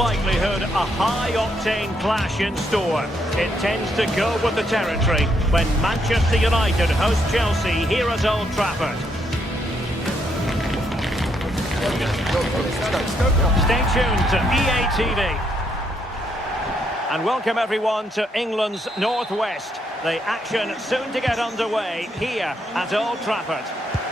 likelihood, a high-octane clash in store. It tends to go with the territory when Manchester United host Chelsea here at Old Trafford. Stay tuned to EA TV. And welcome everyone to England's Northwest. The action soon to get underway here at Old Trafford.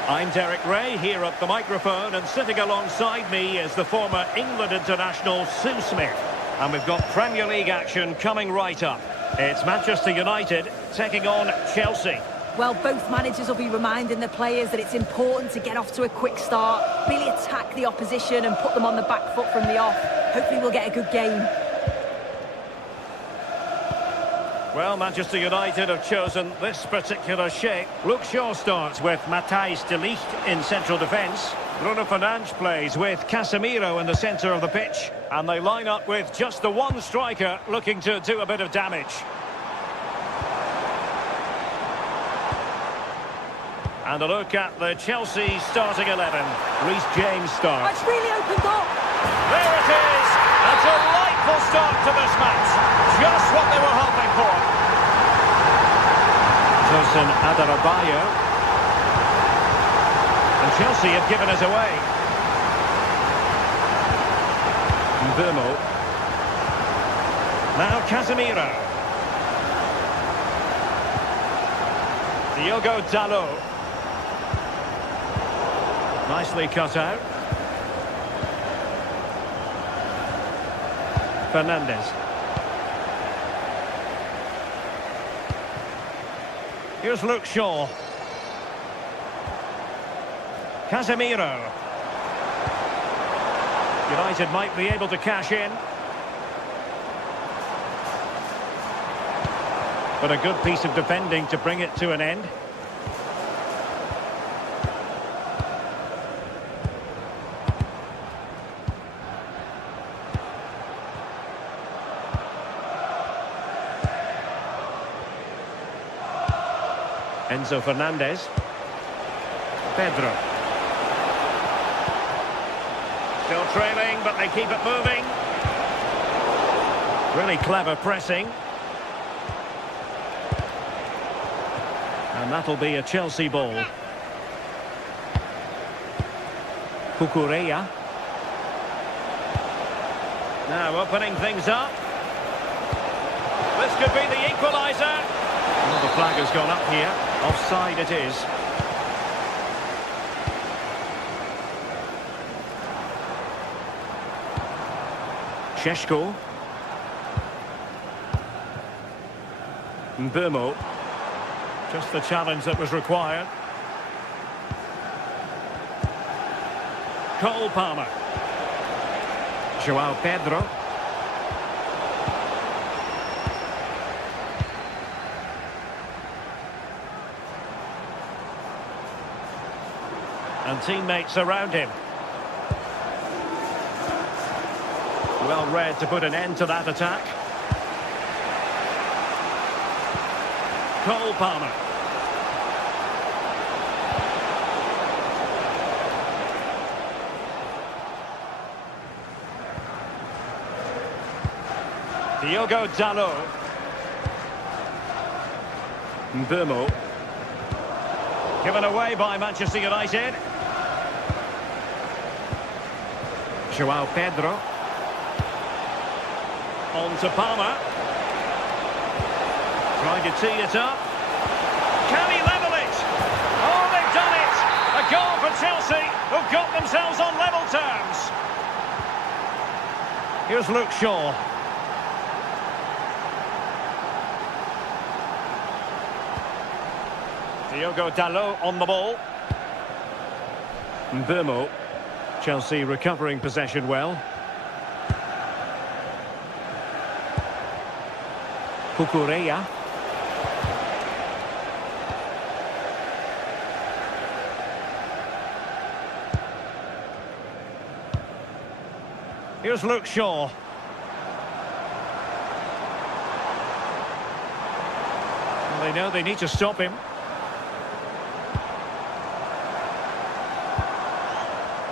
I'm Derek Ray here at the microphone, and sitting alongside me is the former England international Sue Smith. And we've got Premier League action coming right up. It's Manchester United taking on Chelsea. Well, both managers will be reminding the players that it's important to get off to a quick start, really attack the opposition and put them on the back foot from the off. Hopefully we'll get a good game. Well, Manchester United have chosen this particular shape. Luke Shaw starts with Matthijs de Ligt in central defence. Bruno Fernandes plays with Casemiro in the centre of the pitch. And they line up with just the one striker looking to do a bit of damage. And a look at the Chelsea starting 11. Reece James starts. It's really opened up. There it is! A delightful start to this match. Just what they were hoping for. Tosin Adarabioyo. And Chelsea have given us away. Mbeumo. Now Casemiro. Diogo Dalot. Nicely cut out. Fernandes. Here's Luke Shaw. Casemiro. United might be able to cash in. But a good piece of defending to bring it to an end. Enzo Fernandez. Pedro. Still trailing, but they keep it moving. Really clever pressing. And that'll be a Chelsea ball. Cucurella. Now opening things up. This could be the equaliser. Well, the flag has gone up here. Offside it is. Šeško. Mbeumo. Just the challenge that was required. Cole Palmer. João Pedro. And teammates around him. Well read to put an end to that attack. Cole Palmer. Diogo Dalot. Mbeumo. Given away by Manchester United. João Pedro. On to Palmer. Trying to tee it up. Can he level it? Oh, they've done it! A goal for Chelsea, who've got themselves on level terms. Here's Luke Shaw. Diogo Dalot on the ball. Mbeumo. Chelsea recovering possession well. Cucurella. Here's Luke Shaw. Well, they know they need to stop him.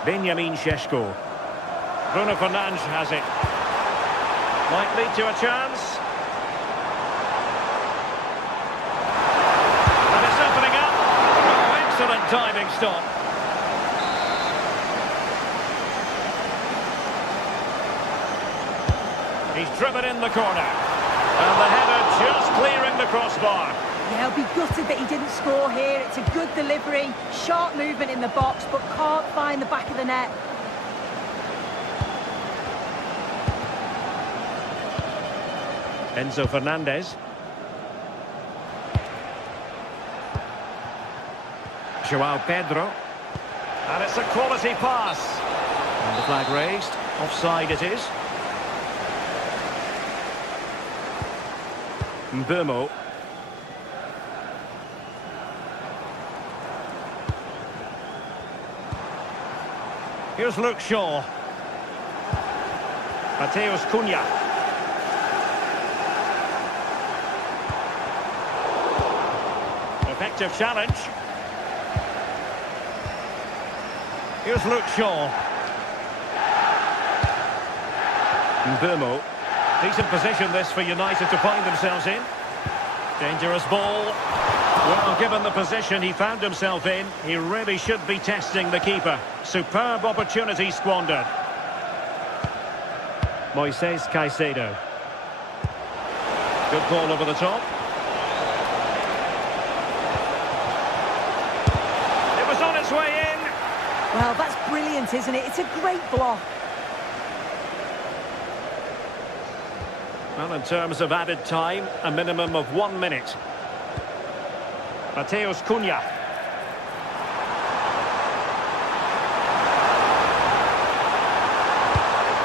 Benjamin Šeško. Bruno Fernandes has it. Might lead to a chance. And it's opening up. Oh, excellent diving stop. He's driven in the corner. And the header just clearing the crossbar. Yeah, he'll be gutted that he didn't score here. It's a good delivery, sharp movement in the box, but can't find the back of the net. Enzo Fernandez. Joao Pedro. And it's a quality pass. And the flag raised. Offside it is. Mbeumo. Here's Luke Shaw. Mateus Cunha. Effective challenge. Here's Luke Shaw. Mbeumo. Decent position this for United to find themselves in. Dangerous ball. Well, given the position he found himself in, he really should be testing the keeper. Superb opportunity squandered. Moises Caicedo. Good ball over the top. It was on its way in. Well, that's brilliant, isn't it? It's a great block. Well, in terms of added time, a minimum of 1 minute. Mateus Cunha.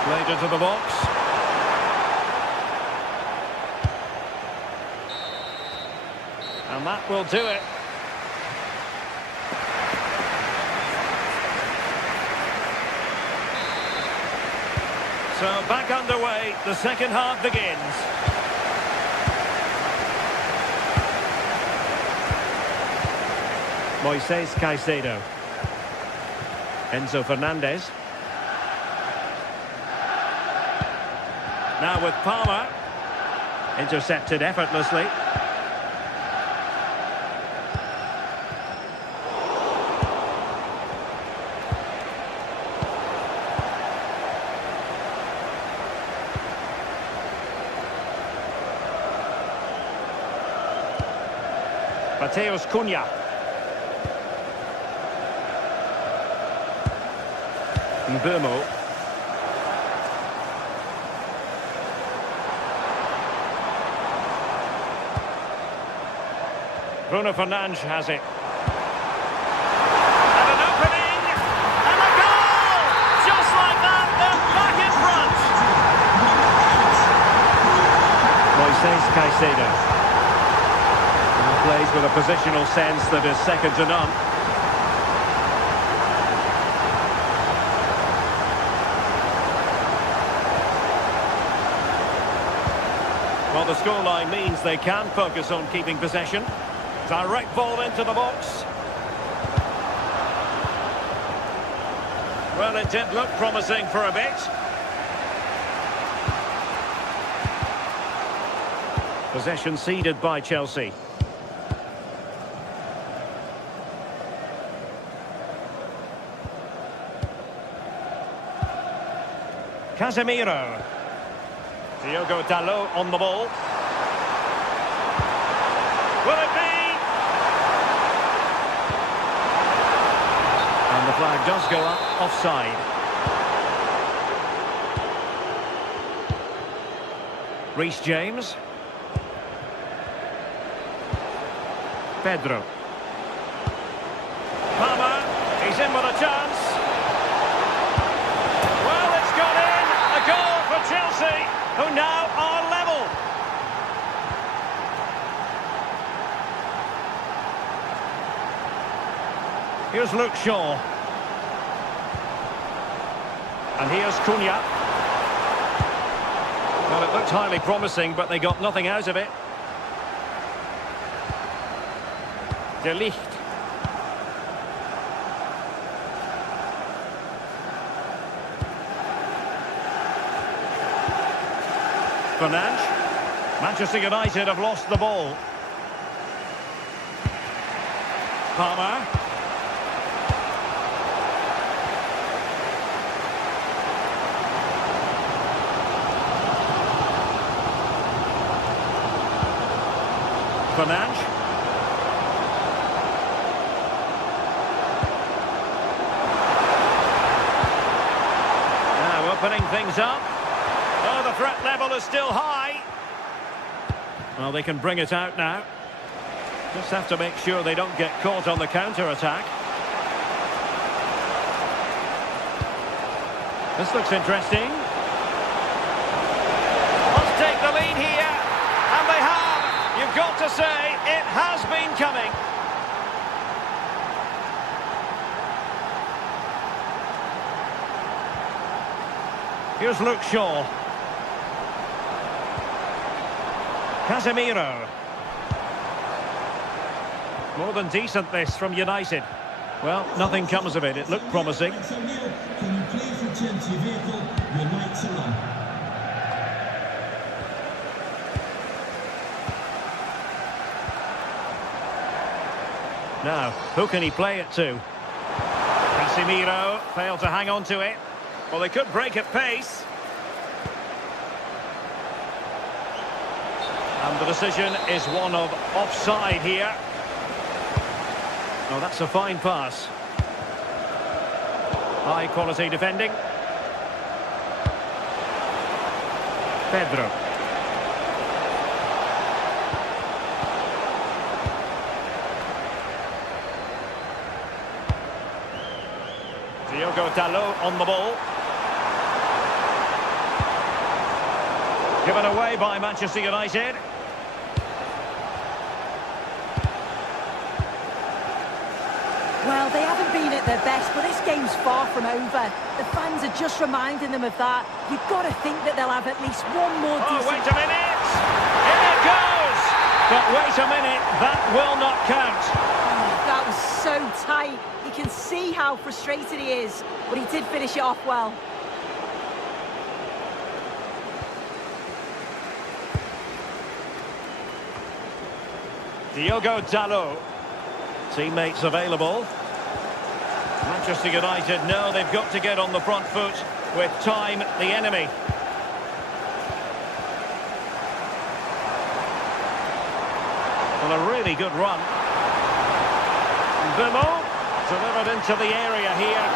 Played into the box. And that will do it. So back underway, the second half begins. Moises Caicedo. Enzo Fernandez. Now with Palmer. Intercepted effortlessly. Mateus Cunha. Mbeumo. Bruno Fernandes has it. And an opening! And a goal! Just like that, they're back in front! Moises Caicedo. Plays with a positional sense that is second to none. Well, the scoreline means they can focus on keeping possession. Direct ball into the box. Well, it did look promising for a bit. Possession ceded by Chelsea. Casemiro. Diogo Dalot on the ball. Will it be? And the flag does go up, offside. Reece James. Pedro. Palmer, he's in with a chance. Well, it's gone in. A goal for Chelsea, who now are level. Here's Luke Shaw. And here's Cunha. Well, it looked highly promising, but they got nothing out of it. De Ligt. Fernandes. Manchester United have lost the ball. Palmer. Fernandes. Now opening things up. Oh, the threat level is still high. Well, they can bring it out now. Just have to make sure they don't get caught on the counter-attack. This looks interesting. Let's take the lead here. And they have. You've got to say, it has been coming. Here's Luke Shaw. Casemiro. More than decent this from United. Well, nothing comes of it. It looked promising. Can you please return to your vehicle? Your lights are on. Now, who can he play it to? Casemiro failed to hang on to it. Well, they could break at pace. And the decision is one of offside here. Oh, that's a fine pass. High quality defending. Pedro. Diogo Dalot on the ball. Given away by Manchester United. Well, they haven't been at their best, but this game's far from over. The fans are just reminding them of that. You've got to think that they'll have at least one more decent... Oh, wait a minute! In it goes! But wait a minute, that will not count. Oh, that was so tight. You can see how frustrated he is, but he did finish it off well. Diogo Dalot. Teammates available. Manchester United know they've got to get on the front foot with time the enemy. Well, a really good run. Bimo delivered into the area here.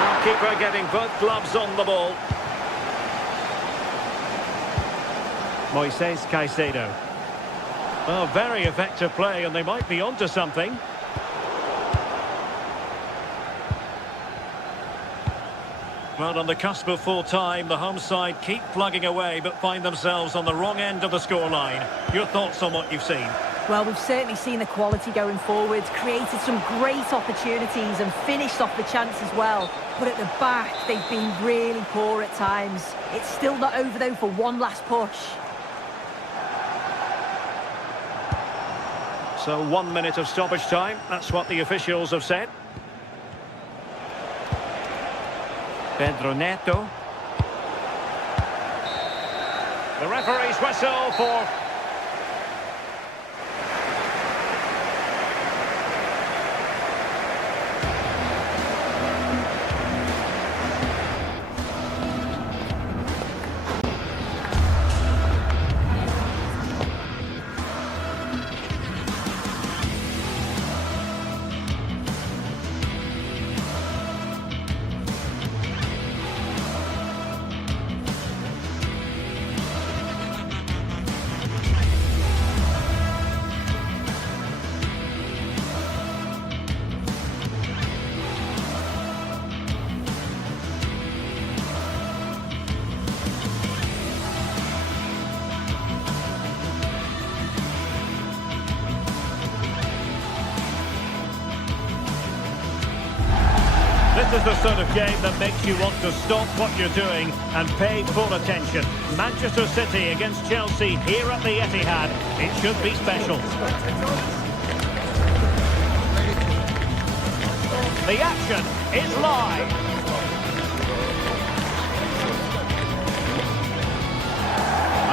And keeper getting both gloves on the ball. Moises Caicedo. Oh, very effective play, and they might be onto something. Well, on the cusp of full time, the home side keep plugging away, but find themselves on the wrong end of the scoreline. Your thoughts on what you've seen? Well, we've certainly seen the quality going forwards, created some great opportunities and finished off the chance as well. But at the back, they've been really poor at times. It's still not over, though, for one last push. So 1 minute of stoppage time, that's what the officials have said. Pedro Neto. The referee's whistle for... This is the sort of game that makes you want to stop what you're doing and pay full attention. Manchester City against Chelsea here at the Etihad. It should be special. The action is live.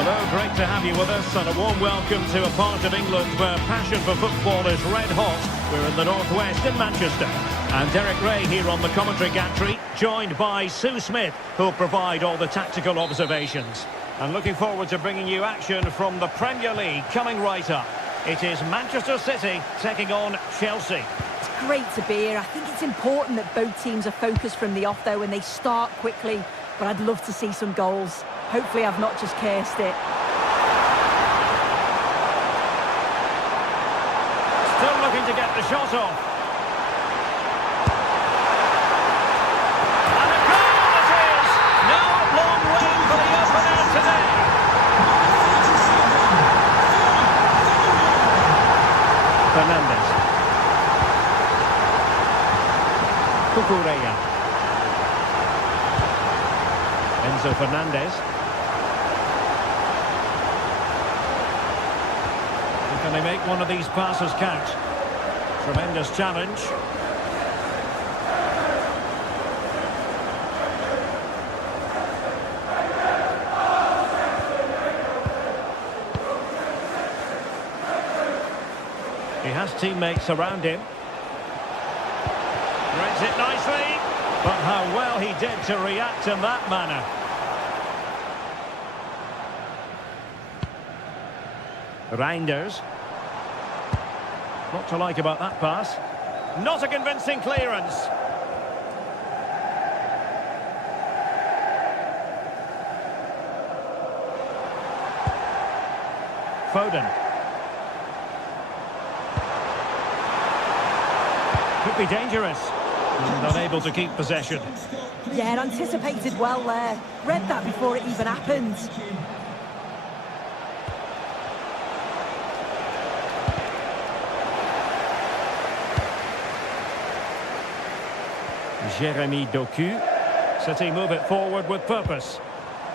Hello, great to have you with us, and a warm welcome to a part of England where passion for football is red hot. We're in the northwest in Manchester. And Derek Ray here on the commentary gantry, joined by Sue Smith, who'll provide all the tactical observations. And looking forward to bringing you action from the Premier League coming right up. It is Manchester City taking on Chelsea. It's great to be here. I think it's important that both teams are focused from the off, though, and they start quickly. But I'd love to see some goals. Hopefully I've not just cursed it. Still looking to get the shot off. And a goal it is! No long wait for the opener today. Fernandes. Cucurella. Enzo Fernandez. Can they make one of these passes count? Tremendous challenge. He has teammates around him. Reads it nicely. But how well he did to react in that manner. Reinders. What to like about that pass? Not a convincing clearance. Foden. Could be dangerous. Not able to keep possession. Yeah, it anticipated well there. Read that before it even happened. Jeremy Doku. City move it forward with purpose.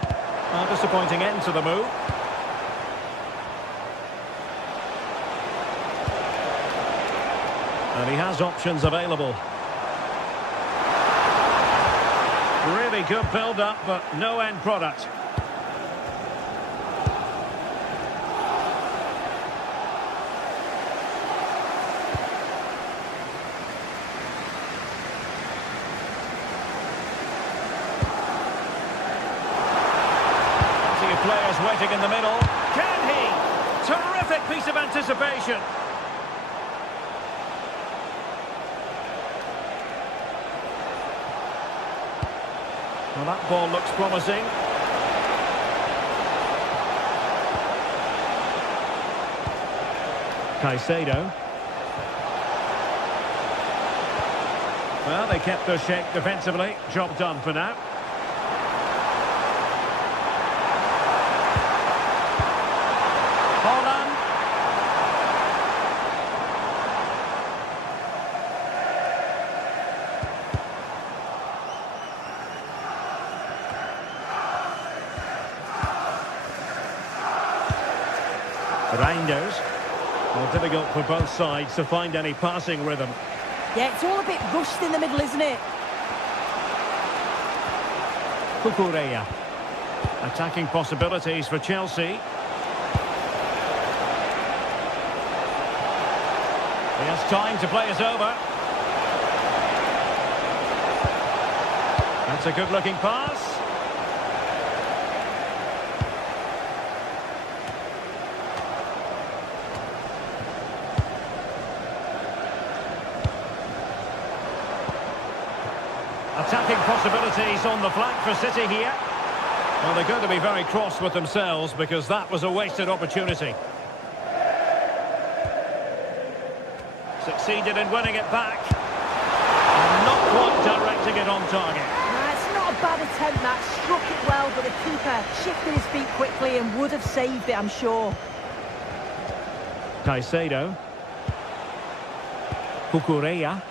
A disappointing end to the move. And he has options available. Really good build-up, but no end product. Players waiting in the middle. Can he? Terrific piece of anticipation. Well, that ball looks promising. Caicedo. Well, they kept their shape defensively. Job done for now. Reinders. Well, difficult for both sides to find any passing rhythm. Yeah, it's all a bit rushed in the middle, isn't it? Cucurella. Attacking possibilities for Chelsea. He has time to play it over. That's a good-looking pass. Attacking possibilities on the flank for City here. Well, they're going to be very cross with themselves because that was a wasted opportunity. Succeeded in winning it back. Not quite directing it on target. It's not a bad attempt, that. Struck it well, but the keeper shifted his feet quickly and would have saved it, I'm sure. Caicedo. Cucurella.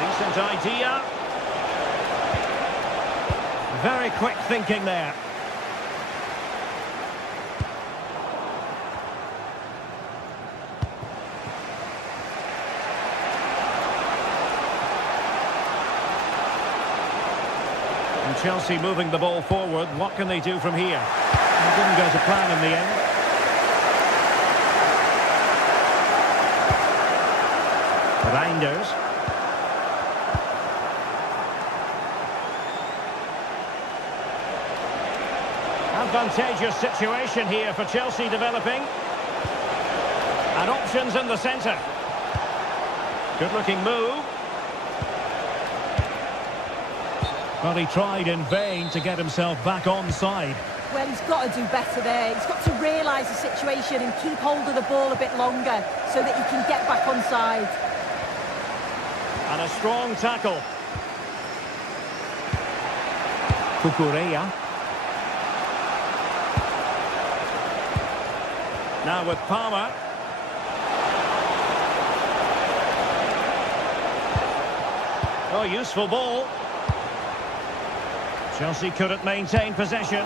Decent idea. Very quick thinking there. And Chelsea moving the ball forward. What can they do from here? It didn't go to plan in the end. Reinders. Advantageous situation here for Chelsea developing. And options in the centre. Good looking move. Well, he tried in vain to get himself back onside. Well, he's got to do better there. He's got to realise the situation and keep hold of the ball a bit longer so that he can get back onside. And a strong tackle. Cucurella. Now with Palmer. Oh, useful ball. Chelsea couldn't maintain possession.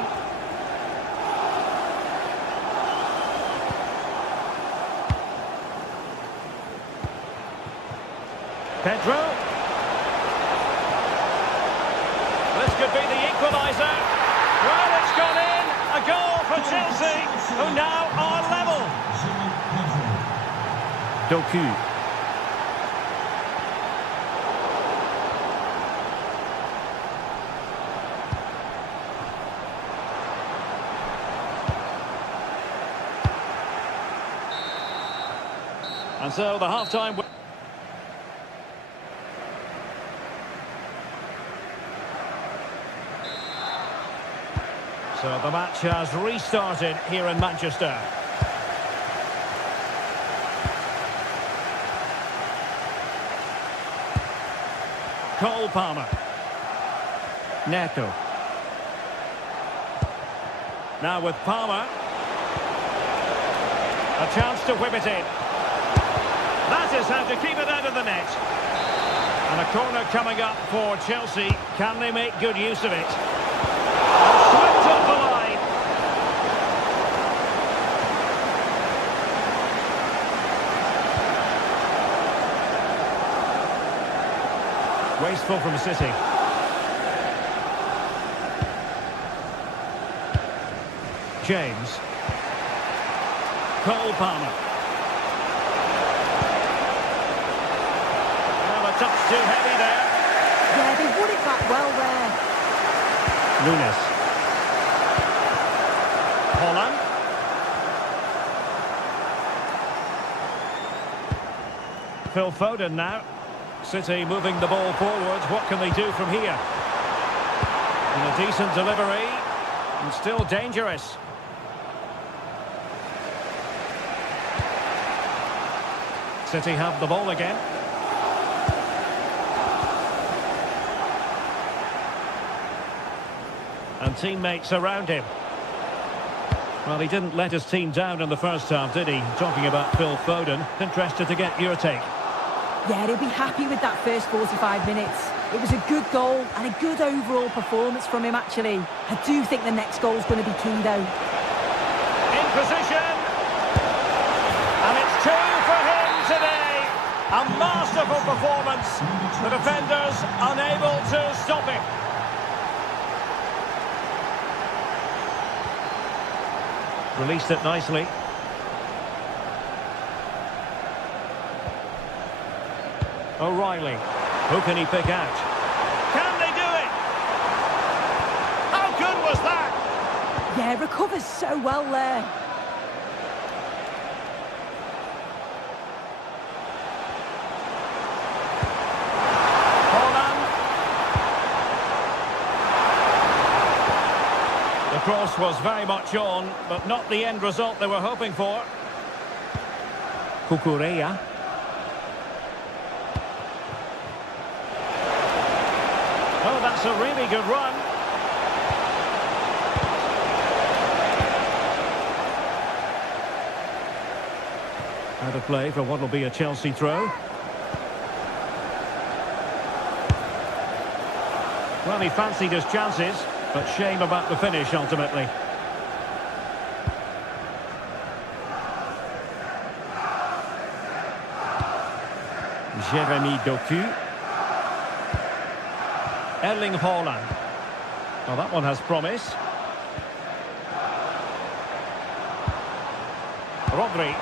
Pedro. This could be the equaliser. Well, it's gone in. A goal for Chelsea, who now are level. Doku. And so the half-time... So the match has restarted here in Manchester. Cole Palmer. Neto. Now with Palmer. A chance to whip it in. That is how to keep it out of the net. And a corner coming up for Chelsea. Can they make good use of it? Swept off the line. Wasteful from City. James. Cole Palmer. Touch too heavy there. Yeah, they won it back well there. Nunes. Holland. Phil Foden now. City moving the ball forwards. What can they do from here? And a decent delivery. And still dangerous. City have the ball again. And teammates around him. Well, he didn't let his team down in the first half, did he? Talking about Phil Foden. Interested to get your take. Yeah, they'll be happy with that first 45 minutes. It was a good goal and a good overall performance from him, actually. I do think the next goal's going to be key, though. In position. And it's 2 for him today. A masterful performance. The defenders unable to stop it. Released it nicely. O'Reilly. Who can he pick out? Can they do it? How good was that? Yeah, recovers so well there. The cross was very much on, but not the end result they were hoping for. Cucurella. Oh, that's a really good run. Out of play for what will be a Chelsea throw. Well, he fancied his chances. But shame about the finish, ultimately. Jeremy Doku. Erling Haaland. Well, that one has promise. Rodri.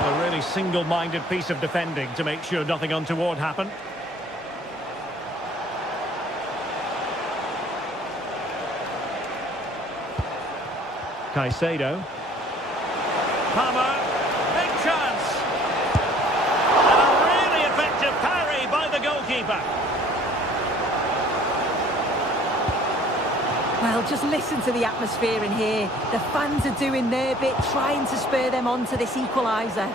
A really single-minded piece of defending to make sure nothing untoward happened. Caicedo. Palmer. Big chance. And a really effective parry by the goalkeeper. Well, just listen to the atmosphere in here. The fans are doing their bit, trying to spur them on to this equaliser.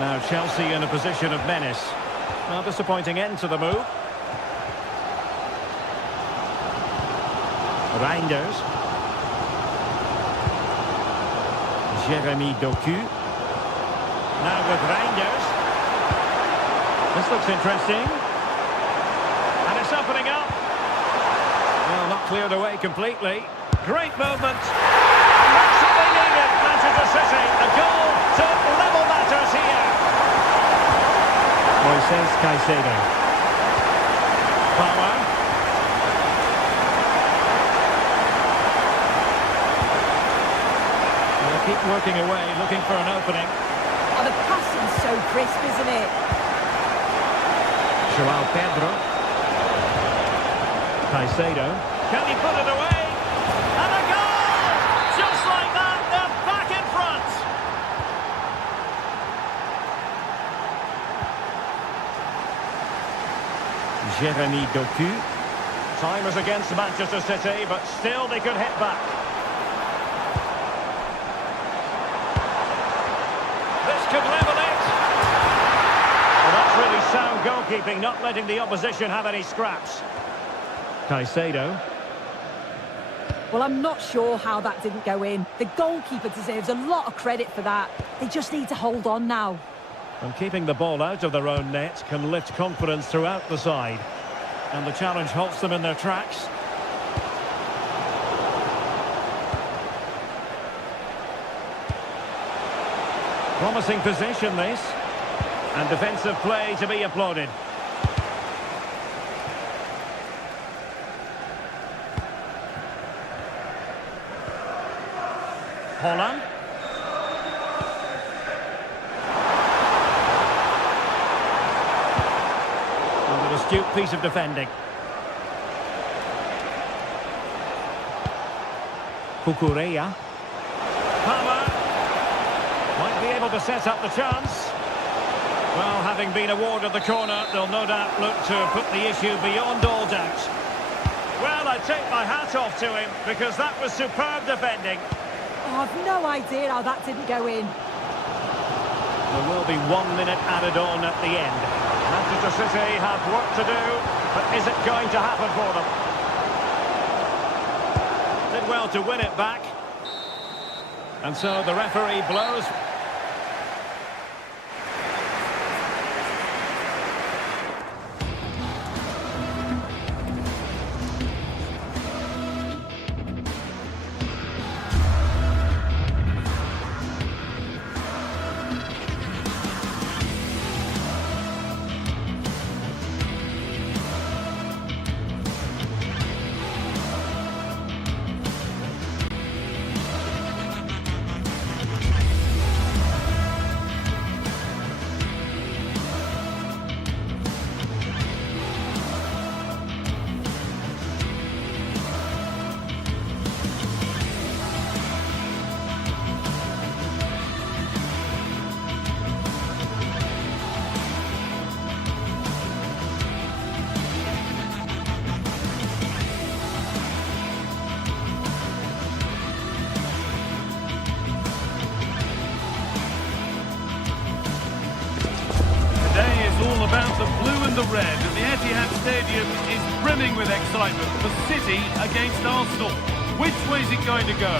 Now Chelsea in a position of menace. Well, disappointing end to the move. Reinders. Jeremy Doku. Now with Reinders. This looks interesting. And it's opening up. Well, not cleared away completely. Great movement. And that's what they needed. Manchester City. A goal to level matters here. Moises Caicedo. Palmer. They'll keep working away, looking for an opening. Oh, the passing's so crisp, isn't it? João Pedro. Caicedo. Can he put it away? And a goal! Just like that, they're back in front. Jeremy Doku. Time is against Manchester City, but still they could hit back. This could level it. Well, that's really sound goalkeeping, not letting the opposition have any scraps. Caicedo. Well, I'm not sure how that didn't go in. The goalkeeper deserves a lot of credit for that. They just need to hold on now. And keeping the ball out of their own net can lift confidence throughout the side. And the challenge halts them in their tracks. Promising position, this. And defensive play to be applauded. Holland. And an astute piece of defending. Cucurella. Palmer. Might be able to set up the chance. Well, having been awarded the corner, they'll no doubt look to put the issue beyond all doubt. Well, I take my hat off to him because that was superb defending. Oh, I've no idea how that didn't go in. There will be 1 minute added on at the end. Manchester City have work to do, but is it going to happen for them? Did well to win it back. And so the referee blows. All about the blue and the red, and the Etihad Stadium is brimming with excitement for City against Arsenal. Which way is it going to go?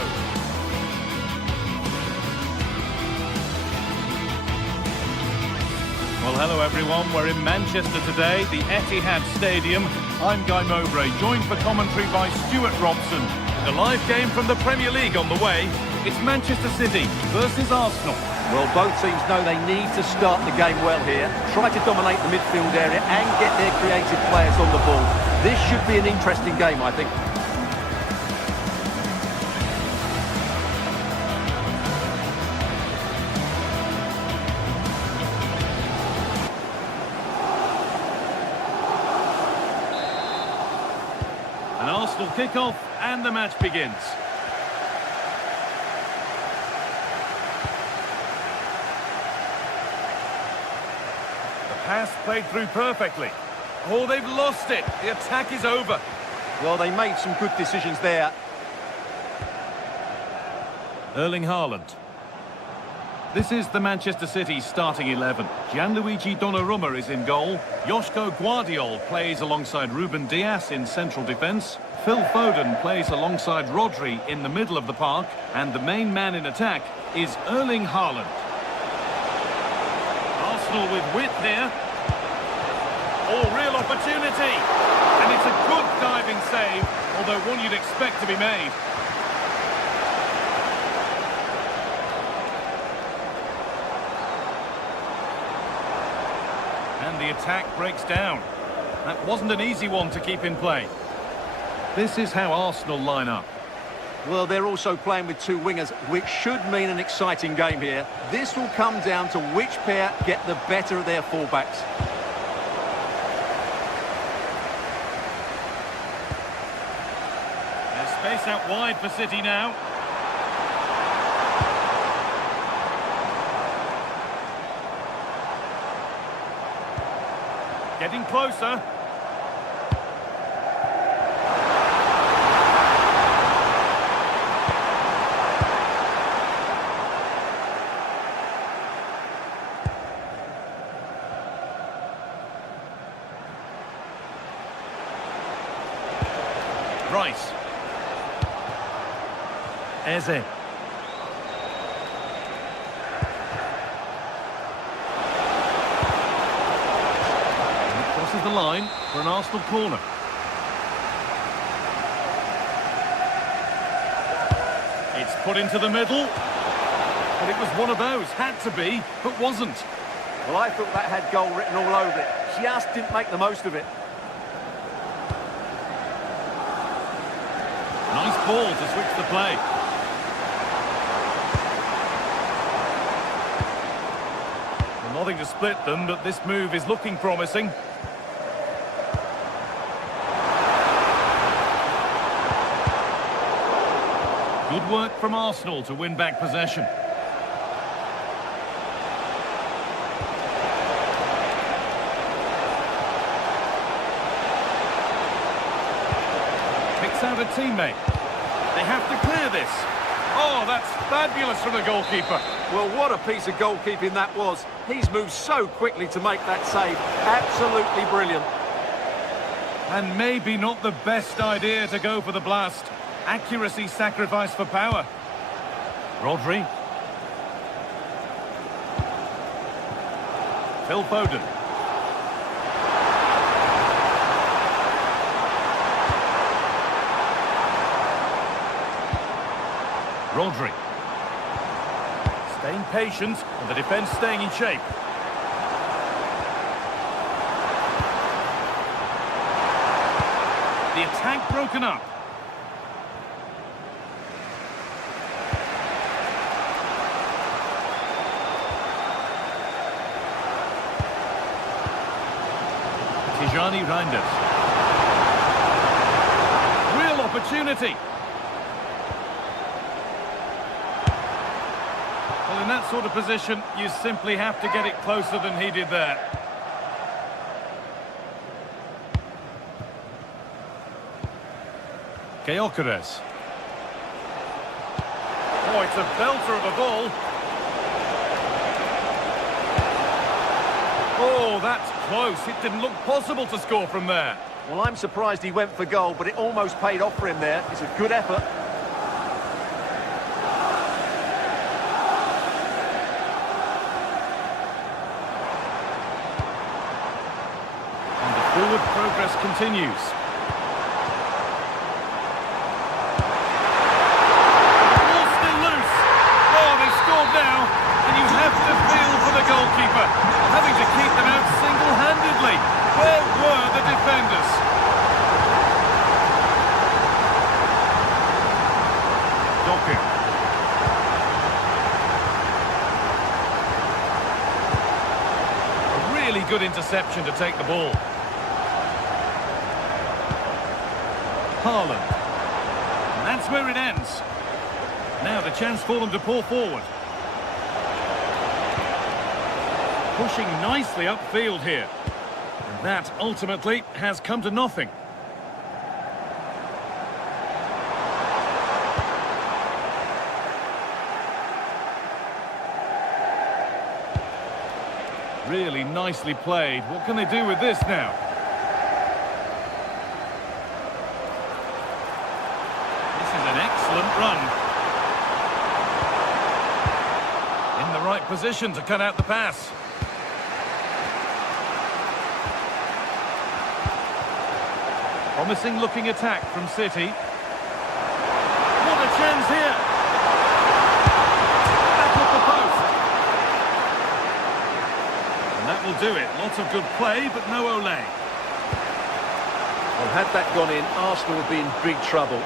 Well, hello everyone, we're in Manchester today, the Etihad Stadium. I'm Guy Mowbray, joined for commentary by Stuart Robson. The live game from the Premier League on the way. It's Manchester City versus Arsenal. Well, both teams know they need to start the game well here. Try to dominate the midfield area and get their creative players on the ball. This should be an interesting game, I think. An Arsenal kick-off and the match begins. Pass played through perfectly. Oh, they've lost it. The attack is over. Well, they made some good decisions there. Erling Haaland. This is the Manchester City starting 11. Gianluigi Donnarumma is in goal. Joško Guardiol plays alongside Ruben Dias in central defence. Phil Foden plays alongside Rodri in the middle of the park. And the main man in attack is Erling Haaland. Arsenal with width here. Oh, real opportunity. And it's a good diving save, although one you'd expect to be made. And the attack breaks down. That wasn't an easy one to keep in play. This is how Arsenal line up. Well, they're also playing with two wingers, which should mean an exciting game here. This will come down to which pair get the better of their fullbacks. There's space out wide for City now. Getting closer. Rice. Eze. Crosses the line for an Arsenal corner. It's put into the middle. But it was one of those. Had to be, but wasn't. Well, I thought that had goal written all over it. Just didn't make the most of it. Nice ball to switch the play. Well, nothing to split them, but this move is looking promising. Good work from Arsenal to win back possession. Picks out a teammate. They have to clear this. Oh, that's fabulous from the goalkeeper. Well, what a piece of goalkeeping that was. He's moved so quickly to make that save. Absolutely brilliant. And maybe not the best idea to go for the blast. Accuracy sacrificed for power. Rodri. Phil Foden. Rodri. Staying patient, and the defence staying in shape. The attack broken up. Tijani Reinders. Real opportunity. Well, in that sort of position, you simply have to get it closer than he did there. Gyökeres. Oh, it's a belter of a ball. Oh, that's close. It didn't look possible to score from there. Well, I'm surprised he went for goal, but it almost paid off for him there. It's a good effort. And the forward progress continues. Ball's still loose. Oh, they've scored now, and you have Really good interception to take the ball. Haaland. And that's where it ends. Now the chance for them to pour forward. Pushing nicely upfield here. And that ultimately has come to nothing. Really nicely played. What can they do with this now? This is an excellent run. In the right position to cut out the pass. Promising looking attack from City. What a chance here! Back off the post. And that will do it. Lots of good play, but no Ole. Well, had that gone in, Arsenal would be in big trouble.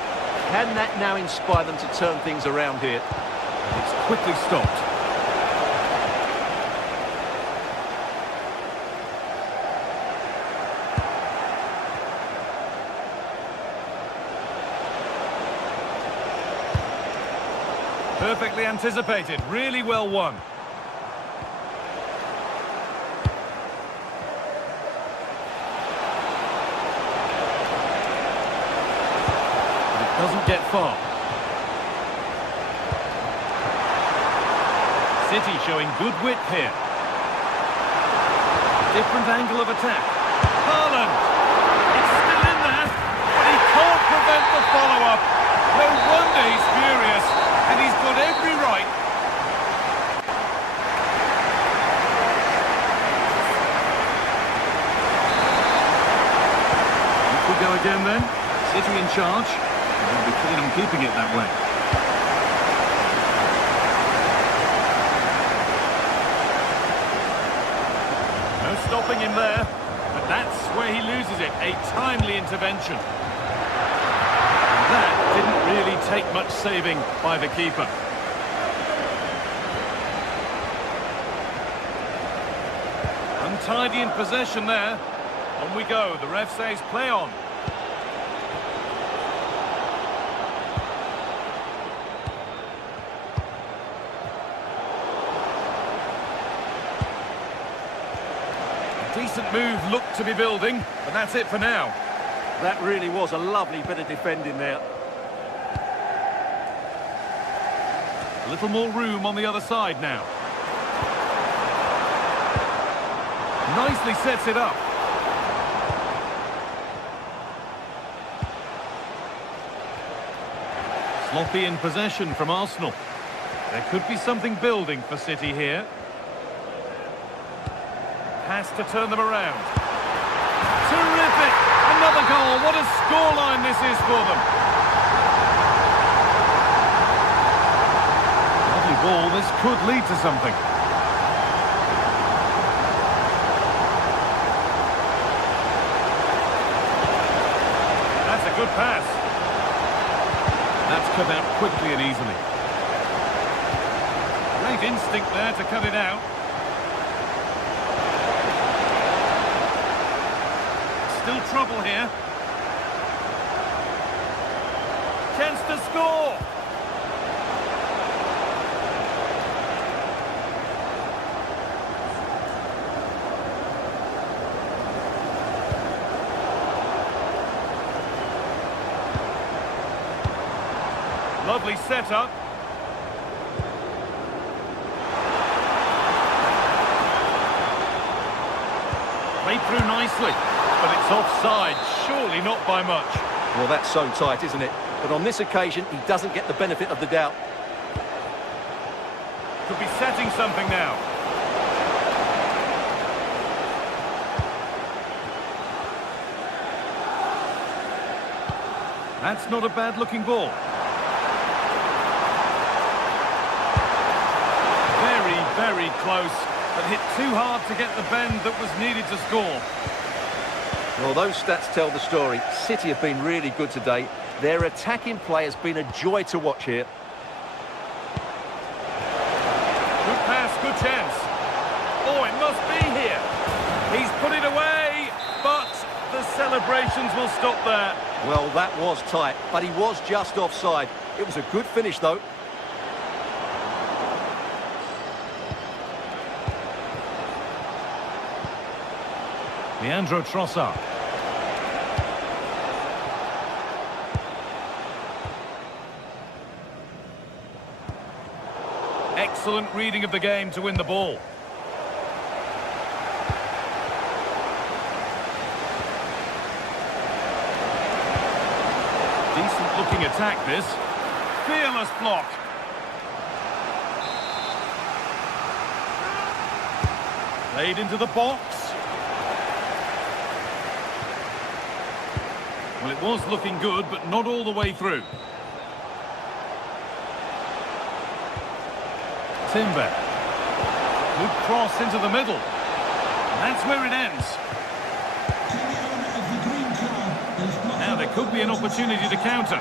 Can that now inspire them to turn things around here? It's quickly stopped. Perfectly anticipated, really well won. But it doesn't get far. City showing good width here. Different angle of attack. Haaland! It's still in there, but he can't prevent the follow-up. No wonder he's furious. And he's got every right. It could go again then. City in charge. They'll be keen on keeping it that way. No stopping him there. But that's where he loses it. A timely intervention. That didn't really take much saving by the keeper. Untidy in possession there. On we go. The ref says play on. A decent move looked to be building, but that's it for now. That really was a lovely bit of defending there. A little more room on the other side now. Nicely sets it up. Sloppy in possession from Arsenal. There could be something building for City here. Has to turn them around. Terrific! Another goal. What a scoreline this is for them. Lovely ball. This could lead to something. That's a good pass. That's cut out quickly and easily. Great instinct there to cut it out. Still trouble here. Chance to score. Lovely setup. Played through nicely. But it's offside, surely not by much. Well, that's so tight, isn't it? But on this occasion, he doesn't get the benefit of the doubt. Could be setting something now. That's not a bad-looking ball. Very, very close, but hit too hard to get the bend that was needed to score. Well, those stats tell the story. City have been really good today. Their attacking play has been a joy to watch here. Good pass, good chance. Oh, it must be here. He's put it away, but the celebrations will stop there. Well, that was tight, but he was just offside. It was a good finish, though. Leandro Trossard. Excellent reading of the game to win the ball. Decent looking attack this. Fearless block. Played into the box. Well, it was looking good, but not all the way through. Timber. Good cross into the middle. And that's where it ends. Now there could be an opportunity to counter.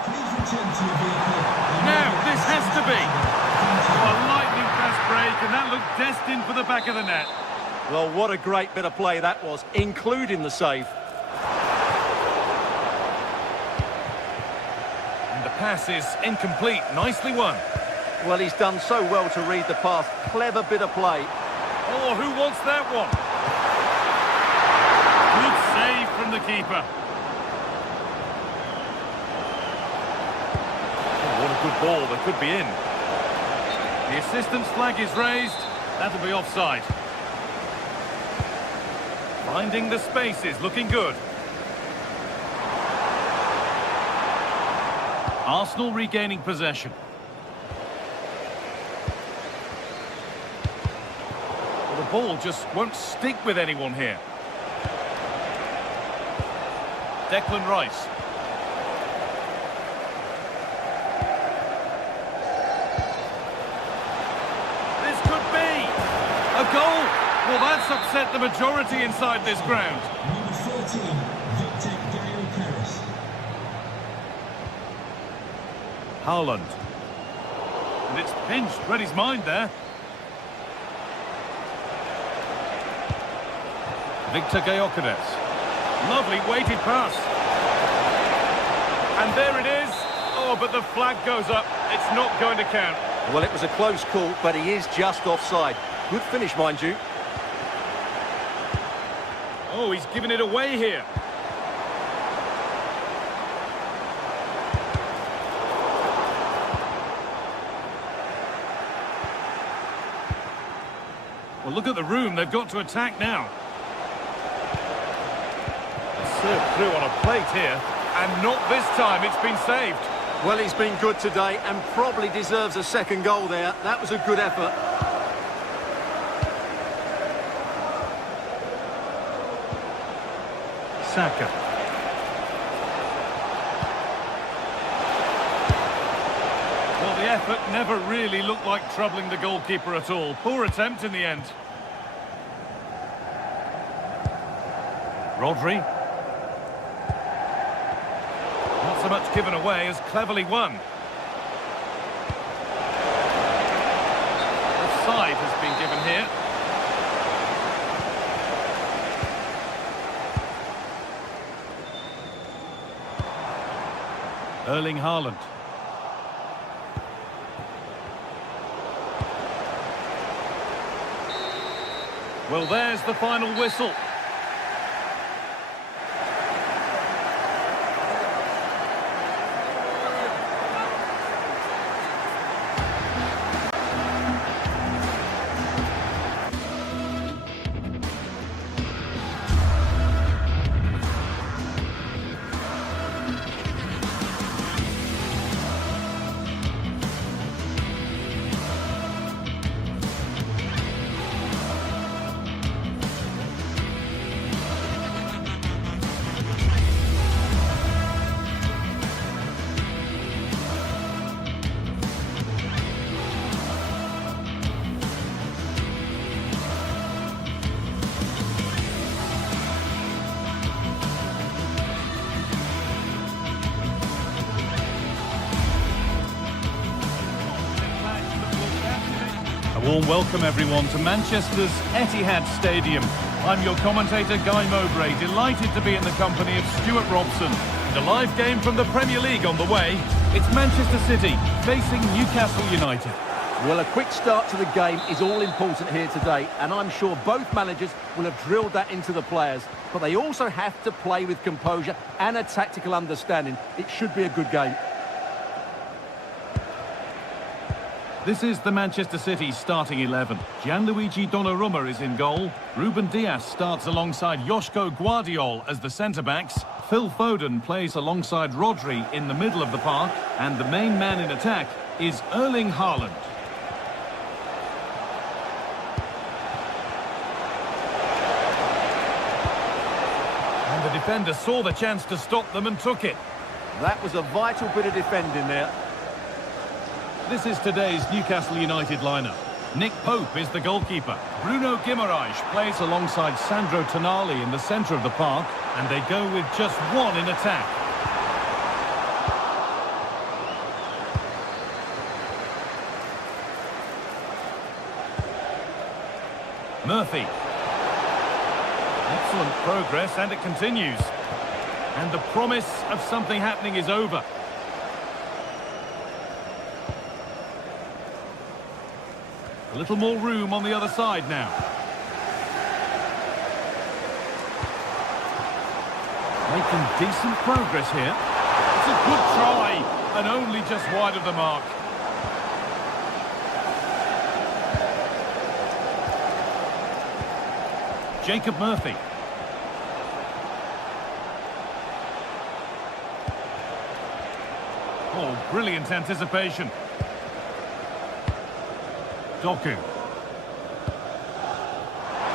Now this has to be. Oh, a lightning fast break, and that looked destined for the back of the net. Well, what a great bit of play that was, including the save. And the pass is incomplete. Nicely won. Well, he's done so well to read the pass. Clever bit of play. Oh, who wants that one? Good save from the keeper. Oh, what a good ball. That could be in. The assistant's flag is raised. That'll be offside. Finding the spaces, looking good. Arsenal regaining possession. Well, the ball just won't stick with anyone here. Declan Rice. This could be a goal. Well, that's upset the majority inside this ground. Number 14, Victor Gale-Paris. Haaland. And it's pinched. Read his mind there. Victor Gale-Paris. Lovely weighted pass. And there it is. Oh, but the flag goes up. It's not going to count. Well, it was a close call, but he is just offside. Good finish, mind you. Oh, he's given it away here. Well, look at the room. They've got to attack now. Served through on a plate here, and not this time. It's been saved. Well, he's been good today and probably deserves a second goal there. That was a good effort. Saka. Well, the effort never really looked like troubling the goalkeeper at all. Poor attempt in the end. Rodri. Not so much given away as cleverly won. Offside has been given here. Erling Haaland. Well, there's the final whistle. A warm welcome, everyone, to Manchester's Etihad Stadium. I'm your commentator, Guy Mowbray, delighted to be in the company of Stuart Robson. And a live game from the Premier League on the way. It's Manchester City facing Newcastle United. Well, a quick start to the game is all important here today, and I'm sure both managers will have drilled that into the players. But they also have to play with composure and a tactical understanding. It should be a good game. This is the Manchester City starting 11. Gianluigi Donnarumma is in goal. Ruben Dias starts alongside Joško Guardiol as the centre-backs. Phil Foden plays alongside Rodri in the middle of the park. And the main man in attack is Erling Haaland. And the defender saw the chance to stop them and took it. That was a vital bit of defending there. This is today's Newcastle United lineup. Nick Pope is the goalkeeper. Bruno Guimaraes plays alongside Sandro Tonali in the centre of the park, and they go with just one in attack. Murphy. Excellent progress, and it continues. And the promise of something happening is over. A little more room on the other side now. Making decent progress here. It's a good try, and only just wide of the mark. Jacob Murphy. Oh, brilliant anticipation. Doku.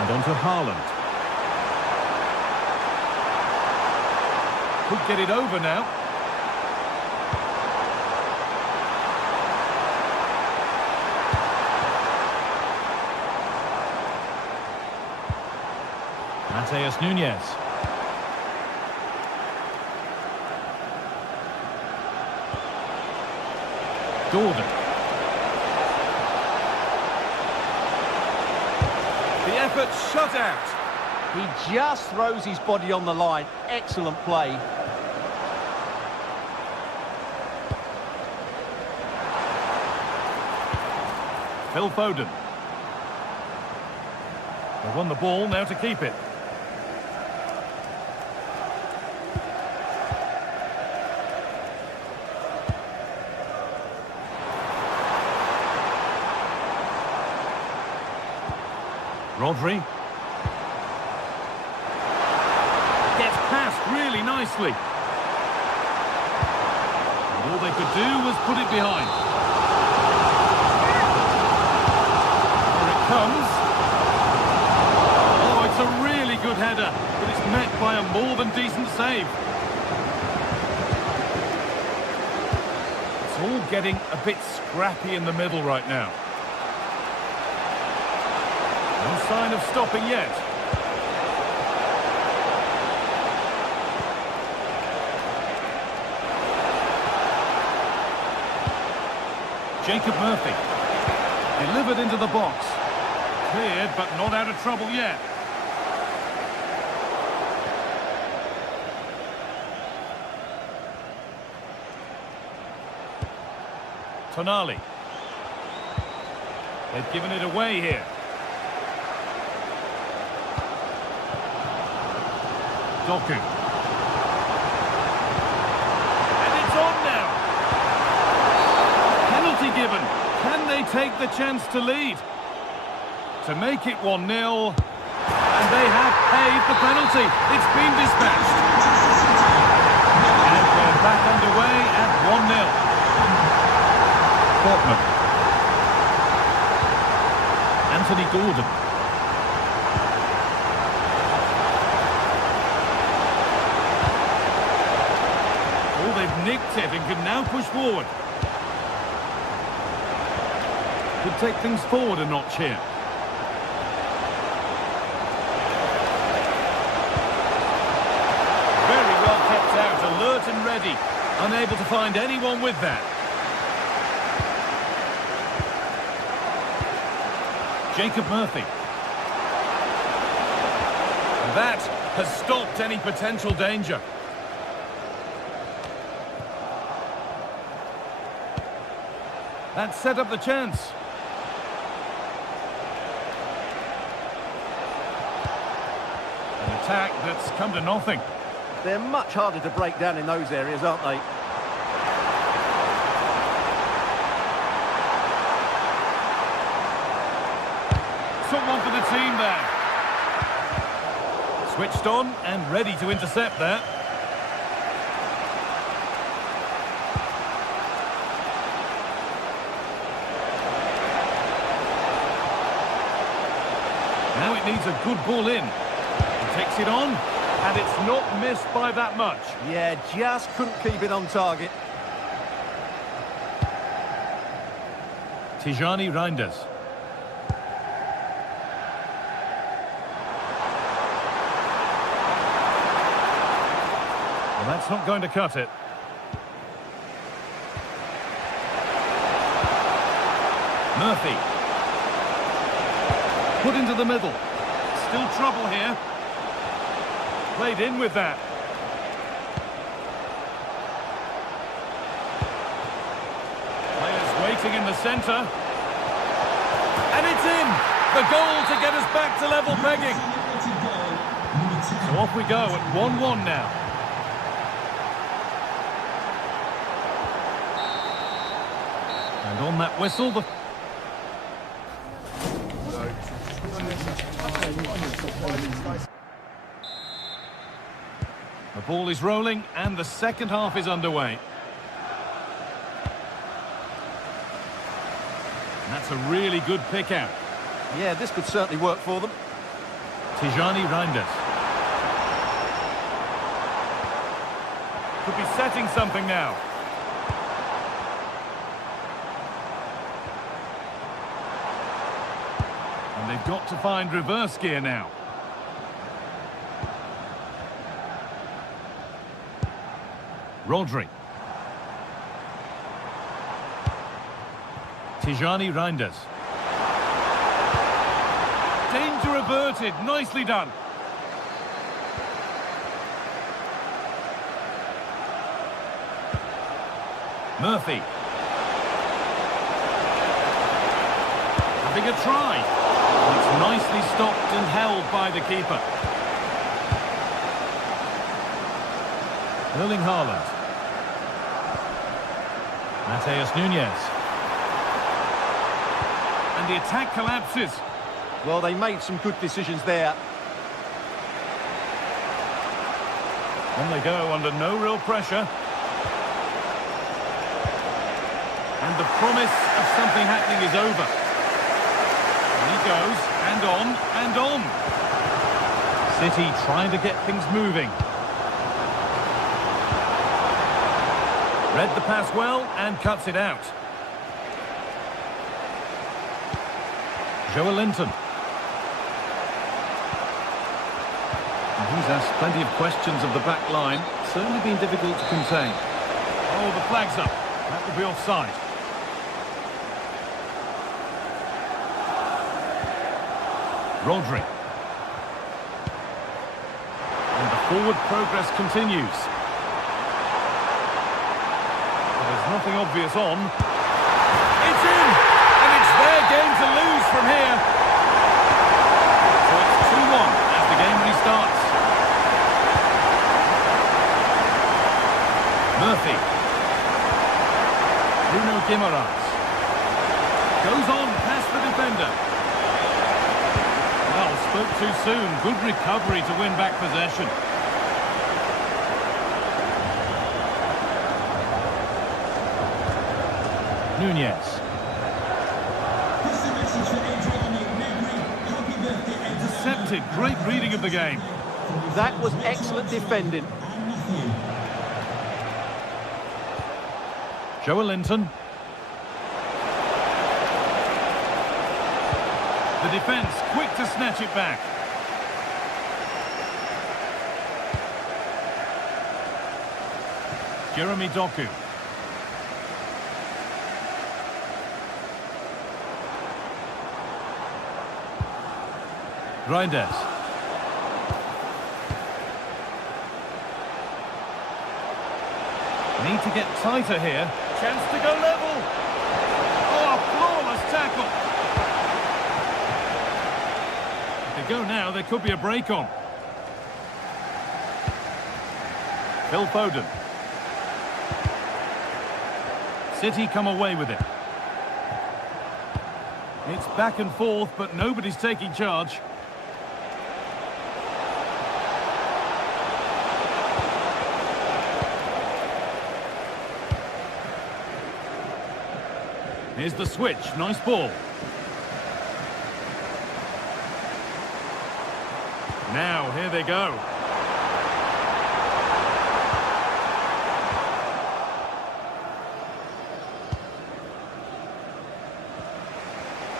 And on to Haaland. Could get it over now. Mateus Nunes. Gordon. The effort shut out. He just throws his body on the line. Excellent play. Phil Foden. They won the ball, now to keep it. Rodri. Gets past really nicely. And all they could do was put it behind. Here it comes. Oh, it's a really good header, but it's met by a more than decent save. It's all getting a bit scrappy in the middle right now. No sign of stopping yet. Jacob Murphy. Delivered into the box. Cleared, but not out of trouble yet. Tonali. They've given it away here. Doku. And it's on now. Penalty given. Can they take the chance to lead? To make it 1-0. And they have paid the penalty. It's been dispatched. And we're back underway at 1-0. Portman. Anthony Gordon. Nicked it and can now push forward. Could take things forward a notch here. Very well kept out, alert and ready. Unable to find anyone with that. Jacob Murphy. That has stopped any potential danger. That set up the chance. An attack that's come to nothing. They're much harder to break down in those areas, aren't they? Someone for the team there. Switched on and ready to intercept there. Now it needs a good ball in. He takes it on, and it's not missed by that much. Yeah, just couldn't keep it on target. Tijani Reinders. Well, that's not going to cut it. Murphy. Put into the middle. Still trouble here. Played in with that. Players waiting in the centre. And it's in! The goal to get us back to level pegging. So off we go at 1-1 now. And on that whistle, the ball is rolling and the second half is underway. And that's a really good pick out. Yeah, this could certainly work for them. Tijani Reinders. Could be setting something now. And they've got to find reverse gear now. Rodri. Tijani Reinders. Danger averted. Nicely done. Murphy. Having a try. It's nicely stopped and held by the keeper. Erling Haaland. Mateus Nunes. And the attack collapses. Well, they made some good decisions there. On they go under no real pressure. And the promise of something happening is over. And he goes, and on, and on. City trying to get things moving. Read the pass well and cuts it out. Joelinton. He's asked plenty of questions of the back line. Certainly been difficult to contain. Oh, the flag's up. That will be offside. Rodri. And the forward progress continues. There's nothing obvious on. It's in! And it's their game to lose from here. So it's 2-1 as the game restarts. Murphy. Bruno Guimaraes. Goes on past the defender. Well, spoke too soon. Good recovery to win back possession. Nunes. Intercepted. Great reading of the game. That was excellent defending. Joelinton. The defence quick to snatch it back. Jeremy Doku. Reinders. to get tighter here. Chance to go level. Oh, a flawless tackle. If they go now, there could be a break on. Phil Foden. City come away with it. It's back and forth, but nobody's taking charge. Here's the switch. Nice ball. Now, here they go.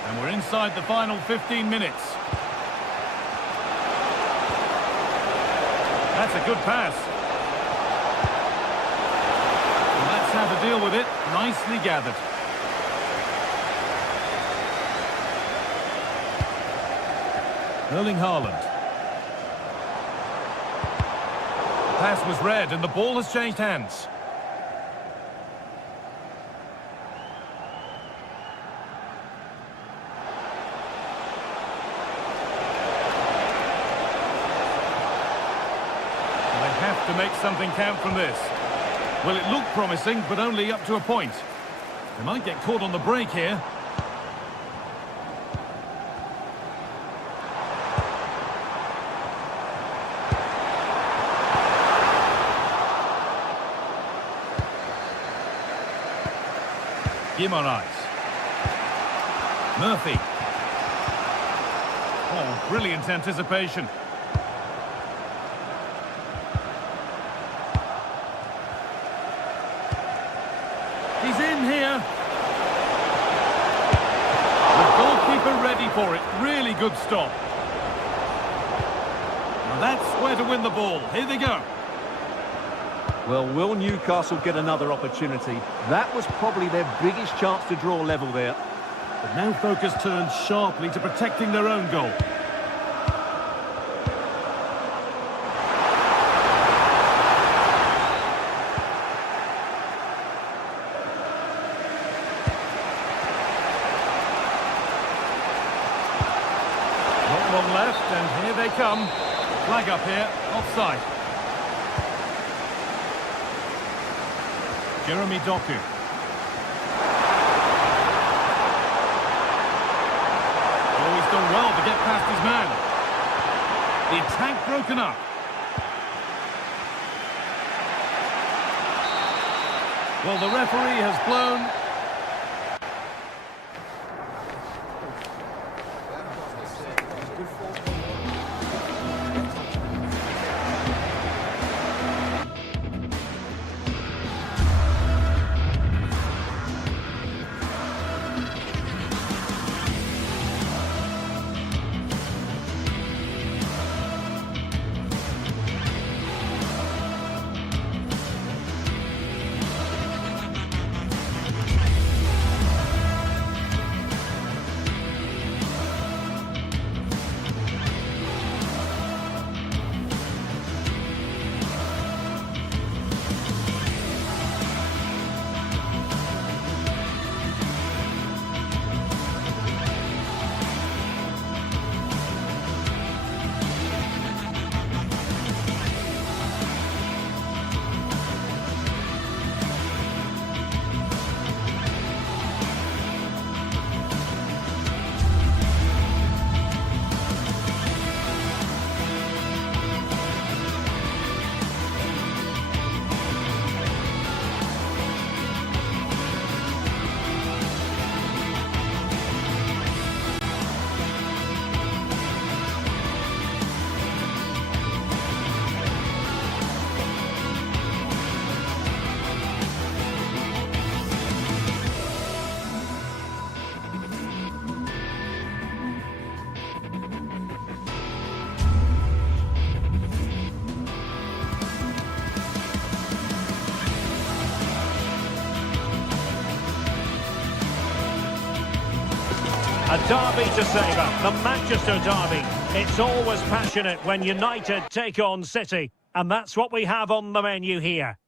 And we're inside the final 15 minutes. That's a good pass. And let's have a deal with it. Nicely gathered. Erling Haaland. Pass was read and the ball has changed hands. They have to make something count from this. Well, it looked promising, but only up to a point. They might get caught on the break here. Guimaraes. Murphy. Oh, brilliant anticipation. He's in here. The goalkeeper ready for it. Really good stop. Now that's where to win the ball. Here they go. Well, will Newcastle get another opportunity? That was probably their biggest chance to draw level there. But now focus turns sharply to protecting their own goal. Not long left, and here they come. Flag up here, offside. Jeremy Doku. Oh, he's done well to get past his man. The attack broken up. Well, the referee has blown. A derby to savour, the Manchester derby. It's always passionate when United take on City, and that's what we have on the menu here.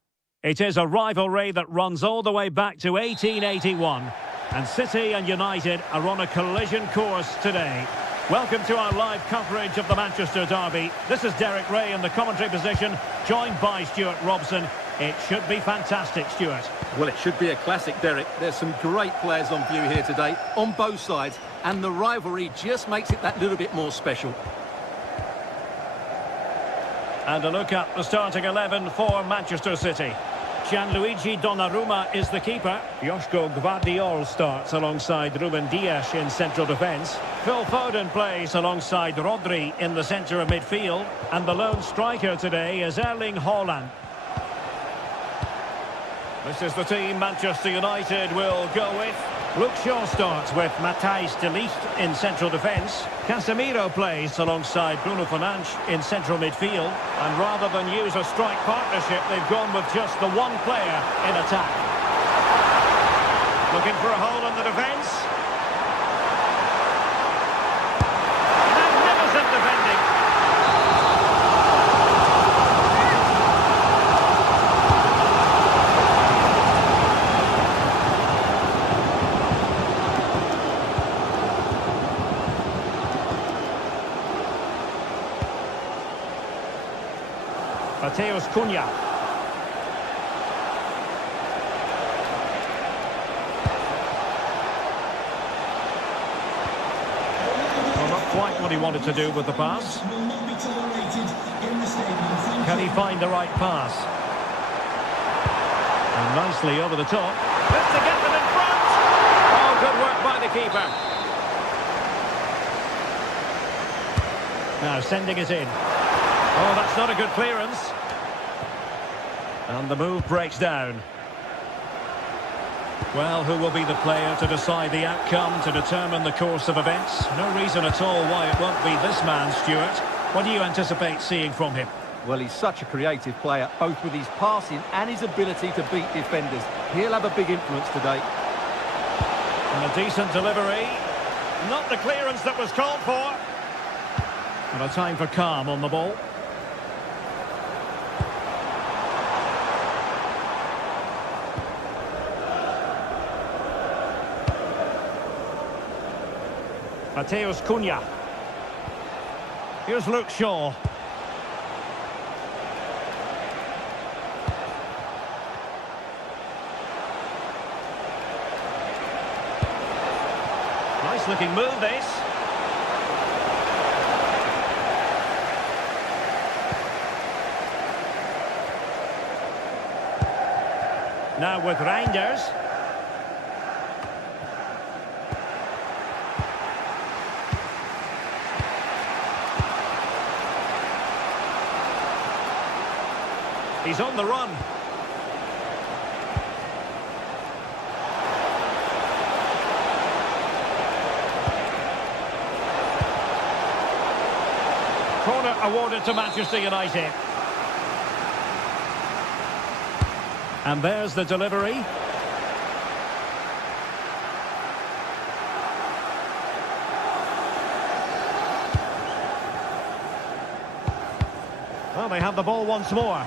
It is a rivalry that runs all the way back to 1881. And City and United are on a collision course today. Welcome to our live coverage of the Manchester derby. This is Derek Ray in the commentary position, joined by Stuart Robson. It should be fantastic, Stuart. Well, it should be a classic, Derek. There's some great players on view here today, on both sides, and the rivalry just makes it that little bit more special. And a look at the starting 11 for Manchester City. Gianluigi Donnarumma is the keeper. Joško Gvardiol starts alongside Ruben Dias in central defence. Phil Foden plays alongside Rodri in the centre of midfield. And the lone striker today is Erling Haaland. This is the team Manchester United will go with. Luke Shaw starts with Matthijs de Ligt in central defence. Casemiro plays alongside Bruno Fernandes in central midfield. And rather than use a strike partnership, they've gone with just the one player in attack. Looking for a hole in the defence. Magnificent defending. Mateus Cunha. Well, not quite what he wanted to do with the pass. Will not be tolerated in the stadium. Can he find the right pass? And nicely over the top. This to get them in front. Oh, good work by the keeper. Now sending it in. Oh, that's not a good clearance. And the move breaks down. Well, who will be the player to decide the outcome, to determine the course of events? No reason at all why it won't be this man, Stuart. What do you anticipate seeing from him? Well, he's such a creative player, both with his passing and his ability to beat defenders. He'll have a big influence today. And a decent delivery. Not the clearance that was called for. And a time for calm on the ball. Mateus Cunha. Here's Luke Shaw. Nice looking move, this. Now with Reinders. He's on the run. Corner awarded to Manchester United. And there's the delivery. Well, they have the ball once more.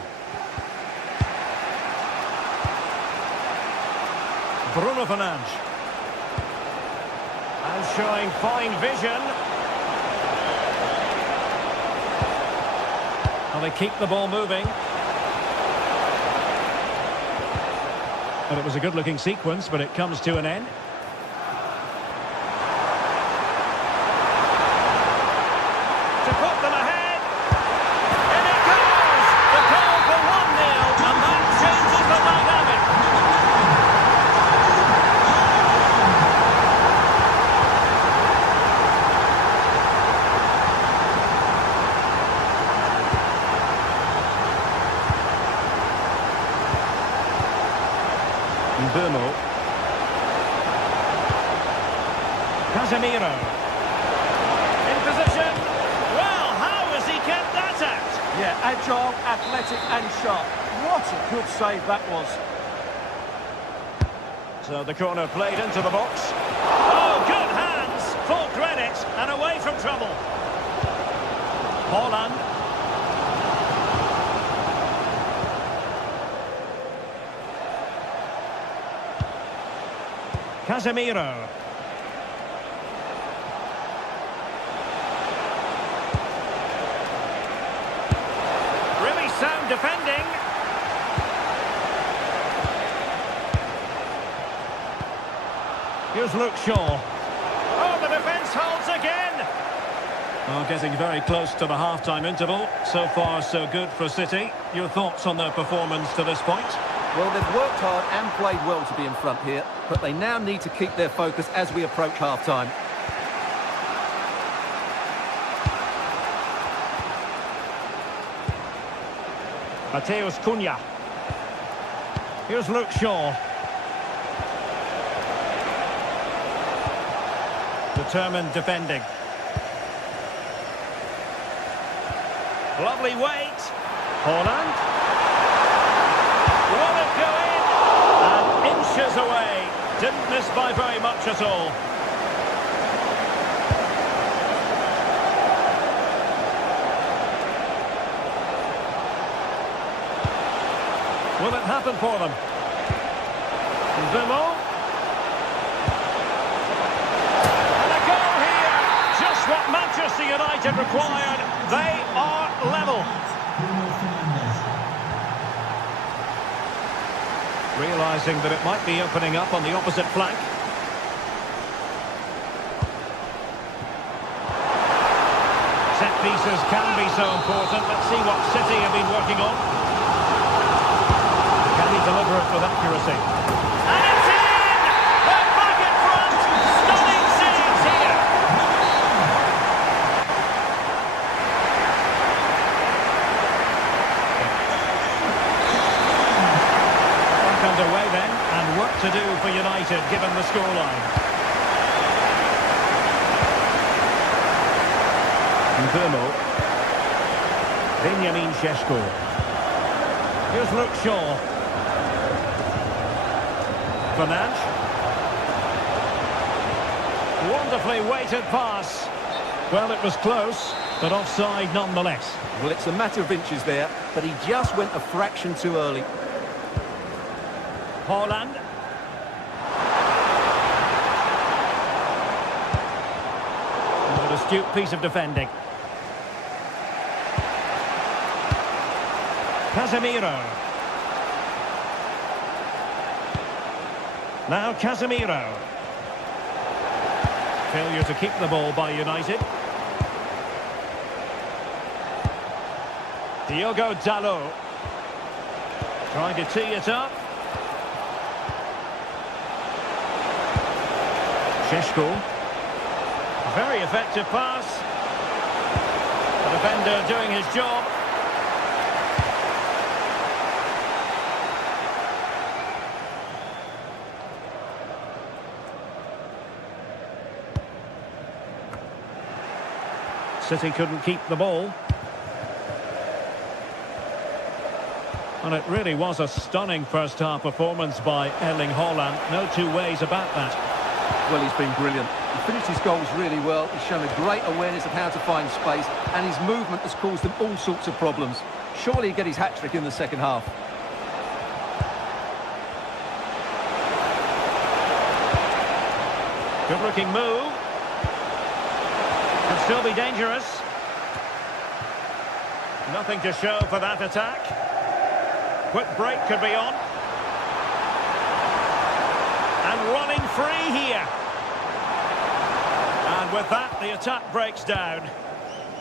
Bruno Fernandes. And showing fine vision. Well, they keep the ball moving. Well, it was a good-looking sequence, but it comes to an end. To put them ahead. And it goes! The goal for 1-0, and that changes the dynamic. Burmo. Casemiro. In position. Well, how has he kept that out? Yeah, agile, athletic and sharp. What a good save that was. So the corner played into the box. Oh, good hands. Full credit and away from trouble. Haaland. Casemiro. Really sound defending. Here's Luke Shaw. Oh, the defence holds again. Well, getting very close to the half-time interval. So far, so good for City. Your thoughts on their performance to this point? Well, they've worked hard and played well to be in front here, but they now need to keep their focus as we approach half-time. Mateus Cunha. Here's Luke Shaw. Determined defending. Lovely weight. Haaland. Will it go in? And inches away. Didn't miss by very much at all. Will it happen for them? Vimo. And a goal here. Just what Manchester United required. They are level. Realising that it might be opening up on the opposite flank. Set pieces can be so important. Let's see what City have been working on. Can he deliver it with accuracy? And it's in! They're back in front! Stunning scenes here! Back underway then, and work to do for United given the scoreline. Vermo. Benjamin Šeško. Here's Luke Shaw. Fernandes. Wonderfully weighted pass. Well, it was close, but offside nonetheless. Well, it's a matter of inches there, but he just went a fraction too early. Haaland. An astute piece of defending. Casemiro. Now Casemiro. Failure to keep the ball by United. Diogo Dalot. Trying to tee it up. Šeško. Very effective pass. The defender doing his job. City couldn't keep the ball. And it really was a stunning first-half performance by Erling Haaland. No two ways about that. Well, he's been brilliant. He finished his goals really well. He's shown a great awareness of how to find space, and his movement has caused them all sorts of problems. Surely he'll get his hat-trick in the second half. Good-looking move. Could still be dangerous. Nothing to show for that attack. Quick break could be on. And running free here. And with that, the attack breaks down.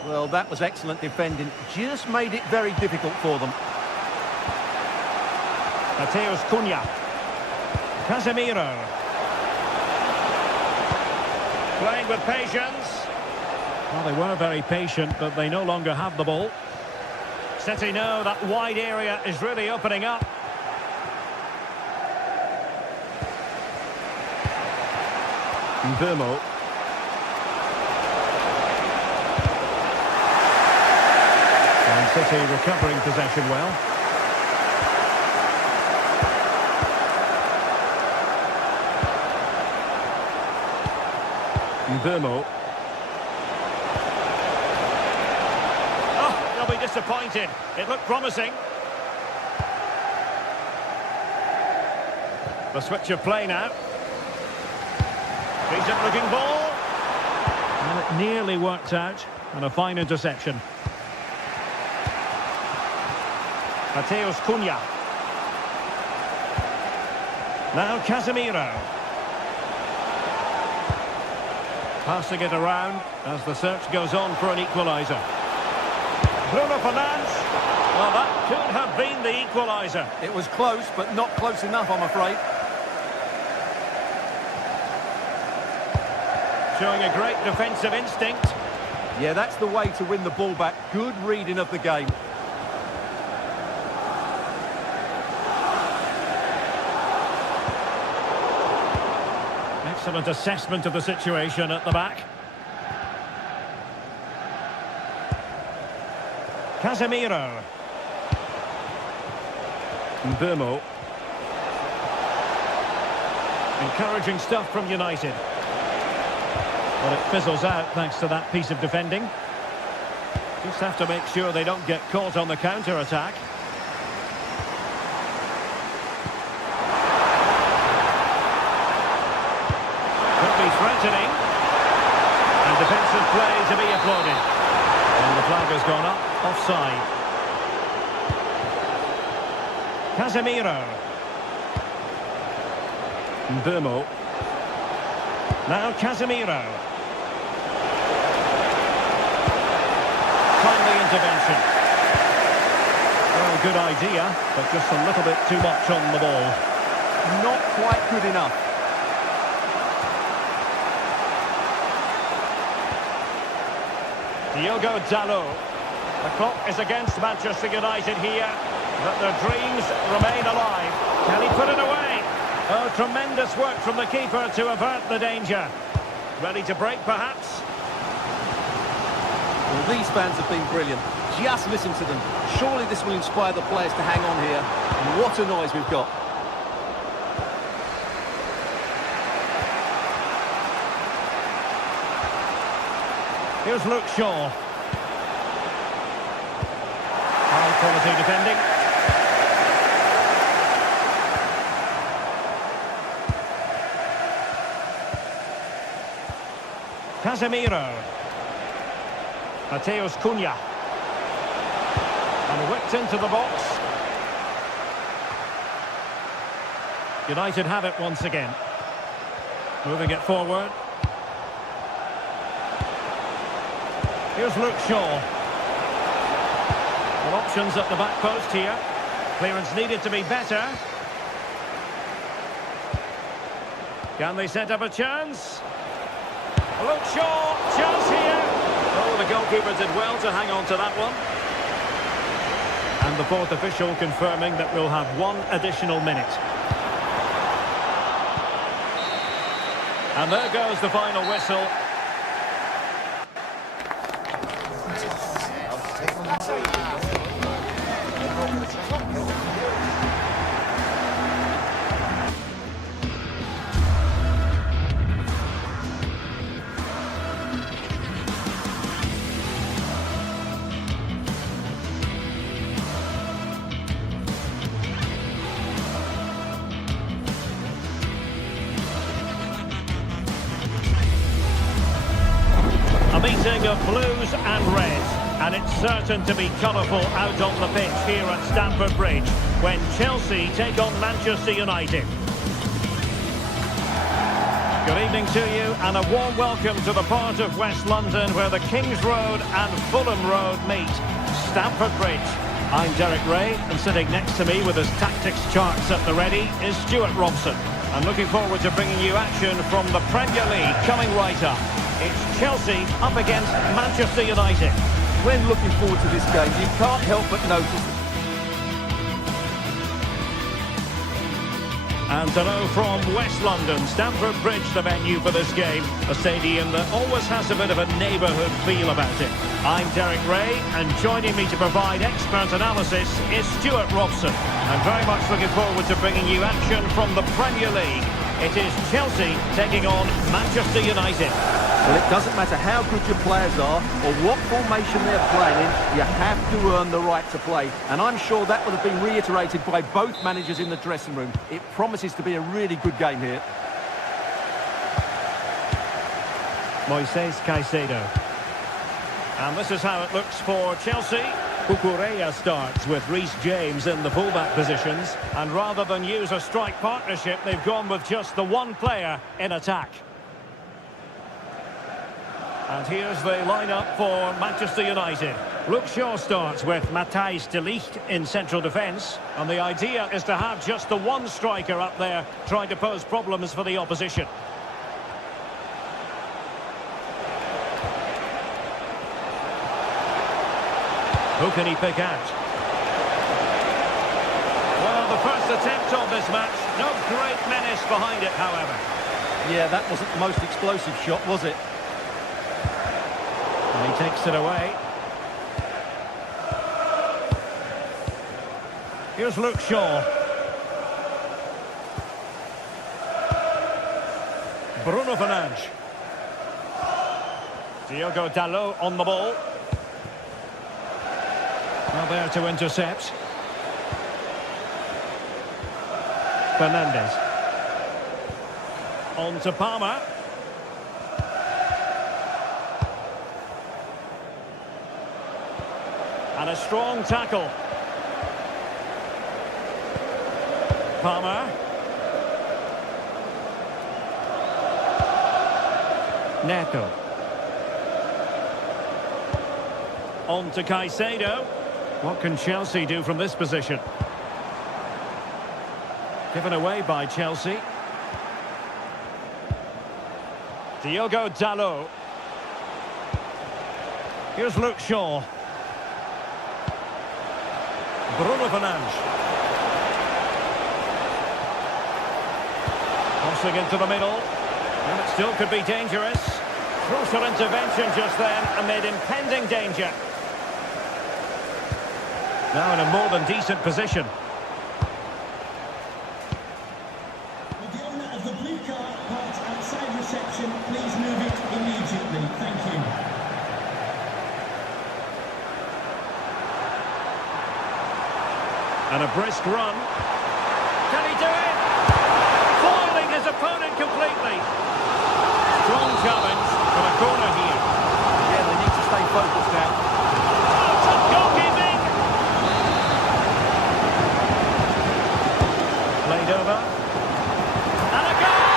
Well, that was excellent defending. Just made it very difficult for them. Mateus Cunha. Casemiro. Playing with patience. Well, they were very patient, but they no longer have the ball. City know that wide area is really opening up. Vermo. And City recovering possession well. Vermo. Oh, they'll be disappointed. It looked promising. The switch of play now. Decent looking ball. And it nearly worked out. And a fine interception. Mateus Cunha. Now Casemiro. Passing it around as the search goes on for an equaliser. Bruno Fernandes. Well, that could have been the equaliser. It was close, but not close enough, I'm afraid. Showing a great defensive instinct. Yeah, that's the way to win the ball back. Good reading of the game. Excellent assessment of the situation at the back. Casemiro. Mbeumo. Encouraging stuff from United. But it fizzles out thanks to that piece of defending. Just have to make sure they don't get caught on the counter-attack. Could be threatening. And defensive play to be applauded. And the flag has gone up, offside. Casemiro. Mbeumo. Now Casemiro. Timely intervention. Well, good idea, but just a little bit too much on the ball. Not quite good enough. Diogo Dalot. The clock is against Manchester United here, but their dreams remain alive. Can he put it away? Oh, tremendous work from the keeper to avert the danger. Ready to break, perhaps? Well, these fans have been brilliant. Just listen to them. Surely this will inspire the players to hang on here. And what a noise we've got. Here's Luke Shaw. High quality defending. Casemiro. Mateus Cunha. And whipped into the box. United have it once again. Moving it forward. Here's Luke Shaw. Well, options at the back post here. Clearance needed to be better. Can they set up a chance? Luke Shaw, chance here. Oh, the goalkeeper did well to hang on to that one. And the fourth official confirming that we'll have one additional minute. And there goes the final whistle. A meeting of blues and reds, and it's certain to be colourful out on the pitch here at Stamford Bridge when Chelsea take on Manchester United. Good evening to you and a warm welcome to the part of West London where the Kings Road and Fulham Road meet, Stamford Bridge. I'm Derek Ray, and sitting next to me with his tactics charts at the ready is Stuart Robson. I'm looking forward to bringing you action from the Premier League coming right up. It's Chelsea up against Manchester United. When looking forward to this game, you can't help but notice. And hello from West London, Stamford Bridge, the venue for this game. A stadium that always has a bit of a neighbourhood feel about it. I'm Derek Ray, and joining me to provide expert analysis is Stuart Robson. I'm very much looking forward to bringing you action from the Premier League. It is Chelsea taking on Manchester United. Well, it doesn't matter how good your players are or what formation they're playing in, you have to earn the right to play. And I'm sure that will have been reiterated by both managers in the dressing room. It promises to be a really good game here. Moises Caicedo. And this is how it looks for Chelsea. Cucurella starts with Reece James in the fullback positions. And rather than use a strike partnership, they've gone with just the one player in attack. And here's the lineup for Manchester United. Luke Shaw starts with Matthijs de Ligt in central defence. And the idea is to have just the one striker up there trying to pose problems for the opposition. Who can he pick out? Well, the first attempt on this match. No great menace behind it, however. Yeah, that wasn't the most explosive shot, was it? And he takes it away. Here's Luke Shaw. Bruno Fernandes. Diogo Dalot on the ball. Well, there to intercept. Fernandes. On to Palmer. And a strong tackle. Palmer. Neto. On to Caicedo. What can Chelsea do from this position? Given away by Chelsea. Diogo Dalot. Here's Luke Shaw. Bruno Fernandes. Crossing into the middle. And it still could be dangerous. Crucial intervention just then amid impending danger. Now in a more than decent position. With the owner of the blue car parked outside reception, please move it immediately. Thank you. And a brisk run. Can he do it? Foiling his opponent completely. Strong challenge from a corner here. Yeah, they need to stay focused now. Oh, top goalkeeping! Played over. And a goal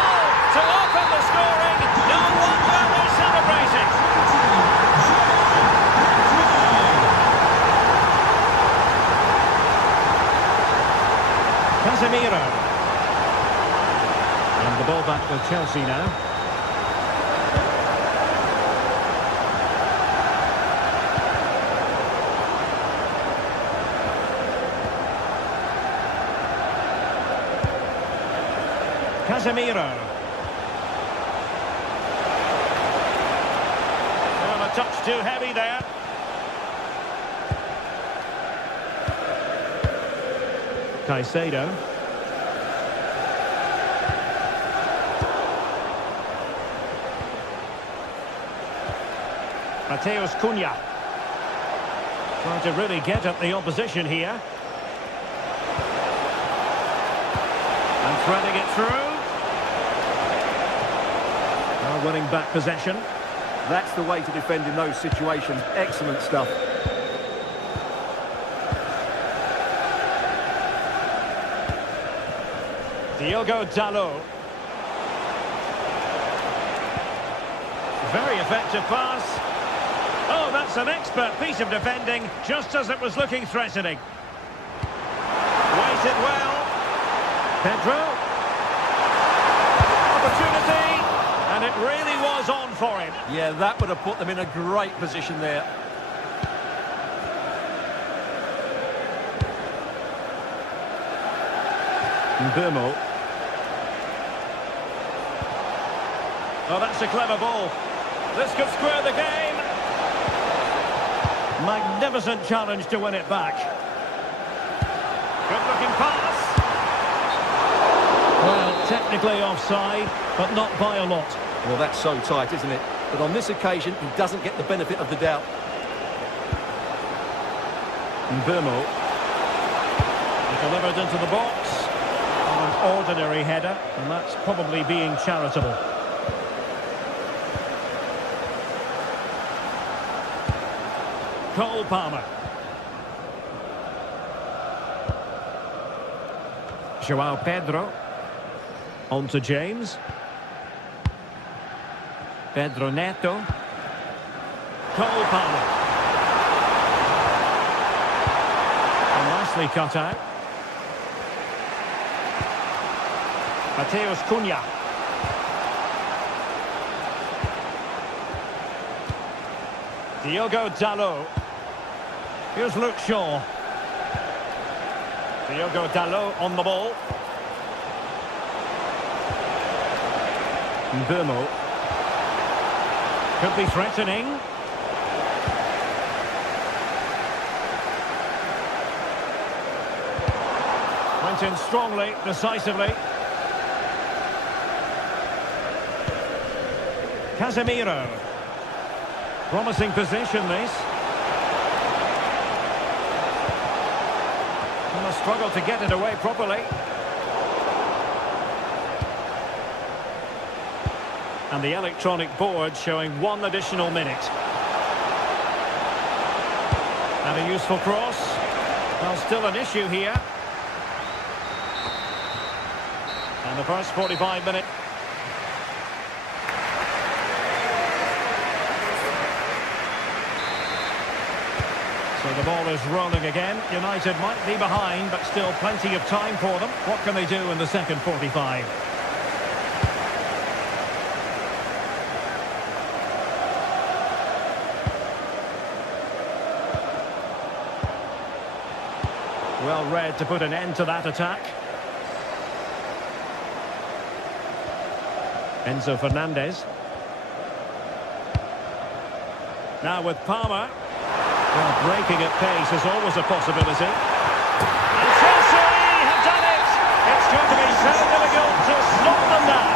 to open the scoring. No wonder they're celebrating. Casemiro. And the ball back with Chelsea now. Casemiro. Well, a touch too heavy there. Caicedo. Mateus Cunha. Trying to really get at the opposition here. And threading it through. Now winning back possession. That's the way to defend in those situations. Excellent stuff. Diogo Dalot. Very effective pass. Oh, that's an expert piece of defending, just as it was looking threatening. Waited well. Pedro. Opportunity. And it really was on for him. Yeah, that would have put them in a great position there. Mbeumo. Oh, that's a clever ball. This could square the game. Magnificent challenge to win it back. Good-looking pass. Well, technically offside, but not by a lot. Well, that's so tight, isn't it? But on this occasion, he doesn't get the benefit of the doubt. Mbeumo. Delivered into the box. An ordinary header, and that's probably being charitable. Cole Palmer. Joao Pedro. On to James. Pedro Neto. Cole Palmer. And nicely cut out. Mateus Cunha. Diogo Dalot. Here's Luke Shaw. Diogo Dalot on the ball. Mbeumo. Could be threatening. Went in strongly, decisively. Casemiro. Promising position, this. And a struggle to get it away properly. And the electronic board showing 1 additional minute. And a useful cross. Well, still an issue here. And the first 45 minutes. So the ball is rolling again. United might be behind, but still plenty of time for them. What can they do in the second 45? Well read to put an end to that attack. Enzo Fernandez. Now with Palmer. Well, breaking at pace is always a possibility. And Chelsea have done it! It's going to be so difficult to stop them now.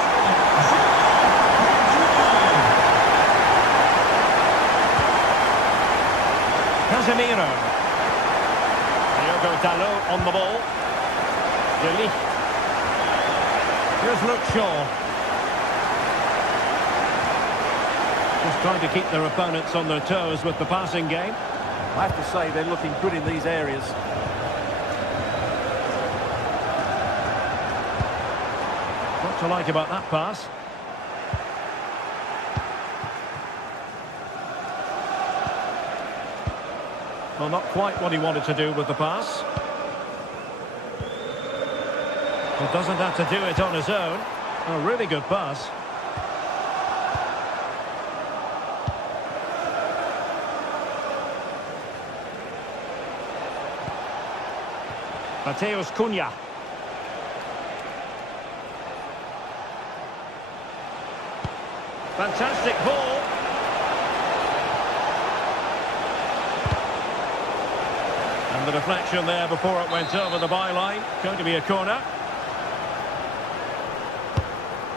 Casemiro. Diogo Dalot on the ball. De Ligt. Here's Luke Shaw. Just trying to keep their opponents on their toes with the passing game. I have to say they're looking good in these areas. What to like about that pass? Well, not quite what he wanted to do with the pass. He doesn't have to do it on his own. A really good pass. Mateus Cunha. Fantastic ball. And the deflection there before it went over the byline. Going to be a corner.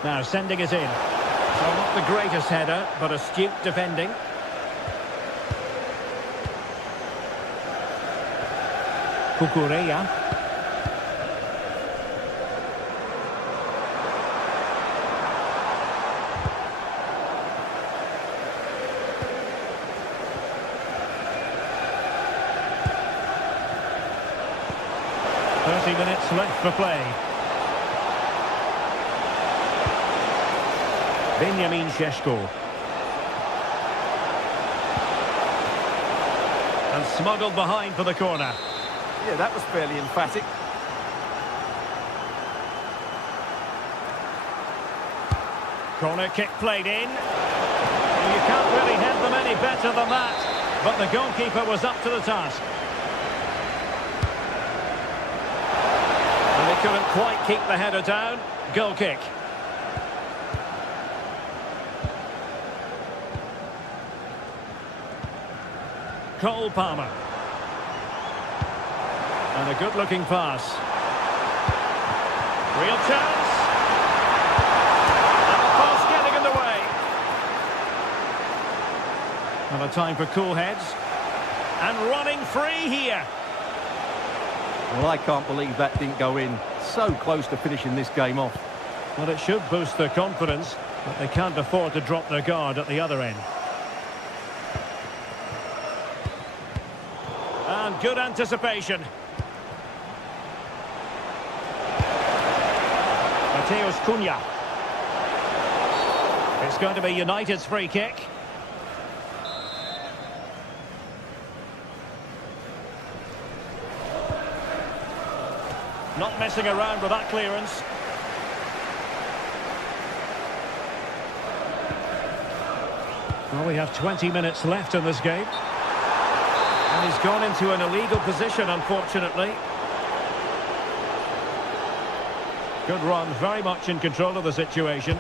Now sending it in. So not the greatest header, but astute defending. Cucurella. 30 minutes left for play. Benjamin Šeško. And smuggled behind for the corner. Yeah, that was fairly emphatic. Corner kick played in. Well, you can't really head them any better than that. But the goalkeeper was up to the task. And they couldn't quite keep the header down. Goal kick. Cole Palmer. And a good-looking pass. Real chance. And the pass getting in the way. And a time for cool heads. And running free here. Well, I can't believe that didn't go in. So close to finishing this game off. Well, it should boost their confidence, but they can't afford to drop their guard at the other end. And good anticipation. Mateus Cunha. It's going to be United's free kick. Not messing around with that clearance. Well, we have 20 minutes left in this game. And he's gone into an illegal position, unfortunately. Good run, very much in control of the situation.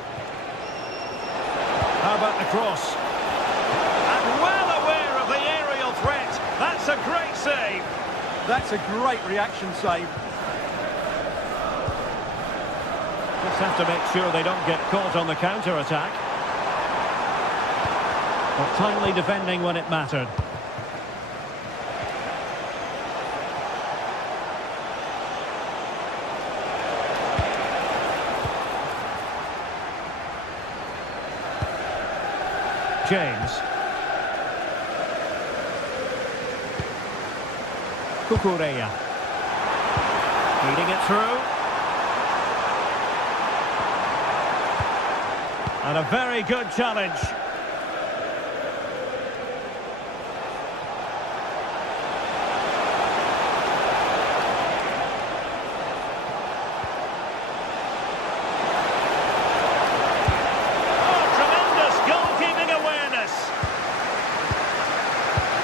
How about the cross? And well aware of the aerial threat. That's a great save. That's a great reaction save. Just have to make sure they don't get caught on the counter-attack. But timely defending when it mattered. James. Cucurella. Feeding it through. And a very good challenge.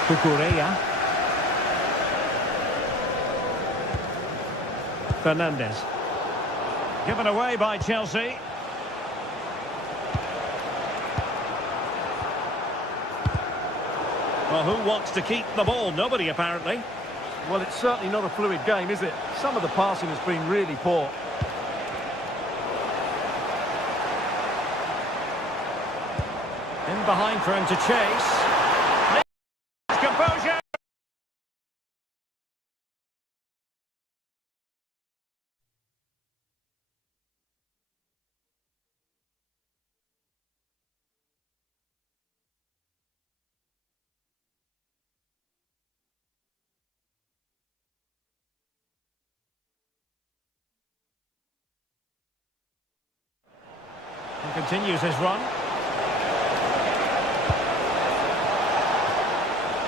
Cucurella. Fernandez. Given away by Chelsea. Well, who wants to keep the ball? Nobody, apparently. Well, it's certainly not a fluid game, is it? Some of the passing has been really poor. In behind for him to chase. Composure. He continues his run.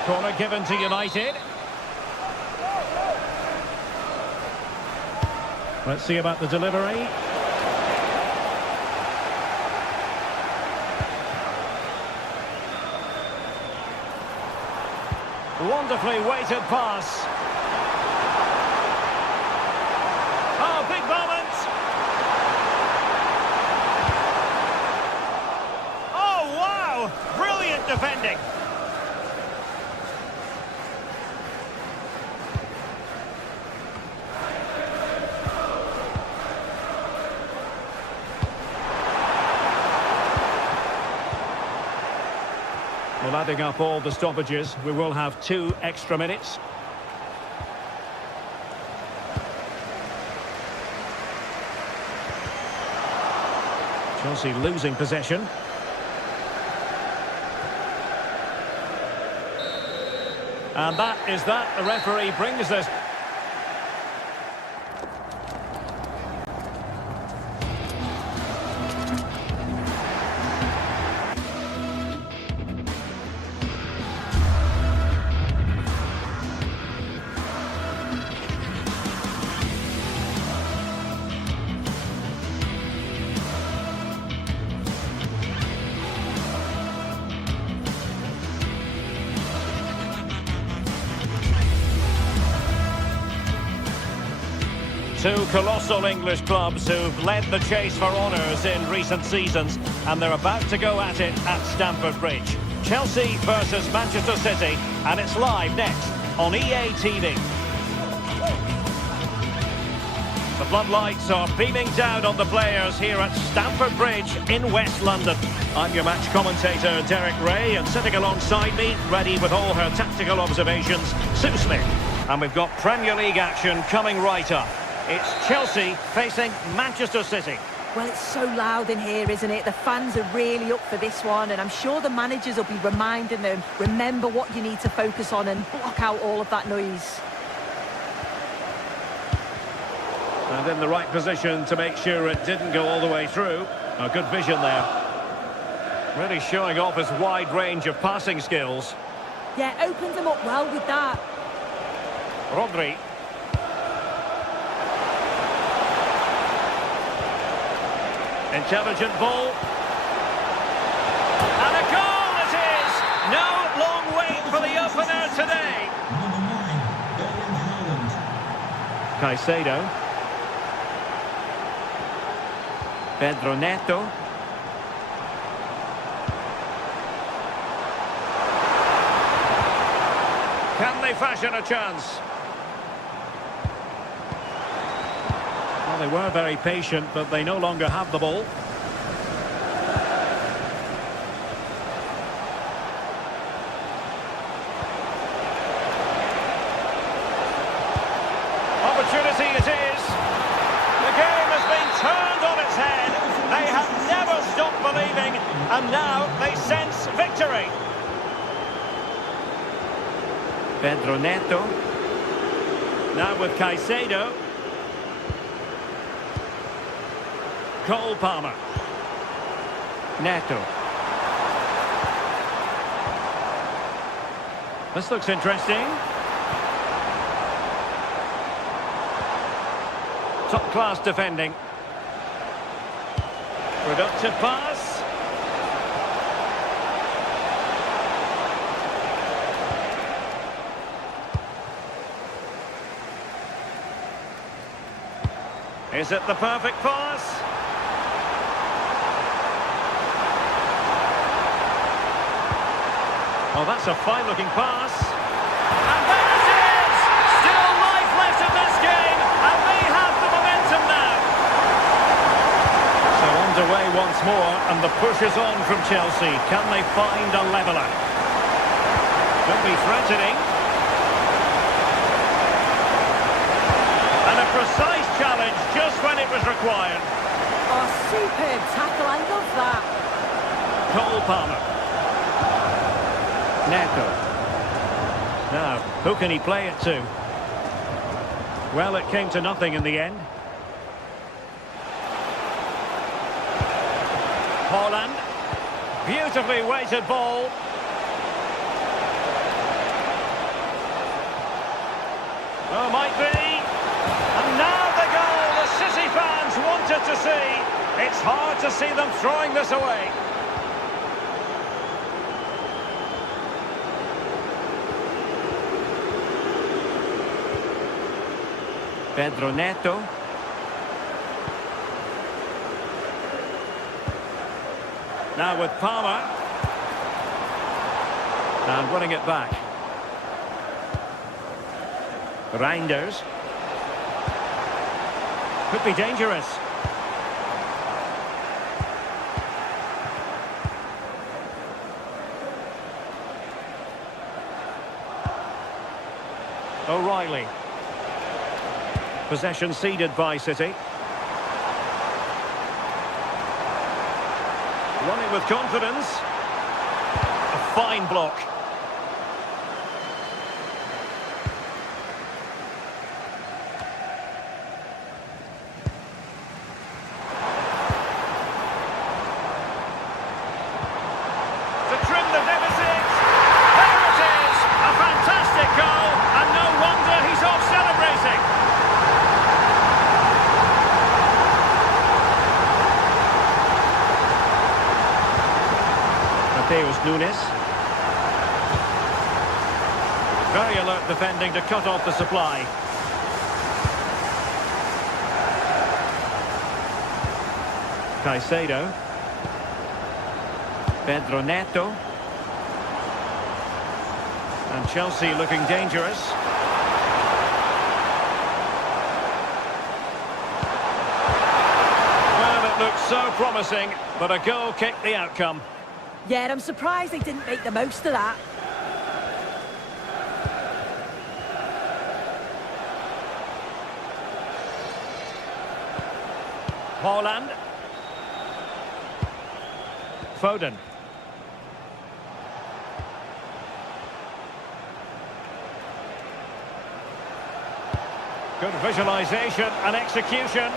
Corner given to United. Let's see about the delivery. Wonderfully weighted pass. Oh, big moment. Oh, wow. Brilliant defending. Well, adding up all the stoppages, we will have 2 extra minutes. Chelsea losing possession. And that is that. The referee brings us. Two colossal English clubs who've led the chase for honours in recent seasons, and they're about to go at it at Stamford Bridge. Chelsea versus Manchester City, and it's live next on EA TV. The floodlights are beaming down on the players here at Stamford Bridge in West London. I'm your match commentator, Derek Ray, and sitting alongside me, ready with all her tactical observations, Sue Smith. And we've got Premier League action coming right up. It's Chelsea facing Manchester City. Well, it's so loud in here, isn't it? The fans are really up for this one, and I'm sure the managers will be reminding them, remember what you need to focus on and block out all of that noise. And in the right position to make sure it didn't go all the way through. A good vision there. Really showing off his wide range of passing skills. Yeah, opened him up well with that. Rodri. Intelligent ball. And a goal it is! No long wait for the opener today. Number 9, Erling Haaland. Caicedo. Pedro Neto. Can they fashion a chance? Well, they were very patient, but they no longer have the ball. Opportunity it is. The game has been turned on its head. They have never stopped believing, and now they sense victory. Pedro Neto. Now with Caicedo. Cole Palmer. Neto. This looks interesting. Top-class defending. Productive pass. Is it the perfect pass? Oh, that's a fine-looking pass. And there it is! Still life left in this game, and they have the momentum now. So underway once more, and the push is on from Chelsea. Can they find a leveller? Could be threatening. And a precise challenge just when it was required. Oh, superb tackle, I love that. Cole Palmer. Neto. Now, who can he play it to? Well, it came to nothing in the end. Haaland. Beautifully weighted ball. Oh, might be. And now the goal the City fans wanted to see. It's hard to see them throwing this away. Pedro Neto. Now with Palmer. And winning it back. Reinders. Could be dangerous. O'Reilly. Possession ceded by City. Running with confidence. A fine block. To trim the deficit. There it is. A fantastic goal. And no wonder he's off celebrating. Nunes. Very alert defending to cut off the supply. Caicedo. Pedro Neto. And Chelsea looking dangerous. Well, it looks so promising, but a goal kicked the outcome. Yeah, I'm surprised they didn't make the most of that. Haaland. Foden. Good visualisation and execution.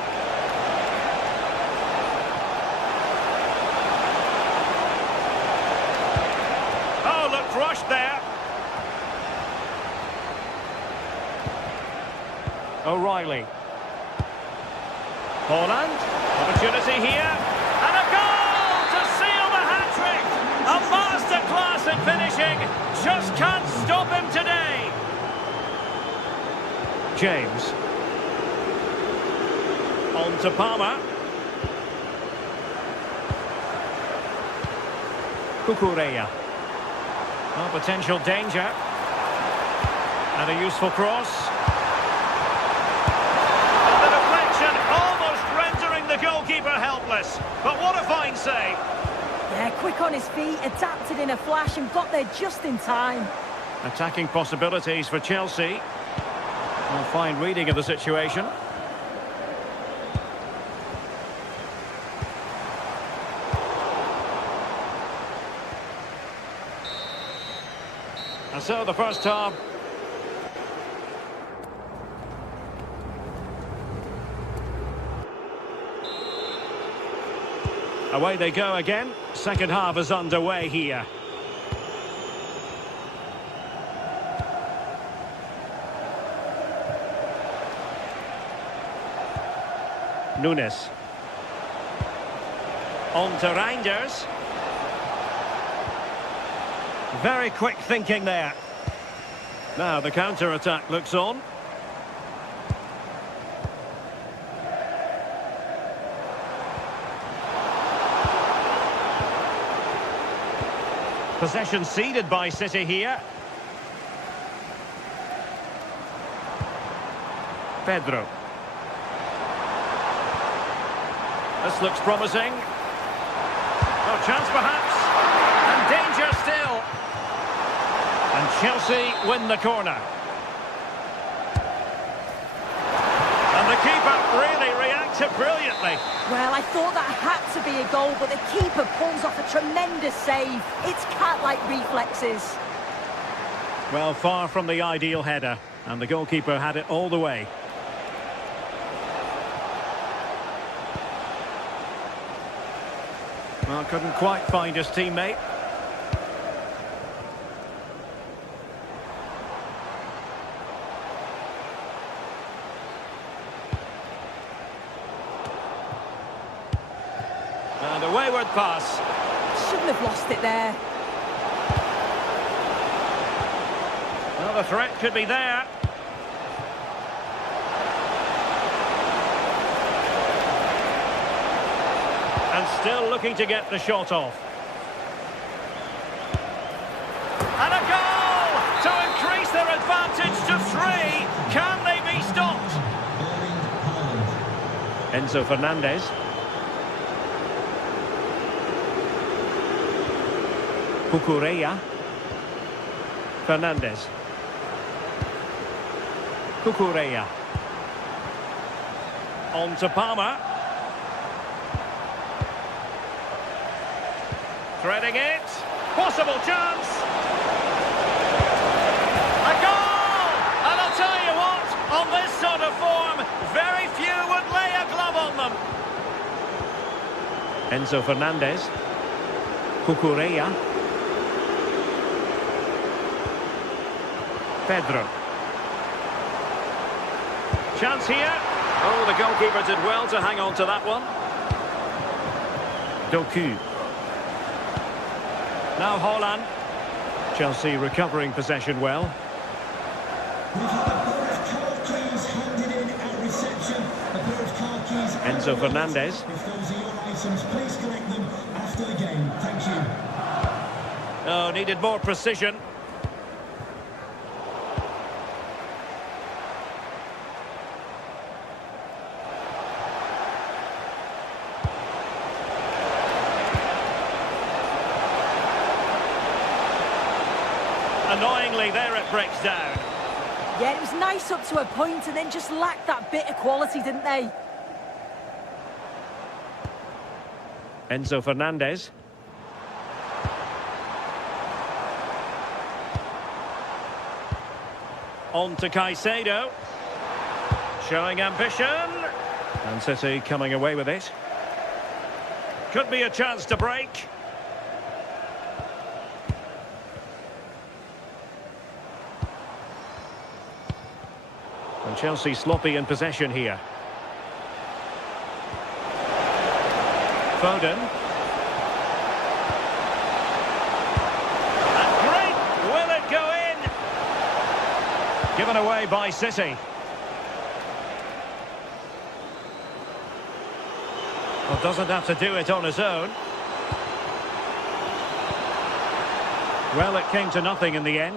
Oh, looked rushed there. O'Reilly. Holland. Opportunity here. And a goal to seal the hat-trick. A masterclass in finishing. Just can't stop him today. James. On to Palmer. Cucurella. Oh, potential danger. And a useful cross. And the deflection almost rendering the goalkeeper helpless. But what a fine save. Yeah, quick on his feet, adapted in a flash and got there just in time. Attacking possibilities for Chelsea. Well, fine reading of the situation. And so the first half. Away they go again. Second half is underway here. Nunes. On to Reinders. Very quick thinking there. Now the counter-attack looks on. Possession ceded by City here. Pedro. This looks promising. No chance perhaps. And danger still. And Chelsea win the corner. And the keeper really reacted brilliantly. Well, I thought that had to be a goal, but the keeper pulls off a tremendous save. It's cat-like reflexes. Well, far from the ideal header. And the goalkeeper had it all the way. Well, couldn't quite find his teammate. And a wayward pass. Shouldn't have lost it there. Well, the threat could be there. And still looking to get the shot off. And a goal to increase their advantage to 3. Can they be stopped? Enzo Fernandez. Cucurella. Fernandez. Cucurella. On to Palmer. Threading it. Possible chance. A goal! And I'll tell you what, on this sort of form, very few would lay a glove on them. Enzo Fernandez. Cucurella. Pedro. Chance here. Oh, the goalkeeper did well to hang on to that one. Doku. Now Holland. Chelsea recovering possession well. We've had a pair of car keys handed in at reception. A pair of car keys. Enzo Fernandez. If those are your items, please collect them after the game. Thank you. Oh, needed more precision. Annoyingly, there it breaks down. Yeah, it was nice up to a point and then just lacked that bit of quality, didn't they? Enzo Fernandez. On to Caicedo. Showing ambition. And City coming away with it. Could be a chance to break. And Chelsea sloppy in possession here. Foden. And great! Will it go in? Given away by City. Well, doesn't have to do it on his own. Well, it came to nothing in the end.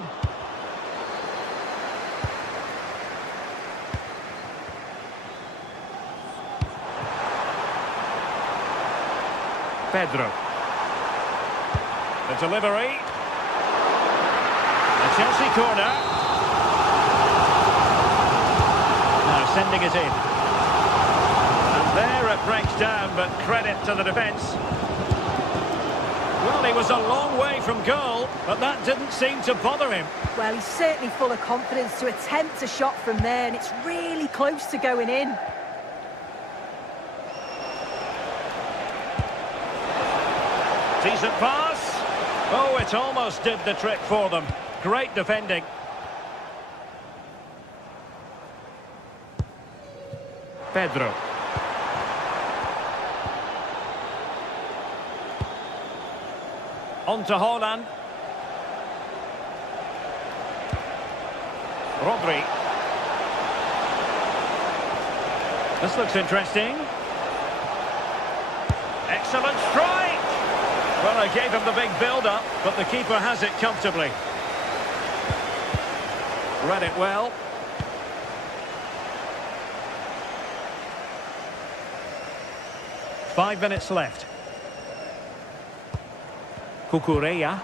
Pedro. The delivery. A Chelsea corner. Now sending it in. And there it breaks down, but credit to the defence. Well, he was a long way from goal, but that didn't seem to bother him. Well, he's certainly full of confidence to attempt a shot from there, and it's really close to going in. Decent pass. Oh, it almost did the trick for them. Great defending. Pedro. On to Haaland. Rodri. This looks interesting. Excellent strike. Well, I gave him the big build-up, but the keeper has it comfortably. Read it well. Five minutes left. Cucurella.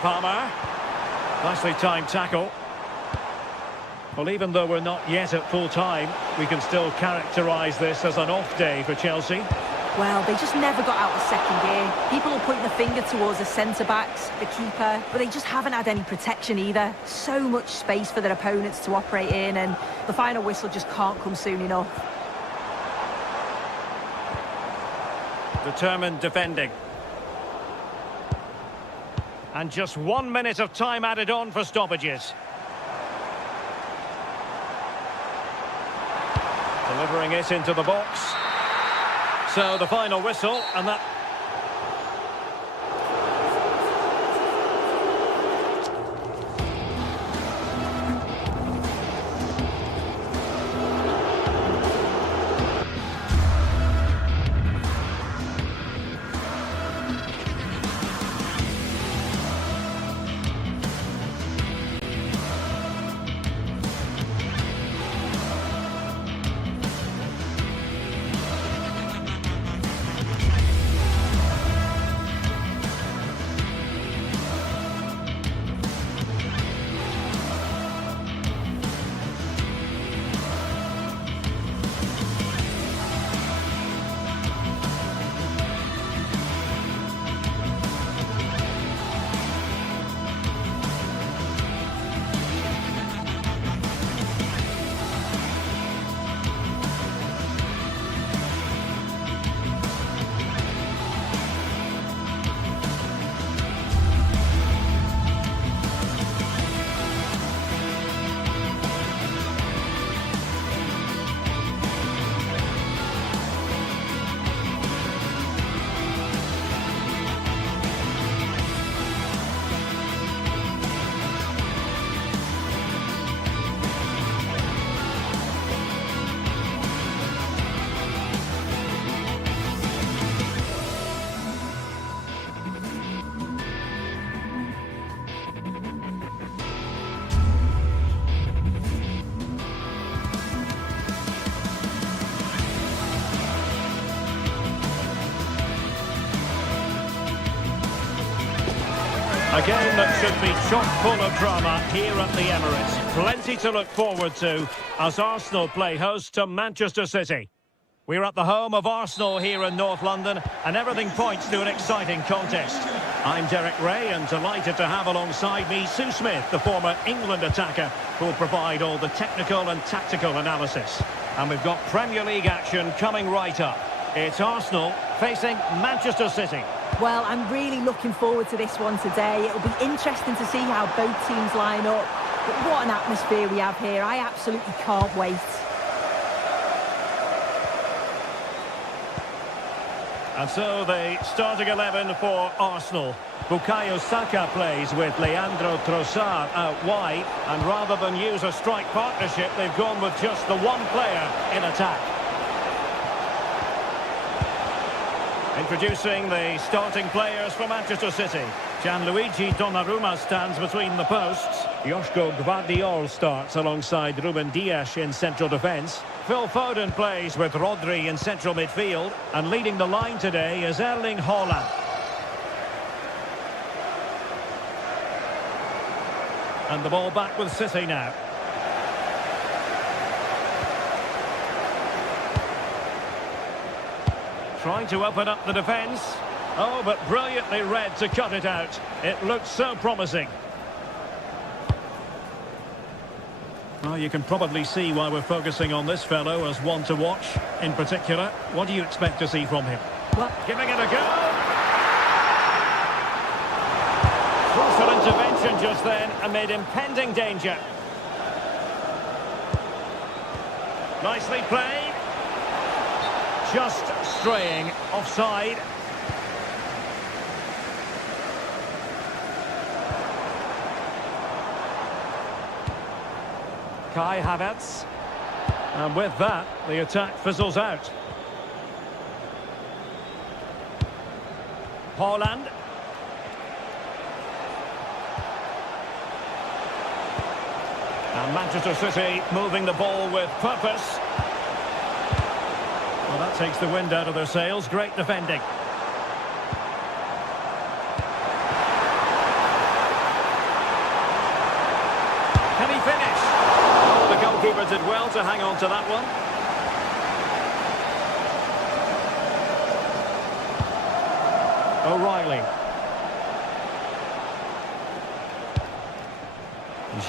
Palmer. Nicely timed tackle. Well, even though we're not yet at full time, we can still characterise this as an off day for Chelsea. Well, they just never got out of second gear. People will point the finger towards the centre-backs, the keeper, but they just haven't had any protection either. So much space for their opponents to operate in, and the final whistle just can't come soon enough. Determined defending. And just 1 minute of time added on for stoppages. Delivering it into the box. So the final whistle, and that... A game that should be chock full of drama here at the Emirates. Plenty to look forward to as Arsenal play host to Manchester City. We're at the home of Arsenal here in North London, and everything points to an exciting contest. I'm Derek Ray, and delighted to have alongside me Sue Smith, the former England attacker, who will provide all the technical and tactical analysis. And we've got Premier League action coming right up. It's Arsenal facing Manchester City. Well, I'm really looking forward to this one today. It'll be interesting to see how both teams line up. But what an atmosphere we have here. I absolutely can't wait. And so the starting 11 for Arsenal. Bukayo Saka plays with Leandro Trossard out wide, and rather than use a strike partnership, they've gone with just the one player in attack. Introducing the starting players for Manchester City. Gianluigi Donnarumma stands between the posts. Joško Gvardiol starts alongside Ruben Dias in central defence. Phil Foden plays with Rodri in central midfield. And leading the line today is Erling Haaland. And the ball back with City now. Trying to open up the defence. Oh, but brilliantly read to cut it out. It looked so promising. Well, you can probably see why we're focusing on this fellow as one to watch. In particular, what do you expect to see from him? Well, Giving it a go. Crucial intervention just then amid impending danger. Nicely played. Just straying offside. Kai Havertz. And with that, the attack fizzles out. Haaland. And Manchester City moving the ball with purpose. Well, that takes the wind out of their sails. Great defending. Can he finish? Oh, the goalkeeper did well to hang on to that one. O'Reilly.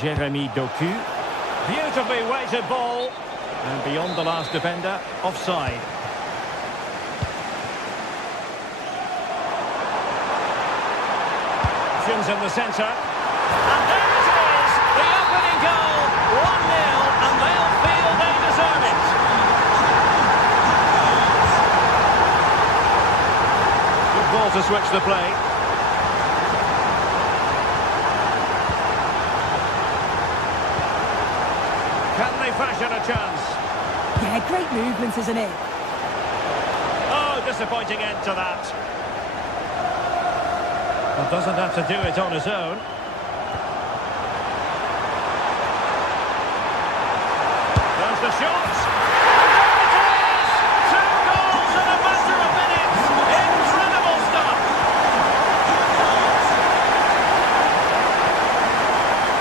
Jeremy Doku. Beautifully weighted ball. And beyond the last defender, offside. Options in the centre. And there it is! The opening goal! 1-0, and they'll feel they deserve it. Good ball to switch the play. Can they fashion a chance? yeah, great movement, isn't it? Oh, disappointing end to that. But doesn't have to do it on his own. There's the shot. And there it is! 2 goals in a matter of minutes. Incredible stuff.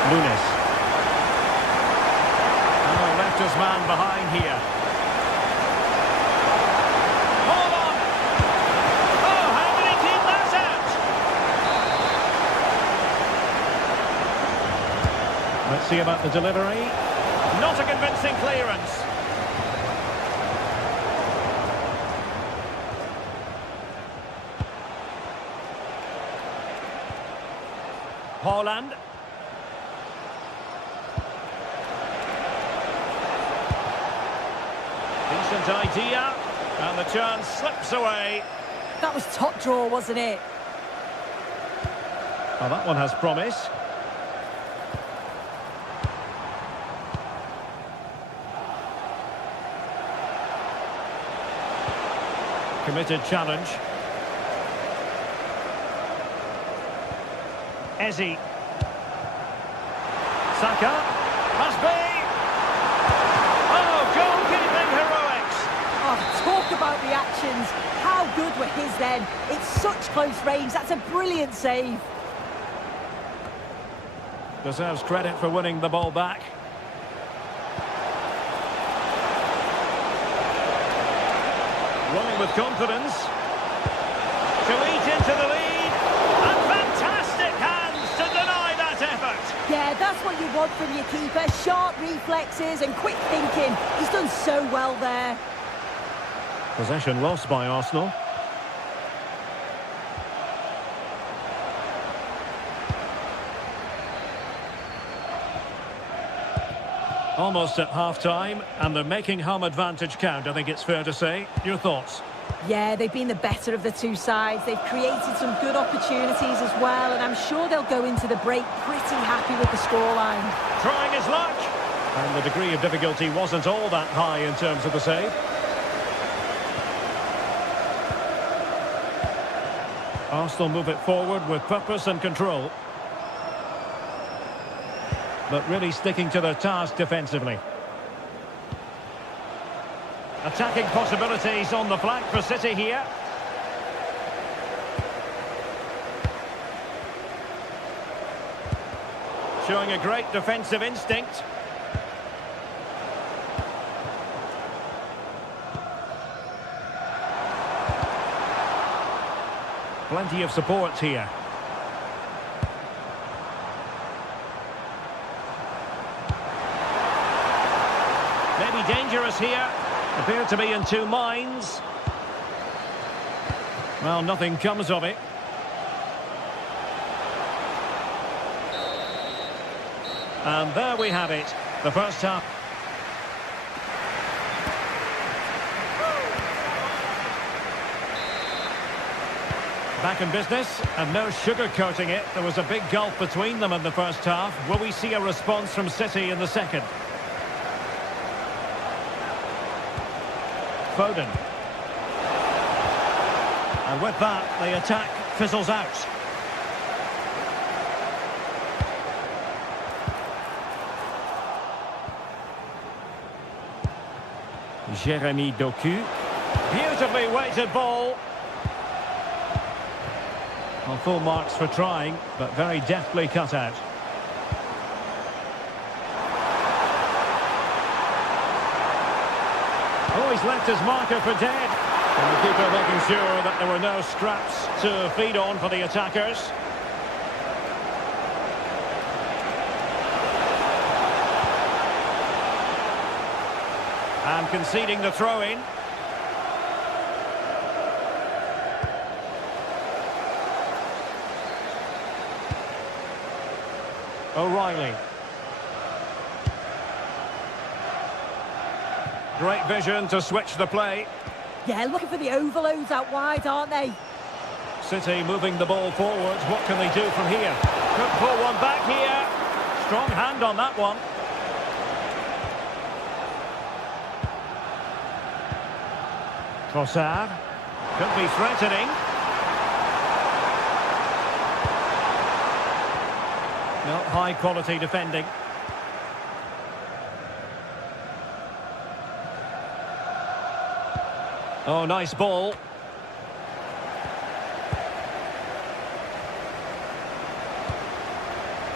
Nunes. Oh, left his man behind here. Hold on. Oh, how did he keep that out? Let's see about the delivery. Not a convincing clearance. Haaland. Decent idea. And the chance slips away. That was top draw, wasn't it? Oh, that one has promise. Committed challenge. Eze. Saka. Must be. Oh, goalkeeping heroics. Oh, talk about the actions. How good were his then? It's such close range. That's a brilliant save. Deserves credit for winning the ball back. Running with confidence. To eat into the lead. And Yeah, that's what you want from your keeper. Sharp reflexes and quick thinking. He's done so well there. Possession lost by Arsenal. Almost at half-time, and they're making home advantage count, I think it's fair to say. Your thoughts? Yeah, they've been the better of the two sides. They've created some good opportunities as well, and I'm sure they'll go into the break pretty happy with the scoreline. Trying his luck! And the degree of difficulty wasn't all that high in terms of the save. Arsenal move it forward with purpose and control. But really sticking to their task defensively. Attacking possibilities on the flank for City here. Showing a great defensive instinct. Plenty of support here. Maybe dangerous here. Appear to be in two minds. Well, nothing comes of it. And there we have it. The first half. Back in business, and no sugarcoating it. There was a big gulf between them in the first half. Will we see a response from City in the second? Foden. And with that, the attack fizzles out. Jeremy Doku. Beautifully weighted ball. Well, full marks for trying, but very deftly cut out. Oh, he's left his marker for dead. And the keeper making sure that there were no scraps to feed on for the attackers. And conceding the throw-in. O'Reilly. Great vision to switch the play. Yeah, looking for the overloads out wide, aren't they? City moving the ball forward. What can they do from here? Could pull one back here. Strong hand on that one. Trossard. Could be threatening. No, high quality defending. Oh, nice ball.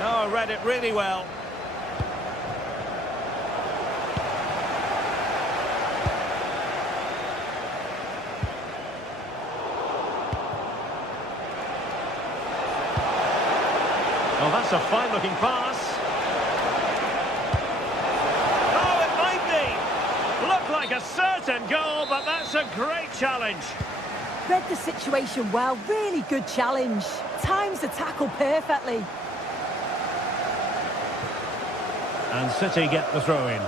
Oh, read it really well. Oh, that's a fine-looking pass. Oh, it might be. Looked like a certain goal, but that's a great challenge. Read the situation well. Really good challenge. Times the tackle perfectly. And City get the throw-in.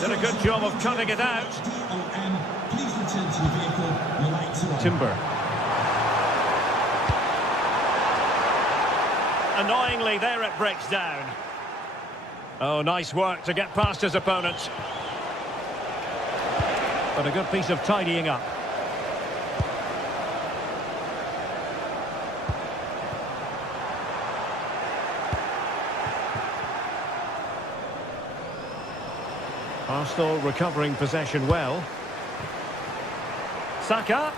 Did a good job of cutting it out. Please return to your vehicle. Your lights are on. Timber. Annoyingly, there it breaks down. Oh, nice work to get past his opponent. But a good piece of tidying up. Arsenal recovering possession well. Saka.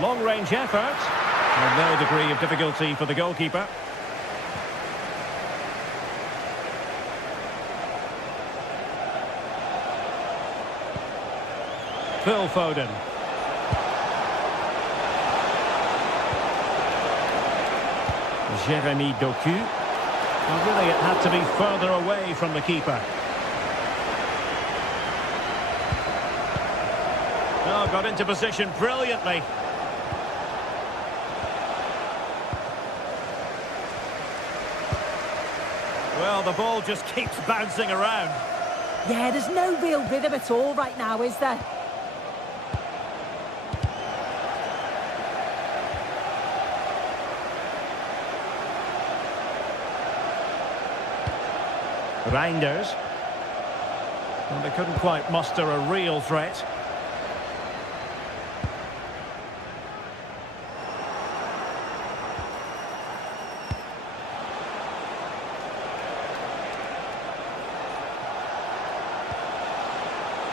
Long-range effort. And no degree of difficulty for the goalkeeper. Phil Foden. Jeremy Doku. Well, really, it had to be further away from the keeper. Oh, got into position brilliantly. Well, the ball just keeps bouncing around. Yeah, there's no real rhythm at all right now, is there? Reinders. Well, they couldn't quite muster a real threat.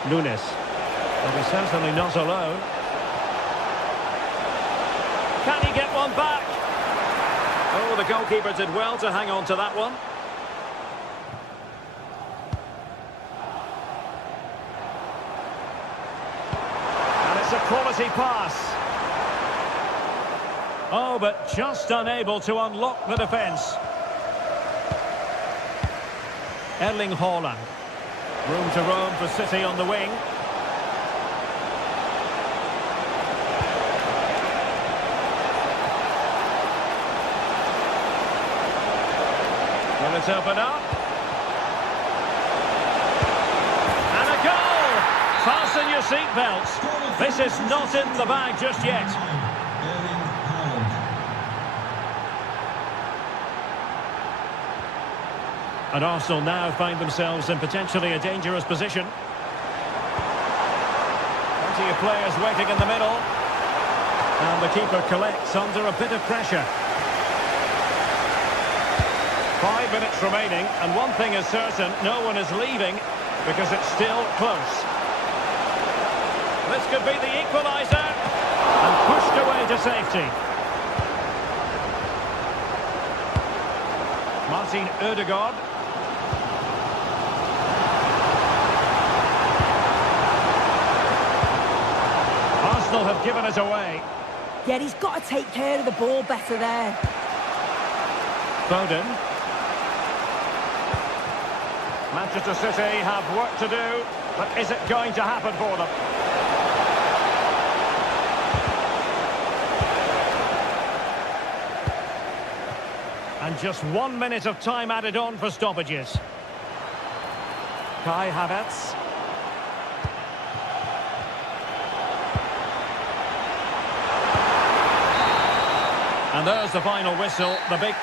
Nunes. Well, he's certainly not alone. Can he get one back? Oh, the goalkeeper did well to hang on to that one. And it's a quality pass. Oh, but just unable to unlock the defence. Erling Haaland. Room to roam for City on the wing. Will it open up? And a goal! Fasten your seatbelts. This is not in the bag just yet. And Arsenal now find themselves in potentially a dangerous position. Plenty of players waiting in the middle. And the keeper collects under a bit of pressure. 5 minutes remaining, and one thing is certain, no one is leaving because it's still close. This could be the equaliser. And pushed away to safety. Martin Ødegaard. Arsenal have given it away. Yeah, he's got to take care of the ball better there. Foden. Manchester City have work to do, but is it going to happen for them? And just 1 minute of time added on for stoppages. Kai Havertz. And there's the final whistle, the big...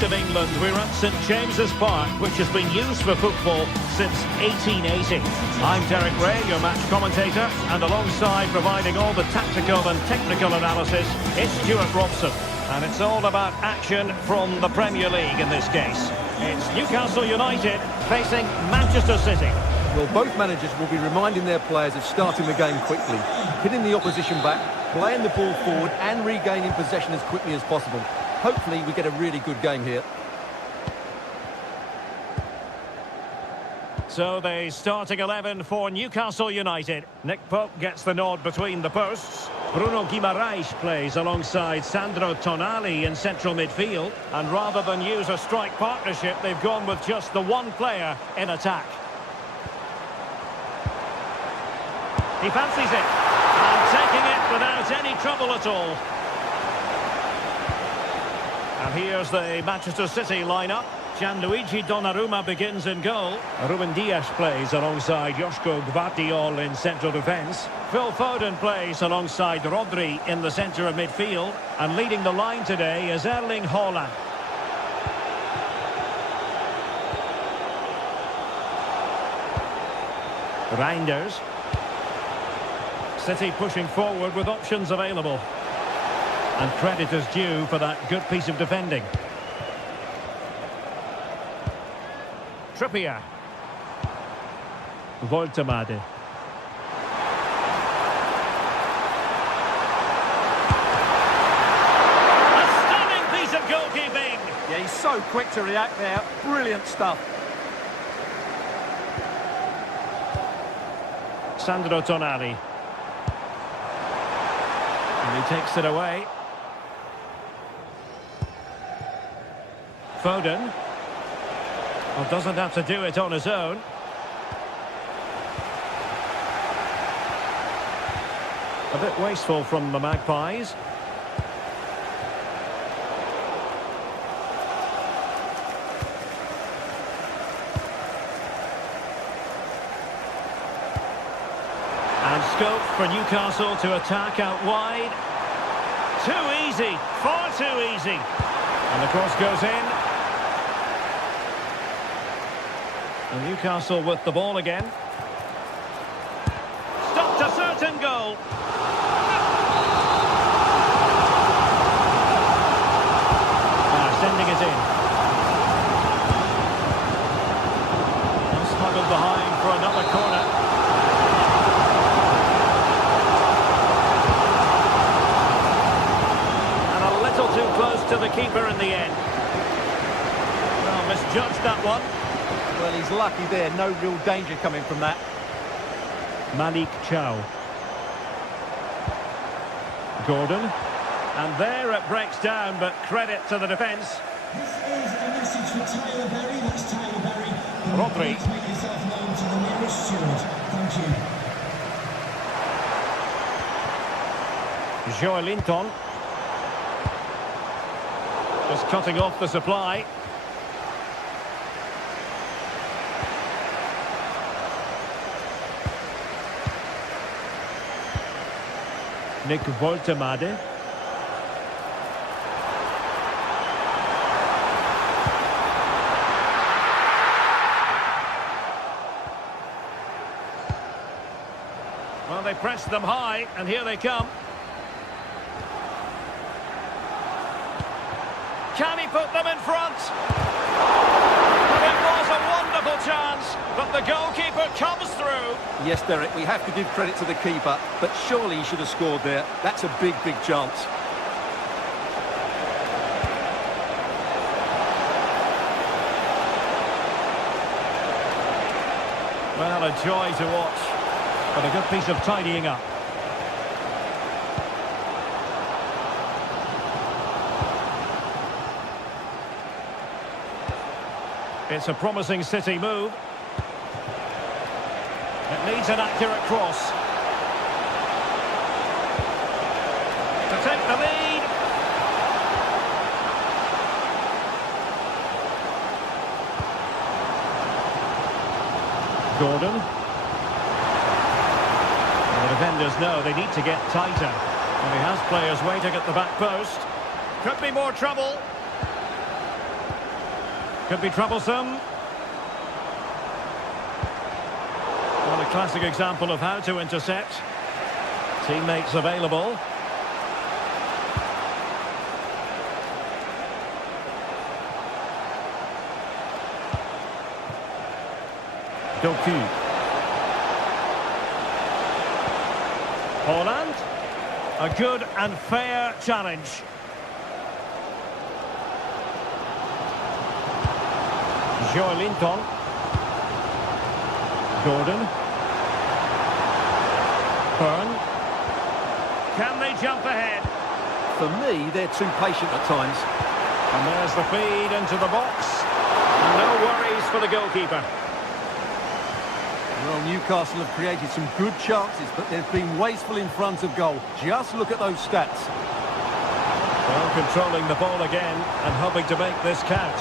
Of England, we're at St James's Park, which has been used for football since 1880. I'm Derek Ray, your match commentator, and alongside providing all the tactical and technical analysis, it's Stuart Robson. And it's all about action from the Premier League in this case. It's Newcastle United facing Manchester City. Well, both managers will be reminding their players of starting the game quickly, hitting the opposition back, playing the ball forward and regaining possession as quickly as possible. Hopefully we get a really good game here. So the starting 11 for Newcastle United. Nick Pope gets the nod between the posts. Bruno Guimaraes plays alongside Sandro Tonali in central midfield. And rather than use a strike partnership, they've gone with just the one player in attack. He fancies it. And taking it without any trouble at all. And here's the Manchester City lineup. Gianluigi Donnarumma begins in goal. Ruben Dias plays alongside Joško Gvardiol in central defence. Phil Foden plays alongside Rodri in the centre of midfield. And leading the line today is Erling Haaland. Reinders. City pushing forward with options available. And credit is due for that good piece of defending. Trippier. Voltemade. A stunning piece of goalkeeping. Yeah, he's so quick to react there. Brilliant stuff. Sandro Tonali. And he takes it away. Foden. Well, doesn't have to do it on his own. A bit wasteful from the Magpies. And scope for Newcastle to attack out wide. Too easy, far too easy. And the cross goes in. And Newcastle with the ball again. Stopped a certain goal. Sending it in. Smuggled behind for another corner. And a little too close to the keeper in the end. Well, misjudged that one. Well, he's lucky there. No real danger coming from that. Malik Chow. Gordon. And there it breaks down, but credit to the defence. This is a message for Tyler Berry. That's Tyler Berry. Rodri. Please make yourself known to the nearest steward. Thank you. Joe Linton. Just cutting off the supply. Nick Voltemade. Well, they pressed them high, and here they come. Can he put them in front? It was a wonderful chance, but the goalkeeper comes through. Yes, Derek, we have to give credit to the keeper, but surely he should have scored there. That's a big, big chance. Well, a joy to watch, but a good piece of tidying up. It's a promising City move. It needs an accurate cross. To take the lead. Gordon. And the defenders know they need to get tighter. And he has players waiting at the back post. Could be more trouble. Could be troublesome. Well, a classic example of how to intercept. Teammates available. Doku. Haaland. A good and fair challenge. Joe Linton. Gordon. Byrne. Can they jump ahead? For me, they're too patient at times. And there's the feed into the box. And no worries for the goalkeeper. Well, Newcastle have created some good chances, but they've been wasteful in front of goal. Just look at those stats. Well, controlling the ball again and hoping to make this count.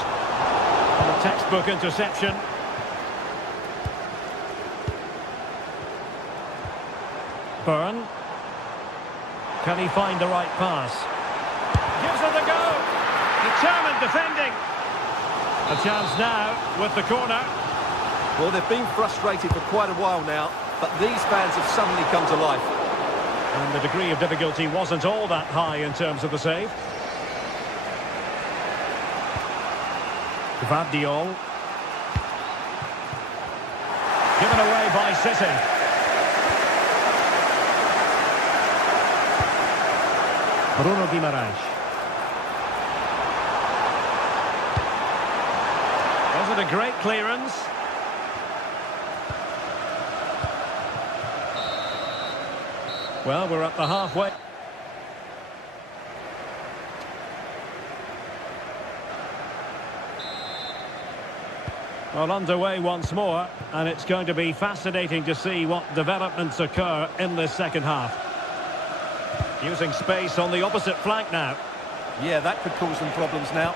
And a textbook interception. Byrne. Can he find the right pass? Gives it a go. Determined defending. A chance now with the corner. Well, they've been frustrated for quite a while now, but these fans have suddenly come to life. And the degree of difficulty wasn't all that high in terms of the save. Gvardiol. Given away by City. Bruno Guimaraes. Was it a great clearance? Well, we're at the halfway. Well, underway once more, and it's going to be fascinating to see what developments occur in this second half. Using space on the opposite flank now. Yeah, that could cause them problems now.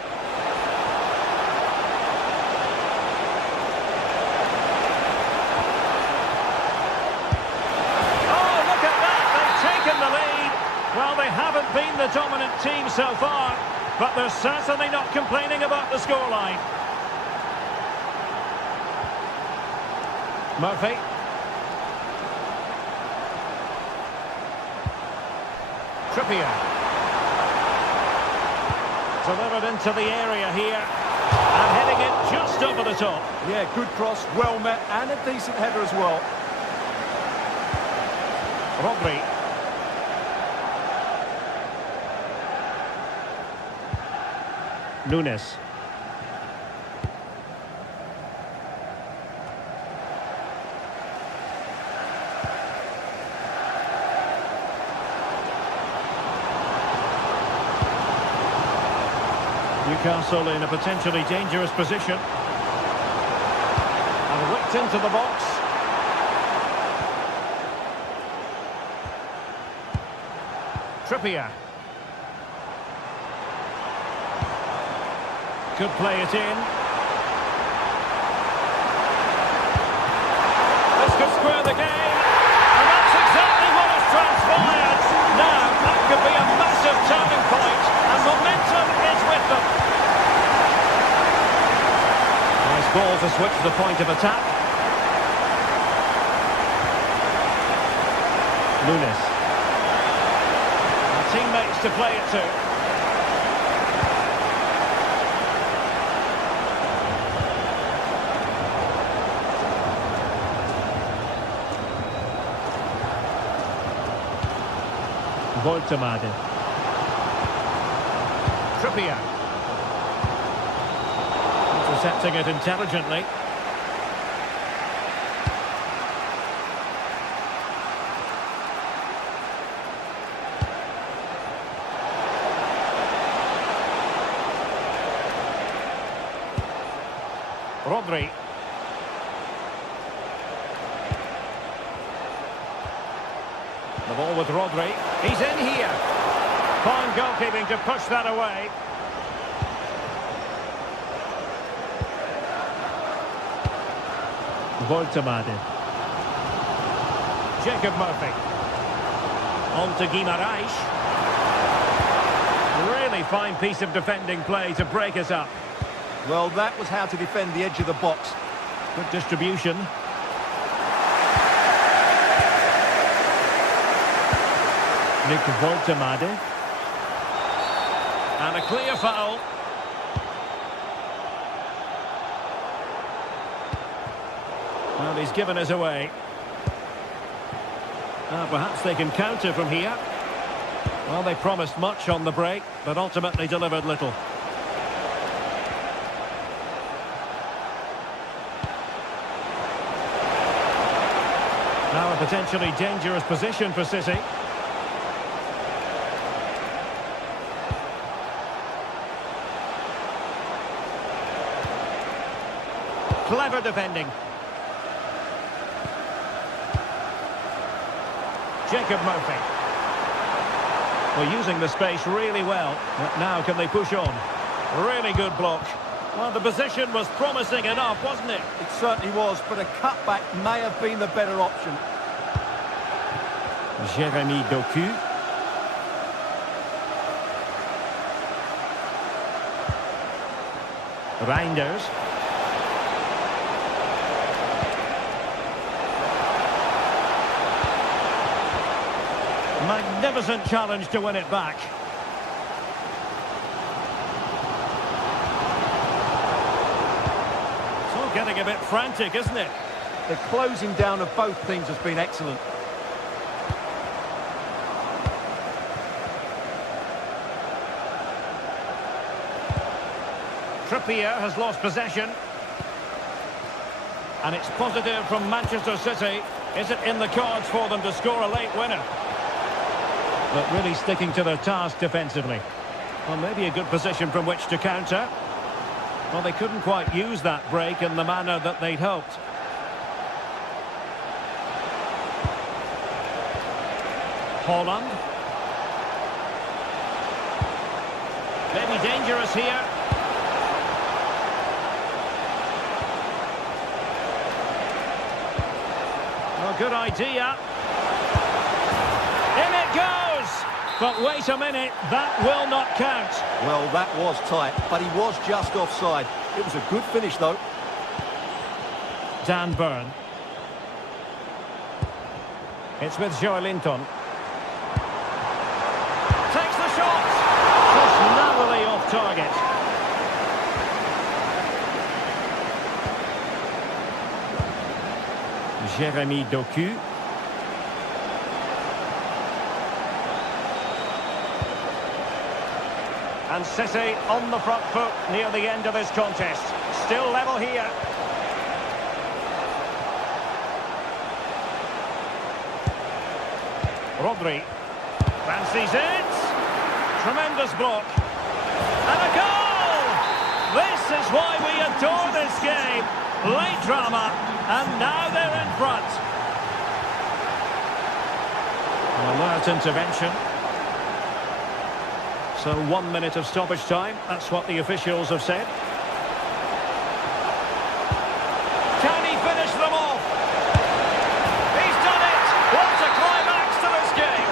Oh, look at that! They've taken the lead. Well, they haven't been the dominant team so far, but they're certainly not complaining about the scoreline. Murphy. Trippier. Delivered into the area here. And heading it just over the top. Yeah, good cross, well met, and a decent header as well. Rodri. Nunes. Newcastle in a potentially dangerous position. And whipped into the box. Trippier. Could play it in. This could square the game. And that's exactly what has transpired. Now, that could be a massive turning point. And momentum is with them. Nice ball to switch the point of attack. Nunes. And teammates to play it to. Voltemade. Trippier. Intercepting it intelligently. Rodri. The ball with Rodri. He's in here. Fine goalkeeping to push that away. Voltemade. Jacob Murphy. On to Guimaraes. Really fine piece of defending play to break us up. Well, that was how to defend the edge of the box. Good distribution. Nick Voltemade. And a clear foul. Well, he's given us away. Perhaps they can counter from here. Well, they promised much on the break, but ultimately delivered little. Now a potentially dangerous position for City. Clever defending. Jacob Murphy. Well, using the space really well. But now can they push on? Really good block. Well, the position was promising enough, wasn't it? It certainly was, but a cutback may have been the better option. Jeremy Doku. Reinders. Magnificent challenge to win it back. It's all getting a bit frantic, isn't it? The closing down of both teams has been excellent. Trippier has lost possession. And it's positive from Manchester City. Is it in the cards for them to score a late winner? But really sticking to their task defensively. Well, maybe a good position from which to counter. Well, they couldn't quite use that break in the manner that they'd hoped. Holland. Maybe dangerous here. Well, good idea. In it goes! But wait a minute, that will not count. Well, that was tight, but he was just offside. It was a good finish, though. Dan Burn. It's with Joelinton. Takes the shot! Just narrowly off target. Jeremy Doku. And City on the front foot near the end of this contest. Still level here. Rodri. Fancies it. Tremendous block. And a goal! This is why we adore this game. Late drama. And now they're in front. An alert intervention. So 1 minute of stoppage time. That's what the officials have said. Can he finish them off? He's done it! What a climax to this game!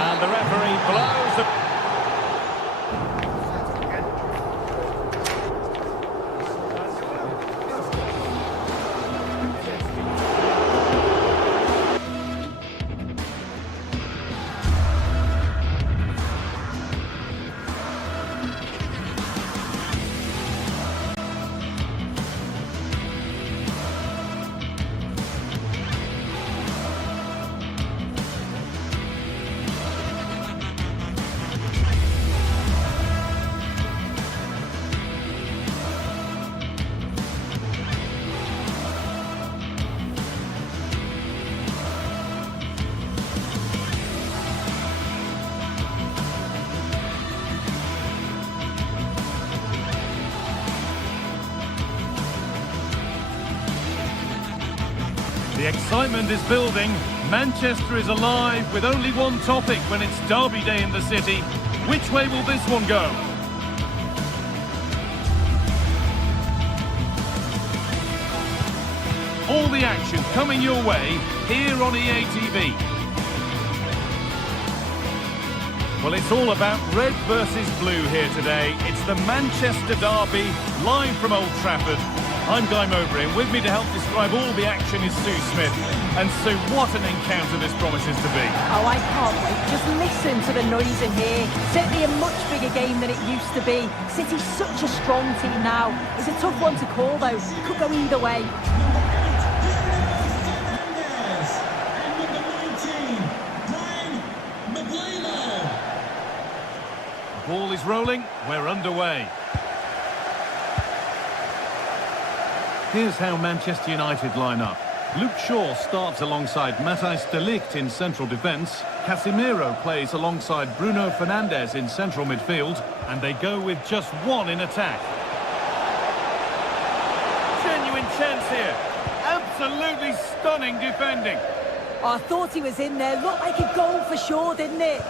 And the referee blows the... The excitement is building. Manchester is alive with only one topic when it's derby day in the city. Which way will this one go? All the action coming your way here on EA TV. Well, it's all about red versus blue here today. It's the Manchester derby, live from Old Trafford. I'm Guy Mowbray, and with me to help describe all the action is Sue Smith. And Sue, what an encounter this promises to be. Oh, I can't wait. Just listen to the noise in here. Certainly a much bigger game than it used to be. City's such a strong team now. It's a tough one to call, though. It could go either way. Ball is rolling, we're underway. Here's how Manchester United line up. Luke Shaw starts alongside Matthijs de Ligt in central defence. Casemiro plays alongside Bruno Fernandes in central midfield. And they go with just one in attack. Genuine chance here. Absolutely stunning defending. I thought he was in there. Looked like a goal for sure, didn't it?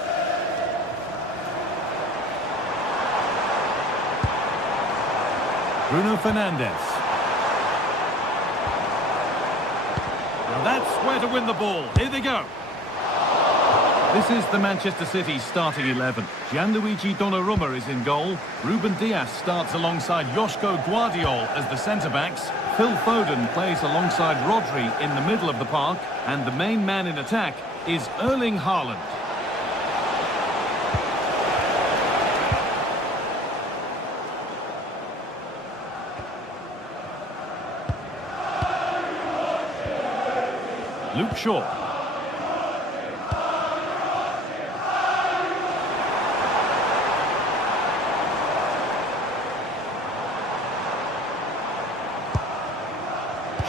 Bruno Fernandes. Now that's where to win the ball. Here they go. This is the Manchester City starting 11. Gianluigi Donnarumma is in goal. Ruben Dias starts alongside Joško Guardiol as the centre-backs. Phil Foden plays alongside Rodri in the middle of the park. And the main man in attack is Erling Haaland. Luke Shaw.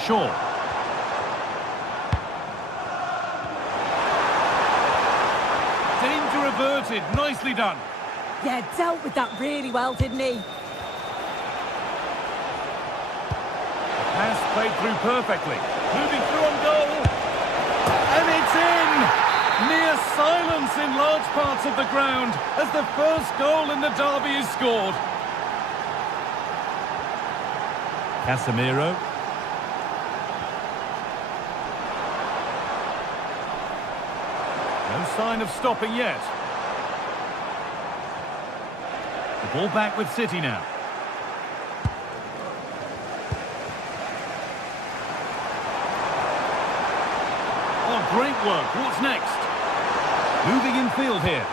Shaw. Danger averted. Nicely done. Yeah, dealt with that really well, didn't he? Pass played through perfectly. Moving through on goal. And it's in! Near silence in large parts of the ground as the first goal in the derby is scored. Casemiro. No sign of stopping yet. The ball back with City now. Oh, great work. What's next? Moving in field here.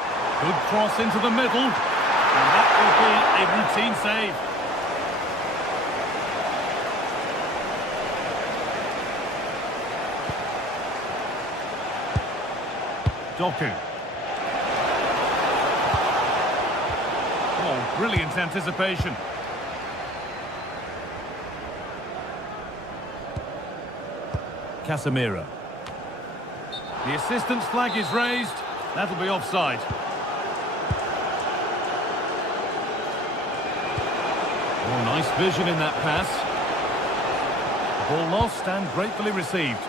Good cross into the middle. And that will be a routine save. Doku. Oh, brilliant anticipation. Casemiro. The assistant's flag is raised. That'll be offside. Oh, nice vision in that pass. Ball lost and gratefully received.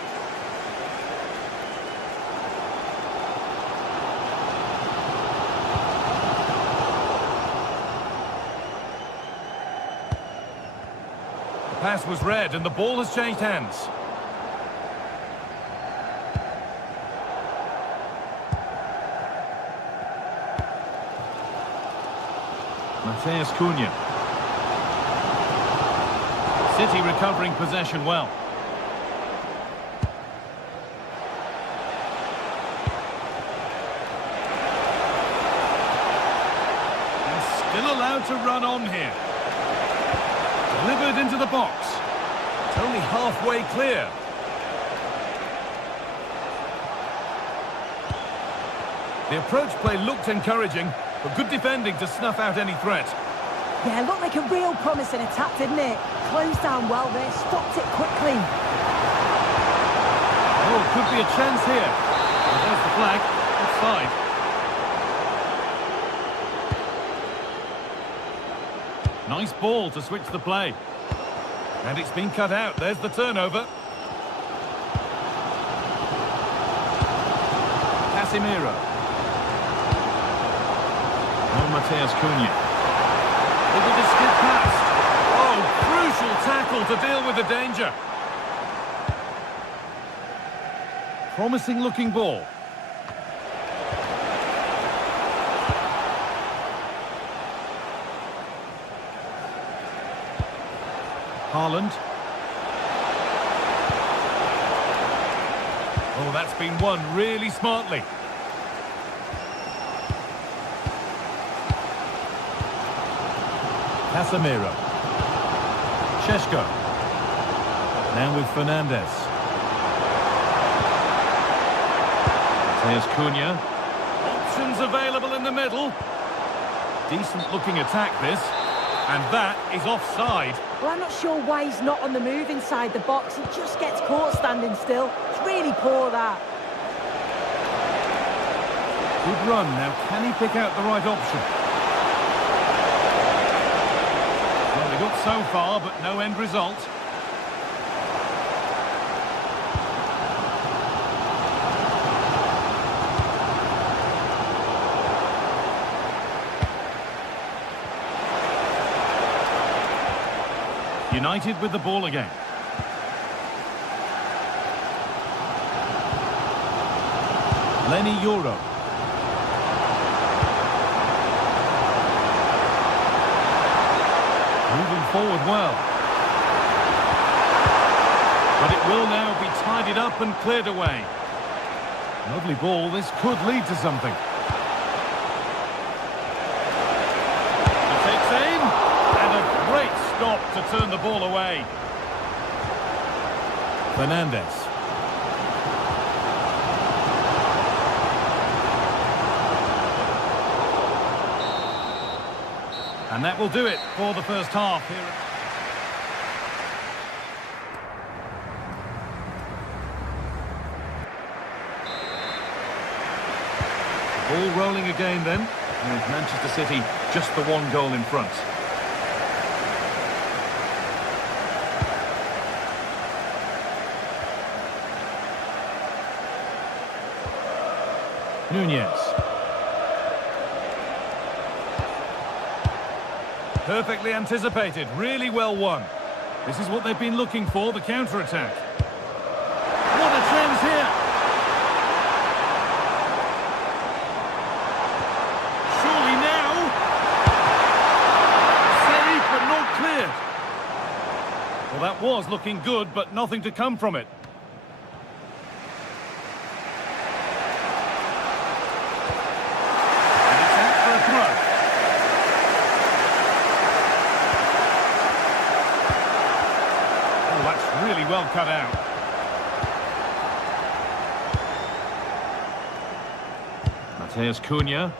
Pass was read and the ball has changed hands. Matheus Cunha. City recovering possession well. And still allowed to run on here. Delivered into the box. It's only halfway clear. The approach play looked encouraging, but good defending to snuff out any threat. Yeah, looked like a real promising attack, didn't it? Closed down well there, stopped it quickly. Oh, could be a chance here. Well, there's the flag. Offside. Nice ball to switch the play. And it's been cut out. There's the turnover. Casemiro. No Matheus Cunha. Able to skip past. Oh, crucial tackle to deal with the danger. Promising looking ball. Haaland. Oh, that's been won really smartly. Casemiro. Šeško. Now with Fernandes. There's Cunha. Options available in the middle. Decent looking attack this. And that is offside. Well, I'm not sure why he's not on the move inside the box. He just gets caught standing still. It's really poor, that. Good run. Now, can he pick out the right option? Well, they got so far, but no end result. United with the ball again. Lenny Euro. Moving forward well. But it will now be tidied up and cleared away. Lovely ball. This could lead to something. He takes aim. And a great stop to turn the ball away. Fernandez. And that will do it for the first half here. Ball rolling again then. With Manchester City just the one goal in front. Nunez. Perfectly anticipated, really well won. This is what they've been looking for, the counter-attack. What a chance here! Surely now! Saved but not cleared. Well, that was looking good, but nothing to come from it. And it's out for a throw. Really well cut out. Mateus Cunha.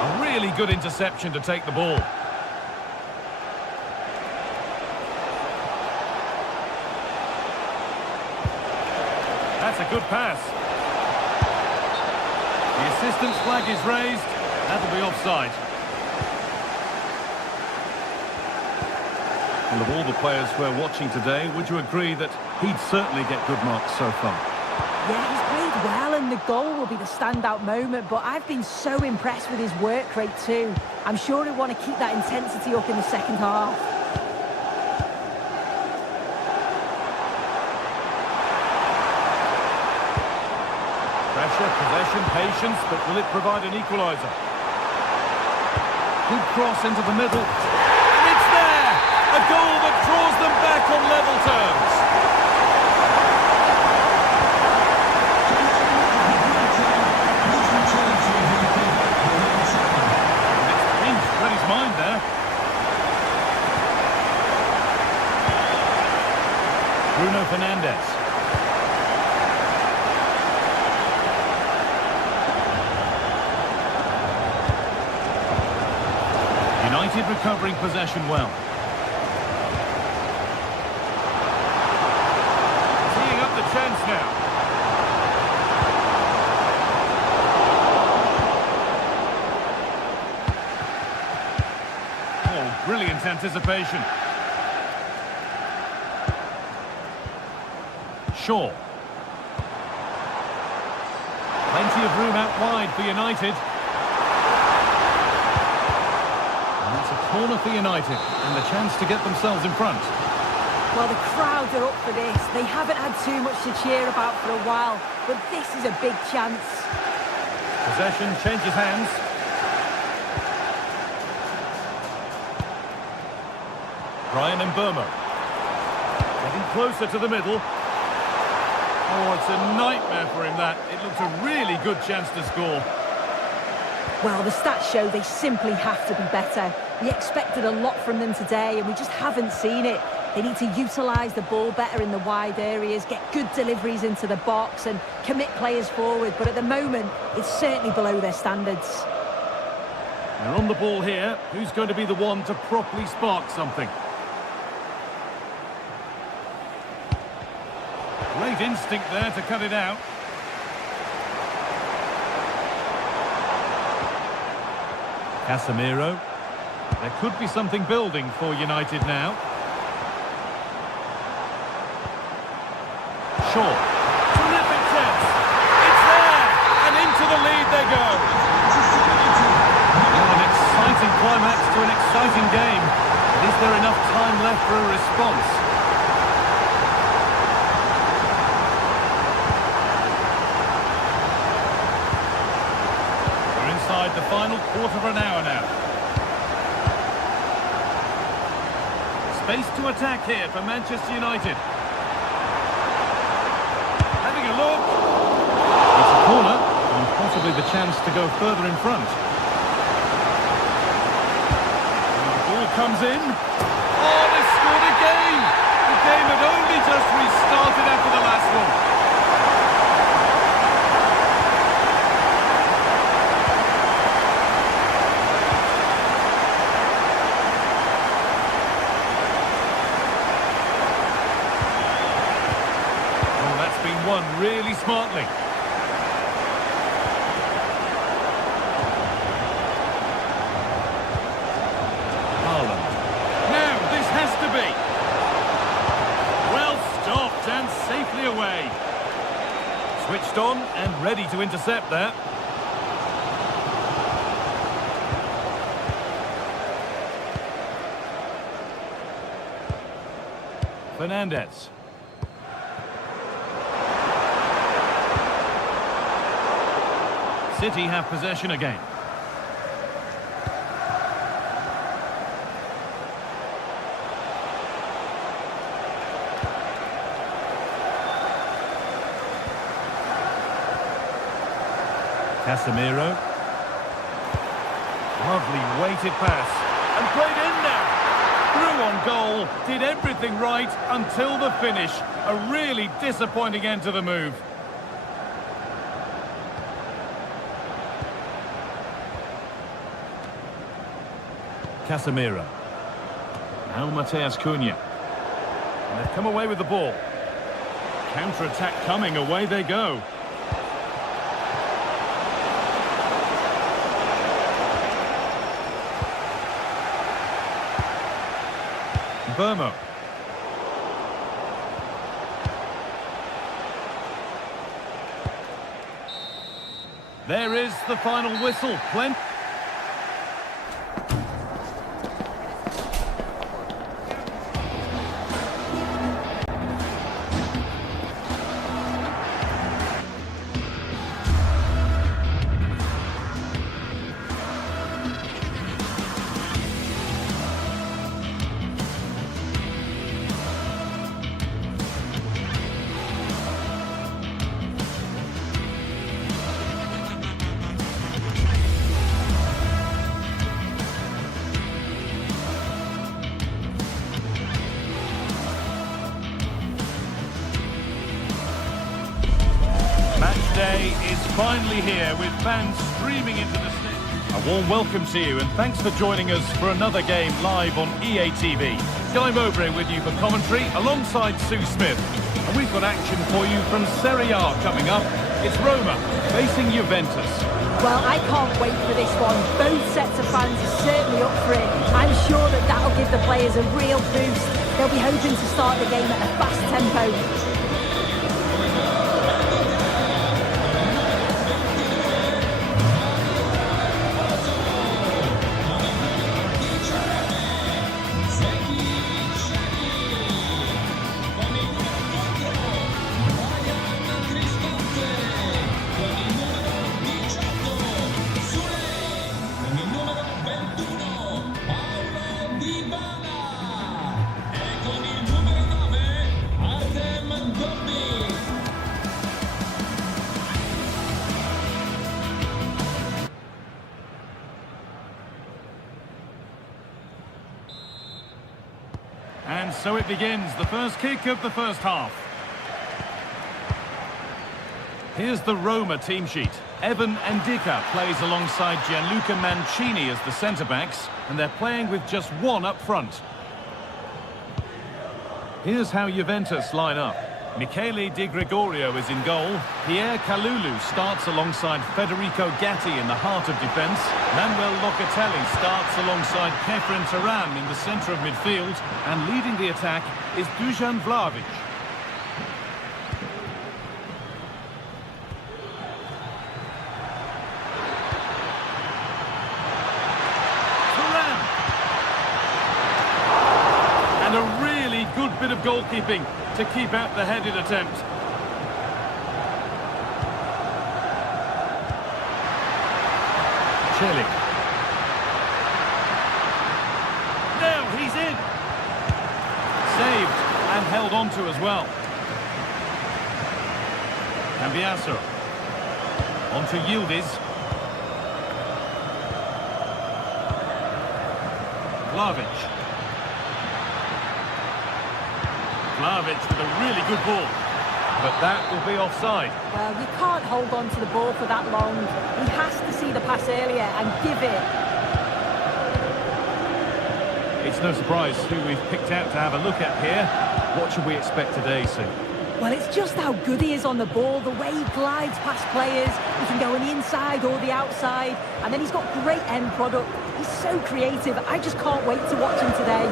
A really good interception to take the ball. That's a good pass. The assistant's flag is raised. That'll be offside. Well, of all the players we're watching today, would you agree that he'd certainly get good marks so far? Yeah, he's played well, and the goal will be the standout moment, but I've been so impressed with his work rate too. I'm sure he'll want to keep that intensity up in the second half. Pressure, possession, patience, but will it provide an equaliser? Good cross into the middle. And it's there! A goal that draws them back on level terms. It's pinched, read his mind there. Bruno Fernandes. United recovering possession well. Teeing up the chance now. Oh, brilliant anticipation. Shaw. Plenty of room out wide for United. Corner for United, and the chance to get themselves in front. Well, the crowd are up for this. They haven't had too much to cheer about for a while, but this is a big chance. Possession changes hands. Brian Mbeumo. Getting closer to the middle. Oh, it's a nightmare for him, that. It looks a really good chance to score. Well, the stats show they simply have to be better. We expected a lot from them today, and we just haven't seen it. They need to utilise the ball better in the wide areas, get good deliveries into the box and commit players forward. But at the moment, it's certainly below their standards. They're on the ball here. Who's going to be the one to properly spark something? Great instinct there to cut it out. Casemiro. There could be something building for United now. Shaw. Terrific chance. It's there! And into the lead they go. Well, an exciting climax to an exciting game. But is there enough time left for a response? We're inside the final quarter of an hour now. Space to attack here for Manchester United. Having a look. It's a corner, and possibly the chance to go further in front. And the ball comes in. Oh, they scored again! The game had only just restarted after the last one. Won really smartly. Haaland. Now this has to be. Well stopped and safely away. Switched on and ready to intercept that. Fernandez. City have possession again. Casemiro. Lovely weighted pass. And played in now. Through on goal. Did everything right until the finish. A really disappointing end to the move. Casemiro. Now Mateus Cunha. And they've come away with the ball. Counter-attack coming, away they go. Burmo. There is the final whistle. Plenty. Day is finally here with fans streaming into the stadium. A warm welcome to you and thanks for joining us for another game live on EA TV. Guy Mowbray with you for commentary alongside Sue Smith. And we've got action for you from Serie A coming up. It's Roma facing Juventus. Well, I can't wait for this one. Both sets of fans are certainly up for it. I'm sure that that'll give the players a real boost. They'll be hoping to start the game at a fast tempo. And so it begins, the first kick of the first half. Here's the Roma team sheet. Evan Ndika plays alongside Gianluca Mancini as the centre-backs, and they're playing with just one up front. Here's how Juventus line up. Michele Di Gregorio is in goal. Pierre Kalulu starts alongside Federico Gatti in the heart of defence. Manuel Locatelli starts alongside Kefren Turan in the centre of midfield. And leading the attack is Dusan Vlahovic. And a really good bit of goalkeeping to keep out the headed attempt. Celik. Now he's in. Saved and held on to as well. Cambiasso. On to Yildiz. Vlahovic. Vlahovic with a really good ball, but that will be offside. Well, you can't hold on to the ball for that long. He has to see the pass earlier and give it. It's no surprise who we've picked out to have a look at here. What should we expect today, Sue? Well, it's just how good he is on the ball, the way he glides past players. He can go on the inside or the outside, and then he's got great end product. He's so creative. I just can't wait to watch him today.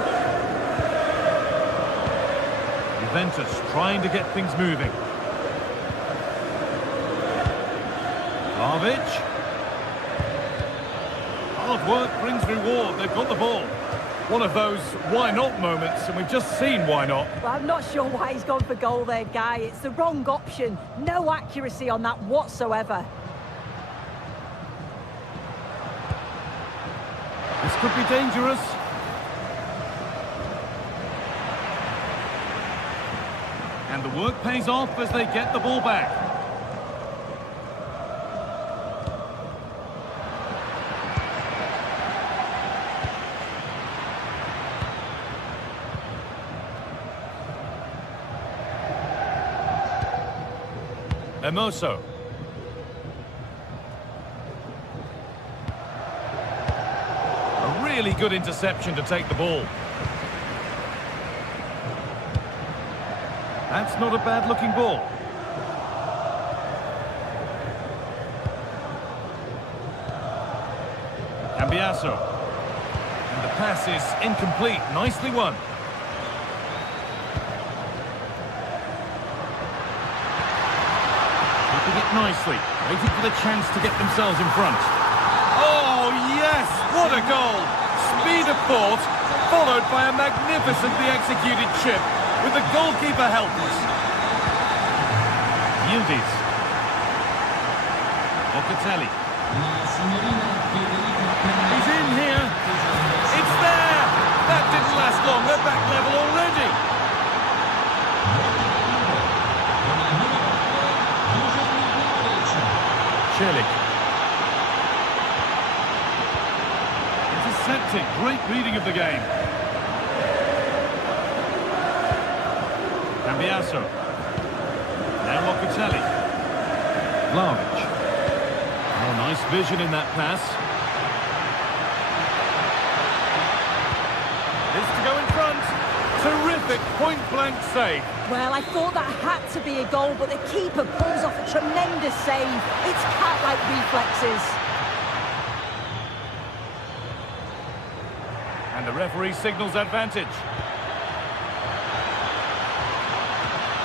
Juventus trying to get things moving. Vlahovic. Hard work brings reward. They've got the ball. One of those why not moments, and we've just seen why not. Well, I'm not sure why he's gone for goal there, Guy. It's the wrong option. No accuracy on that whatsoever. This could be dangerous. And the work pays off as they get the ball back. Hermoso. A really good interception to take the ball. That's not a bad-looking ball. Cambiasso. And the pass is incomplete. Nicely won. Keeping it nicely. Waiting for the chance to get themselves in front. Oh, yes! What a goal! Speed of thought, followed by a magnificently executed chip. With the goalkeeper helpless. Yildiz. Locatelli. He's in here. It's there. That didn't last long. They're back level already. Celik. Intercepted. Great reading of the game. Cambiasso. Now Locatelli. Vlahovic. Oh, nice vision in that pass. This to go in front. Terrific point-blank save. Well, I thought that had to be a goal, but the keeper pulls off a tremendous save. It's cat-like reflexes. And the referee signals advantage.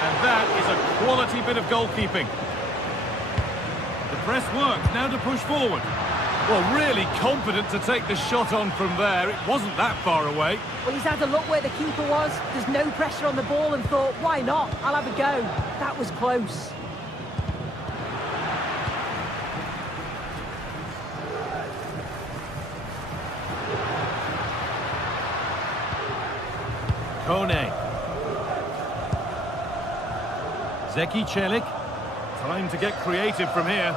And that is a quality bit of goalkeeping. The press works, now to push forward. Well, really confident to take the shot on from there. It wasn't that far away. Well, he's had a look where the keeper was. There's no pressure on the ball and thought, why not? I'll have a go. That was close. Kone. Zeki Celik. Time to get creative from here.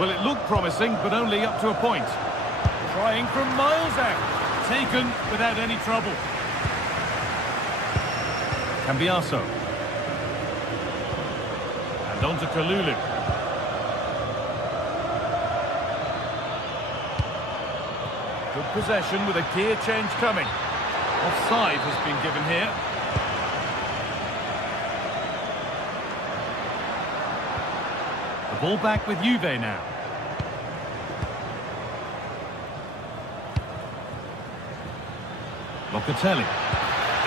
Well, it looked promising, but only up to a point. Trying from miles out. Taken without any trouble. Cambiaso. And on to Kalulu. Good possession with a gear change coming. Offside has been given here. The ball back with Juve now. Locatelli.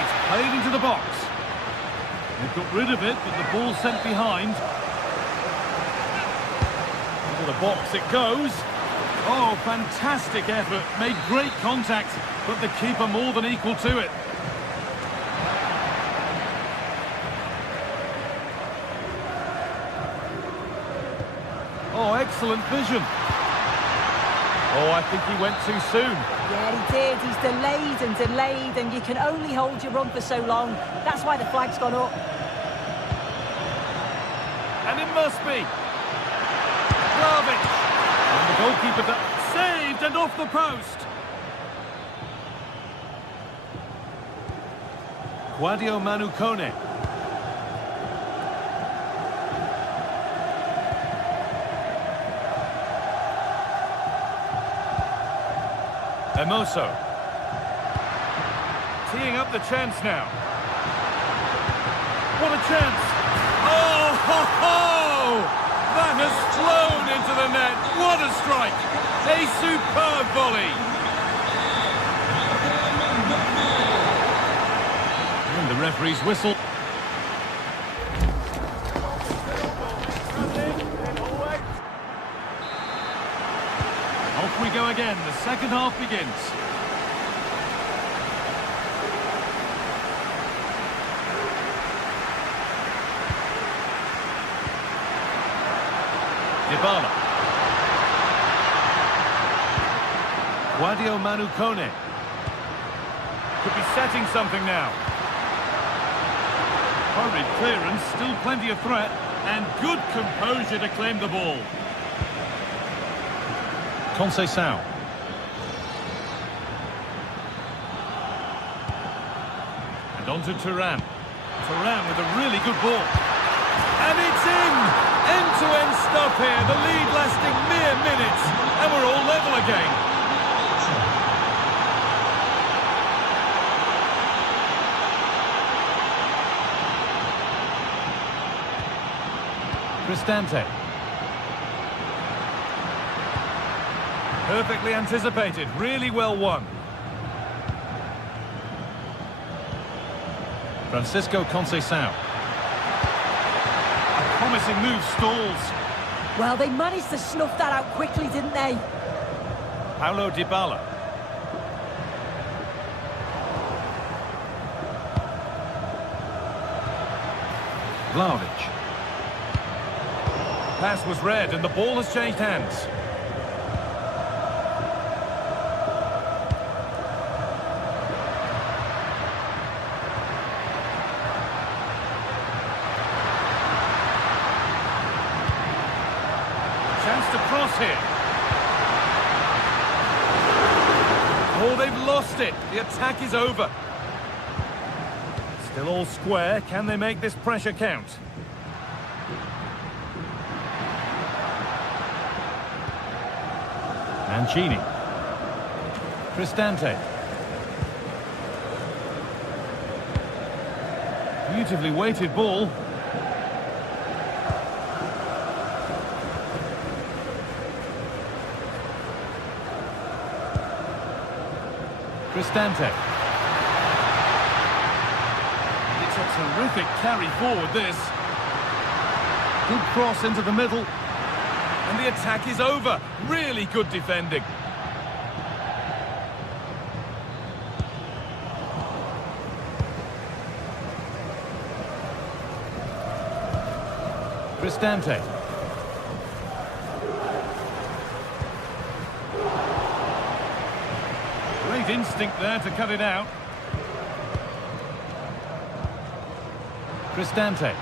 It's played into the box. They've got rid of it, but the ball's sent behind. Into the box it goes. Oh, fantastic effort. Made great contact, but the keeper more than equal to it. Oh, excellent vision. Oh, I think he went too soon. Yeah, he did. He's delayed, and you can only hold your run for so long. That's why the flag's gone up. And it must be. Vlahovic. And the goalkeeper saved and off the post. Guadio Manu Kone. Hermoso. Teeing up the chance now. What a chance! Oh, ho, ho! That has flown into the net. What a strike! A superb volley. And the referee's whistle. Off we go again. The second half begins. Dybala. Guadio Manu Kone. Could be setting something now. Hurried clearance, still plenty of threat, and good composure to claim the ball. Conceição. And on to Turan. Turan with a really good ball. And it's in! End-to-end stuff here. The lead lasting mere minutes. And we're all level again. Cristante. Perfectly anticipated, really well won. Francisco Conceição. A promising move stalls. Well, they managed to snuff that out quickly, didn't they? Paulo Dybala. Vlahovic. Pass was read and the ball has changed hands. Chance to cross here. Oh, they've lost it. The attack is over. Still all square. Can they make this pressure count? Mancini. Cristante. Beautifully weighted ball. Cristante. It's a terrific carry forward, this. Good cross into the middle. And the attack is over. Really good defending. Cristante. Great instinct there to cut it out. Cristante.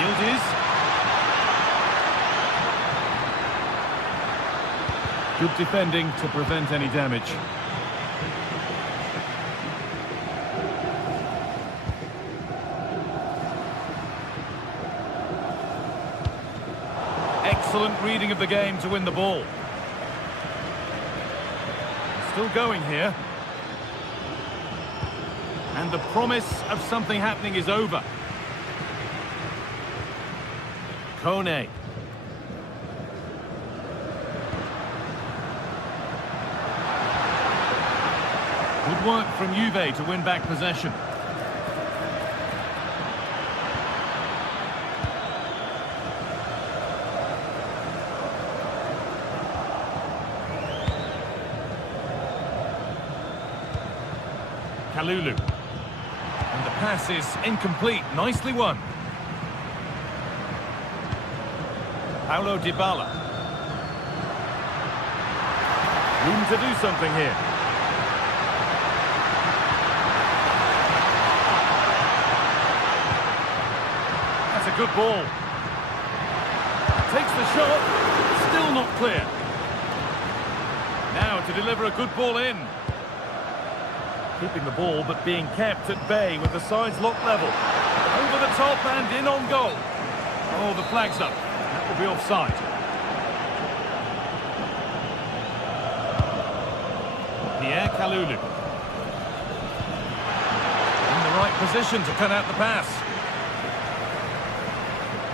Yildiz. Good defending to prevent any damage. Excellent reading of the game to win the ball. Still going here. And the promise of something happening is over. Kone. Good work from Juve to win back possession. Kalulu. And the pass is incomplete. Nicely won. Paulo Dybala. Room to do something here. That's a good ball. Takes the shot. Still not clear. Now to deliver a good ball in. Keeping the ball, but being kept at bay with the sides locked level. Over the top and in on goal. Oh, the flag's up. That will be offside. Pierre Kalulu. In the right position to cut out the pass.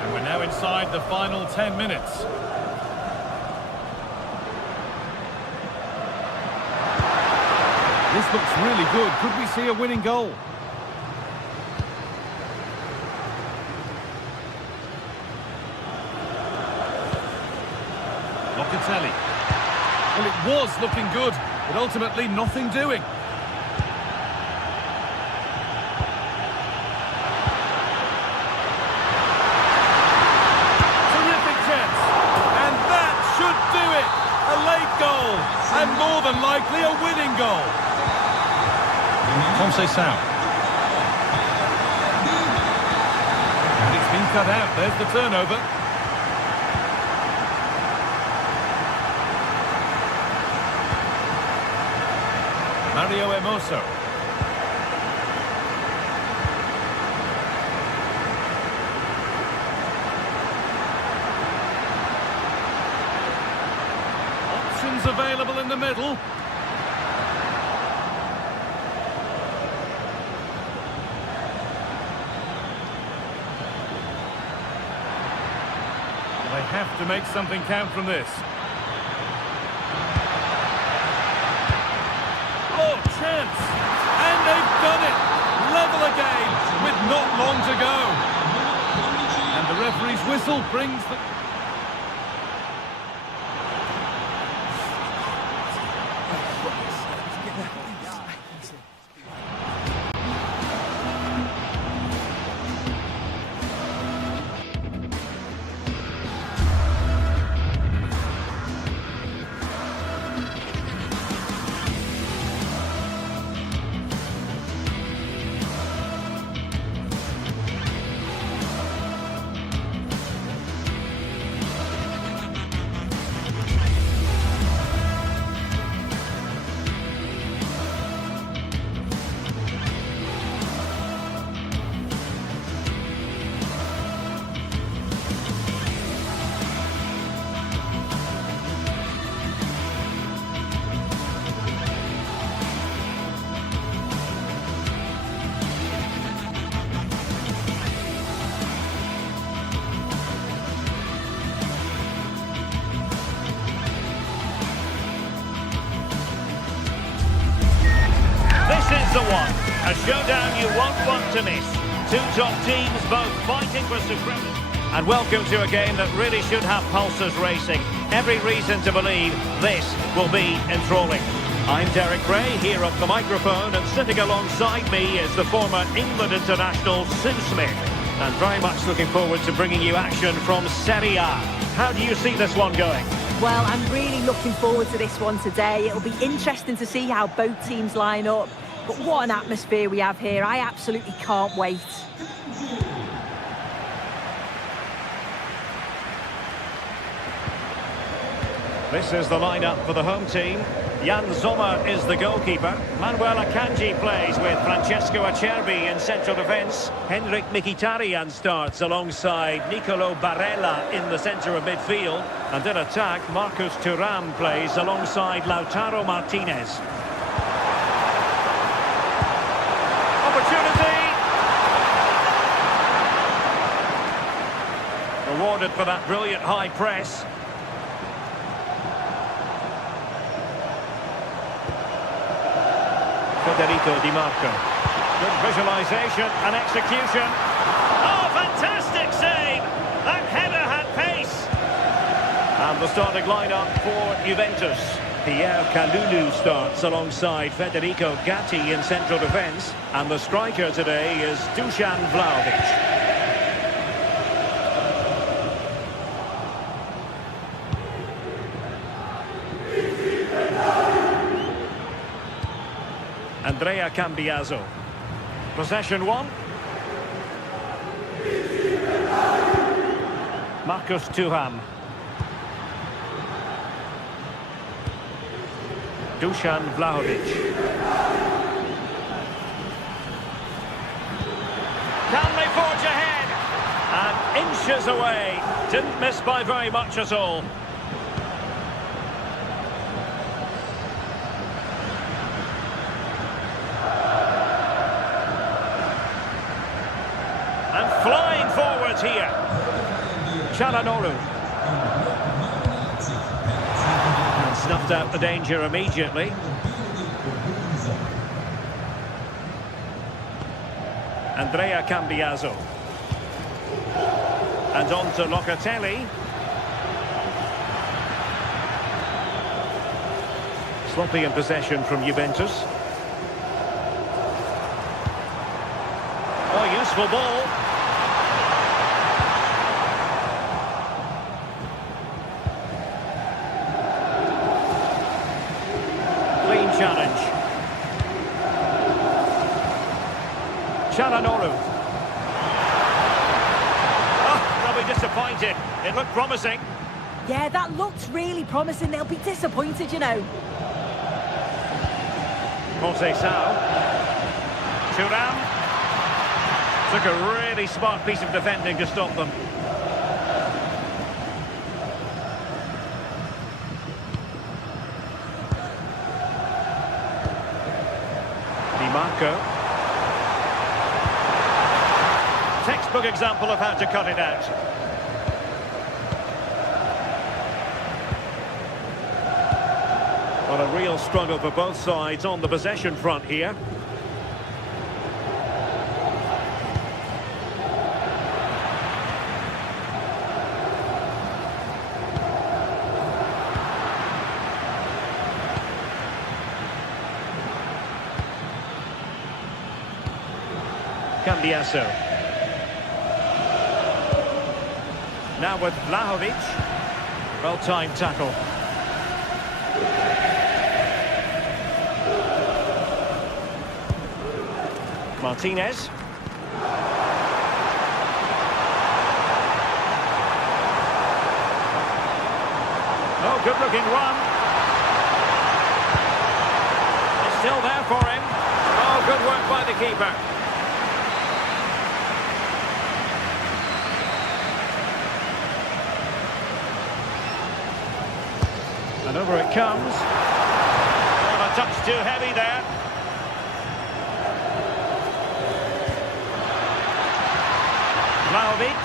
And we're now inside the final 10 minutes. This looks really good. Could we see a winning goal? Locatelli. Well, it was looking good, but ultimately nothing doing. Terrific chance. And that should do it. A late goal. And more than likely a winning goal. Conceição. And it's been cut out. There's the turnover. Mario Hermoso. Options available in the middle. They have to make something count from this. Oh, chance! And they've done it! Level again, with not long to go. And the referee's whistle brings the... The one, a showdown you won't want to miss. Two top teams both fighting for supremacy. And welcome to a game that really should have pulses racing. Every reason to believe this will be enthralling. I'm Derek Ray, here at the microphone, and sitting alongside me is the former England international Sue Smith. And very much looking forward to bringing you action from Serie A. How do you see this one going? Well, I'm really looking forward to this one today. It'll be interesting to see how both teams line up. But what an atmosphere we have here. I absolutely can't wait. This is the lineup for the home team. Jan Sommer is the goalkeeper. Manuel Akanji plays with Francesco Acerbi in central defence. Henrik Mkhitaryan starts alongside Nicolo Barella in the centre of midfield. And in attack, Marcus Thuram plays alongside Lautaro Martinez. Opportunity! Rewarded for that brilliant high press. Federico Di Marco. Good visualisation and execution. Oh, fantastic save! That header had pace. And the starting lineup for Juventus. Pierre Kalulu starts alongside Federico Gatti in central defence. And the striker today is Dusan Vlahovic. Andrea Cambiaso. Possession one. Marcus Thuram. Dusan Vlahovic. Can they forge ahead? And inches away. Didn't miss by very much at all. And flying forwards here. Çalhanoğlu. And snuffed out the danger immediately. Andrea Cambiaso. And on to Locatelli. Sloppy in possession from Juventus. Oh, useful ball. Clean challenge. Çalhanoğlu. Oh, they'll be disappointed. It looked promising. Yeah, that looked really promising. They'll be disappointed, you know. Conceição. Thuram. Took a really smart piece of defending to stop them. Di Marco. Textbook example of how to cut it out. Well, a real struggle for both sides on the possession front here. Cambiaso. Now with Vlahovic. Well-timed tackle. Martinez. Oh, good-looking run. It's still there for him. Oh, good work by the keeper. And over it comes. Oh, a touch too heavy there. Vlahovic.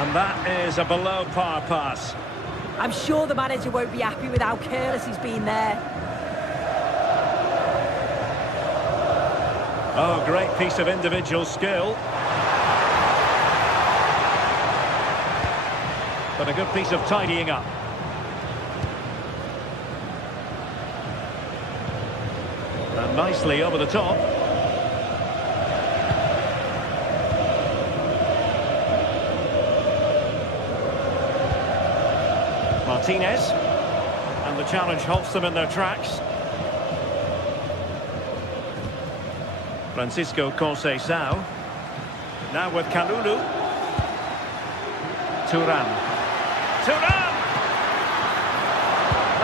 And that is a below par pass. I'm sure the manager won't be happy with how careless he's been there. Oh, great piece of individual skill. But a good piece of tidying up. And nicely over the top. Martinez. And the challenge halts them in their tracks. Francisco Conceição. Now with Kalulu. Thuram. Thuram!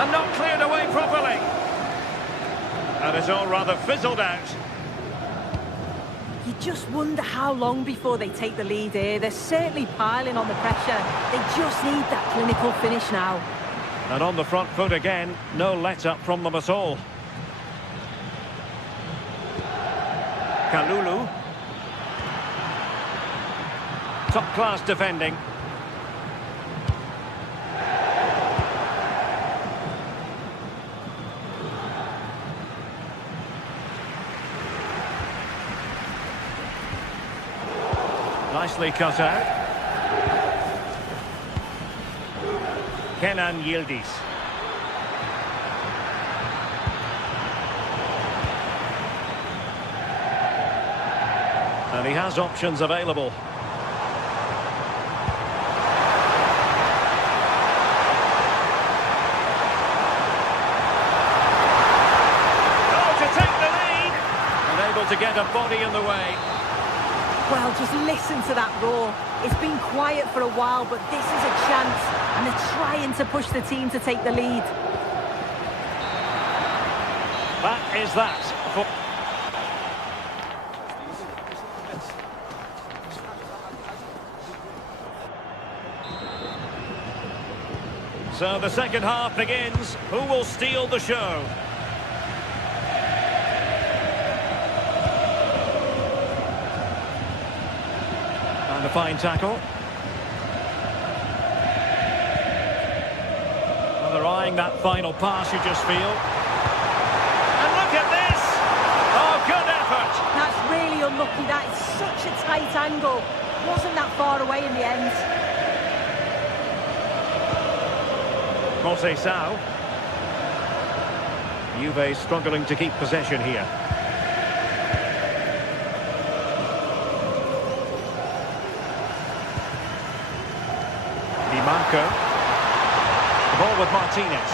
And not cleared away properly. And it's all rather fizzled out. You just wonder how long before they take the lead here. They're certainly piling on the pressure. They just need that clinical finish now. And on the front foot again, no let-up from them at all. Kalulu. Top-class defending. Nicely cut out. Kenan Yildiz. And he has options available. Oh, to take the lead! Unable to get a body in the way. Well, just listen to that roar. It's been quiet for a while, but this is a chance. And they're trying to push the team to take the lead. That is that. So the second half begins. Who will steal the show? And a fine tackle. And they're eyeing that final pass, you just feel. And look at this! Oh, good effort! That's really unlucky. That is such a tight angle. Wasn't that far away in the end. Conceição. Juve struggling to keep possession here. Di Marco. The ball with Martinez.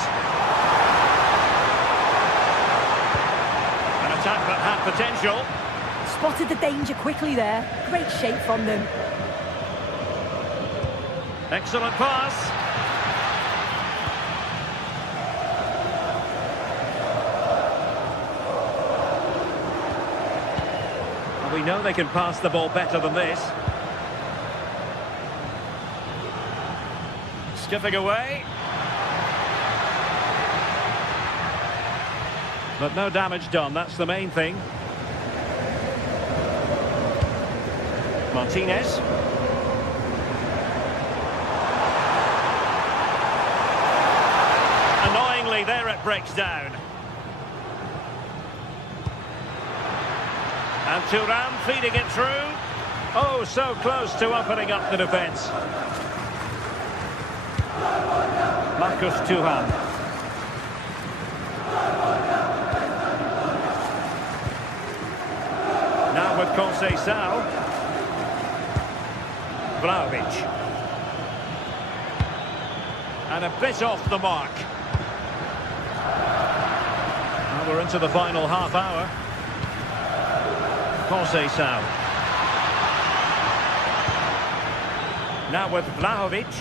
An attack that had potential. Spotted the danger quickly there. Great shape from them. Excellent pass. We know they can pass the ball better than this. Skipping away. But no damage done, that's the main thing. Martinez. Annoyingly, there it breaks down. And Thuram feeding it through. Oh, so close to opening up the defence. Marcus Thuram. Now with Conceição. Vlahovic. And a bit off the mark. Well, we're into the final half hour. Conceição. Now with Vlahovic.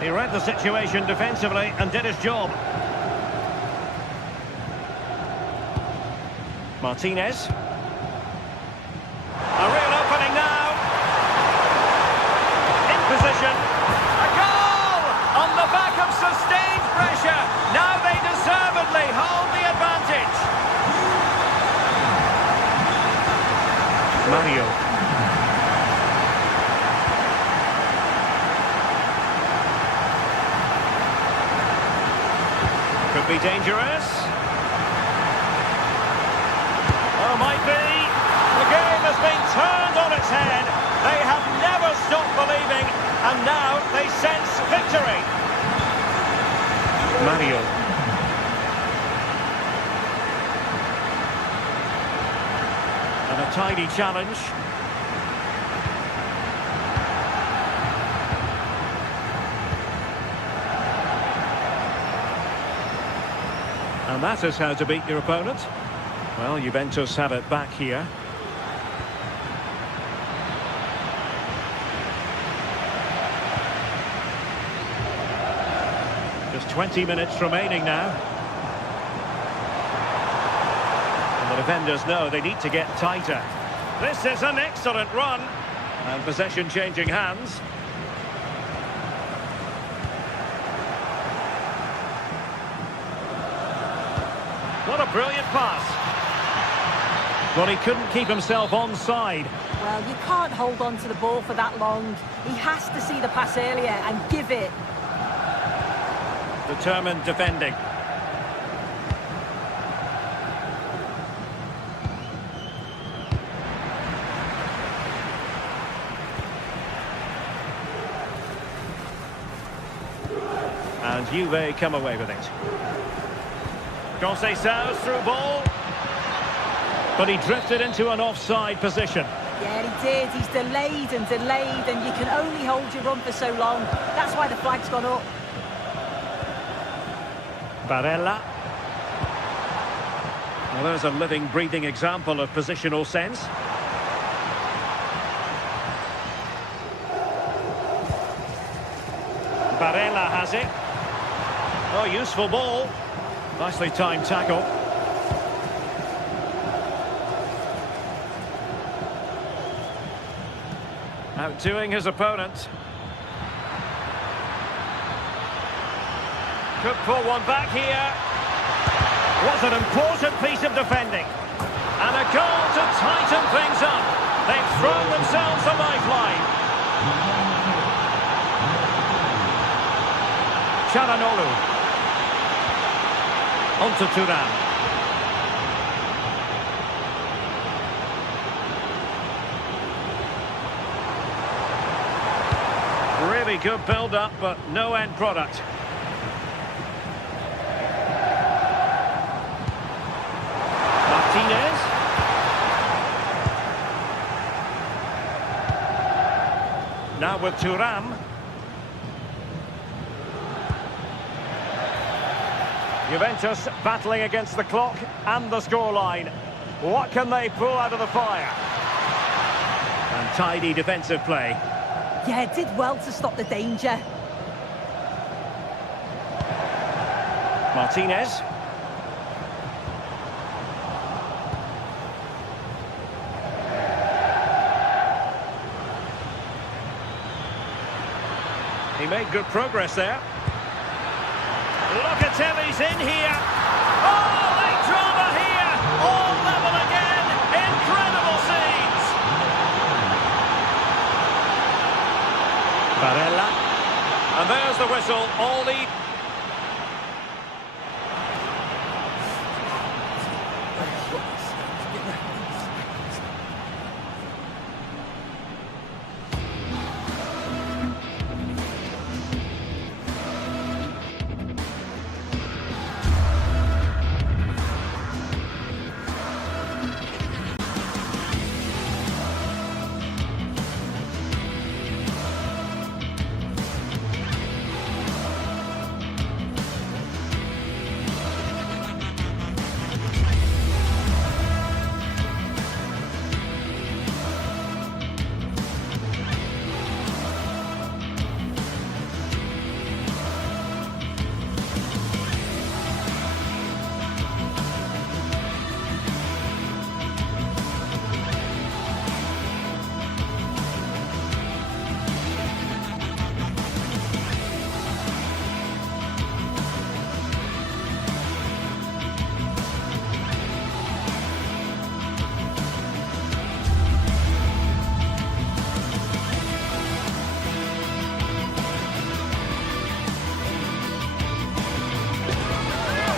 He read the situation defensively and did his job. Martinez. A real opening now. In position. A goal! On the back of sustained pressure. Now they deservedly hold the advantage. Mario. Could be dangerous. Oh, might be. The game has been turned on its head. They have never stopped believing, and now they sense victory. Mario. And a tidy challenge. And that is how to beat your opponent. Well, Juventus have it back here. Just 20 minutes remaining now. And the defenders know they need to get tighter. This is an excellent run. And possession changing hands. What a brilliant pass. Well, he couldn't keep himself onside. Well, you can't hold on to the ball for that long. He has to see the pass earlier and give it. Determined defending. And Juve come away with it. Conceição's through ball. But he drifted into an offside position. Yeah, he did. He's delayed, and you can only hold your run for so long. That's why the flag's gone up. Barella. Well, there's a living, breathing example of positional sense. Barella has it. Oh, useful ball. Nicely timed tackle. Outdoing his opponent. Could pull one back here. Was an important piece of defending. And a goal to tighten things up. They've thrown themselves a lifeline. Çalhanoğlu. On to Thuram. Really good build-up, but no end product. Martinez. Now with Thuram. Juventus battling against the clock and the scoreline. What can they pull out of the fire? And tidy defensive play. Yeah, did well to stop the danger. Martinez. He made good progress there. Locatelli's in here. Oh, late drama here. All level again. Incredible scenes. Barella. And there's the whistle. All the...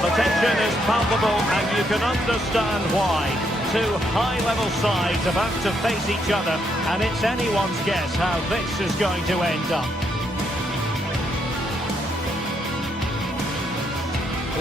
The tension is palpable, and you can understand why. Two high-level sides about to face each other, and it's anyone's guess how this is going to end up.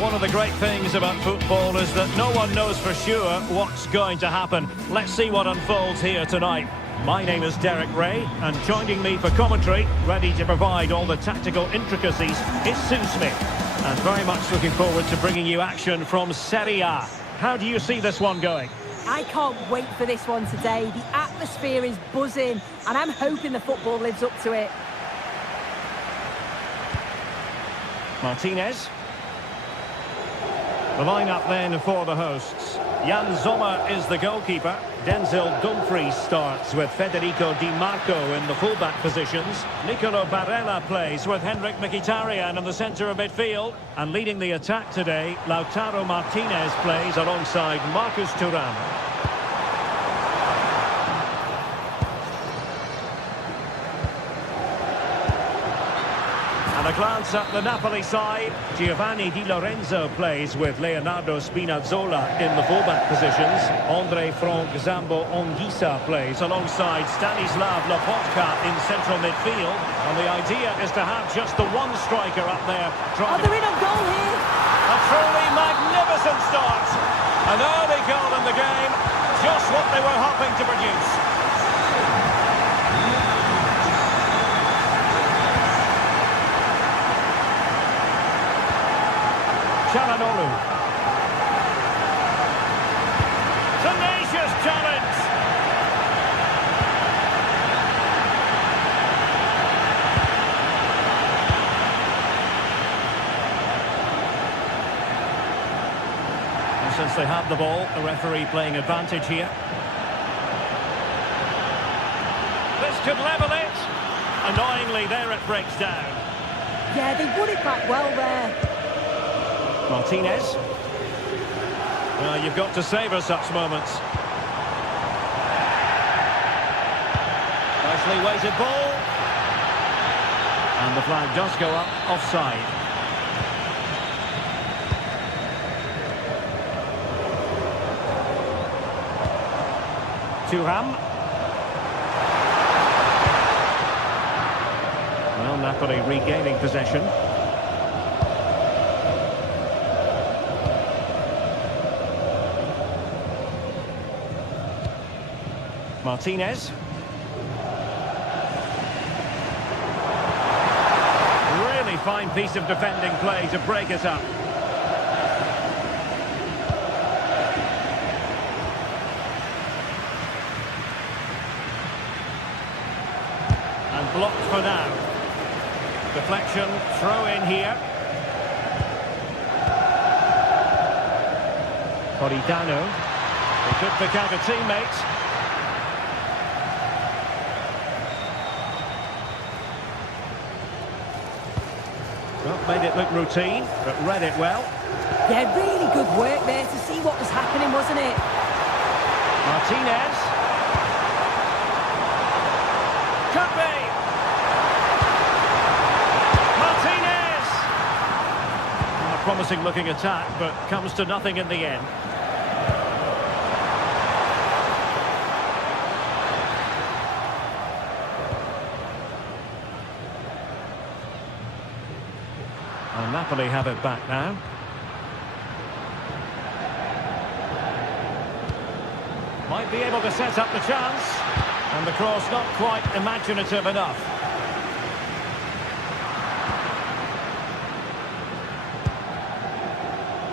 One of the great things about football is that no one knows for sure what's going to happen. Let's see what unfolds here tonight. My name is Derek Ray, and joining me for commentary, ready to provide all the tactical intricacies, is Sue Smith. And very much looking forward to bringing you action from Serie A. How do you see this one going? I can't wait for this one today. The atmosphere is buzzing, and I'm hoping the football lives up to it. Martinez. The lineup then for the hosts. Jan Sommer is the goalkeeper. Denzel Dumfries starts with Federico Di Marco in the fullback positions. Nicolo Barella plays with Henrik Mkhitaryan in the centre of midfield. And leading the attack today, Lautaro Martinez plays alongside Marcus Thuram. And a glance at the Napoli side. Giovanni Di Lorenzo plays with Leonardo Spinazzola in the fullback positions. Andre Frank Zambo Anguissa plays alongside Stanislav Lobotka in central midfield. And the idea is to have just the one striker up there. Oh, they're in on goal here. A truly magnificent start. An early goal in the game. Just what they were hoping to produce. Çalhanoğlu. Tenacious challenge. And since they have the ball, the referee playing advantage here. This could level it. Annoyingly, there it breaks down. Yeah, they won it back well there. Martinez. Well, you've got to savour such moments. Nicely weighted ball. And the flag does go up offside. Thuram. Well, Napoli regaining possession. Martinez. Really fine piece of defending play to break it up. And blocked for now. Deflection, throw in here. Politano. He could pick out a teammate. Well, made it look routine, but read it well. Yeah, really good work there to see what was happening, wasn't it? Martinez. Could be. Martinez. A promising looking attack, but comes to nothing in the end. And Napoli have it back now. Might be able to set up the chance. And the cross not quite imaginative enough.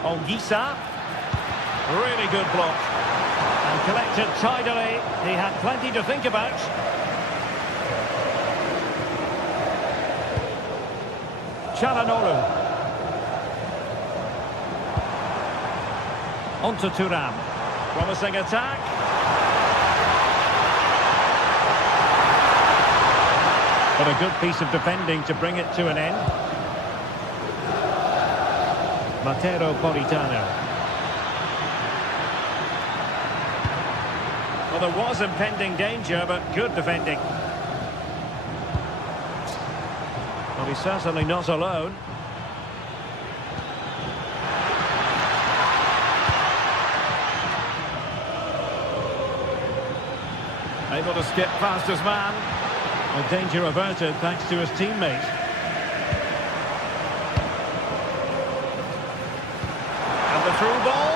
Anguissa. Really good block. And collected tidily. He had plenty to think about. Çalhanoğlu. On to Thuram. Promising attack. But a good piece of defending to bring it to an end. Matteo Politano. Well, there was impending danger, but good defending. Well, he's certainly not alone. Able to skip past his man. Well, danger averted thanks to his teammate. And the through ball.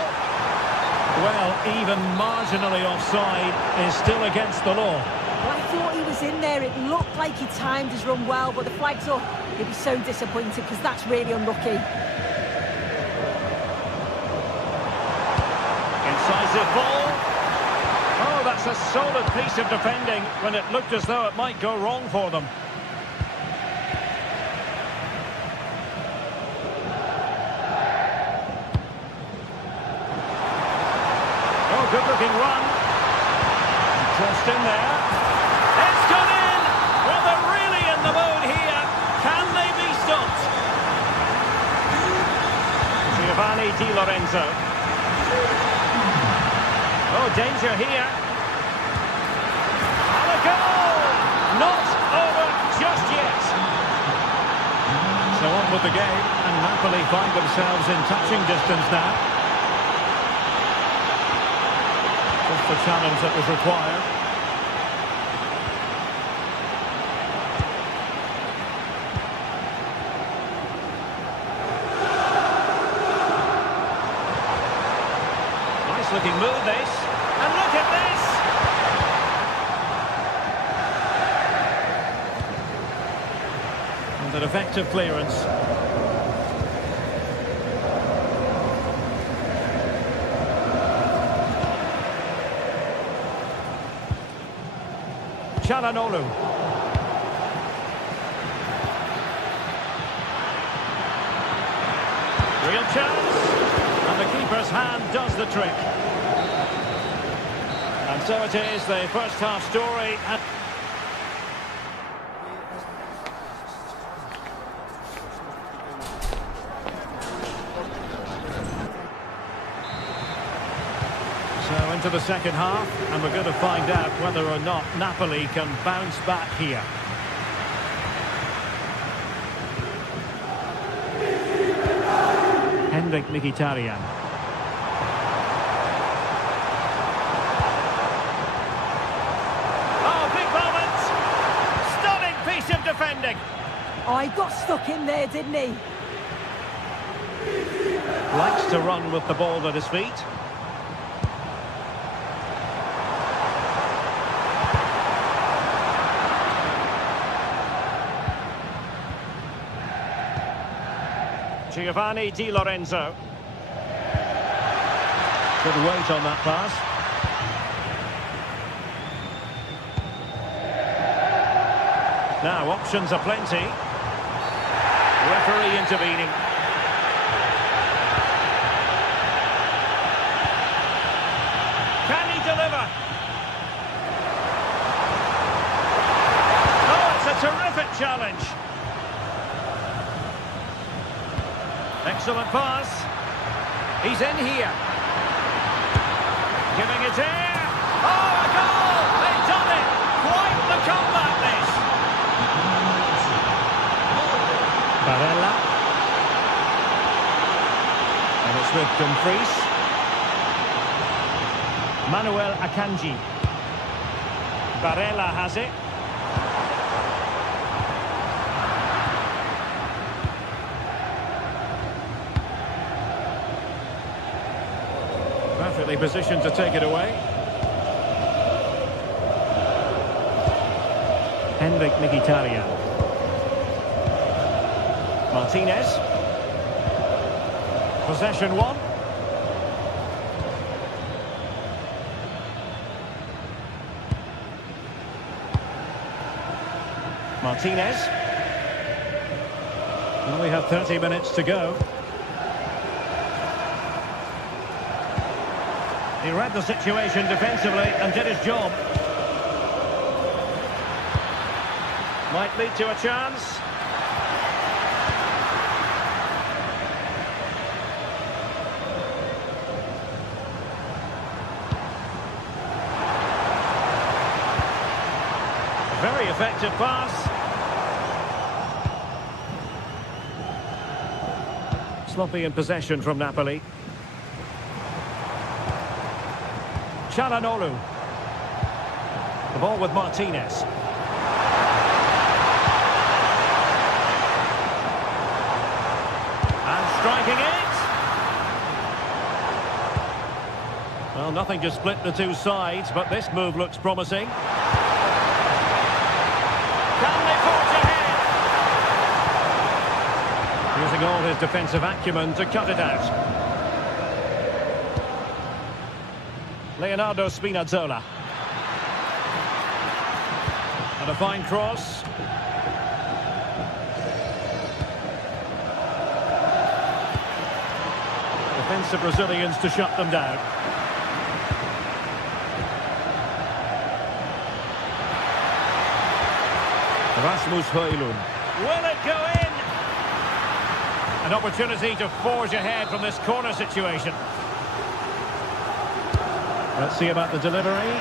Well, even marginally offside is still against the law. Well, I thought he was in there. It looked like he timed his run well, but the flag's up. He'll be so disappointed because that's really unlucky. Incisive ball. Oh, that's a solid piece of defending when it looked as though it might go wrong for them. Good-looking run. Crossed in there. It's gone in! Well, they're really in the mood here. Can they be stopped? Giovanni Di Lorenzo. Oh, danger here. And a goal! Not over just yet. So on with the game, and Napoli find themselves in touching distance now. Just the challenge that was required. Nice looking move this. And look at this! And an effective clearance. Çalhanoğlu. Real chance. And the keeper's hand does the trick. And so it is, the first half story. So into the second half, and we're going to find out whether or not Napoli can bounce back here. Henrik Mkhitaryan. Oh, big moment! Stunning piece of defending. Oh, he got stuck in there, didn't he? Likes to run with the ball at his feet. Giovanni Di Lorenzo. Good weight on that pass. Now, options are plenty. Referee intervening. Can he deliver? Oh, it's a terrific challenge. Excellent pass. He's in here. Giving it here. Oh, a goal! They've done it! Quite the comeback, this. Barella. And it's with Dumfries. Manuel Akanji. Barella has it. Perfectly positioned to take it away. Henrik Mkhitaryan. Martinez. Possession one. Martinez. Well, we have 30 minutes to go. He read the situation defensively and did his job. Might lead to a chance. Very effective pass. Sloppy in possession from Napoli. Çalhanoğlu. The ball with Martinez. And striking it. Well, nothing to split the two sides, but this move looks promising. Can they forge ahead? Using all his defensive acumen to cut it out. Leonardo Spinazzola. And a fine cross. Defensive Brazilians to shut them down. Rasmus Højlund. Will it go in? An opportunity to forge ahead from this corner situation. Let's see about the delivery.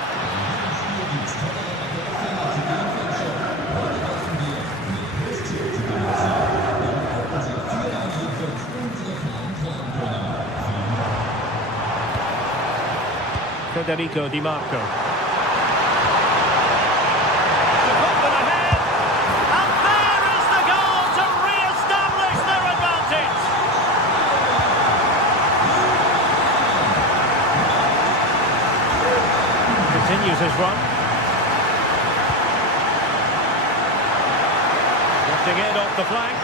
Federico Di Marco. To put them ahead. And there is the goal to re-establish their advantage. Continues his run. Lifting in off the flank.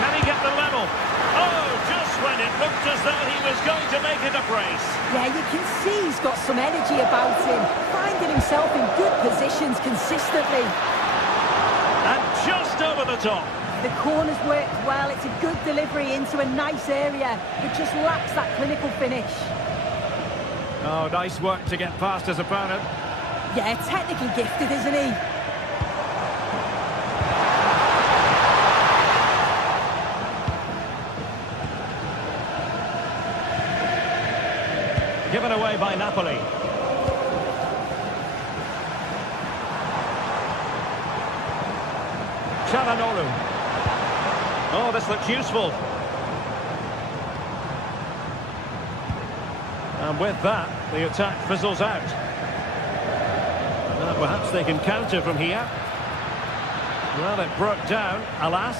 Can he get the level? Oh, just when it looked as though he was going to make it a brace. Yeah, you can see he's got some energy about him, finding himself in good positions consistently. And just over the top. The corner's worked well, it's a good delivery into a nice area, but just lacks that clinical finish. Oh, nice work to get past his opponent. Yeah, technically gifted, isn't he? Given away by Napoli. Çalhanoğlu. Oh, this looks useful. And with that, the attack fizzles out. Perhaps they can counter from here. Well, it broke down, alas.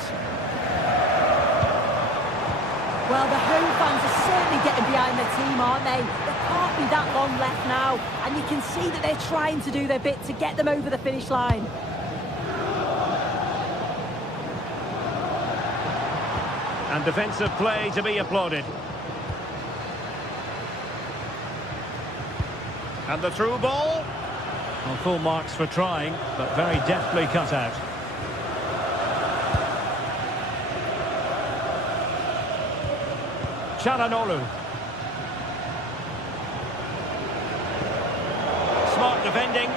Well, the home fans are certainly getting behind their team, aren't they? There can't be that long left now, and you can see that they're trying to do their bit to get them over the finish line. And defensive play to be applauded. And the through ball. Well, full marks for trying, but very deftly cut out. Çalhanoğlu. Smart defending.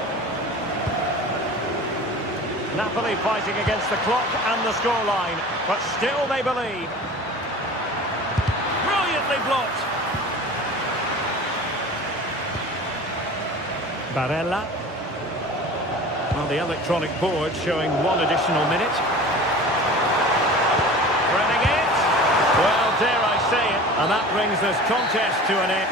Napoli fighting against the clock and the scoreline, but still they believe. Brilliantly blocked. Barella. Well, the electronic board showing one additional minute. Running it. Well, dare I say it, and that brings this contest to an end.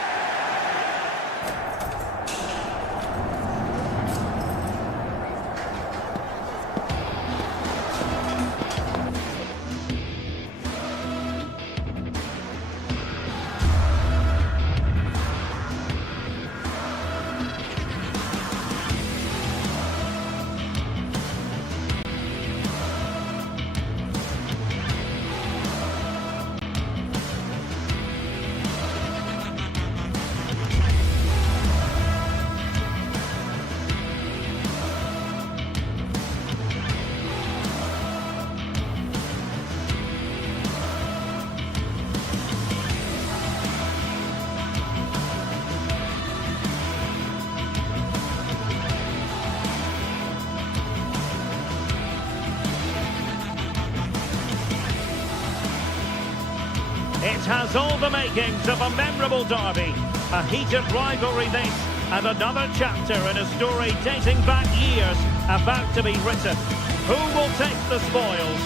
It has all the makings of a memorable derby. A heated rivalry this, and another chapter in a story dating back years about to be written. Who will take the spoils?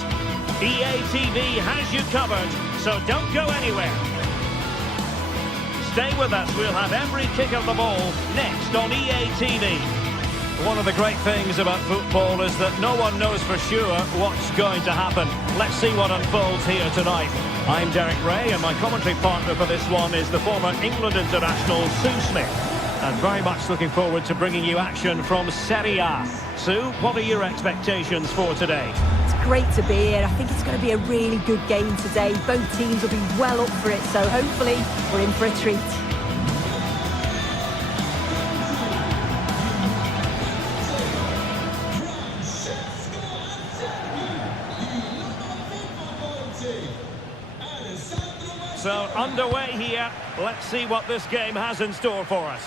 EA TV has you covered, so don't go anywhere. Stay with us, we'll have every kick of the ball next on EA TV. One of the great things about football is that no one knows for sure what's going to happen. Let's see what unfolds here tonight. I'm Derek Ray, and my commentary partner for this one is the former England international Sue Smith. And very much looking forward to bringing you action from Serie A. Sue, what are your expectations for today? It's great to be here. I think it's going to be a really good game today. Both teams will be well up for it, so hopefully we're in for a treat. So underway here, let's see what this game has in store for us.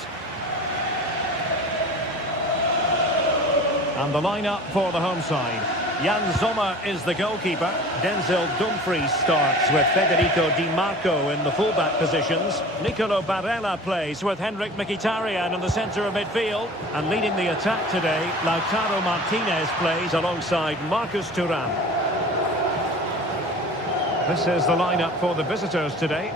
And the lineup for the home side. Jan Sommer is the goalkeeper. Denzel Dumfries starts with Federico Di Marco in the fullback positions. Nicolo Barella plays with Henrik Mkhitaryan in the centre of midfield. And leading the attack today, Lautaro Martinez plays alongside Marcus Thuram. This is the lineup for the visitors today.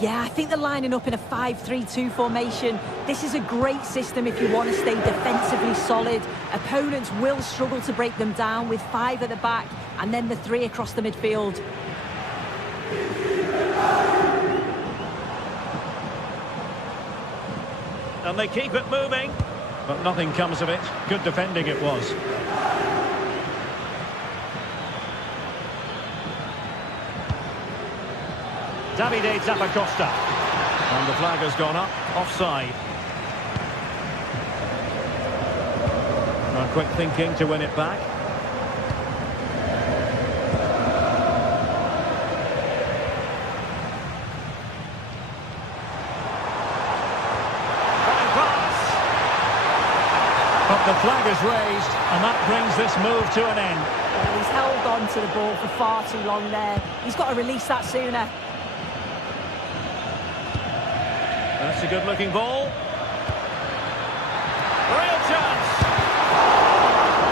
Yeah, I think they're lining up in a 5-3-2 formation. This is a great system if you want to stay defensively solid. Opponents will struggle to break them down with 5 at the back and then the 3 across the midfield. And they keep it moving, but nothing comes of it. Good defending it was. Davide Zappacosta. And the flag has gone up. Offside. Quick thinking to win it back. Fine pass. But the flag is raised, and that brings this move to an end. Well, he's held on to the ball for far too long there. He's got to release that sooner. That's a good-looking ball. Real chance.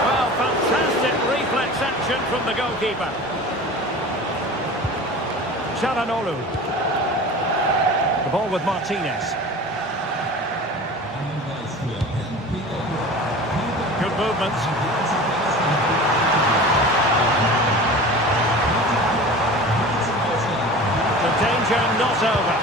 Well, fantastic reflex action from the goalkeeper. Çalhanoğlu. The ball with Martinez. Good movement. The danger not over.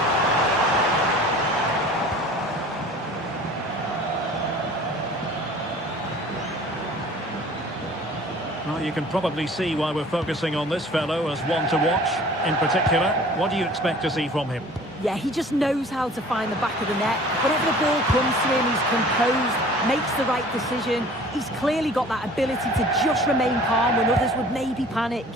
Well, you can probably see why we're focusing on this fellow as one to watch. In particular, what do you expect to see from him? Yeah, he just knows how to find the back of the net. Whenever the ball comes to him, he's composed, makes the right decision. He's clearly got that ability to just remain calm when others would maybe panic.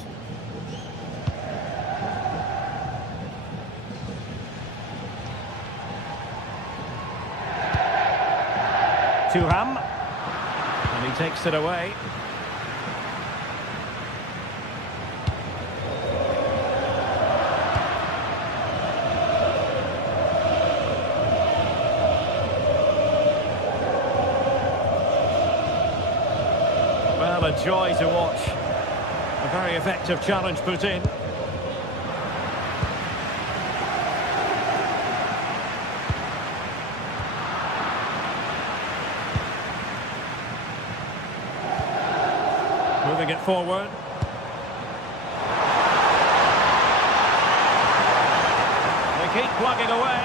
Thuram. And he takes it away. Well, a joy to watch. A very effective challenge put in. Moving it forward. They keep plugging away.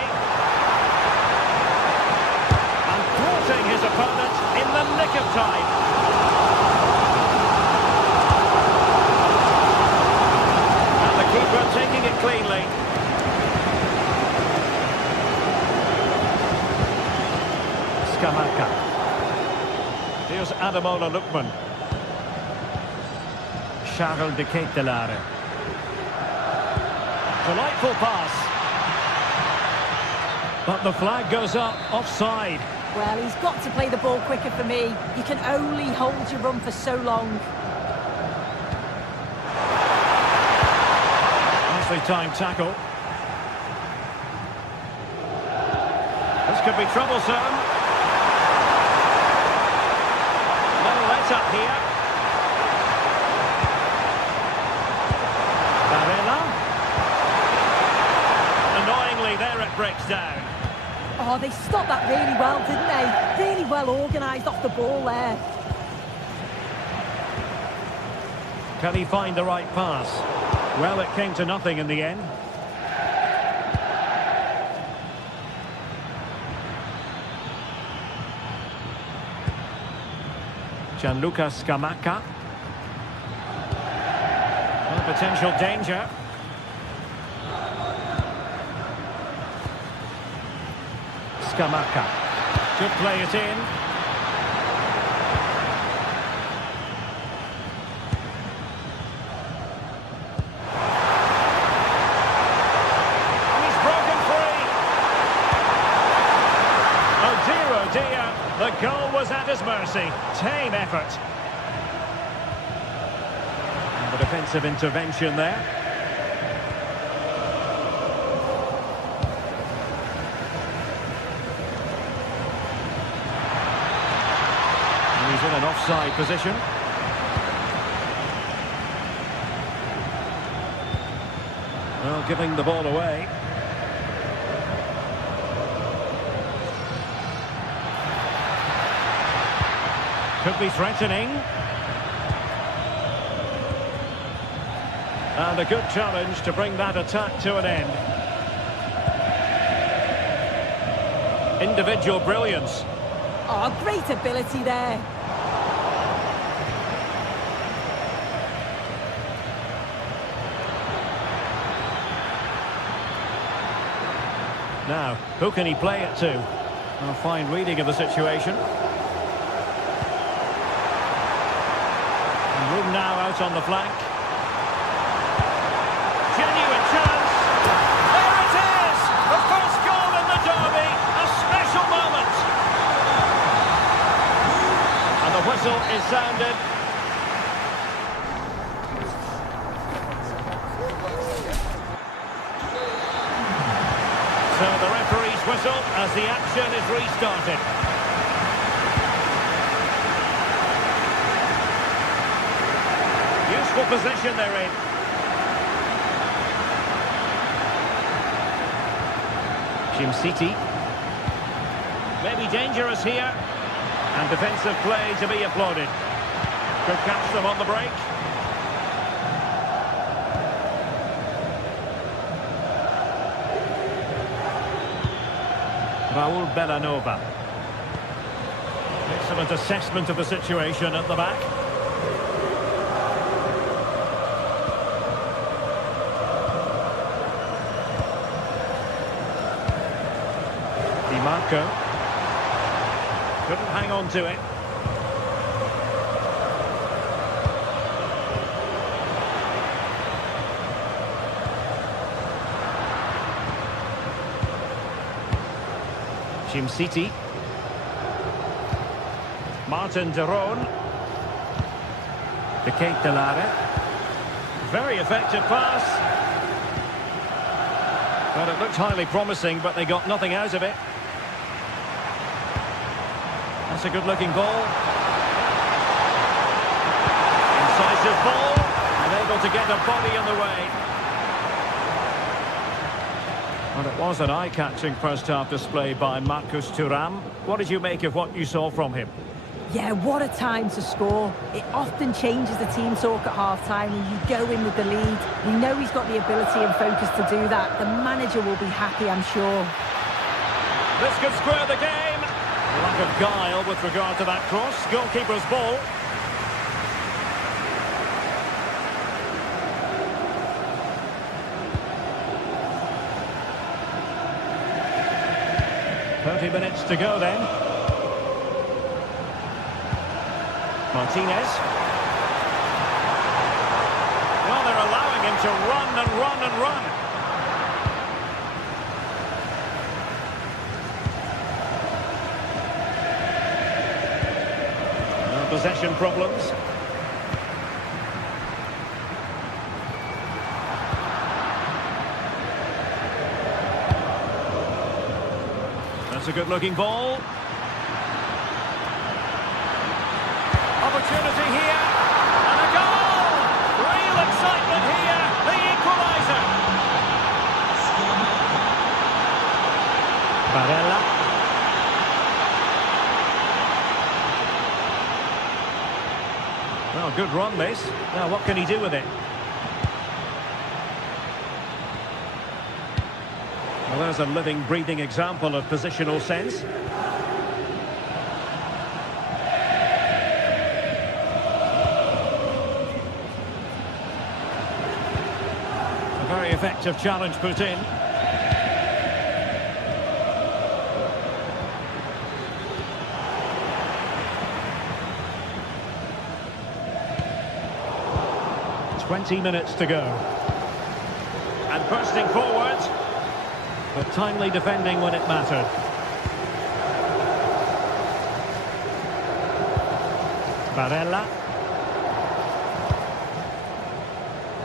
And thwarting his opponent in the nick of time. And the keeper taking it cleanly. Scamacca. Here's Ademola Lookman. Charles de Ketelaere. Delightful pass. But the flag goes up, offside. Well, he's got to play the ball quicker for me. You can only hold your run for so long. Nicely timed tackle. This could be troublesome. No let up here. Annoyingly, there it breaks down. Oh, they stopped that really well, didn't they? Really well organised off the ball there. Can he find the right pass? Well, it came to nothing in the end. Gianluca Scamacca. Well, potential danger. Scamacca. Could play it in. And he's broken free. Oh dear, oh dear. The goal was at his mercy. Tame effort. defensive intervention there. He's in an offside position. Well, giving the ball away. Could be threatening. And a good challenge to bring that attack to an end. Individual brilliance. Oh, great ability there. Now, who can he play it to? A fine reading of the situation. And room now out on the flank. Genuine chance. There it is! The first goal in the derby. A special moment. And the whistle is sounded. So the referee's whistle as the action is restarted. Useful position they're in. City. Maybe dangerous here. And defensive play to be applauded. Could catch them on the break. Raul Bellanova. Excellent assessment of the situation at the back. Di Marco. Couldn't hang on to it. City. Martin de Roon. De Ketelare. Very effective pass. Well, it looked highly promising, but they got nothing out of it. That's a good-looking ball. Incisive ball. And able to get a body in the way. Well, it was an eye-catching first-half display by Marcus Thuram. What did you make of what you saw from him? Yeah, what a time to score. It often changes the team talk at half-time when you go in with the lead. We know he's got the ability and focus to do that. The manager will be happy, I'm sure. This could square the game. Lack of guile with regard to that cross. Goalkeeper's ball. Minutes to go then. Martinez. Well, they're allowing him to run and run and run. No possession problems. That's a good-looking ball. Opportunity here. And a goal! Real excitement here. The equaliser. Barella. Well, good run this. Now, what can he do with it? Well, there's a living, breathing example of positional sense. A very effective challenge put in. "20 minutes to go. And bursting forward. But timely defending when it mattered. Barella.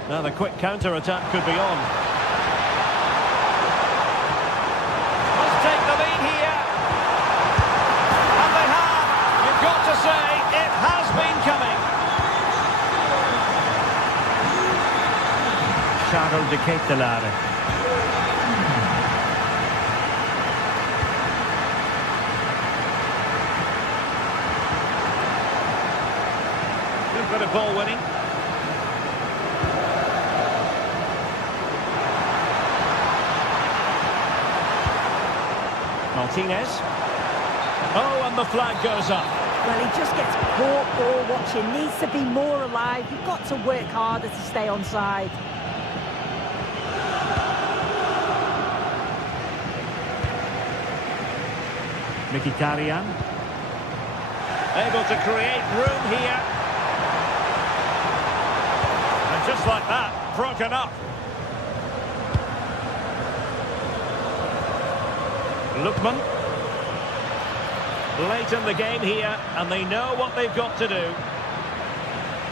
Now the quick counter-attack could be on. Must take the lead here. And they have. You've got to say, it has been coming. Charles de Ketelaere. Good bit of ball winning. Martinez. Oh, and the flag goes up. Well, he just gets caught ball watching. Needs to be more alive. You've got to work harder to stay onside. Mkhitaryan. Able to create room here. And just like that, broken up. Lookman. Late in the game here, and they know what they've got to do.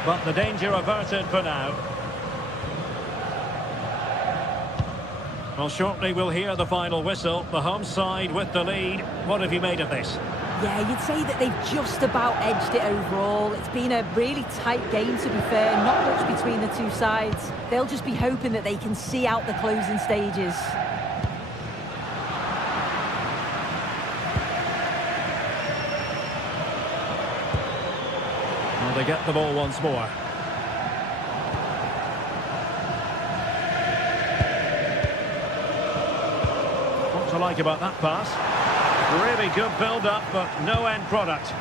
But the danger averted for now. Well, shortly we'll hear the final whistle. The home side with the lead. What have you made of this? Yeah, you'd say that they've just about edged it overall. It's been a really tight game, to be fair. Not much between the two sides. They'll just be hoping that they can see out the closing stages. Well, they get the ball once more. What to like about that pass? Really good build-up, but no end product.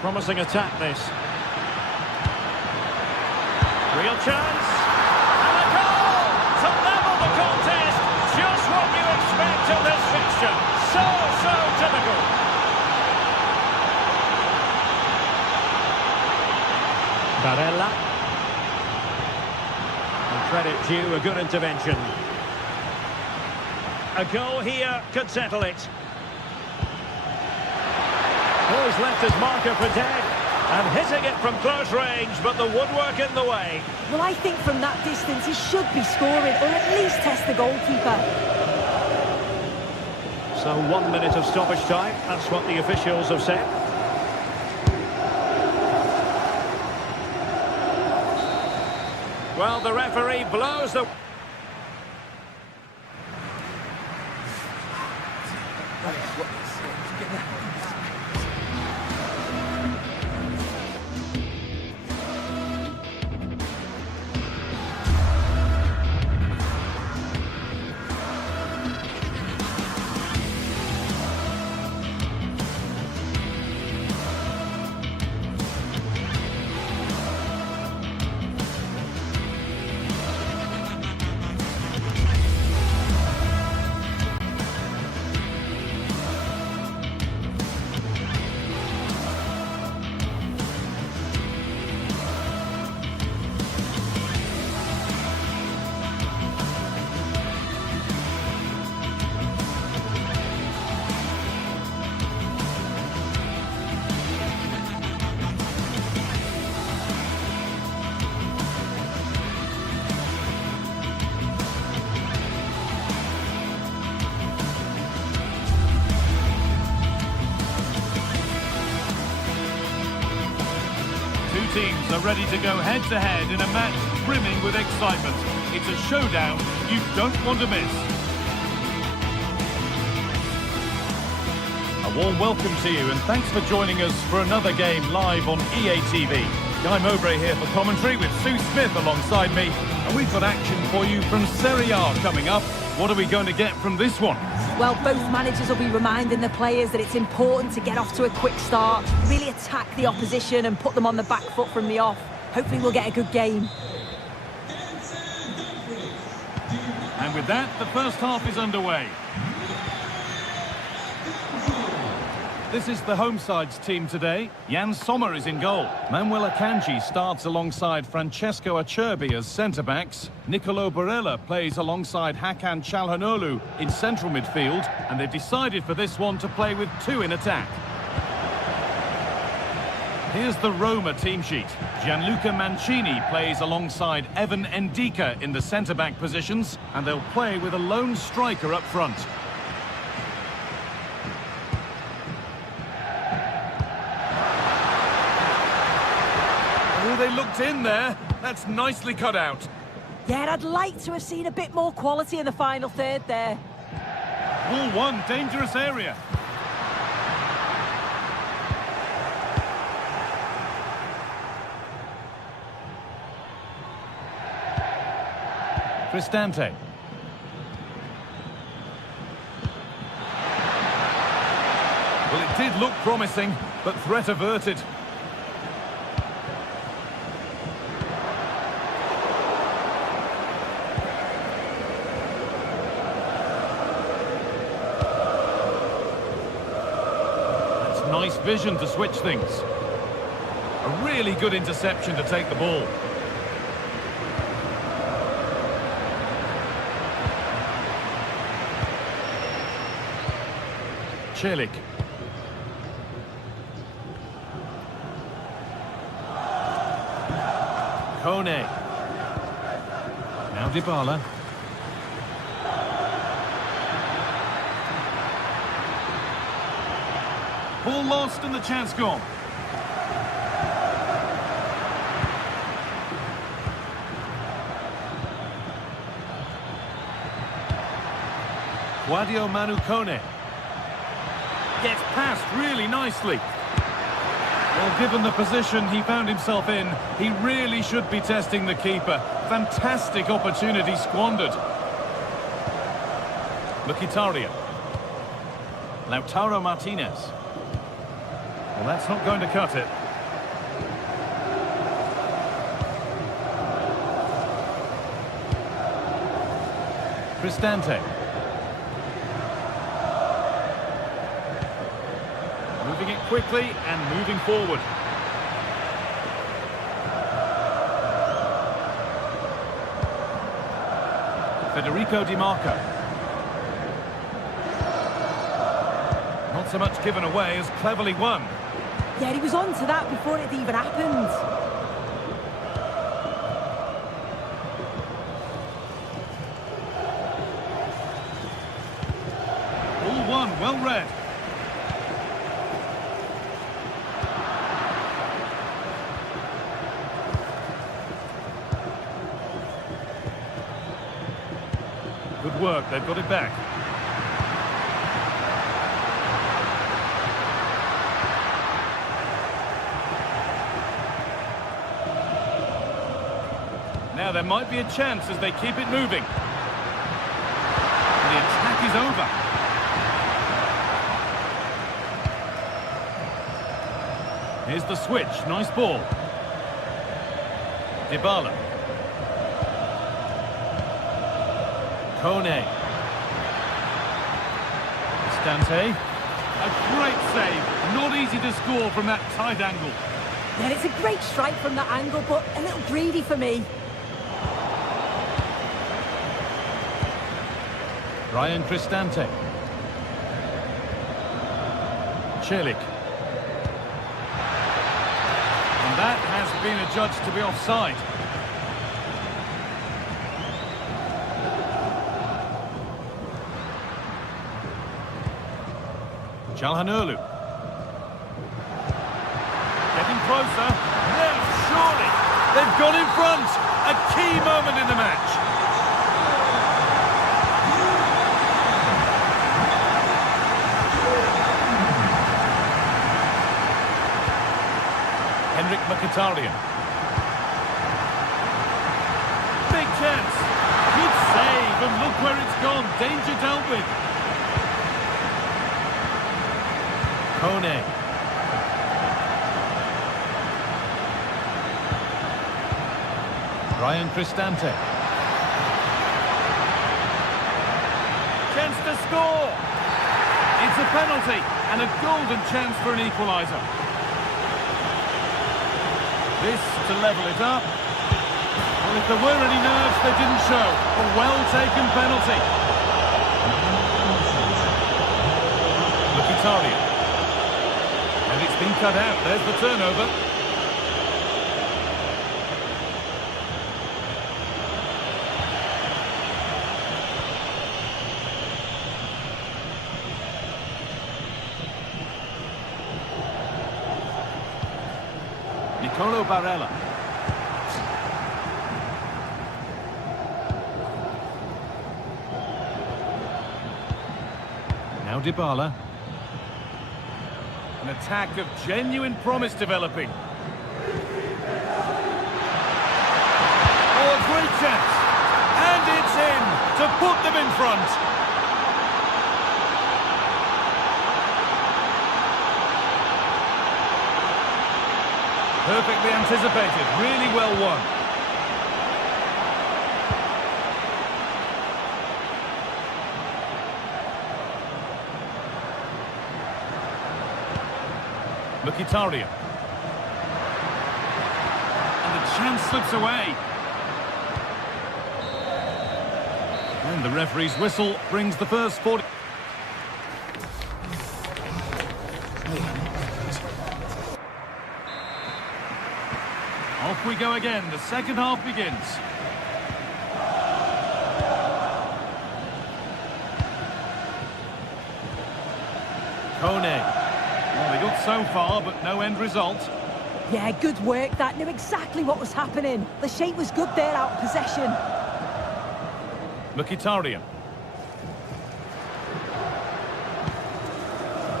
Promising attack, this. Real chance. And a goal to level the contest. Just what you expect of this fixture. So typical. Barella. Credit due, a good intervention. A goal here could settle it. Oh, he's left his marker for dead. And hitting it from close range, but the woodwork in the way. Well, I think from that distance he should be scoring, or at least test the goalkeeper. So 1 minute of stoppage time, that's what the officials have said. Well, the referee blows the... Teams are ready to go head-to-head in a match brimming with excitement. It's a showdown you don't want to miss. A warm welcome to you and thanks for joining us for another game live on EA TV. Guy Mowbray here for commentary with Sue Smith alongside me. And we've got action for you from Serie A coming up. What are we going to get from this one? Well, both managers will be reminding the players that it's important to get off to a quick start, really attack the opposition and put them on the back foot from the off. Hopefully we'll get a good game. And with that, the first half is underway. This is the home side's team today. Jan Sommer is in goal. Manuel Akanji starts alongside Francesco Acerbi as centre-backs. Nicolo Barella plays alongside Hakan Çalhanoğlu in central midfield. And they've decided for this one to play with two in attack. Here's the Roma team sheet. Gianluca Mancini plays alongside Evan Ndika in the centre-back positions, and they'll play with a lone striker up front. Oh, they looked in there. That's nicely cut out. Yeah, and I'd like to have seen a bit more quality in the final third there. Ball one, dangerous area. Cristante. Well, it did look promising, but threat averted. That's nice vision to switch things. A really good interception to take the ball. Celik. Kone. Now Dybala. Ball lost and the chance gone. Guadio Manu Kone. Gets past really nicely. Well, given the position he found himself in, he really should be testing the keeper. Fantastic opportunity squandered. Mkhitaryan. Lautaro Martinez. Well, that's not going to cut it. Cristante. Moving it quickly and moving forward. Federico Di Marco. Not so much given away as cleverly won. Yeah, he was on to that before it even happened. All one, well read. Good work, they've got it back. Now there might be a chance as they keep it moving. The attack is over. Here's the switch, nice ball. Dybala. Kone. Cristante. A great save. Not easy to score from that tight angle. Yeah, it's a great strike from that angle, but a little greedy for me. Ryan Cristante. Celik. And that has been adjudged to be offside. Çalhanoğlu. Getting closer. Now, surely. They've gone in front. A key moment in the match. Henrik Mkhitaryan. Big chance. Good save, and look where it's gone. Danger dealt with. Kone. Ryan Cristante. Chance to score. It's a penalty and a golden chance for an equaliser. This to level it up. Well, if there were any nerves, they didn't show. A well-taken penalty. Mkhitaryan. And it's been cut out. There's the turnover. Nicolo Barella. Now Dybala. An attack of genuine promise developing. Oh, a great chance. And it's in to put them in front. Perfectly anticipated, really well won. Mkhitaryan. And the chance slips away. And the referee's whistle brings the first 40. Off we go again, the second half begins. Kone. Well, they got so far, but no end result. Yeah, good work. That knew exactly what was happening. The shape was good there out of possession. Mkhitaryan.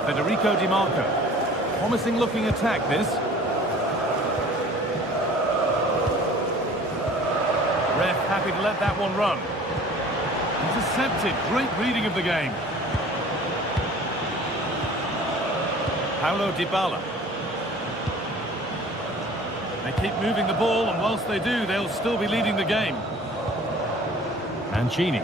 Federico Di Marco. Promising looking attack, this. Ref happy to let that one run. Intercepted. Great reading of the game. Paulo Dybala. They keep moving the ball, and whilst they do, they'll still be leading the game. Mancini.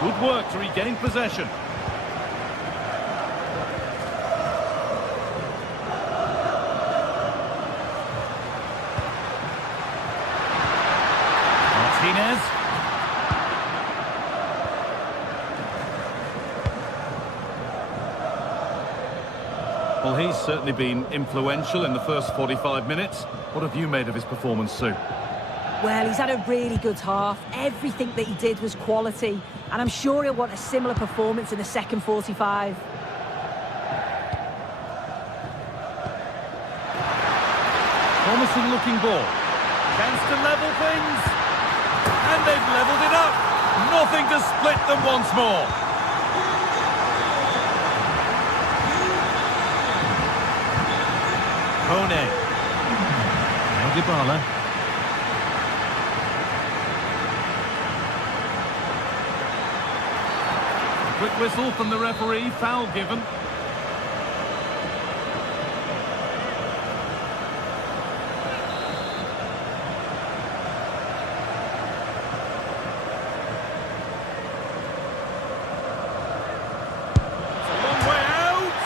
Good work to regain possession. Martinez. Well, he's certainly been influential in the first 45 minutes. What have you made of his performance, Sue? Well, he's had a really good half. Everything that he did was quality. And I'm sure he'll want a similar performance in the second 45. Promising looking ball. Chance to level things. And they've levelled it up. Nothing to split them once more. Kone. Now Dybala. Quick whistle from the referee, foul given. It's a long way out.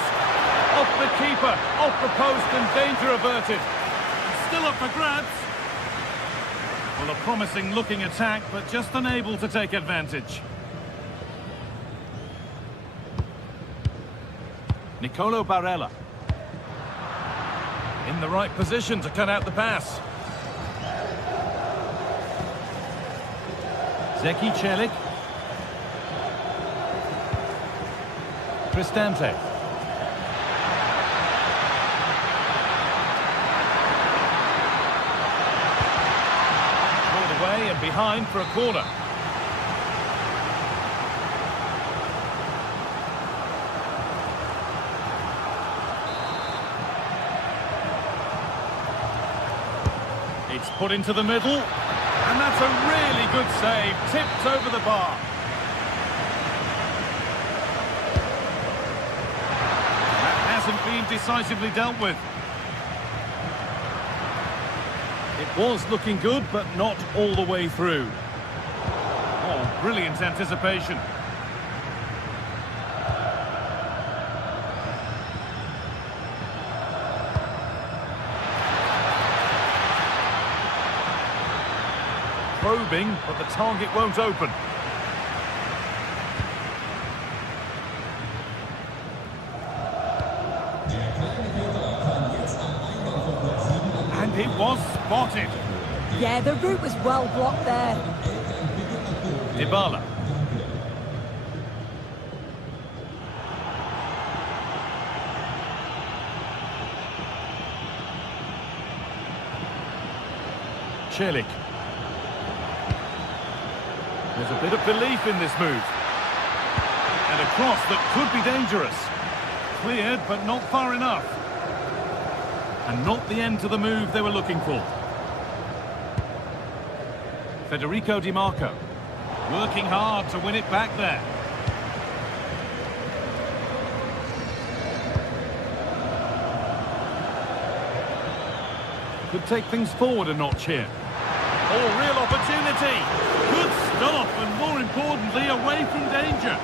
Off the keeper, off the post, and danger averted. And still up for grabs. Well, a promising looking attack, but just unable to take advantage. Nicolo Barella. In the right position to cut out the pass. Zeki Celik. Cristante. Pulled away and behind for a corner. It's put into the middle, and that's a really good save, tipped over the bar. That hasn't been decisively dealt with. It was looking good, but not all the way through. Oh, brilliant anticipation. probing, but the target won't open. And it was spotted. Yeah, the route was well blocked there. Dybala. Celik. There's a bit of belief in this move. And a cross that could be dangerous. Cleared, but not far enough. And not the end to the move they were looking for. Federico Di Marco. Working hard to win it back there. Could take things forward a notch here. Oh, real opportunity. Good stop, and more importantly, away from danger.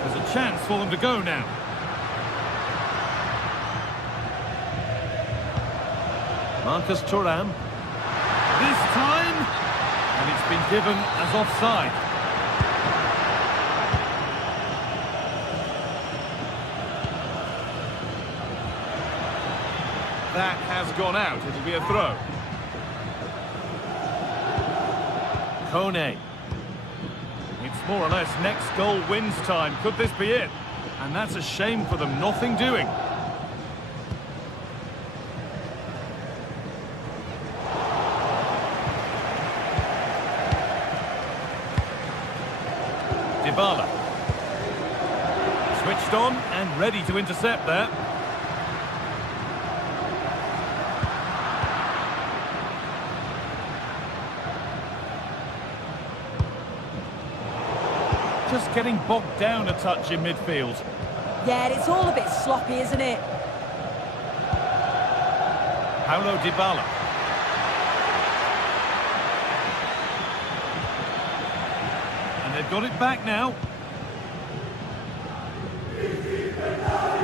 There's a chance for them to go now. Marcus Thuram. This time, and it's been given as offside. That has gone out. It'll be a throw. Kone. It's more or less next goal wins time. Could this be it? And that's a shame for them. Nothing doing. Dybala. Switched on and ready to intercept there. Just getting bogged down a touch in midfield. Yeah, it's all a bit sloppy, isn't it? Paulo Dybala. And they've got it back now.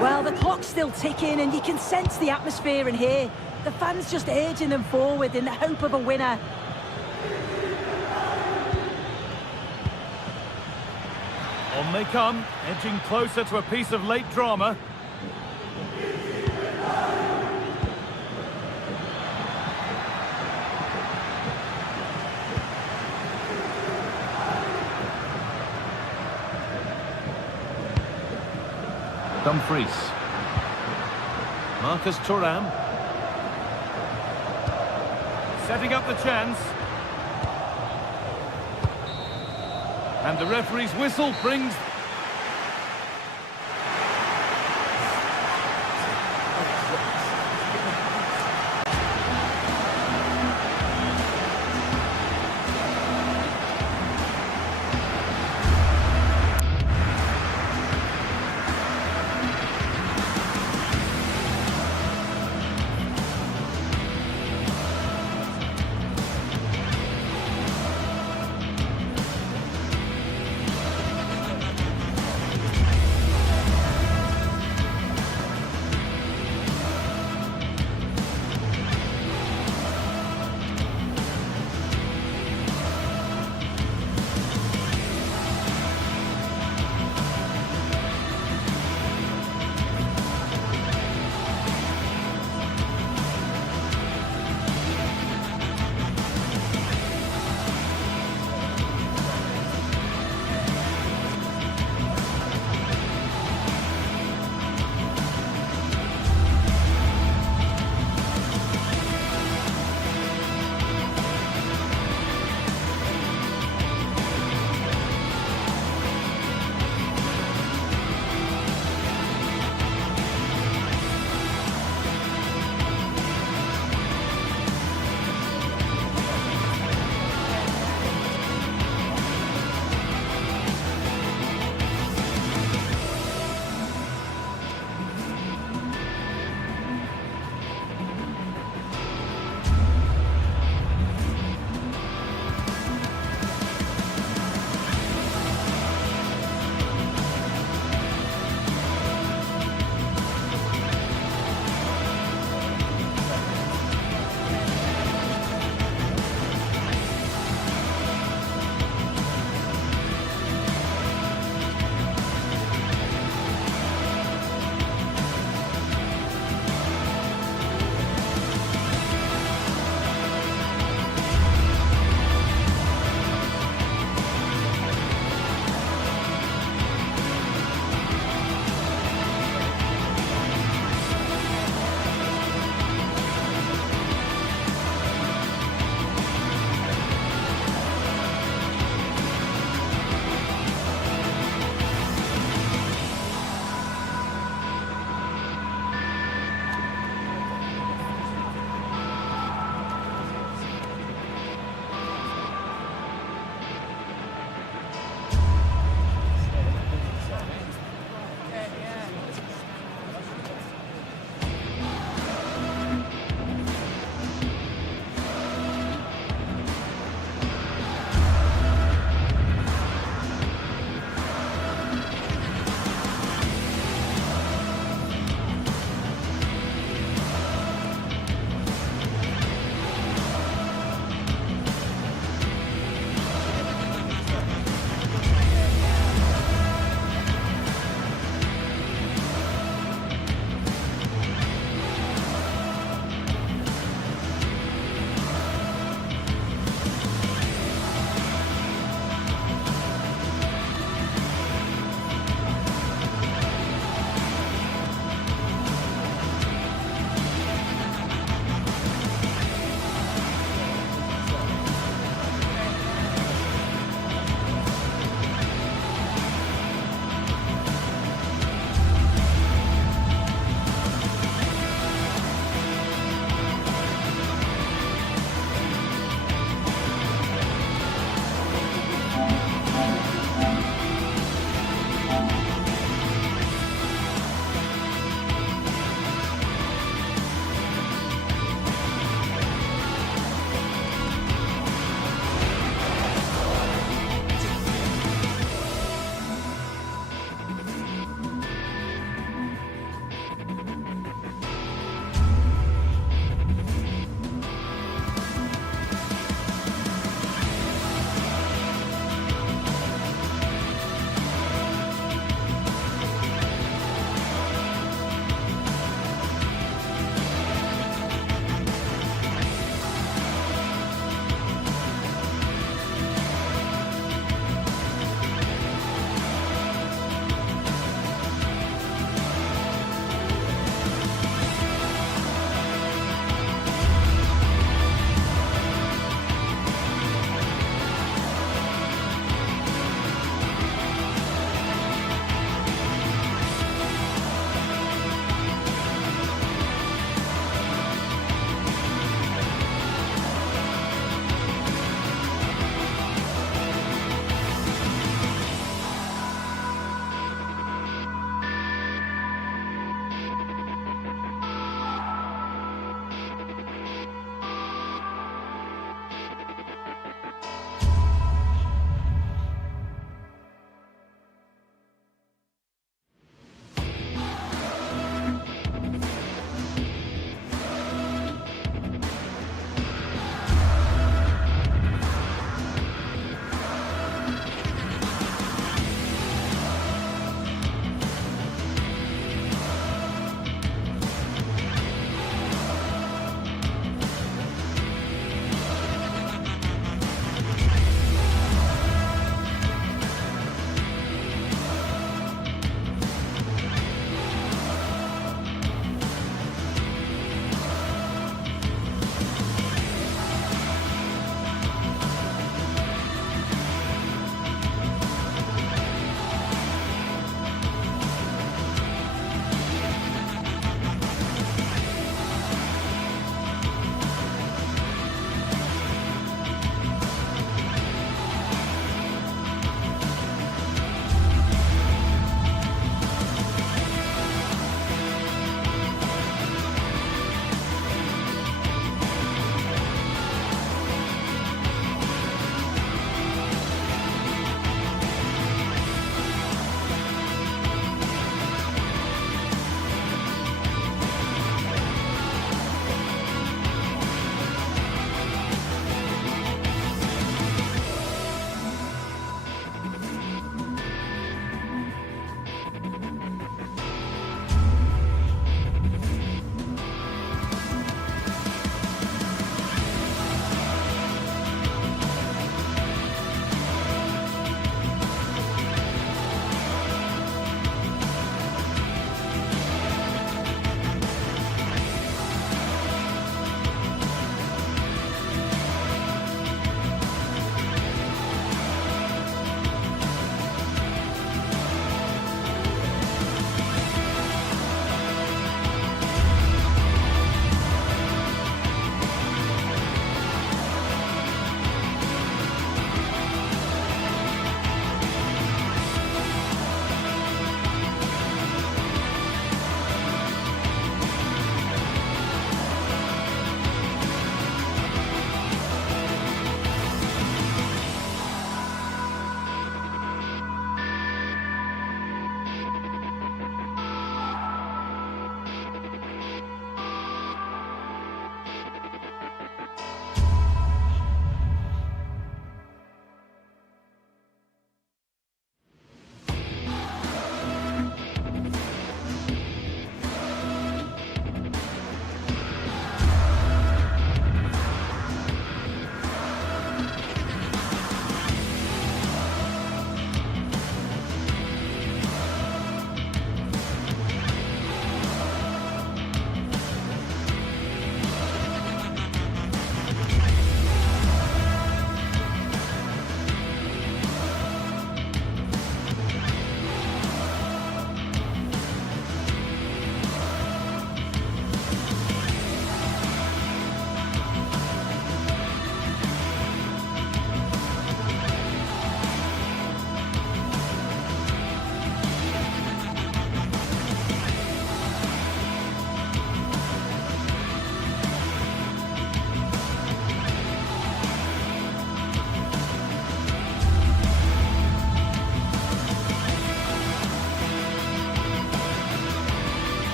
Well, the clock's still ticking and you can sense the atmosphere in here. The fans just urging them forward in the hope of a winner. On they come, edging closer to a piece of late drama. Dumfries. Marcus Thuram. Setting up the chance. And the referee's whistle brings...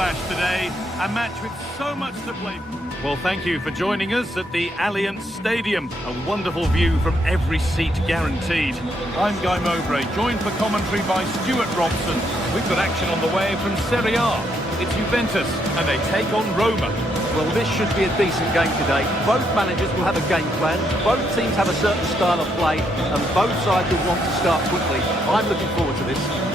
clash today, a match with so much to play. Well, thank you for joining us at the Allianz Stadium. A wonderful view from every seat guaranteed. I'm Guy Mowbray, joined for commentary by Stuart Robson. We've got action on the way from Serie A. It's Juventus, and they take on Roma. Well, this should be a decent game today. Both managers will have a game plan. Both teams have a certain style of play, and both sides will want to start quickly. I'm looking forward to this.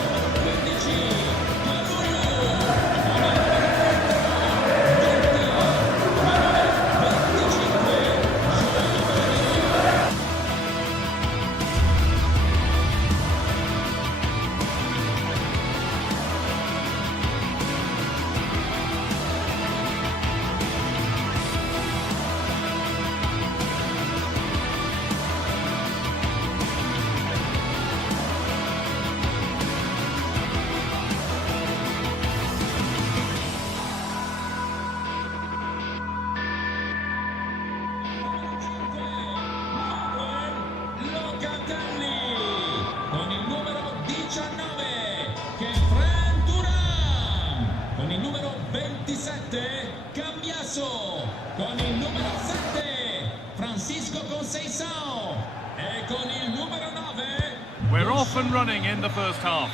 Con il numero 19 che Frenturam, con il numero 27 Cambiaso, con il numero 7 Francisco Conceição e con il numero 9 We're off and running in the first half.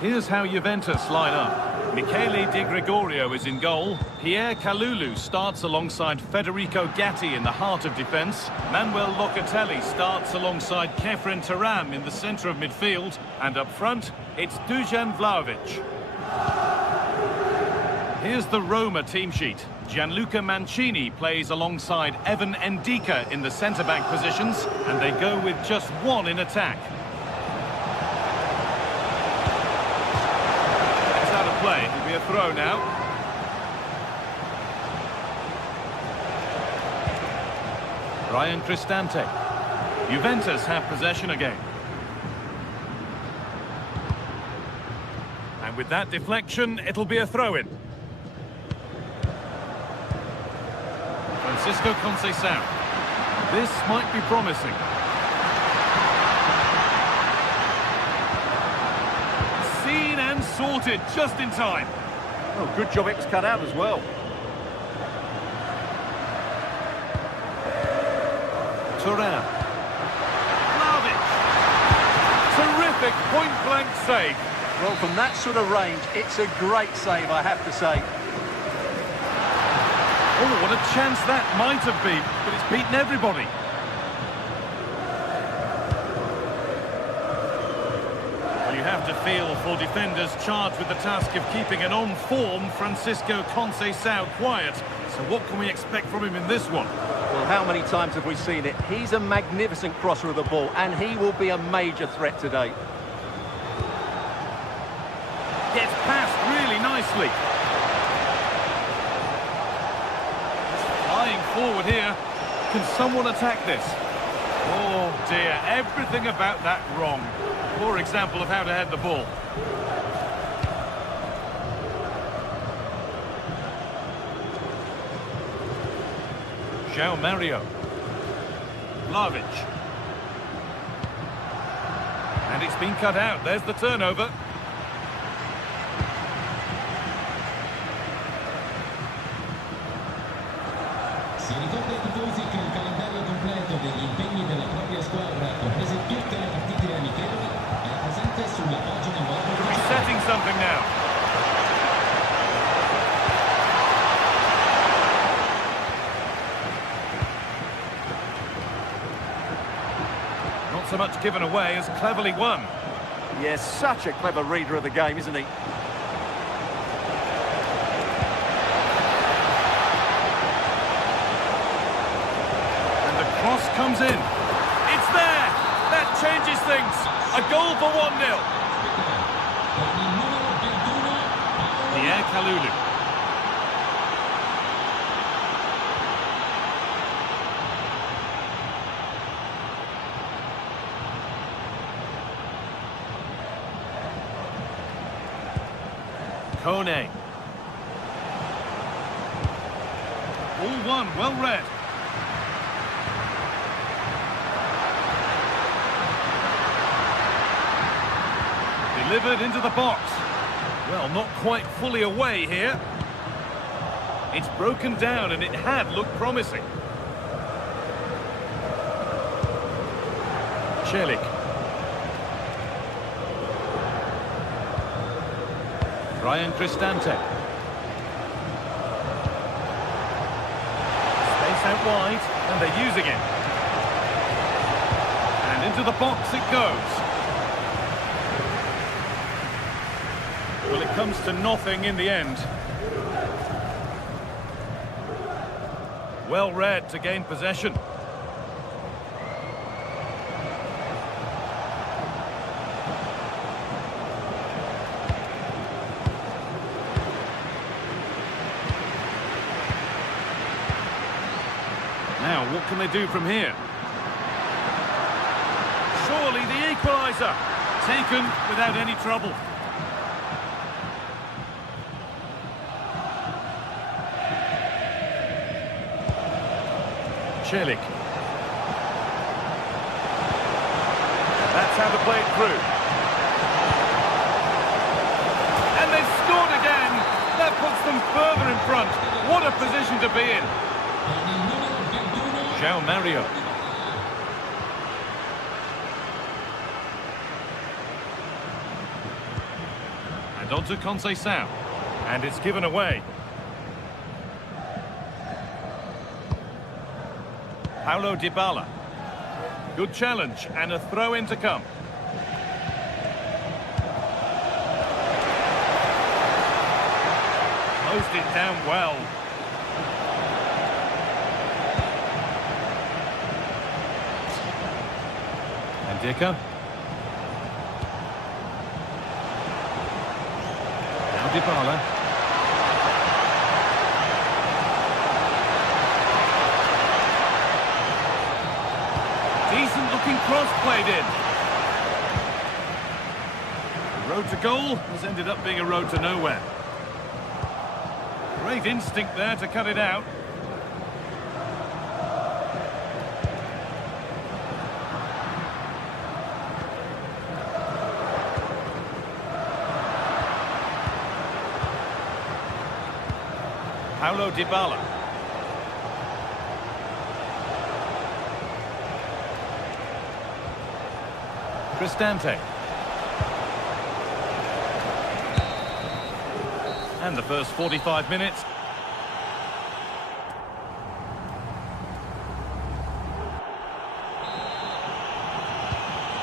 Here's how Juventus line up. Michele Di Gregorio is in goal. Pierre Kalulu starts alongside Federico Gatti in the heart of defence. Manuel Locatelli starts alongside Kefren Turam in the centre of midfield. And up front, it's Dusan Vlahovic. Here's the Roma team sheet. Gianluca Mancini plays alongside Evan Ndika in the centre-back positions. And they go with just one in attack. Play. It'll be a throw now. Ryan Cristante. Juventus have possession again. And with that deflection, it'll be a throw-in. Francisco Conceição. This might be promising. Seen and sorted just in time. Oh, good job it's cut out as well. Turam. Vlahovic. Terrific point-blank save. Well, from that sort of range, it's a great save, I have to say. Oh, what a chance that might have been, but it's beaten everybody. You have to feel for defenders charged with the task of keeping an on-form Francisco Conceição quiet. So what can we expect from him in this one? Well, how many times have we seen it? He's a magnificent crosser of the ball, and he will be a major threat today. Gets past really nicely. Flying forward here. Can someone attack this? Oh dear, everything about that wrong. Poor example of how to head the ball. João Mario. Vlahovic. And it's been cut out. There's the turnover. Si ricorda ai tifosi che il calendario completo degli impegni della propria squadra, comprese tutte le partite amichevoli, è presente sulla pagina web. Resetting something now. Not so much given away as cleverly won. Yes, such a clever reader of the game, isn't he? Cross comes in. It's there! That changes things. A goal for 1-0. Pierre Kalulu. Kone. All one, well read. Delivered into the box. Well, not quite fully away here. It's broken down and it had looked promising. Celik. Ryan Cristante. Space out wide, and they're using it. And into the box it goes. Well, it comes to nothing in the end. Well read to gain possession. Now, what can they do from here? Surely the equaliser. Taken without any trouble. Celik. That's how to play it through. And they've scored again. That puts them further in front. What a position to be in. João Mario. And on to Conceição. And it's given away. Paulo Dybala. Good challenge and a throw-in to come. Closed it down well. And Dika. Now Dybala. Decent looking cross played in. The road to goal has ended up being a road to nowhere. Great instinct there to cut it out. Paulo Dybala. Cristante. And the first 45 minutes.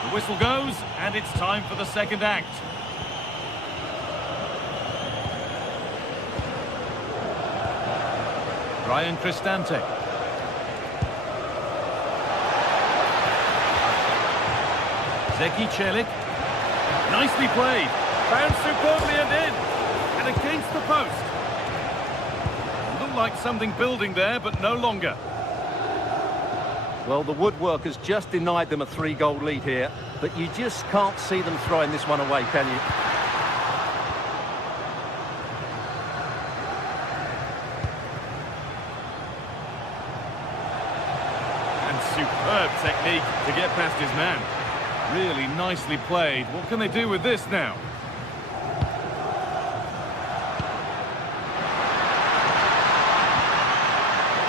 The whistle goes, and it's time for the second act. Ryan Cristante. Zeki Celik. Nicely played. Found superbly and in. And against the post. Looked like something building there, but no longer. Well, the woodwork has just denied them a 3-goal lead here, but you just can't see them throwing this one away, can you? Superb technique to get past his man. Really nicely played. What can they do with this now?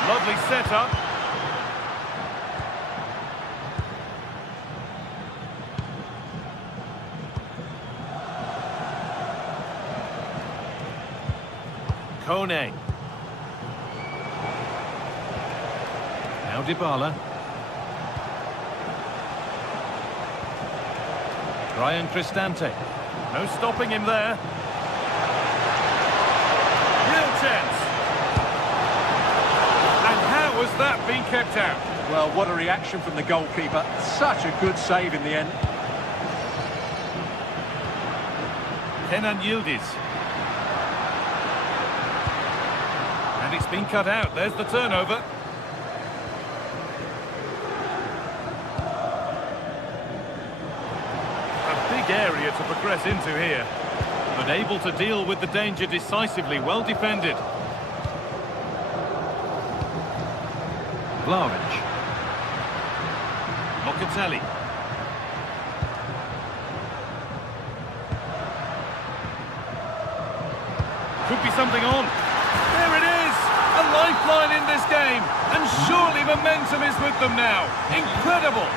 Lovely setup. Kone. Now Dybala. Ryan Cristante. No stopping him there. Real chance. And how has that been kept out? Well, what a reaction from the goalkeeper. Such a good save in the end. Kenan Yildiz. And it's been cut out. There's the turnover. Area to progress into here, but able to deal with the danger decisively. Well defended. Vlahovic. Locatelli. Could be something on. There it is! A lifeline in this game. And surely momentum is with them now. Incredible!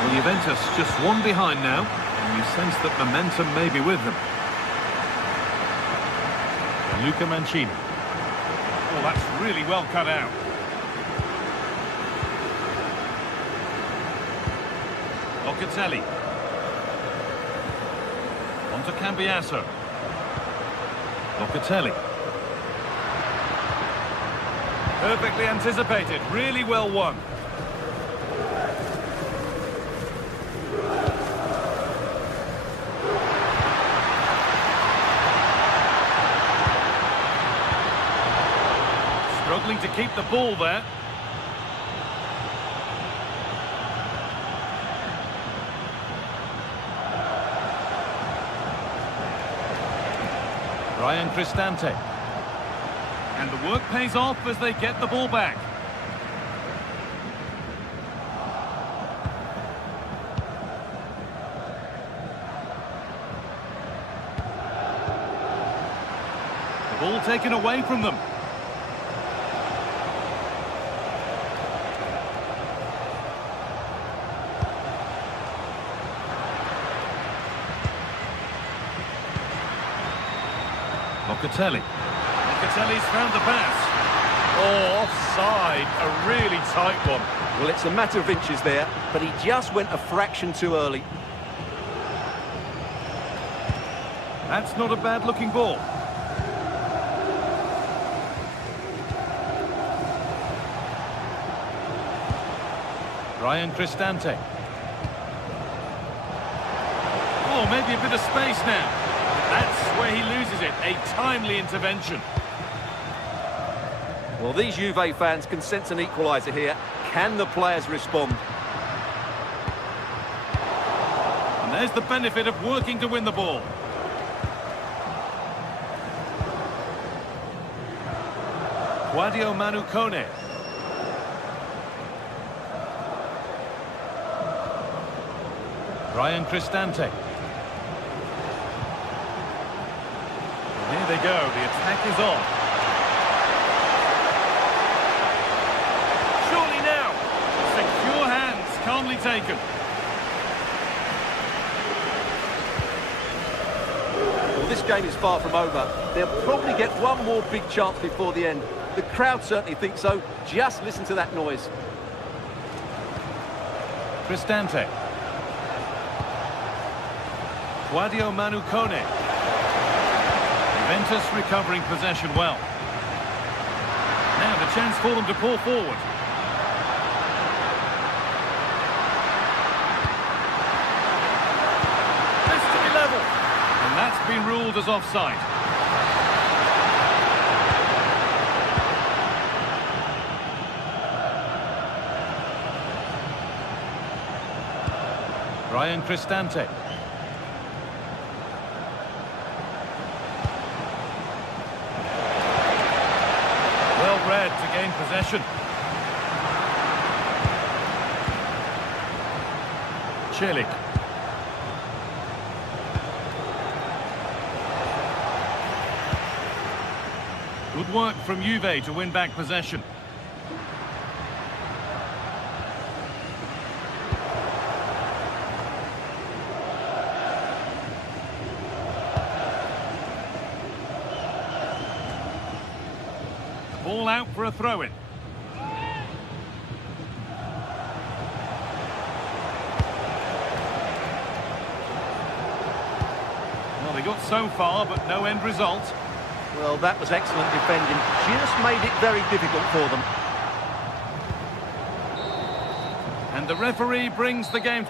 Well, Juventus just one behind now. And you sense that momentum may be with them. Luca Mancini. Oh, that's really well cut out. Locatelli. On to Cambiasso. Locatelli. Perfectly anticipated, really well won. Struggling to keep the ball there. Ryan Cristante. And the work pays off as they get the ball back. The ball taken away from them. Locatelli. Locatelli's found the pass. Oh, offside. A really tight one. Well, it's a matter of inches there, but he just went a fraction too early. That's not a bad-looking ball. Ryan Cristante. Oh, maybe a bit of space now. That's where he loses it. A timely intervention. Well, these Juve fans can sense an equaliser here. Can the players respond? And there's the benefit of working to win the ball. Guadio Manu Kone. Ryan Cristante. Here they go, the attack is on. Surely now, secure hands, calmly taken. Well, this game is far from over. They'll probably get one more big chance before the end. The crowd certainly think so. Just listen to that noise. Cristante. Guadio Manu Kone. Juventus recovering possession well. Now the chance for them to pull forward. This to be level. And that's been ruled as offside. Ryan Cristante. Red to gain possession. Celik. Good work from Juve to win back possession. Ball out for a throw-in. Well, they got so far, but no end result. Well, that was excellent defending. Just made it very difficult for them. And the referee brings the game.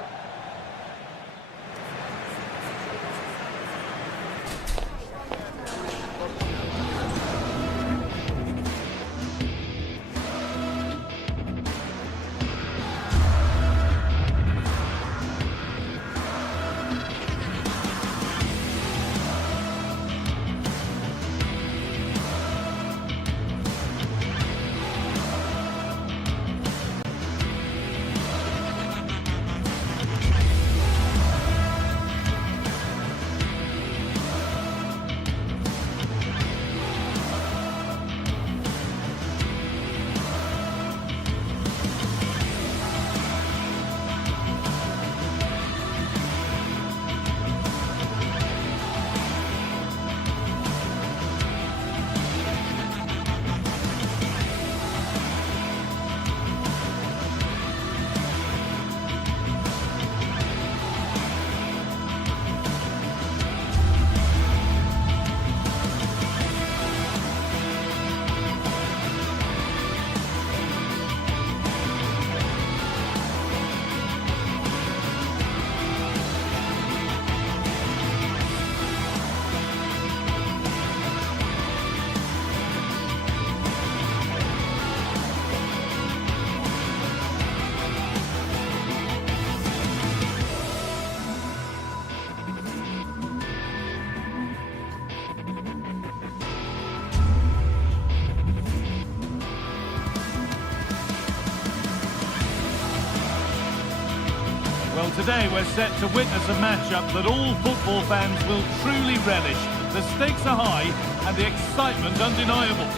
today we're set to witness a matchup that all football fans will truly relish. The stakes are high and the excitement undeniable.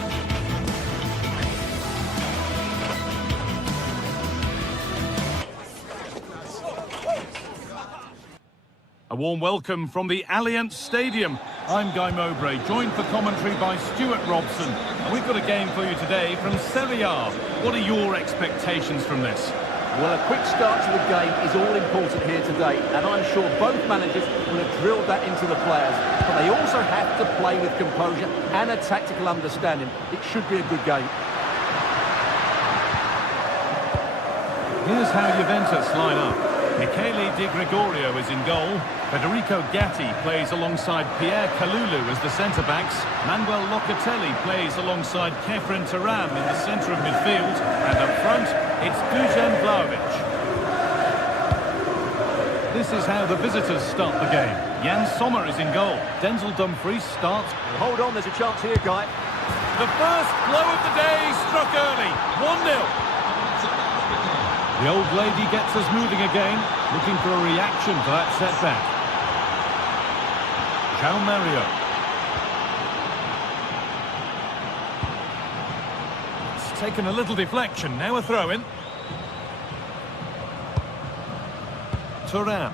A warm welcome from the Allianz Stadium. I'm Guy Mowbray, joined for commentary by Stuart Robson. And we've got a game for you today from Serie A. What are your expectations from this? Well, a quick start to the game is all important here today, and I'm sure both managers will have drilled that into the players. But they also have to play with composure and a tactical understanding. It should be a good game. Here's how Juventus line up. Michele Di Gregorio is in goal. Federico Gatti plays alongside Pierre Kalulu as the centre-backs. Manuel Locatelli plays alongside Kefren Turam in the centre of midfield. And up front, it's Dusan Vlahovic. This is how the visitors start the game. Jan Sommer is in goal. Denzel Dumfries starts. Hold on, there's a chance here, Guy. The first blow of the day struck early. 1-0. The old lady gets us moving again, looking for a reaction to that setback. João Mario. It's taken a little deflection, now a throw-in. Turam.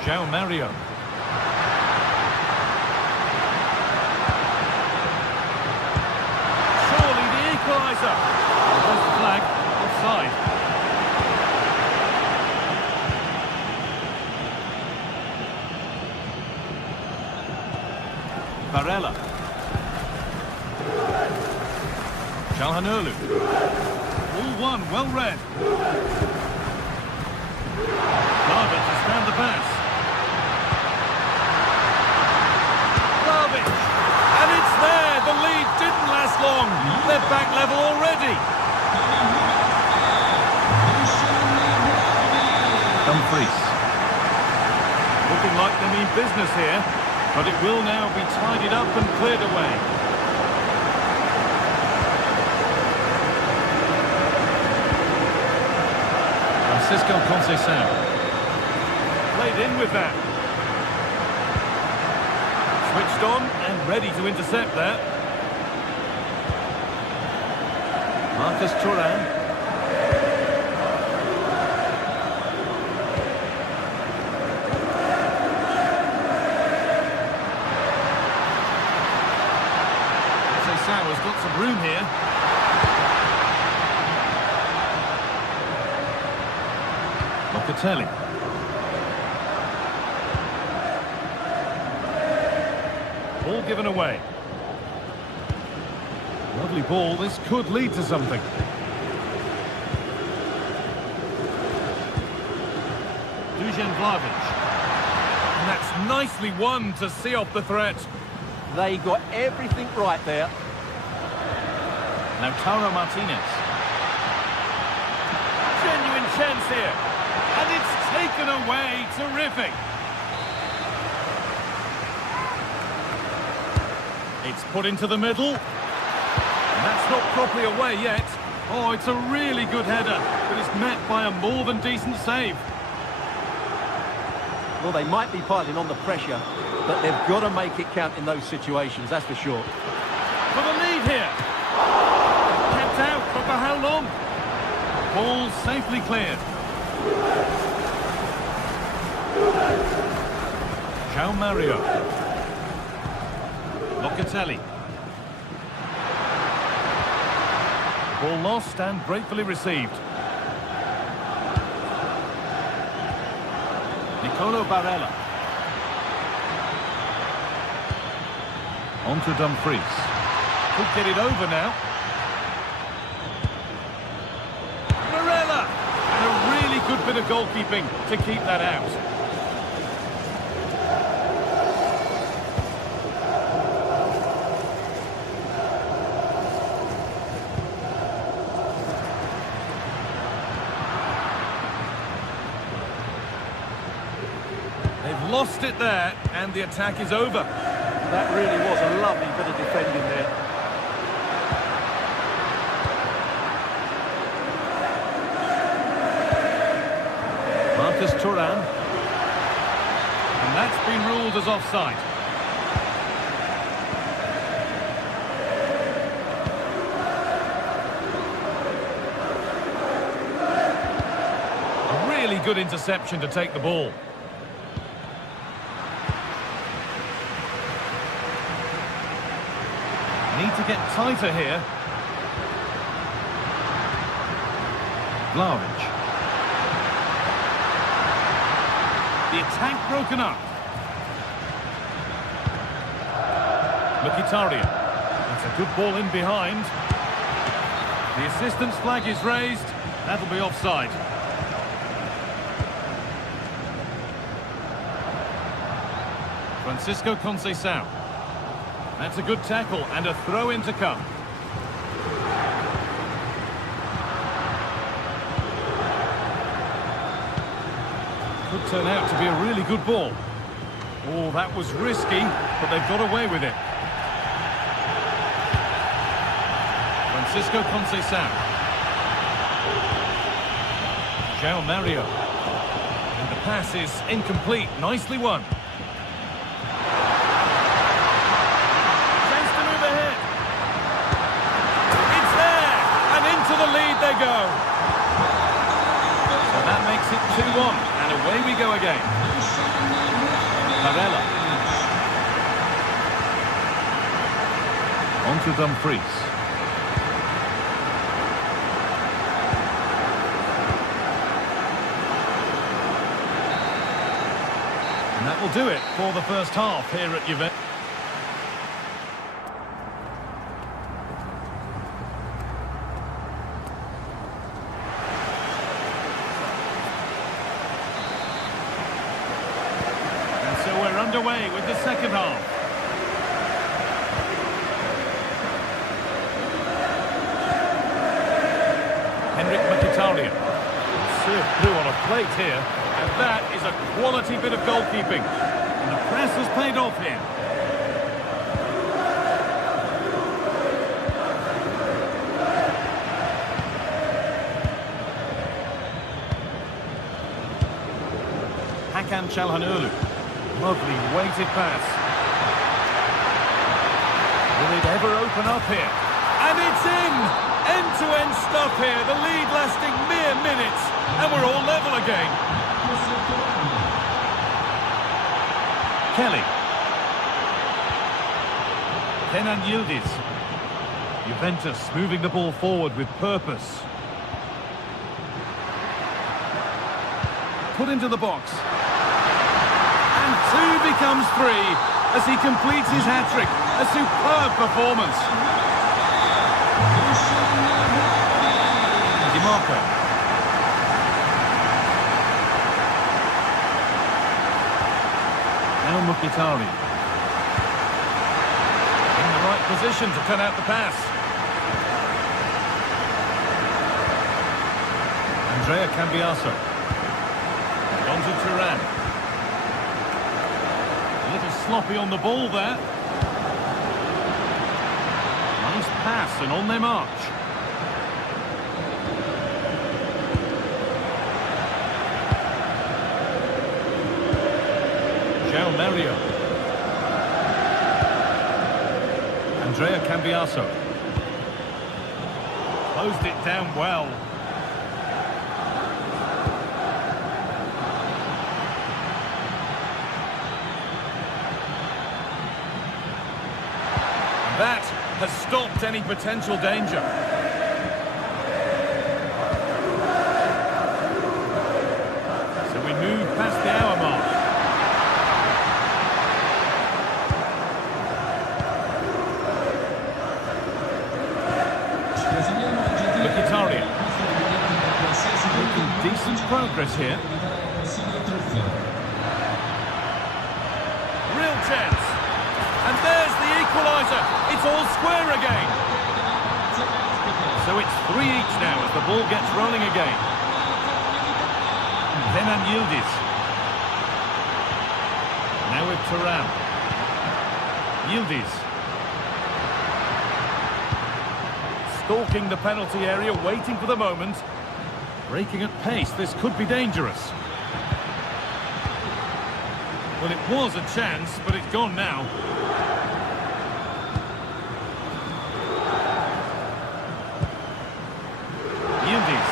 João Mario. Surely the equaliser. There's the flag, offside. Barella. Çalhanoğlu. All one, well read. Vlahovic has found the pass. Vlahovic! And it's there! The lead didn't last long. They're back level already. Dumfries. Looking like they mean business here, but it will now be tidied up and cleared away. Francisco Conceição. Played in with that. Switched on and ready to intercept that. Marcus Thuram. Conceição has got some room here. Locatelli. Ball given away. Lovely ball, this could lead to something. Dusan Vlahovic. And that's nicely won to see off the threat. They got everything right there. Lautaro Martinez. Genuine chance here. And it's taken away. Terrific. It's put into the middle. And that's not properly away yet. Oh, it's a really good header, but it's met by a more than decent save. Well, they might be piling on the pressure, but they've got to make it count in those situations, that's for sure. For the lead here. Kept out, but for how long? Ball safely cleared. João Mario. Locatelli. Ball lost and gratefully received. Nicolo Barella. On to Dumfries. Could get it over now. Barella! And a really good bit of goalkeeping to keep that out. They've lost it there, and the attack is over. That really was a lovely bit of defending there. Marcus Thuram. And that's been ruled as offside. A really good interception to take the ball. Need to get tighter here. Vlahovic. The attack broken up. Mkhitaryan. That's a good ball in behind. The assistant's flag is raised. That'll be offside. Francisco Conceição. That's a good tackle and a throw-in to come. Could turn out to be a really good ball. Oh, that was risky, but they've got away with it. Francisco Conceição. João Mario. And the pass is incomplete. Nicely won. Chance to move ahead. It's there! And into the lead they go. So that makes it 2-1. And away we go again. Varela. On to Dumfries. And that will do it for the first half here at Juventus. Underway with the second half. Henrik Mkhitaryan. Served through on a plate here, and that is a quality bit of goalkeeping. And the press has paid off here. Hakan Çalhanoğlu. Lovely weighted pass. Will it ever open up here? And it's in! End-to-end stuff here. The lead lasting mere minutes. And we're all level again. Kelly. Kenan Yildiz. Juventus moving the ball forward with purpose. Put into the box. And 2 becomes 3 as he completes his hat-trick. A superb performance. Di Marco. Now Mkhitaryan. In the right position to cut out the pass. Andrea Cambiaso. On to Thuram. A little sloppy on the ball there. Nice pass and on they march. João Mario. Andrea Cambiaso. Closed it down well. That has stopped any potential danger. So we move past the hour mark. Mkhitaryan. Making decent progress here. Real chance. And there's the equaliser. It's all square again. So it's 3 each now as the ball gets rolling again. Kenan Yildiz. Now with Thuram. Yildiz. Stalking the penalty area, waiting for the moment. Breaking at pace, this could be dangerous. Well, it was a chance, but it's gone now. Yildiz.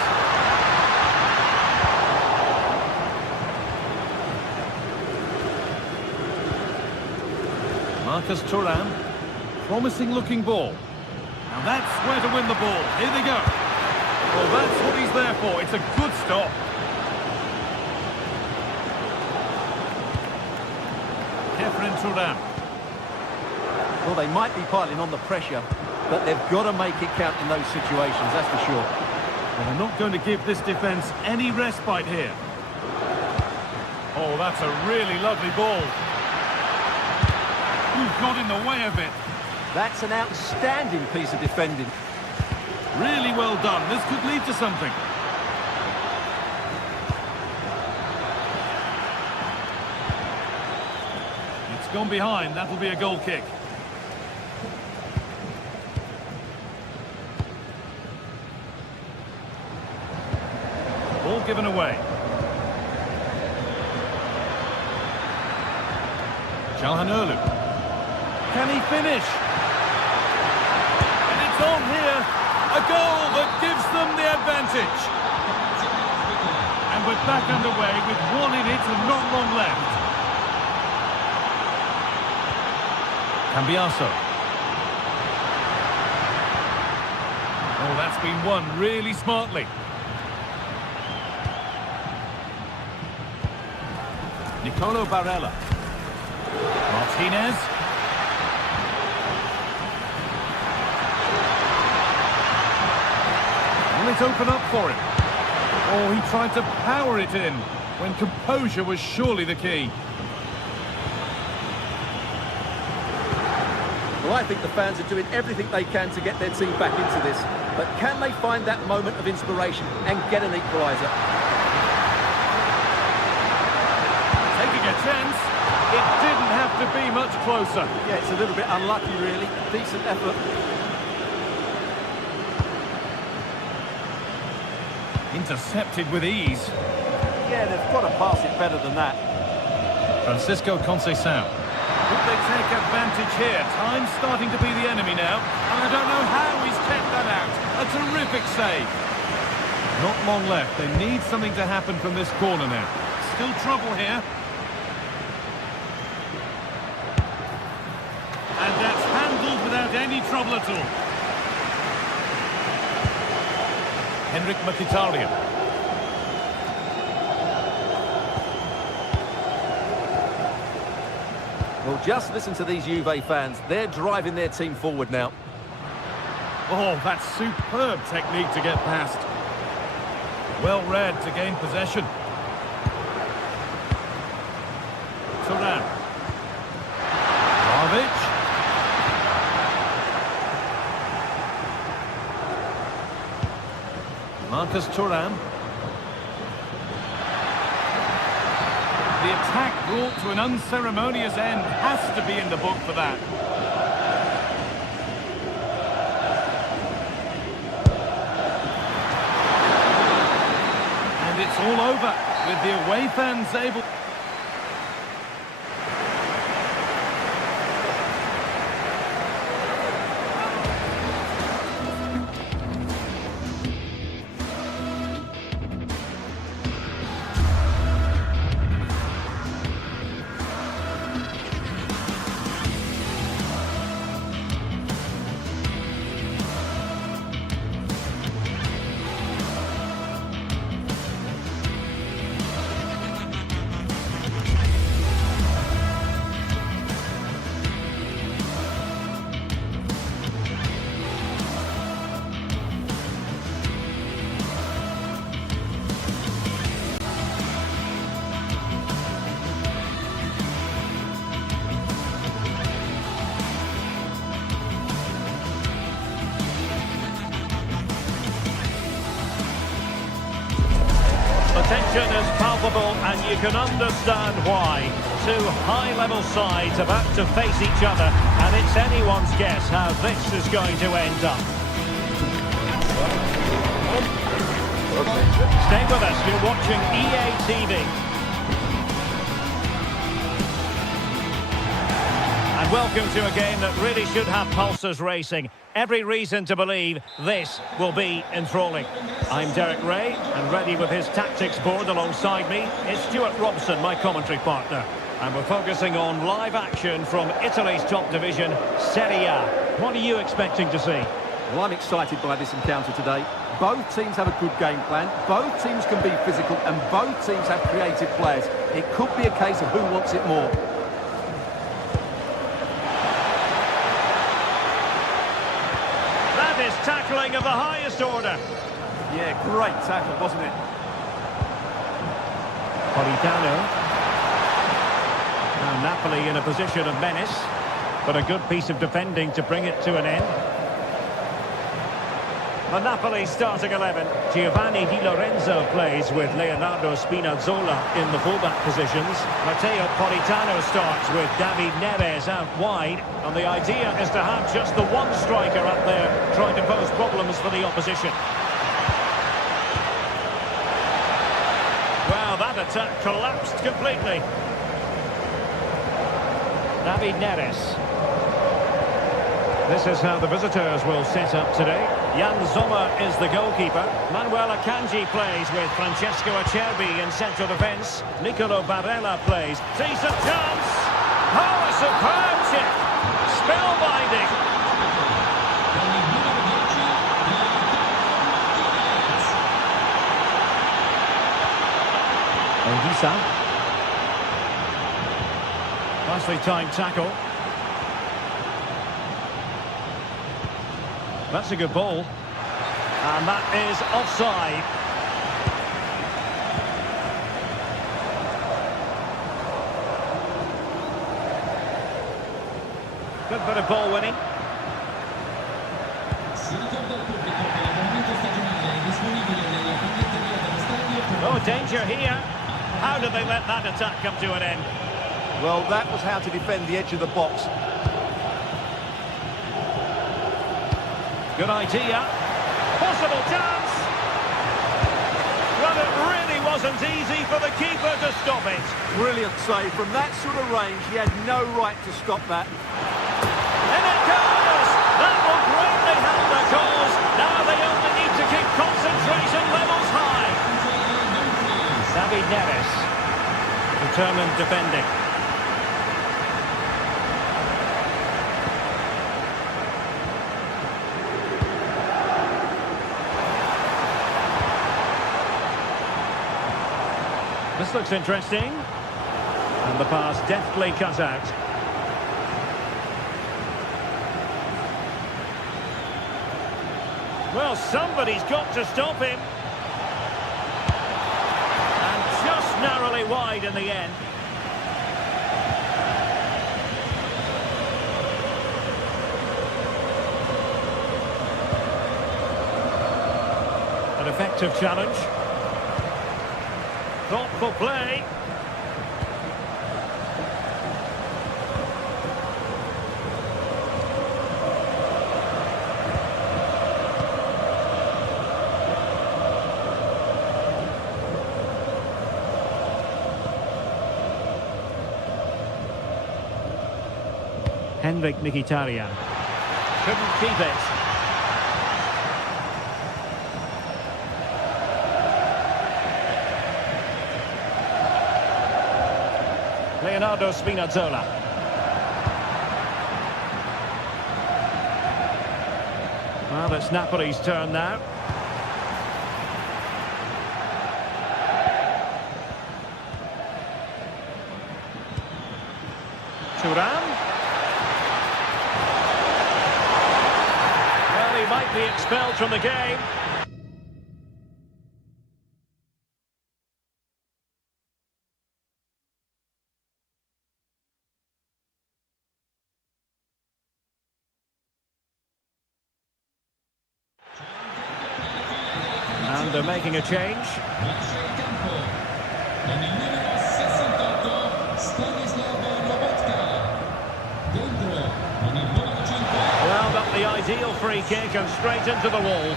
Marcus Thuram. Promising looking ball. Now that's where to win the ball. Here they go. Well, that's what he's there for. It's a good stop. Thuram. Well, they might be piling on the pressure, but they've got to make it count in those situations, that's for sure. Well, they're not going to give this defence any respite here. Oh, that's a really lovely ball. Who got in the way of it? That's an outstanding piece of defending. Really well done. This could lead to something. It's gone behind. That'll be a goal kick. Ball given away. Çalhanoğlu. Can he finish? And it's on here. A goal that gives them the advantage. And we're back underway with one in it and not long left. Cambiaso. Oh, that's been won really smartly. Nicolo Barella. Martinez. Will it open up for him? Oh, he tried to power it in when composure was surely the key. Well, I think the fans are doing everything they can to get their team back into this. But can they find that moment of inspiration and get an equaliser? Taking a chance. It didn't have to be much closer. Yeah, it's a little bit unlucky, really. Decent effort. Intercepted with ease. Yeah, they've got to pass it better than that. Francisco Conceição. Could they take advantage here? Time's starting to be the enemy now. And I don't know how he's kept that out. A terrific save. Not long left. They need something to happen from this corner now. Still trouble here. And that's handled without any trouble at all. Henrik Mkhitaryan. Well, just listen to these Juve fans. They're driving their team forward now. Oh, that's superb technique to get past. Well read to gain possession. Thuram. Vlahovic. Marcus Thuram. The attack brought to an unceremonious end has to be in the book for that. And it's all over with the away fans able... The tension is palpable and you can understand why. Two high-level sides about to face each other and it's anyone's guess how this is going to end up. Stay with us, you're watching EA TV. And welcome to a game that really should have pulses racing. Every reason to believe this will be enthralling. I'm Derek Ray, and ready with his tactics board alongside me is Stuart Robson, my commentary partner. And we're focusing on live action from Italy's top division, Serie A. What are you expecting to see? Well, I'm excited by this encounter today. Both teams have a good game plan, both teams can be physical, and both teams have creative players. It could be a case of who wants it more. That is tackling of the highest order. Yeah, great tackle, wasn't it? Politano. Now Napoli in a position of menace, but a good piece of defending to bring it to an end. The Napoli starting 11. Giovanni Di Lorenzo plays with Leonardo Spinazzola in the fullback positions. Matteo Politano starts with David Neres out wide. And the idea is to have just the one striker up there trying to pose problems for the opposition. Well, that attack collapsed completely. David Neres. This is how the visitors will set up today. Jan Sommer is the goalkeeper. Manuel Akanji plays with Francesco Acerbi in central defence. Nicolo Barella plays. Sees a chance! Oh, a superb chip! Spellbinding! Anguissa. Nicely timed tackle. That's a good ball. And that is offside. Good bit of ball winning. Oh, danger here. How did they let that attack come to an end? Well, that was how to defend the edge of the box. Good idea. Possible chance. Well, it really wasn't easy for the keeper to stop it. Brilliant save. From that sort of range, he had no right to stop that. And it goes! That will greatly help their cause. Now they only need to keep concentration levels high. David Neres. Determined defending. This looks interesting. And the pass deftly cut out. Well, somebody's got to stop him. And just narrowly wide in the end. An effective challenge. Thoughtful play. Henrik Mkhitaryan. Couldn't keep it. Leonardo Spinazzola. Well, it's Napoli's turn now. Thuram. Well, he might be expelled from the game. And they're making a change. Well, not the ideal free kick and straight into the wall.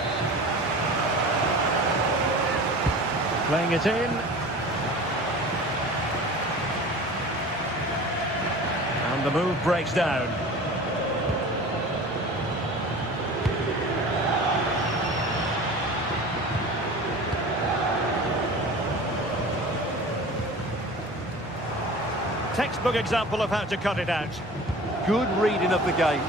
Playing it in. And And the move breaks down. Textbook example of how to cut it out. Good reading of the game.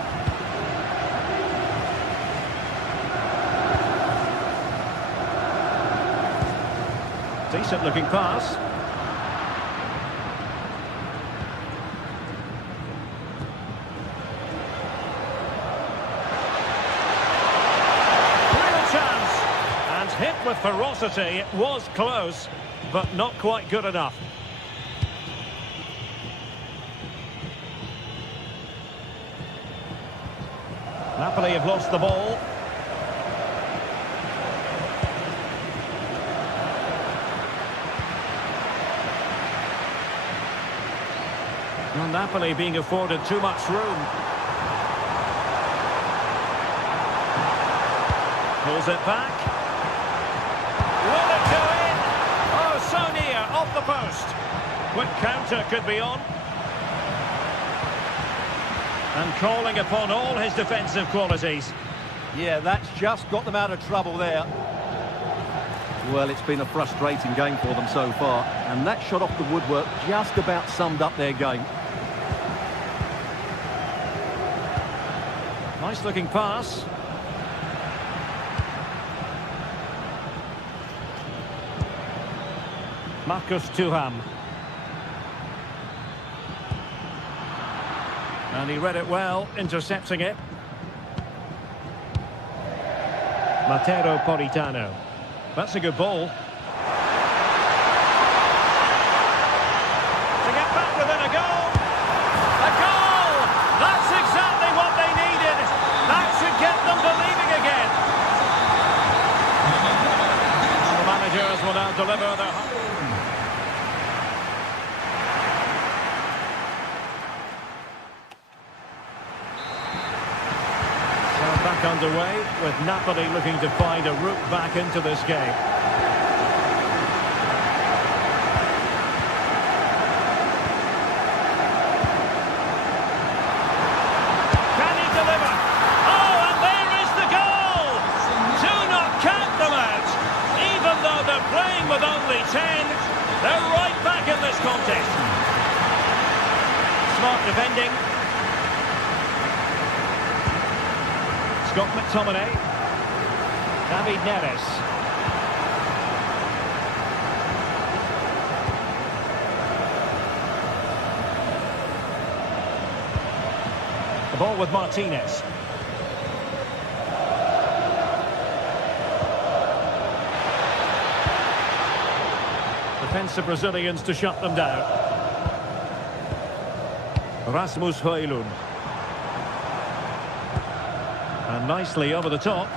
Decent looking pass. Real chance. And hit with ferocity. It was close, but not quite good enough. Napoli have lost the ball. Well, Napoli being afforded too much room. Pulls it back. Will it go in? Oh, so near, off the post. Quick counter could be on. And calling upon all his defensive qualities. Yeah, that's just got them out of trouble there. Well, it's been a frustrating game for them so far. And that shot off the woodwork just about summed up their game. Nice looking pass. Marcus Thuram. And he read it well, intercepting it. Matteo Politano. That's a good ball. To get back within a goal. A goal! That's exactly what they needed. That should get them believing again. And the managers will now deliver their... Back underway with Napoli looking to find a route back into this game. Can he deliver? Oh, and there is the goal! Do not count them out. Even though they're playing with only 10, they're right back in this contest. Smart defending. Scott McTominay. David Neres. The ball with Martinez. Defensive Brazilians to shut them down. Rasmus Højlund. And nicely over the top.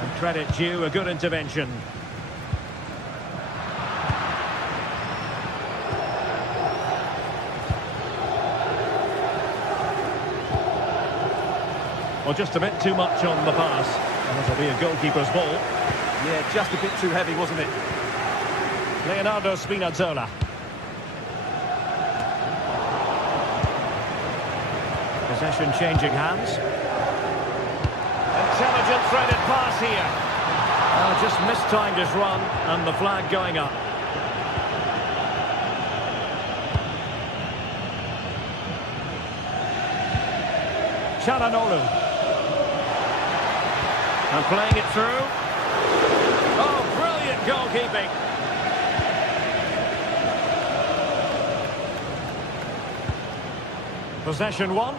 And credit due, a good intervention. Well, just a bit too much on the pass. And it'll be a goalkeeper's ball. Yeah, just a bit too heavy, wasn't it? Leonardo Spinazzola. Possession changing hands. Intelligent threaded pass here. Just mistimed his run and the flag going up. Çalhanoğlu. And playing it through. Oh, brilliant goalkeeping. Possession one.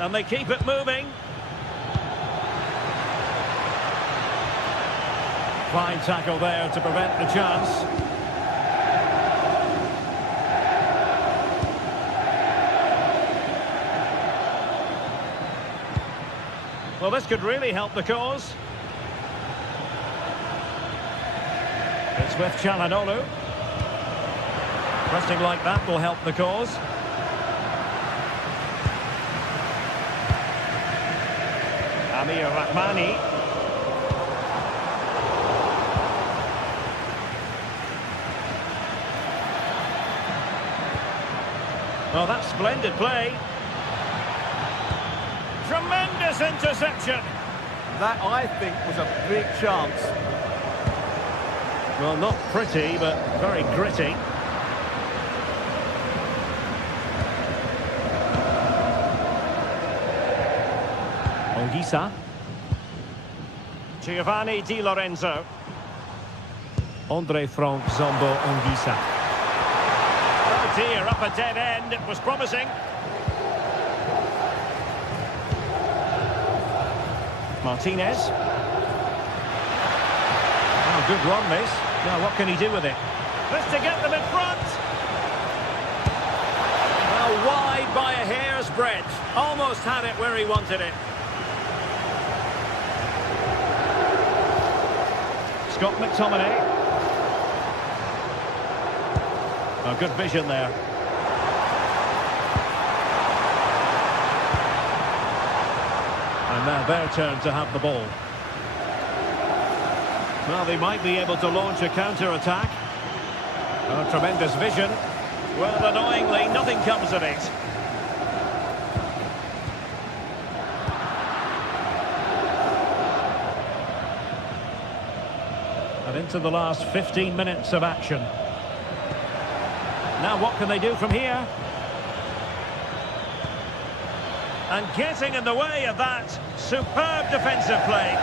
And they keep it moving. Fine tackle there to prevent the chance. Well, this could really help the cause. It's with Çalhanoğlu. Pressing like that will help the cause. Amir Rahmani. Well, that's splendid play. Tremendous interception. That, I think, was a big chance. Well, not pretty, but very gritty. Ongisa. Giovanni Di Lorenzo. Andre Frank Zombo Ongisa. Oh dear, up a dead end. It was promising. Martinez. Oh, good run, this. Now, what can he do with it? This to get them in front. Well, wide by a hair's breadth. Almost had it where he wanted it. Scott McTominay. Oh, good vision there. And now their turn to have the ball. Well, they might be able to launch a counter-attack. Oh, tremendous vision. Well, annoyingly, nothing comes of it. And into the last 15 minutes of action. Now, what can they do from here? And getting in the way of that superb defensive play.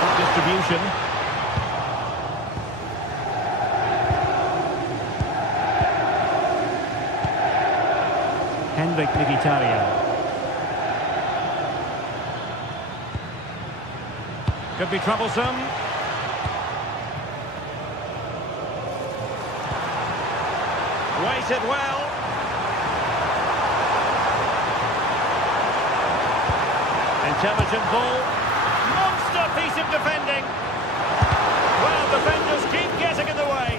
Good distribution. Henrik Mkhitaryan. Could be troublesome. Weighted well. Intelligent ball. Monster piece of defending. Well, defenders keep getting in the way.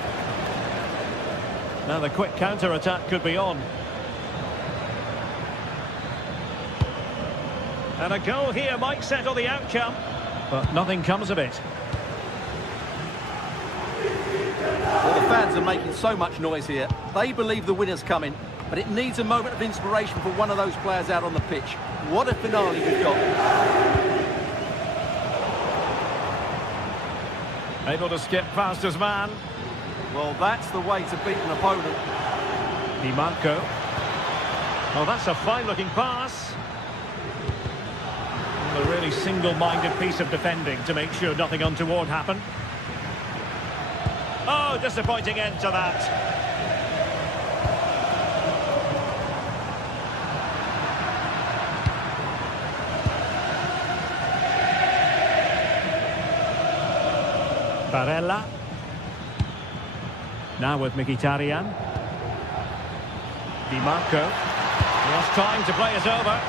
Now the quick counter-attack could be on. And a goal here might settle the outcome, but nothing comes of it. Well, the fans are making so much noise here. They believe the winner's coming, but it needs a moment of inspiration for one of those players out on the pitch. What a finale we've got. Able to skip past his man. Well, that's the way to beat an opponent. Di Marco. Oh, that's a fine-looking pass. A really single-minded piece of defending to make sure nothing untoward happened. Oh, disappointing end to that. Barella. Now with Mkhitaryan. Di Marco. Lost time to play it over.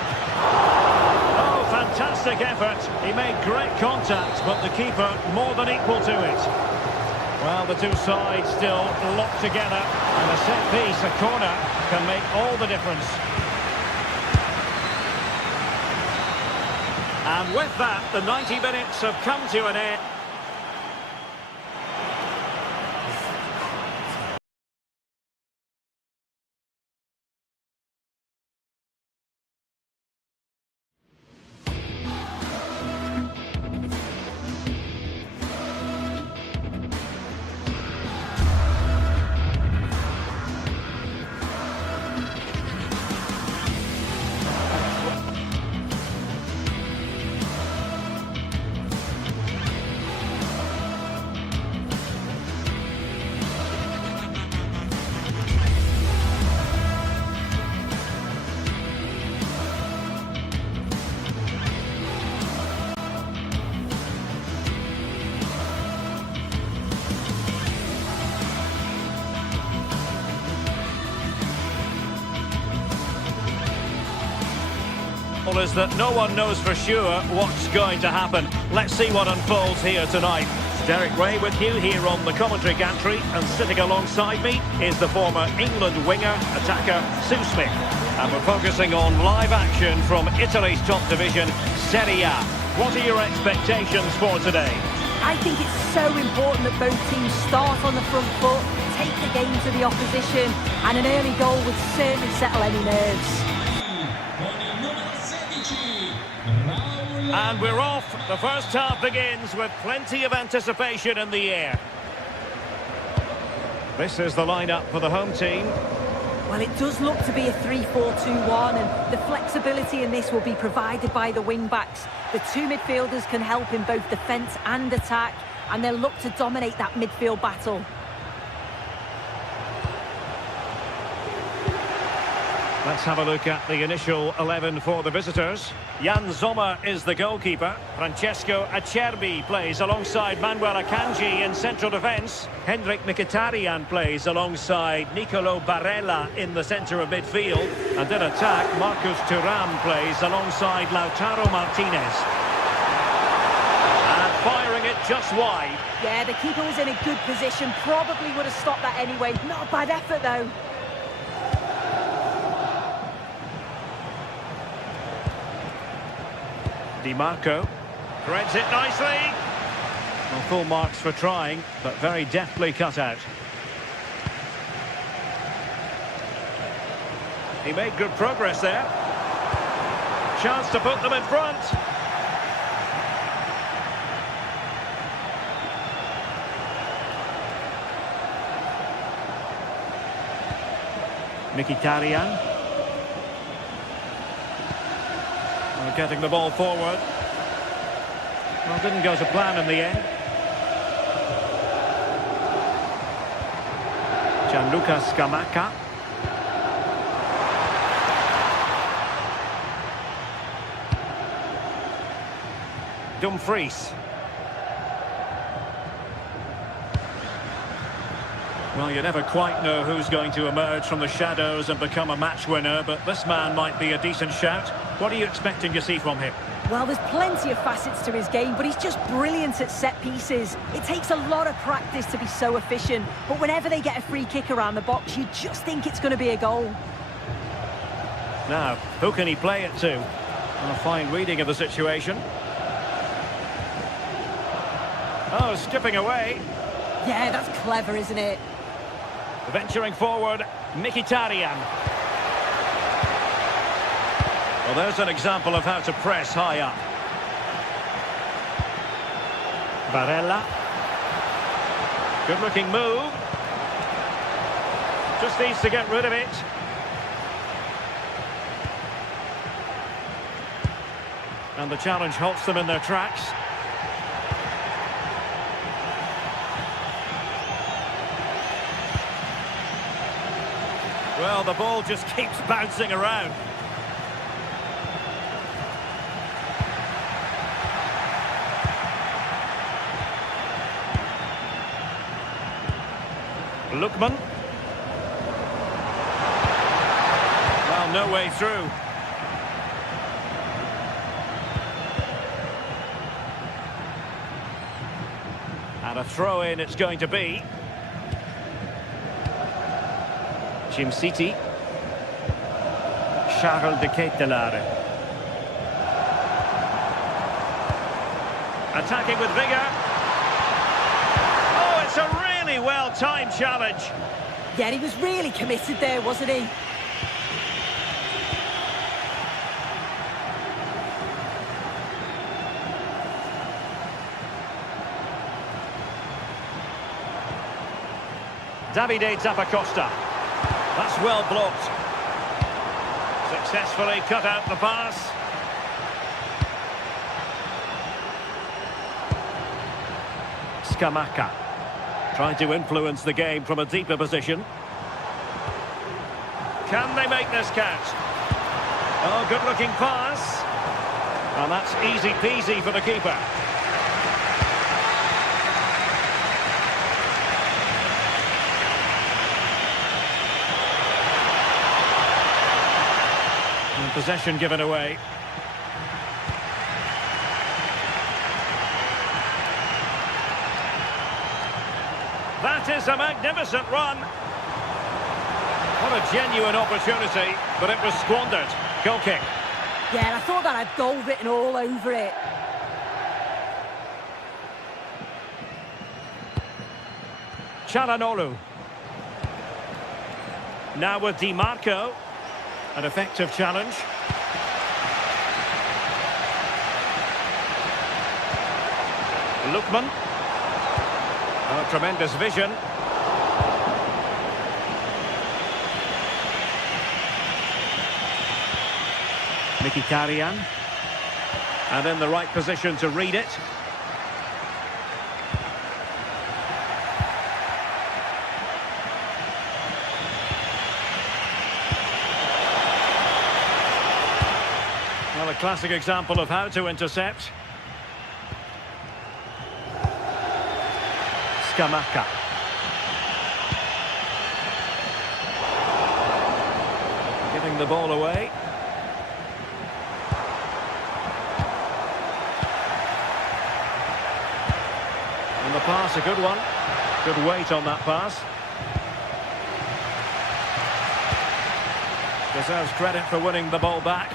Oh, fantastic effort. He made great contact, but the keeper more than equal to it. Well, the two sides still locked together, and a set piece, a corner, can make all the difference. And with that, the 90 minutes have come to an end. Is that no one knows for sure what's going to happen. Let's see what unfolds here tonight. Derek Ray with you here on the commentary gantry, and sitting alongside me is the former England winger, attacker Sue Smith. And we're focusing on live action from Italy's top division, Serie A. What are your expectations for today? I think it's so important that both teams start on the front foot, take the game to the opposition, and an early goal would certainly settle any nerves. Con il numero 16, Raul. And we're off. The first half begins with plenty of anticipation in the air. This is the lineup for the home team. Well, it does look to be a 3-4-2-1, and the flexibility in this will be provided by the wing-backs. The two midfielders can help in both defence and attack, and they'll look to dominate that midfield battle. Let's have a look at the initial 11 for the visitors. Jan Sommer is the goalkeeper. Francesco Acerbi plays alongside Manuel Akanji in central defence. Henrik Mkhitaryan plays alongside Nicolo Barella in the centre of midfield. And in attack, Marcus Thuram plays alongside Lautaro Martinez. And firing it just wide. Yeah, the keeper was in a good position, probably would have stopped that anyway. Not a bad effort, though. Di Marco threads it nicely. Well, full marks for trying, but very deftly cut out. He made good progress there. Chance to put them in front. Mkhitaryan. Getting the ball forward. Well, didn't go to plan in the end. Gianluca Scamacca. Dumfries. Well, you never quite know who's going to emerge from the shadows and become a match winner, but this man might be a decent shout. What are you expecting to see from him? Well, there's plenty of facets to his game, but he's just brilliant at set pieces. It takes a lot of practice to be so efficient, but whenever they get a free kick around the box, you just think it's going to be a goal. Now, who can he play it to? A fine reading of the situation. Oh, skipping away. Yeah, that's clever, isn't it? Venturing forward, Mkhitaryan. Well, there's an example of how to press high up. Barella. Good-looking move. Just needs to get rid of it. And the challenge halts them in their tracks. Well, the ball just keeps bouncing around. Lookman. Well, no way through. And a throw-in it's going to be. Jim City. Charles de Ketelaere. Attacking with vigour. Oh, it's a really well-timed challenge. Yeah, he was really committed there, wasn't he? Davide Zappacosta. That's well blocked. Successfully cut out the pass. Scamacca. Trying to influence the game from a deeper position. Can they make this count? Oh, good-looking pass. And that's easy peasy for the keeper. Possession given away. That is a magnificent run. What a genuine opportunity, but it was squandered. Goal kick. Yeah, I thought that had goal written all over it. Çalhanoğlu. Now with Di Marco. An effective challenge. Lookman. Oh, tremendous vision. Mkhitaryan. And in the right position to read it. Well, a classic example of how to intercept. Scamacca. Giving the ball away. And the pass, a good one. Good weight on that pass. Deserves credit for winning the ball back.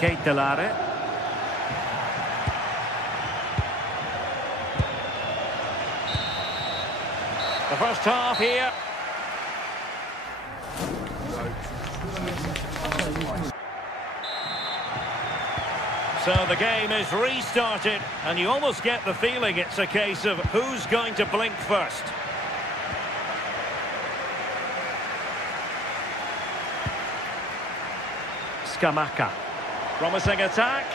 Keitelare. The first half here. So the game is restarted, and you almost get the feeling it's a case of who's going to blink first. Scamacca. Promising attack.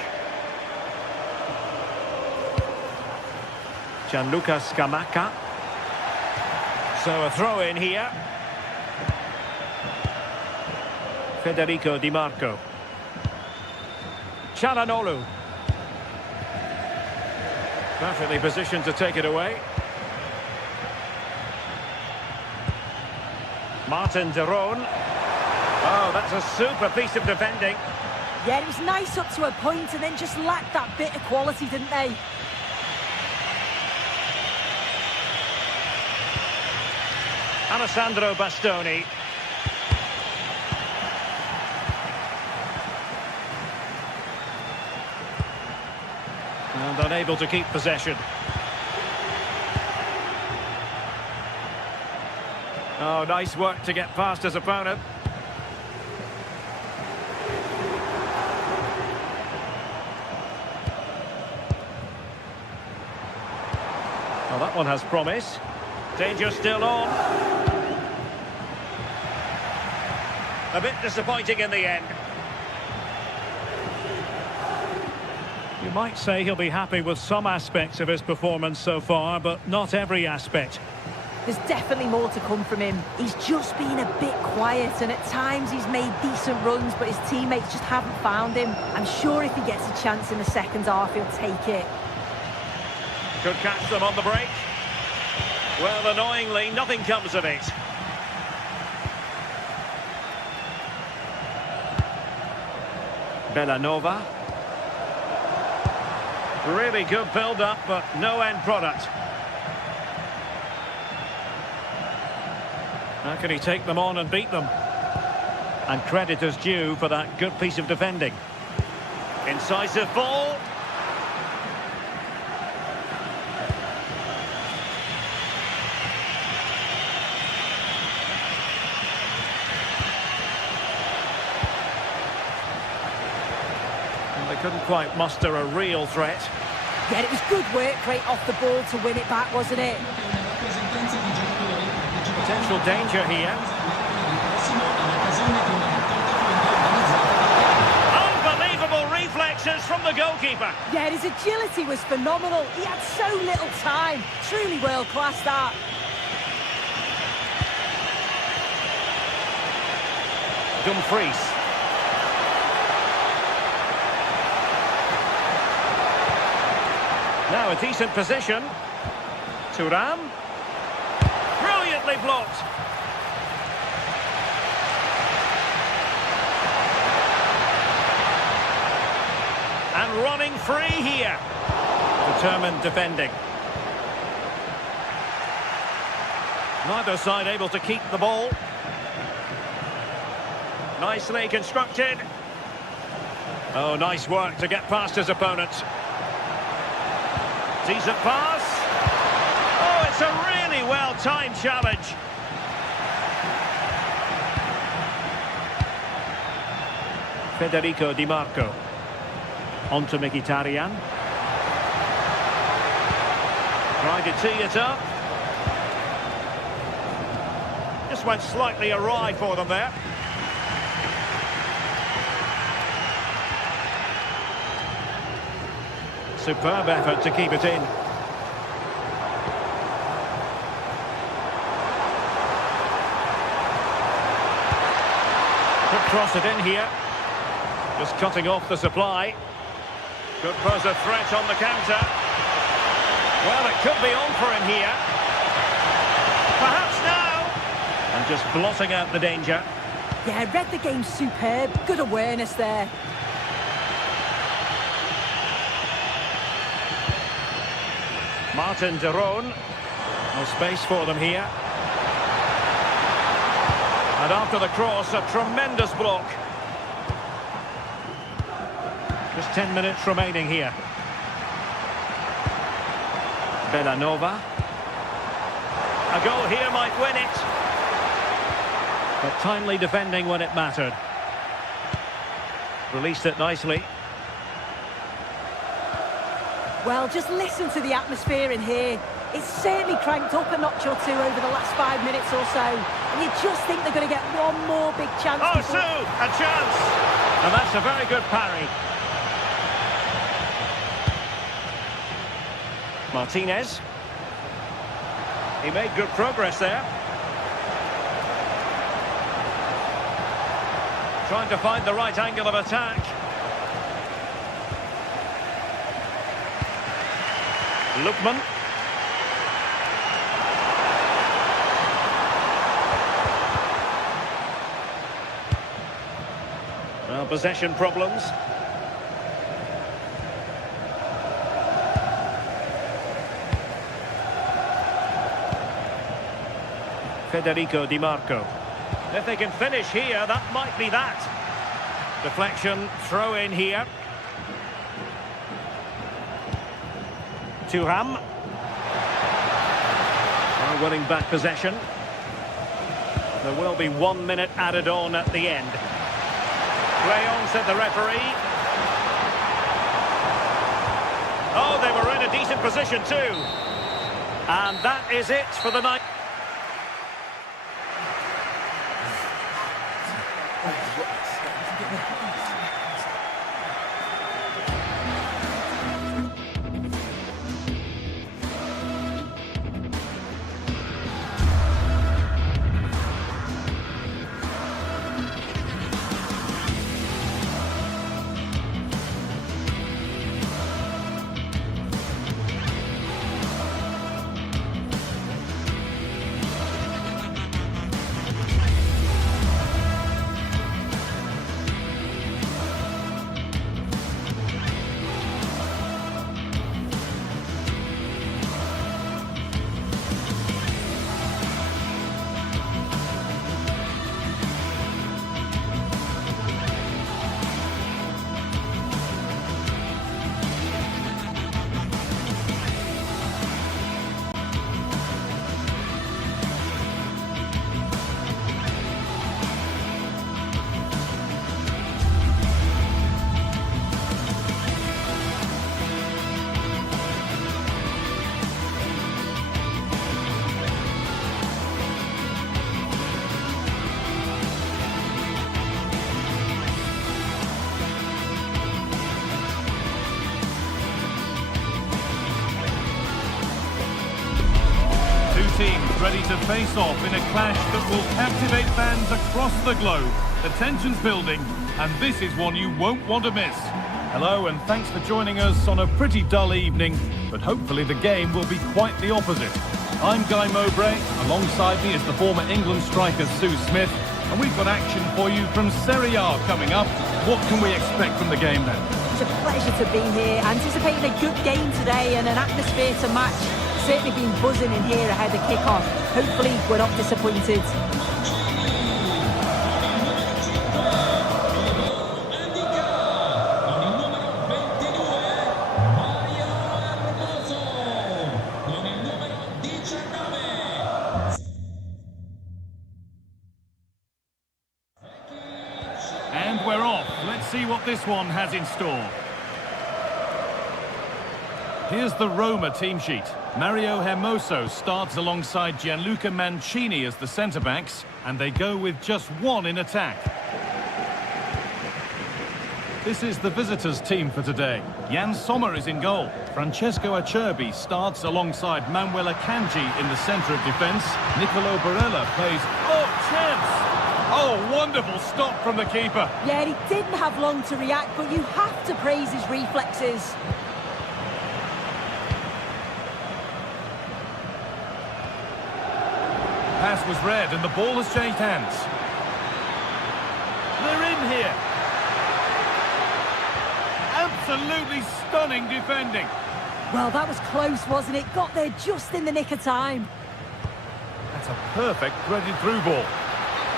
Gianluca Scamacca. So a throw in here. Federico Di Marco. Çalhanoğlu. Perfectly positioned to take it away. Martin de Roon. Oh, that's a super piece of defending. Yeah, it was nice up to a point and then just lacked that bit of quality, didn't they? Alessandro Bastoni. And unable to keep possession. Oh, nice work to get past his opponent. Well, that one has promise. Danger still on. A bit disappointing in the end. You might say he'll be happy with some aspects of his performance so far, but not every aspect. There's definitely more to come from him. He's just been a bit quiet, and at times he's made decent runs, but his teammates just haven't found him. I'm sure if he gets a chance in the second half, he'll take it. Could catch them on the break. Well, annoyingly, nothing comes of it. Bellanova. Really good build-up, but no end product. How can he take them on and beat them? And credit is due for that good piece of defending. Incisive ball. They couldn't quite muster a real threat. Yeah, it was good work right off the ball to win it back, wasn't it? Potential danger here. Unbelievable reflexes from the goalkeeper. Yeah, his agility was phenomenal. He had so little time. Truly world-class, that. Dumfries. Now a decent position. Thuram. Brilliantly blocked. And running free here. Determined defending. Neither side able to keep the ball. Nicely constructed. Oh, nice work to get past his opponent. Decent pass. Oh, it's a really well-timed challenge. Federico Di Marco. On to Mkhitaryan. Trying to tee it up. Just went slightly awry for them there. Superb effort to keep it in. Could cross it in here. Just cutting off the supply. Could pose a threat on the counter. Well, it could be on for him here. Perhaps now. And just blotting out the danger. Yeah, read the game superb. Good awareness there. Martin de Roon. No space for them here. And after the cross, a tremendous block. Just 10 minutes remaining here. Bellanova. A goal here might win it. But timely defending when it mattered. Released it nicely. Well, just listen to the atmosphere in here. It's certainly cranked up a notch or two over the last 5 minutes or so. And you just think they're going to get one more big chance. Oh, Sue, a chance! And that's a very good parry. Martinez. He made good progress there. Trying to find the right angle of attack. Lookman. Well, possession problems. Federico Di Marco. If they can finish here, that might be that. Deflection, throw in here. Thuram. Now winning back possession. There will be 1 minute added on at the end. Play on, said the referee. Oh, they were in a decent position too. And that is it for the night. Teams ready to face off in a clash that will captivate fans across the globe. The tension's building, and this is one you won't want to miss. Hello, and thanks for joining us on a pretty dull evening, but hopefully the game will be quite the opposite. I'm Guy Mowbray, alongside me is the former England striker Sue Smith, and we've got action for you from Serie A coming up. What can we expect from the game then? It's a pleasure to be here, anticipating a good game today and an atmosphere to match. Certainly been buzzing in here ahead of kick-off. Hopefully we're not disappointed. And we're off. Let's see what this one has in store. Here's the Roma team sheet. Mario Hermoso starts alongside Gianluca Mancini as the centre-backs, and they go with just one in attack. This is the visitors' team for today. Jan Sommer is in goal. Francesco Acerbi starts alongside Manuel Akanji in the centre of defence. Nicolo Barella plays... Oh, chance! Oh, wonderful stop from the keeper. Yeah, he didn't have long to react, but you have to praise his reflexes. Pass was read and the ball has changed hands. They're in here. Absolutely stunning defending. Well, that was close, wasn't it? Got there just in the nick of time. That's a perfect threaded through ball.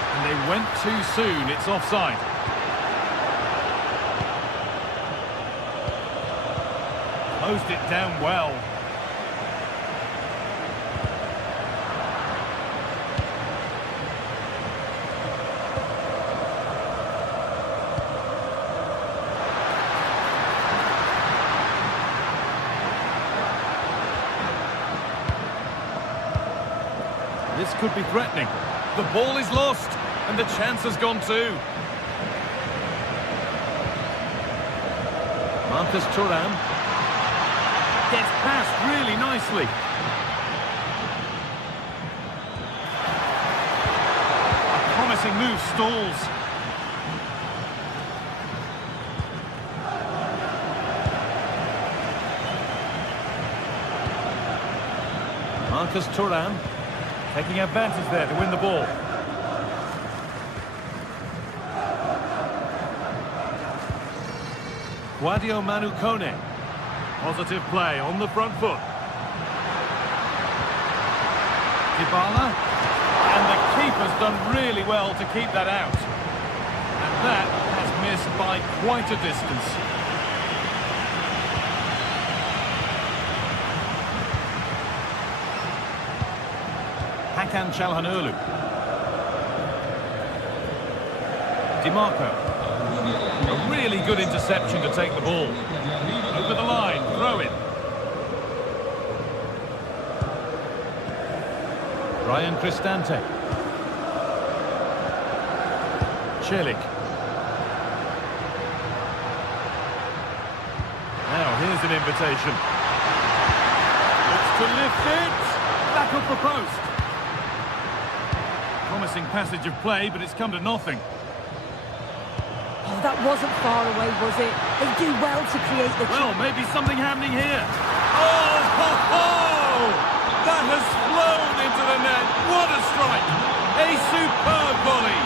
And they went too soon. It's offside. Closed it down well. This could be threatening. The ball is lost, and the chance has gone too. Marcus Thuram gets past really nicely. A promising move stalls. Marcus Thuram taking advantage there to win the ball. Guadio Manu Kone. Positive play on the front foot. Dybala. And the keeper's done really well to keep that out. And that has missed by quite a distance. Hakan Çalhanoğlu. DiMarco. A really good interception to take the ball. Over the line, throw in. Ryan Cristante. Celik. Now here's an invitation. Looks to lift it. Back up the post. Promising passage of play, but it's come to nothing. Oh, that wasn't far away, was it? They do well to create the... Well, maybe something happening here. Oh, ho, ho! That has flown into the net. What a strike! A superb volley.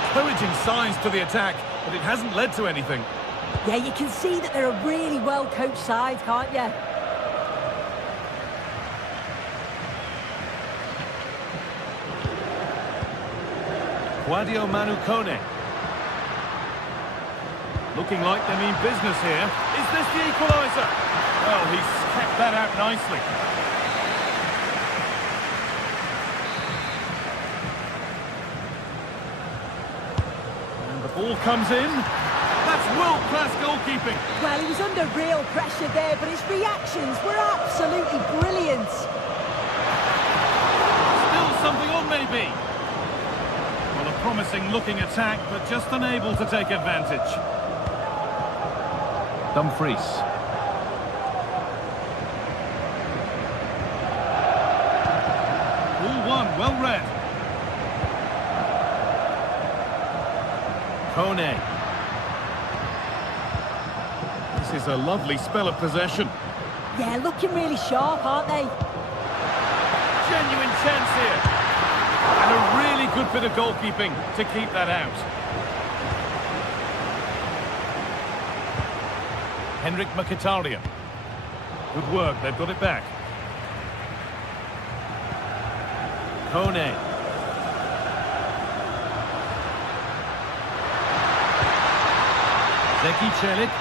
Encouraging signs to the attack, but it hasn't led to anything. Yeah, you can see that they're a really well-coached side, can't you? Guadio Manu Kone. Looking like they mean business here. Is this the equaliser? Well, he's kept that out nicely. And the ball comes in. That's world-class goalkeeping. Well, he was under real pressure there, but his reactions were absolutely brilliant. Still something on, maybe. Well, a promising-looking attack, but just unable to take advantage. Dumfries. Ball one, well read. Kone. This is a lovely spell of possession. Yeah, looking really sharp, aren't they? Genuine chance here. And a really good bit of goalkeeping to keep that out. Henrik Mkhitaryan. Good work, they've got it back. Kone. Zeki Celik.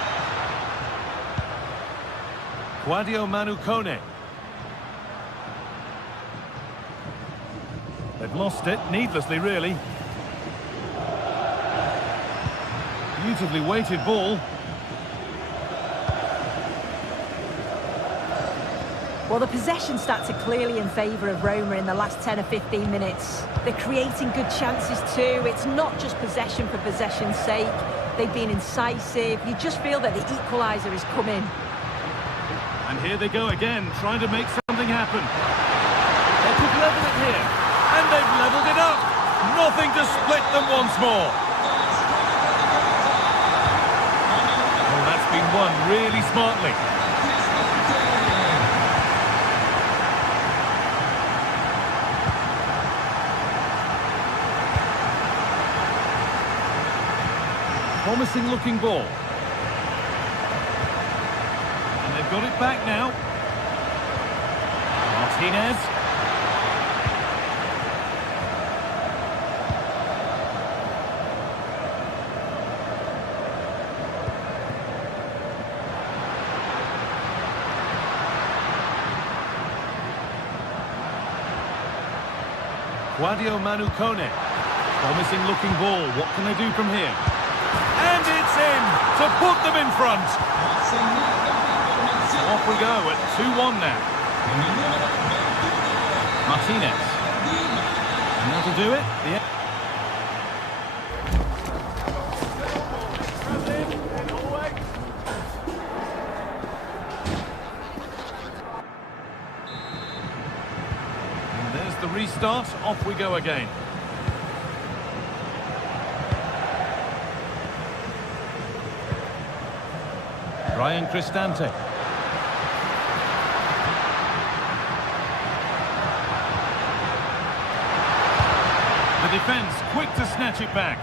Guadio Manu Kone. They've lost it, needlessly really. Beautifully weighted ball. Well, the possession stats are clearly in favour of Roma in the last 10 or 15 minutes. They're creating good chances too. It's not just possession for possession's sake. They've been incisive. You just feel that the equaliser is coming. And here they go again, trying to make something happen. They could level it here. And they've levelled it up. Nothing to split them once more. Oh, that's been won really smartly. Promising looking ball. And they've got it back now. Martinez. Guadio Manu Kone. Promising looking ball. What can they do from here? And it's in to put them in front. So off we go at 2-1 now. Martinez. And that'll do it. And there's the restart. Off we go again. Ryan Cristante. The defence quick to snatch it back.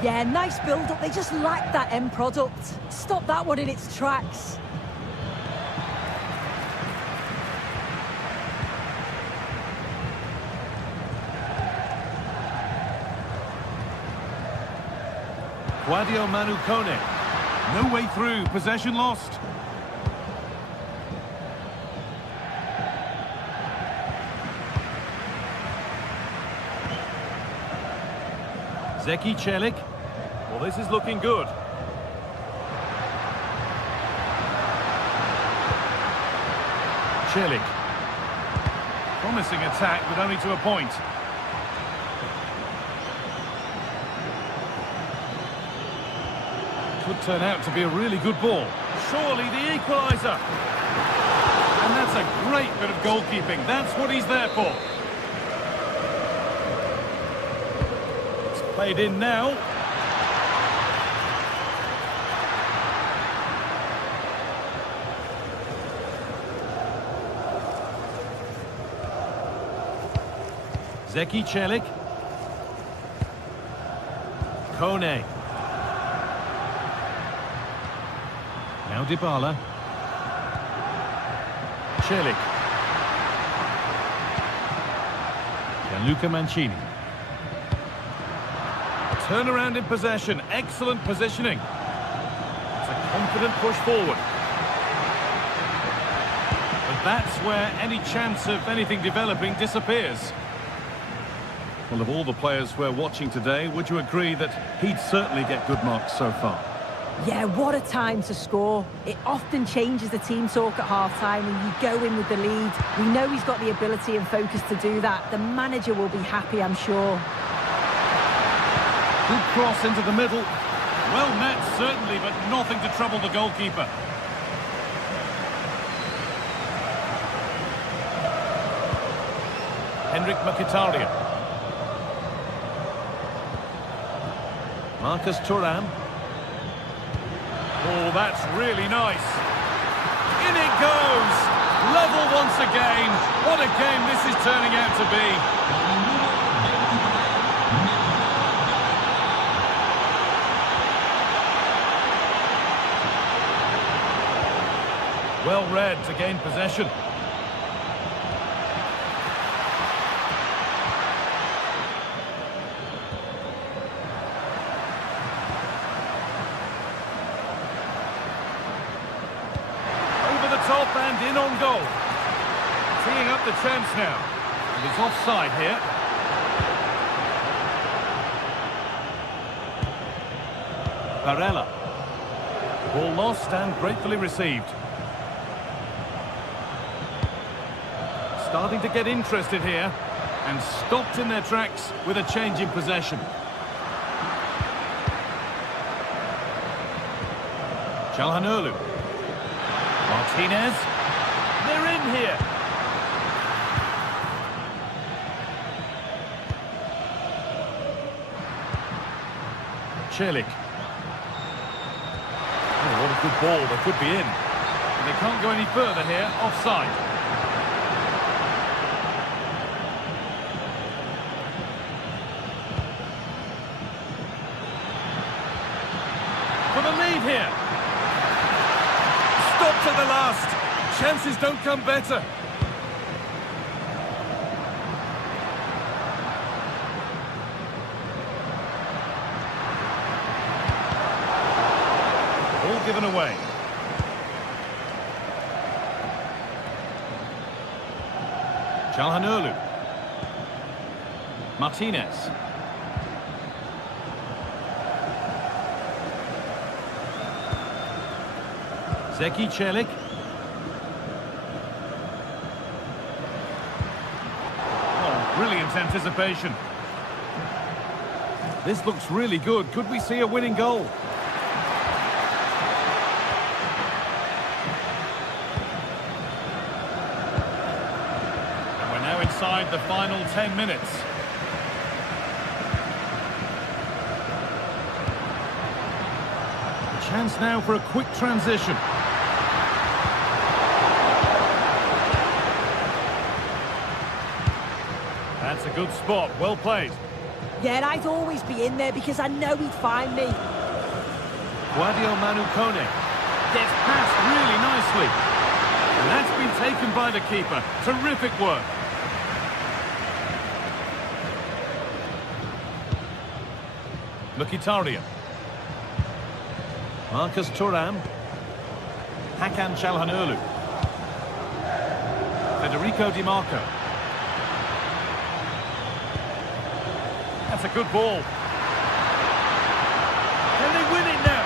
Yeah, nice build-up. They just lack that end product. Stop that one in its tracks. Guadio Manu Kone. No way through, possession lost. Zeki Celik. Well, this is looking good. Celik. Promising attack, but only to a point. Could turn out to be a really good ball. Surely the equaliser. And that's a great bit of goalkeeping. That's what he's there for. It's played in now. Zeki Celik. Kone. Now Dybala. Celik. Gianluca Mancini. A turnaround in possession. Excellent positioning. It's a confident push forward. But that's where any chance of anything developing disappears. Well, of all the players we're watching today, would you agree that he'd certainly get good marks so far? Yeah, what a time to score. It often changes the team talk at half-time when you go in with the lead. We know he's got the ability and focus to do that. The manager will be happy, I'm sure. Good cross into the middle. Well met, certainly, but nothing to trouble the goalkeeper. Henrik Mkhitaryan. Marcus Thuram. Oh, that's really nice. In it goes. Level once again. What a game this is turning out to be. Well read to gain possession. Top and in on goal. Teeing up the chance now. And it's offside here. Barella. Ball lost and gratefully received. Starting to get interested here, and stopped in their tracks with a change in possession. Çalhanoğlu. Martinez. They're in here. Celik. Oh, what a good ball. They could be in. And they can't go any further here. Offside. For the lead here. Stop to the last. Chances don't come better. All given away. Çalhanoğlu. Martinez. Zeki Celik. Oh, brilliant anticipation. This looks really good. Could we see a winning goal? And we're now inside the final 10 minutes. A chance now for a quick transition. That's a good spot, well played. Yeah, I'd always be in there because I know he'd find me. Guadio Manu Kone gets past really nicely. And that's been taken by the keeper. Terrific work. Mkhitaryan. Marcus Thuram. Hakan Çalhanoğlu. Federico Di Marco. That's a good ball. Can they win it now?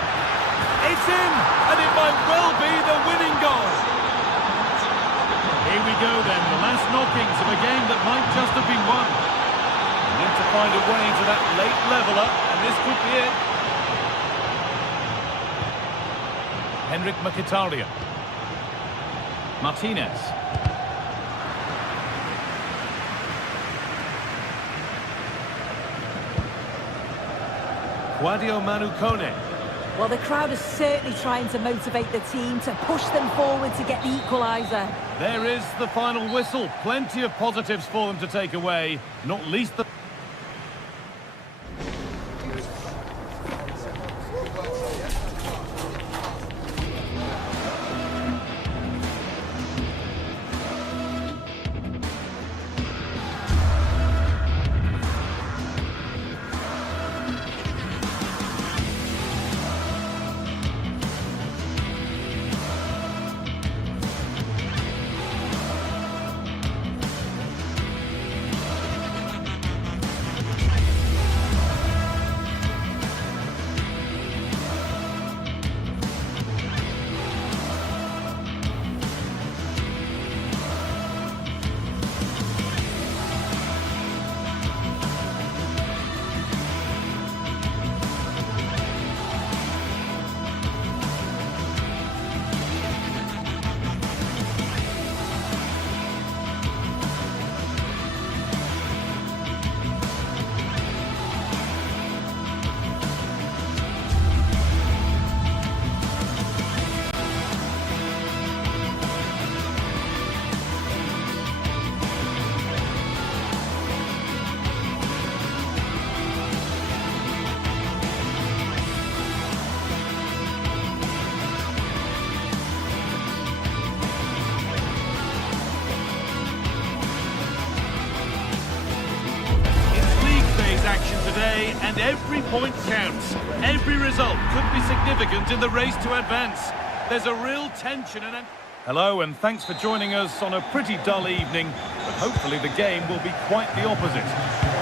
It's in, and it might well be the winning goal. Here we go then, the last knockings of a game that might just have been won. We need to find a way to that late leveller, and this could be it. Henrik Mkhitaryan. Martinez. Guadio Manu Kone. Well, the crowd is certainly trying to motivate the team to push them forward to get the equaliser. There is the final whistle. Plenty of positives for them to take away, not least the... And every point counts. Every result could be significant in the race to advance. There's a real tension and... Hello, and thanks for joining us on a pretty dull evening, but hopefully the game will be quite the opposite.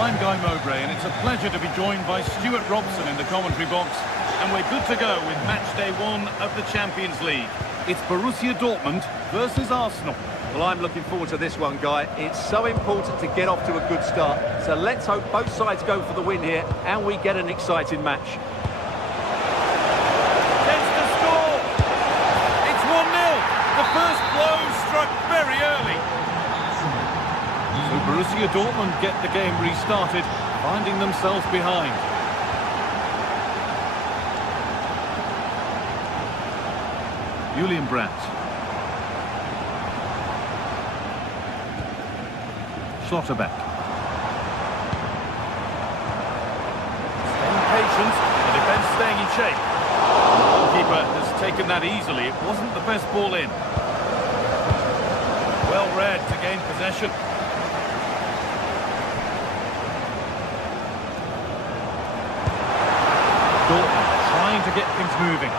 I'm Guy Mowbray, and it's a pleasure to be joined by Stuart Robson in the commentary box. And we're good to go with match day 1 of the Champions League. It's Borussia Dortmund versus Arsenal. Well, I'm looking forward to this one, Guy. It's so important to get off to a good start. So let's hope both sides go for the win here and we get an exciting match. Chance to score! It's 1-0. The first blow struck very early. So Borussia Dortmund get the game restarted, finding themselves behind. Julian Brandt. Schlotterbeck. Staying patient, the defence staying in shape. The goalkeeper has taken that easily. It wasn't the best ball in. Well read to gain possession. Dortmund trying to get things moving.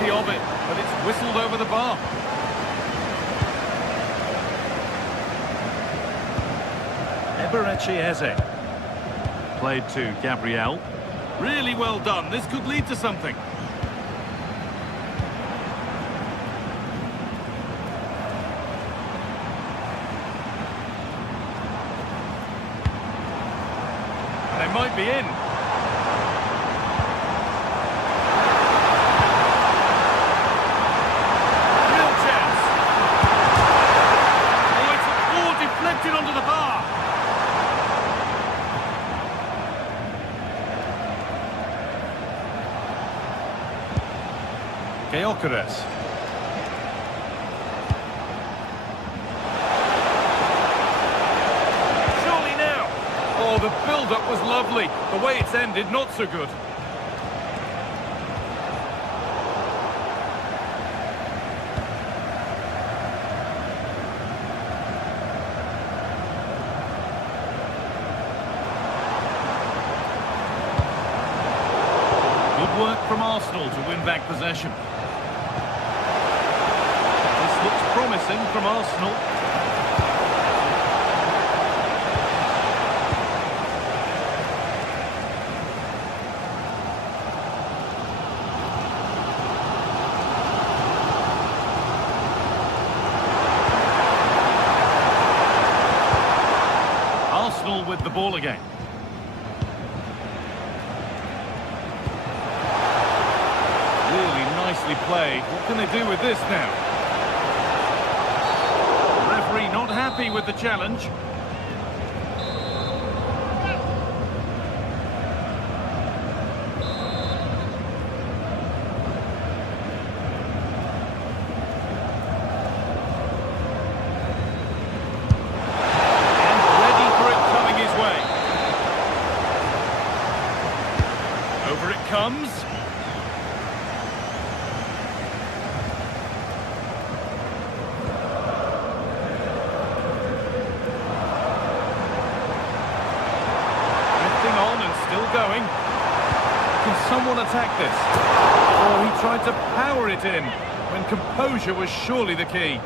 Of it, but it's whistled over the bar. Eberechi Eze. Played to Gabriel. Really well done. This could lead to something. And they might be in. Onto the bar. Gyökeres. Surely now. Oh, the build-up was lovely. The way it's ended, not so good. Good work from Arsenal to win back possession. This looks promising from Arsenal. Arsenal with the ball again. Nicely played. What can they do with this now? The referee not happy with the challenge. And ready for it coming his way. Over it comes. Still going. Can someone attack this? Oh, he tried to power it in when composure was surely the key.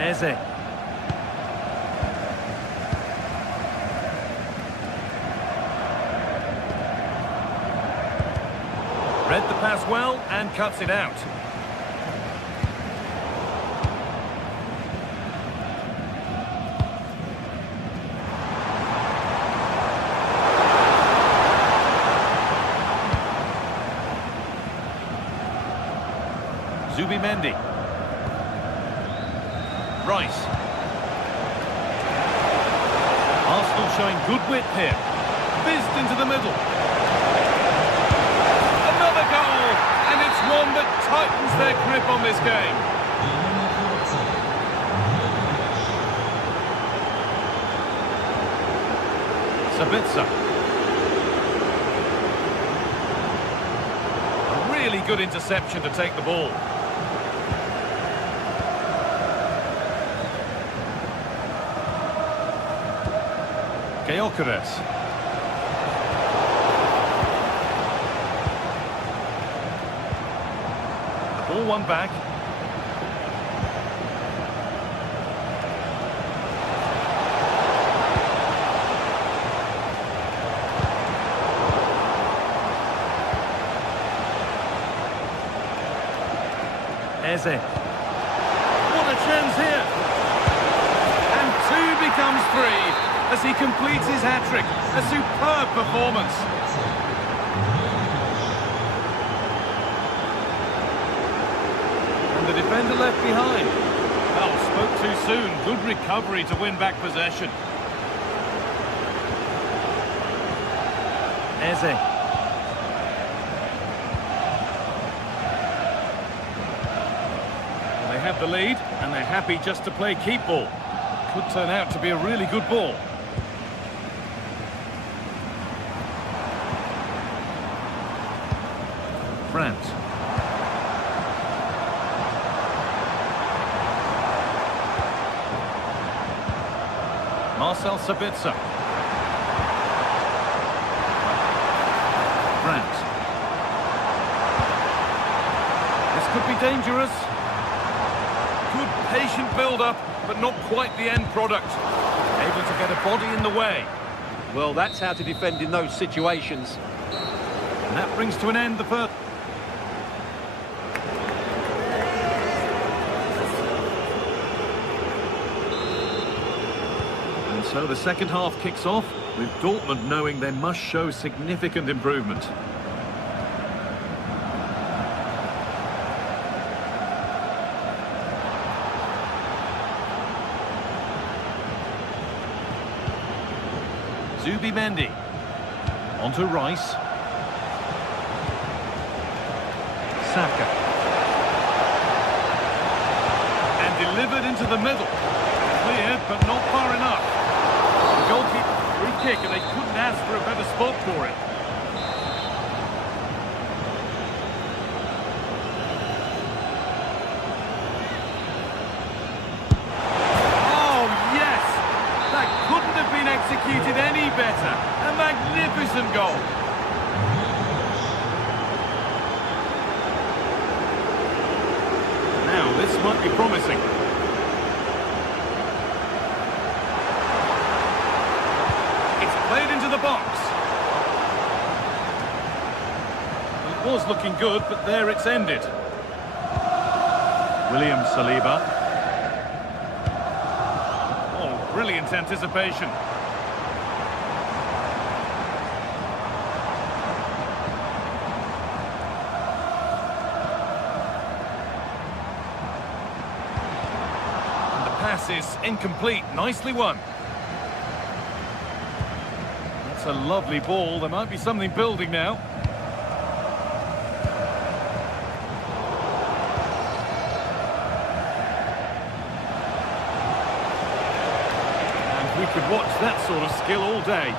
Eze. Read the pass well and cuts it out. Zubimendi. Rice. Arsenal showing good width here. Fizzed into the middle. Another goal! And it's one that tightens their grip on this game. Sabitzer. A really good interception to take the ball. Gyökeres. The ball won back. Eze. What a chance here. And 2 becomes 3 as he completes his hat-trick. A superb performance. And the defender left behind. Well, spoke too soon. Good recovery to win back possession. Eze. They have the lead, and they're happy just to play keep ball. Could turn out to be a really good ball. France. Marcel Sabitzer. France. This could be dangerous. Good patient build-up, but not quite the end product. Able to get a body in the way. Well, that's how to defend in those situations. And that brings to an end the first. And so the second half kicks off, with Dortmund knowing they must show significant improvement. Zubimendi. Onto Rice. Saka. And delivered into the middle. Cleared, but not far enough. The goalkeeper, free kick, and they couldn't ask for a better spot for it. Executed any better. A magnificent goal. Now, this might be promising. It's played into the box. It was looking good, but there it's ended. William Saliba. Oh, brilliant anticipation. Pass is incomplete. Nicely won. That's a lovely ball. There might be something building now. And we could watch that sort of skill all day.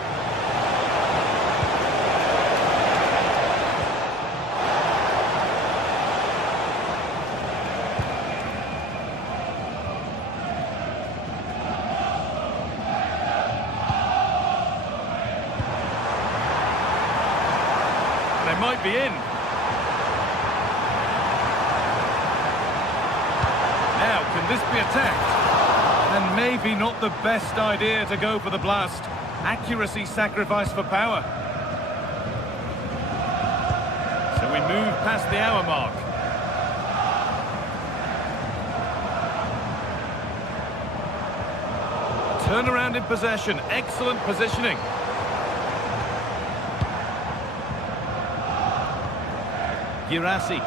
They might be in. Now, can this be attacked? And maybe not the best idea to go for the blast. Accuracy sacrificed for power. So we move past the hour mark. Turnaround in possession. Excellent positioning. Girassi.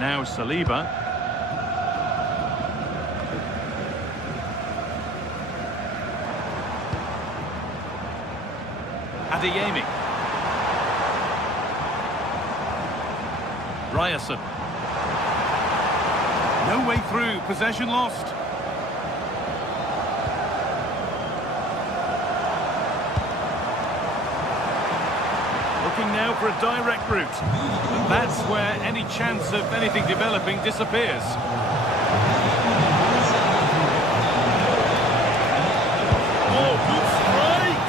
Now Saliba. Adeyemi. Ryerson. No way through. Possession lost. looking now for a direct route. And that's where any chance of anything developing disappears. Oh, good strike!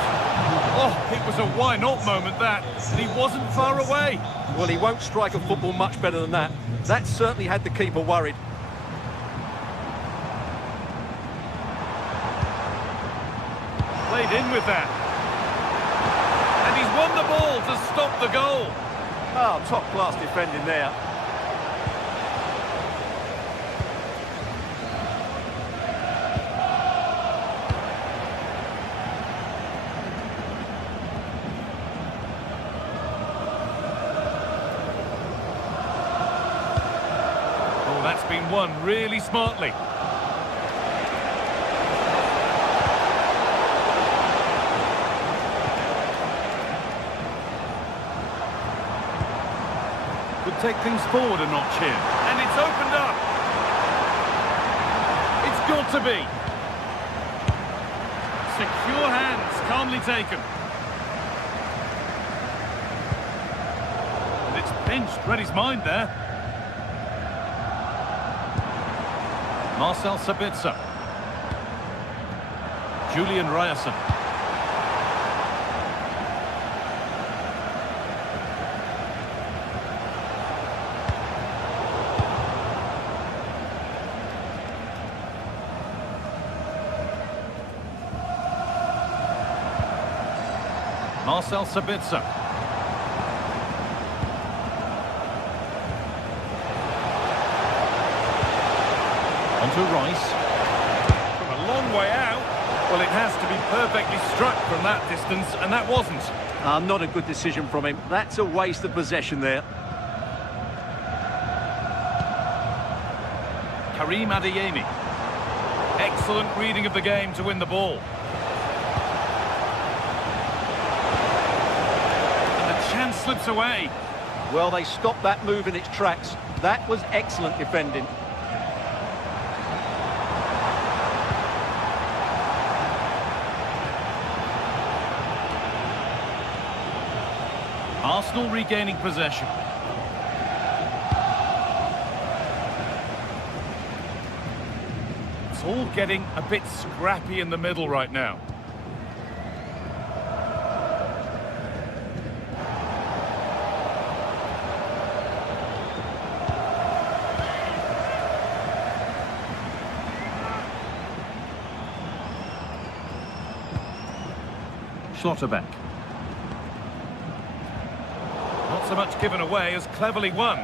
Oh, it was a why-not moment, that. And he wasn't far away. Well, he won't strike a football much better than that. That certainly had the keeper worried. Played in with that. And he's won the ball to stop the goal. Oh, top-class defending there. Oh, that's been won really smartly. Could take things forward a notch here. And it's opened up. It's got to be. Secure hands, calmly taken. And it's pinched, read his mind there. Marcel Sabitzer. Julian Ryerson. Marcel Sabitzer. Onto Rice. From a long way out. Well, it has to be perfectly struck from that distance, and that wasn't. Not a good decision from him. That's a waste of possession there. Karim Adeyemi. Excellent reading of the game to win the ball. Chance slips away. Well, they stopped that move in its tracks. That was excellent defending. Arsenal regaining possession. It's all getting a bit scrappy in the middle right now. Schlotterbeck. Not so much given away as cleverly won.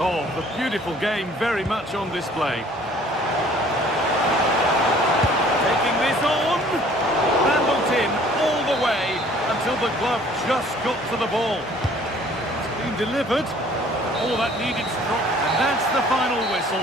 Oh, the beautiful game very much on display. Taking this on. Handled in all the way until the glove just got to the ball. It's been delivered. All that needed struck. And that's the final whistle.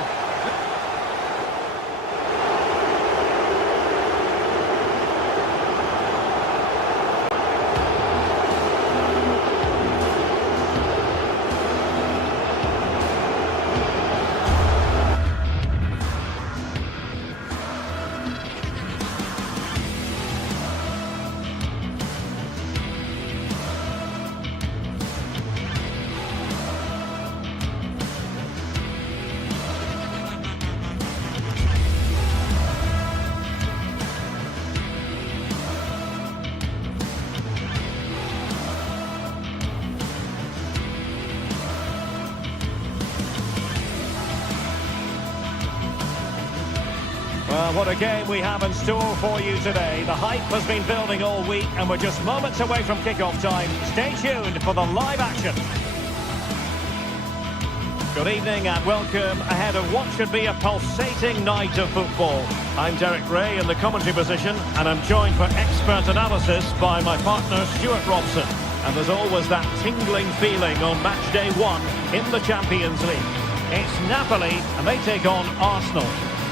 Well, what a game we have in store for you today. The hype has been building all week and we're just moments away from kick-off time. Stay tuned for the live action. Good evening and welcome ahead of what should be a pulsating night of football. I'm Derek Ray in the commentary position and I'm joined for expert analysis by my partner Stuart Robson. And there's always that tingling feeling on match day 1 in the Champions League. It's Napoli and they take on Arsenal.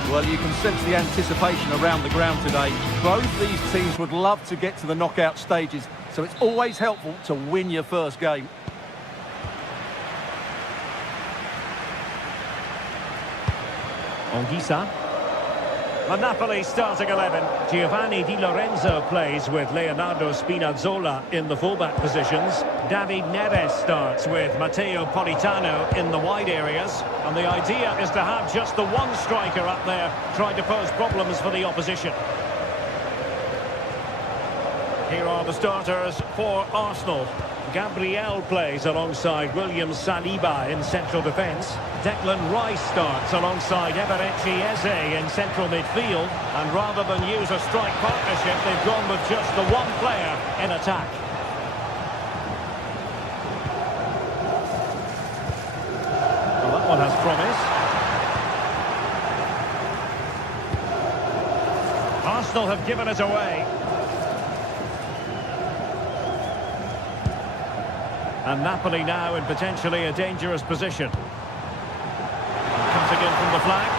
Well, you can sense the anticipation around the ground today. Both these teams would love to get to the knockout stages, so it's always helpful to win your first game. Anguissa. The Napoli starting 11. Giovanni Di Lorenzo plays with Leonardo Spinazzola in the fullback positions. David Neres starts with Matteo Politano in the wide areas. And the idea is to have just the one striker up there trying to pose problems for the opposition. Here are the starters for Arsenal. Gabriel plays alongside William Saliba in central defence. Declan Rice starts alongside Eberechi Eze in central midfield. And rather than use a strike partnership, they've gone with just the one player in attack. Well, that one has promise. Arsenal have given it away. And Napoli now in potentially a dangerous position. Cutting in from the flank.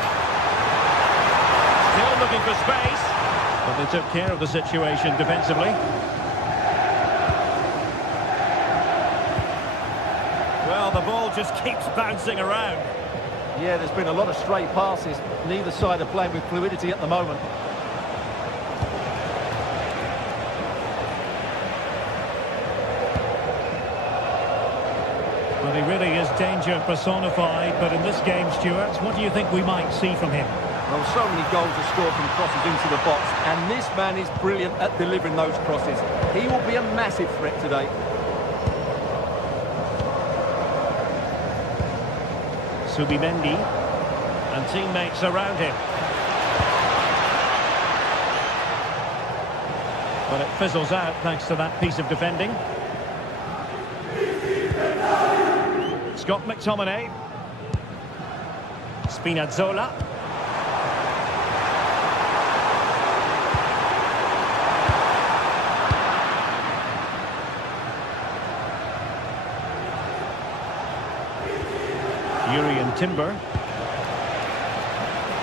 Still looking for space. But they took care of the situation defensively. Well, the ball just keeps bouncing around. Yeah, there's been a lot of stray passes. Neither side are playing with fluidity at the moment. Well, he really is danger personified, but in this game, Stuart, what do you think we might see from him? Well, so many goals are scored from crosses into the box, and this man is brilliant at delivering those crosses. He will be a massive threat today. Subimendi and teammates around him. But it fizzles out thanks to that piece of defending. Scott McTominay. Spinazzola. Yuri and Timber.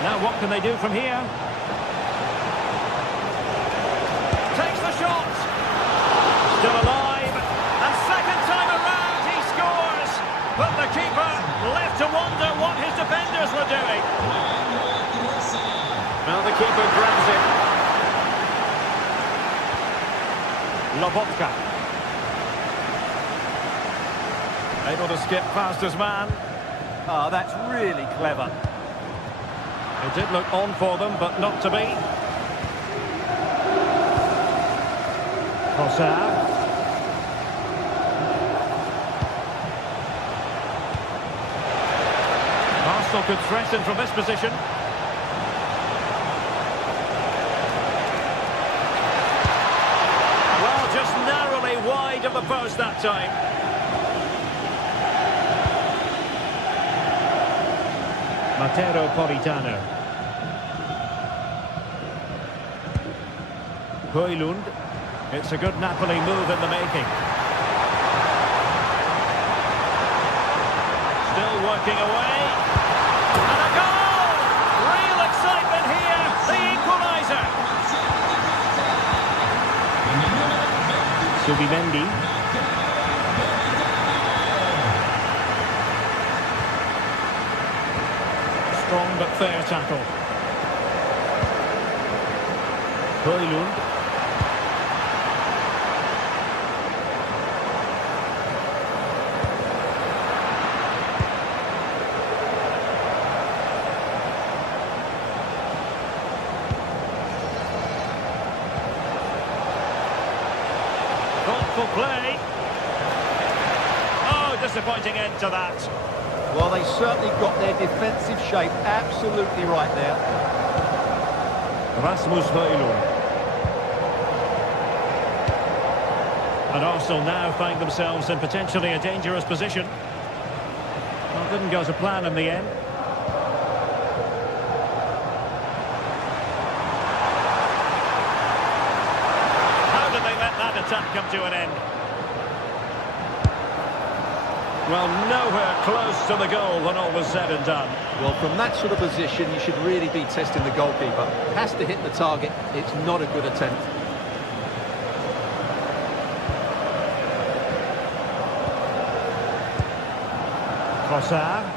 Now what can they do from here? Takes the shot. Still alive. And second time around he scores. But the keeper left to wonder what his defenders were doing. Well, the keeper grabs it. Lobotka. Able to skip past his man. Ah, that's really clever. It did look on for them, but not to be. Trossard. Arsenal could threaten from this position. Well, just narrowly wide of the post that time. Matteo Politano. Højlund. It's a good Napoli move in the making. Still working away. And a goal! Real excitement here. The equaliser. Subimendi. Strong but fair tackle. Højlund. Thoughtful play. Oh, disappointing end to that. Well, they certainly got their defensive shape absolutely right there. Rasmus Højlund. And Arsenal now find themselves in potentially a dangerous position. Well, it didn't go to plan in the end. How did they let that attack come to an end? Well, nowhere close to the goal when all was said and done. Well, from that sort of position, you should really be testing the goalkeeper. Has to hit the target. It's not a good attempt. Trossard.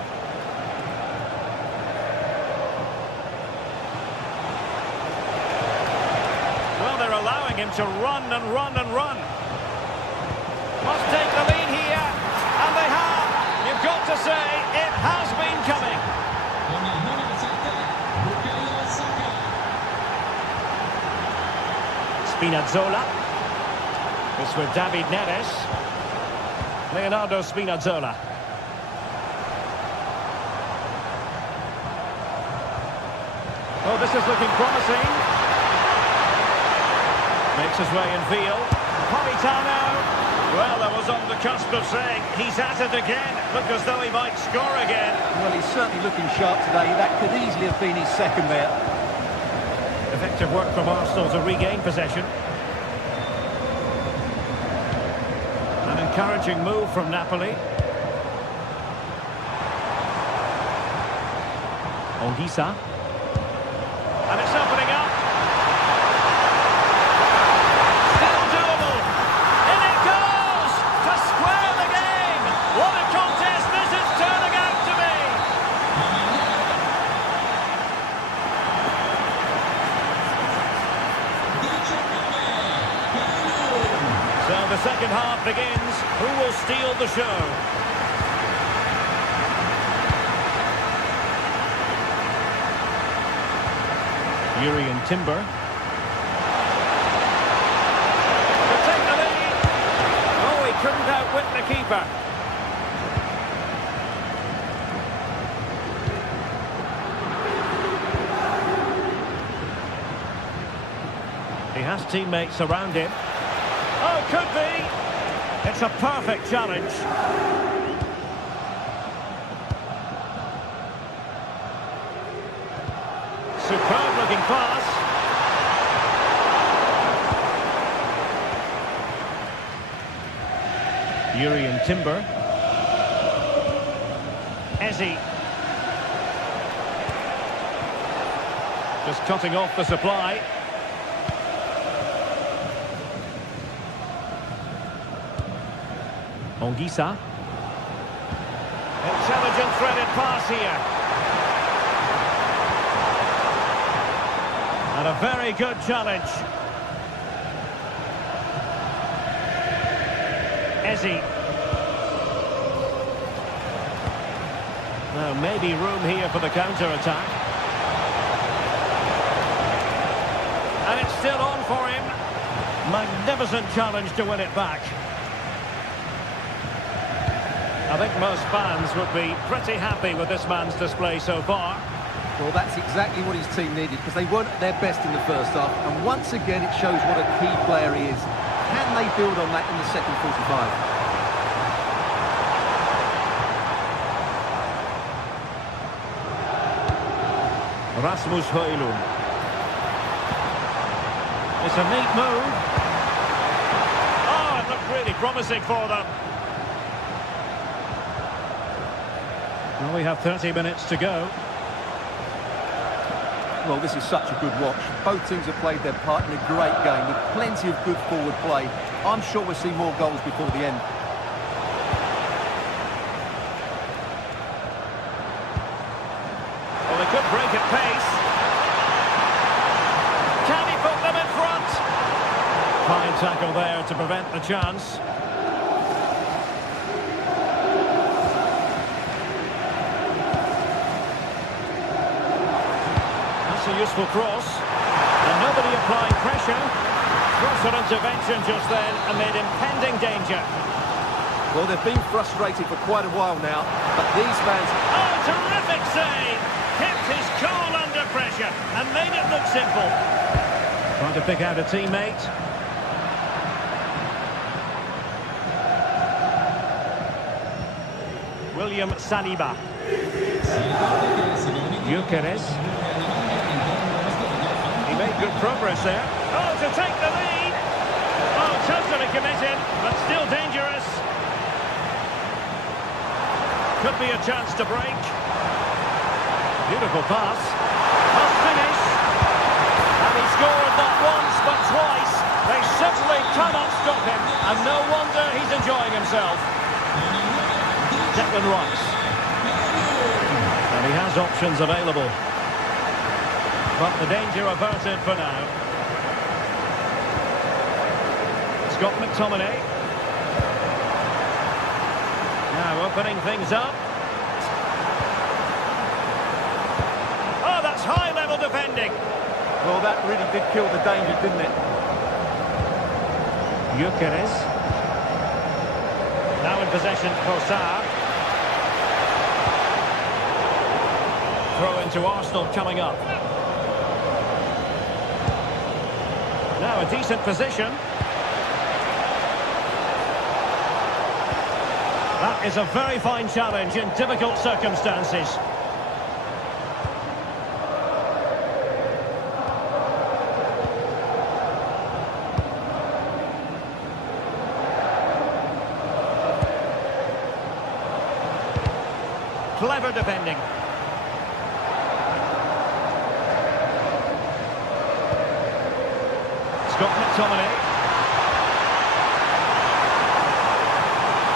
him to run and run and run. Must take the lead here, and they have. You've got to say, it has been coming. Con il numero 7, Bukayo Saka. Spinazzola. It's with David Neres. Leonardo Spinazzola. Oh, this is looking promising. Makes his way in field. Politano. Well, I was on the cusp of saying he's at it again. Look as though he might score again. Well, he's certainly looking sharp today. That could easily have been his second there. Effective work from Arsenal to regain possession. An encouraging move from Napoli. Ongisa. And it's opening up. Still doable. In it goes to square the game. What a contest this is turning out to be. So the second half begins. Who will steal the show? Urian Timber. To take the lead. Oh, he couldn't outwit the keeper. He has teammates around him. Oh, could be. It's a perfect challenge. Superb looking pass. Urian Timber. Eze. Just cutting off the supply. Ongisa. Intelligent threaded pass here. And a very good challenge. Eze. Now maybe room here for the counter-attack. And it's still on for him. Magnificent challenge to win it back. I think most fans would be pretty happy with this man's display so far. Well, that's exactly what his team needed, because they weren't at their best in the first half, and once again it shows what a key player he is. Can they build on that in the second 45? Rasmus Højlund. It's a neat move. Oh, it looked really promising for them. Well, we have 30 minutes to go. Well, this is such a good watch. Both teams have played their part in a great game with plenty of good forward play. I'm sure we'll see more goals before the end. Well, they could break at pace. Can he put them in front? Fine tackle there to prevent the chance. A useful cross, and nobody applying pressure. Cross intervention just then amid impending danger. Well, they've been frustrated for quite a while now, but these fans... Oh, terrific save! Kept his cool under pressure and made it look simple. Trying to pick out a teammate. William Saliba. Gyökeres. He made good progress there. Oh, to take the lead. Oh, totally committed, but still dangerous. Could be a chance to break. Beautiful pass. Must finish. And he scored not once, but twice. They certainly cannot stop him. And no wonder he's enjoying himself. Declan Rice. And he has options available. But the danger averted for now. Scott McTominay. Now opening things up. Oh, that's high-level defending. Well, that really did kill the danger, didn't it? Gyökeres. Now in possession, Trossard. Throw into Arsenal coming up. Now a decent position. That is a very fine challenge in difficult circumstances. Clever defending. Scott McTominay.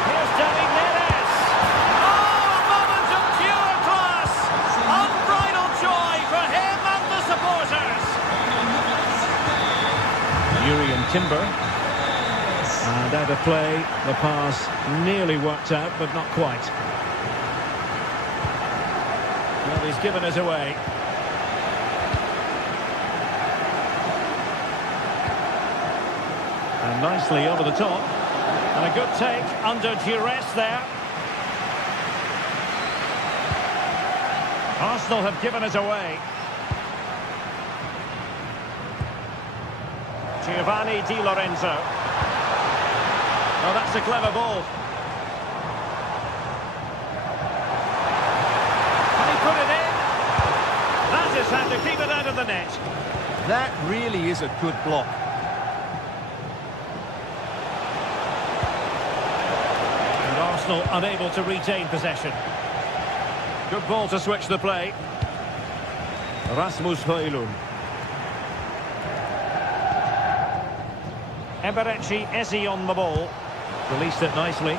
Here's David Neres. Oh, a moment of pure class. Unbridled joy for him and the supporters. Urian Timber. And out of play, the pass nearly worked out, but not quite. Well, he's given us away. And nicely over the top. And a good take under duress there. Arsenal have given us away. Giovanni Di Lorenzo. Oh, that's a clever ball. Can he put it in? That is how to keep it out of the net. That really is a good block. And Arsenal unable to retain possession. Good ball to switch the play. Rasmus Højlund. Eberechi Eze on the ball. Released it nicely.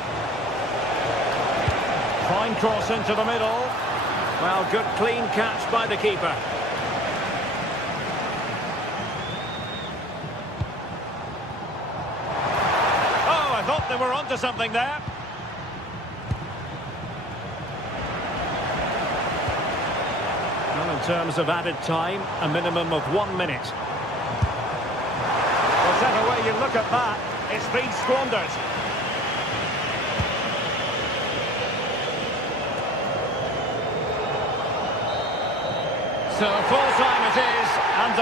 Fine cross into the middle. Well, good clean catch by the keeper. Oh, I thought they were onto something there. Well, in terms of added time, a minimum of 1 minute. Whichever way you look at that, it's been squandered. So full time it is, and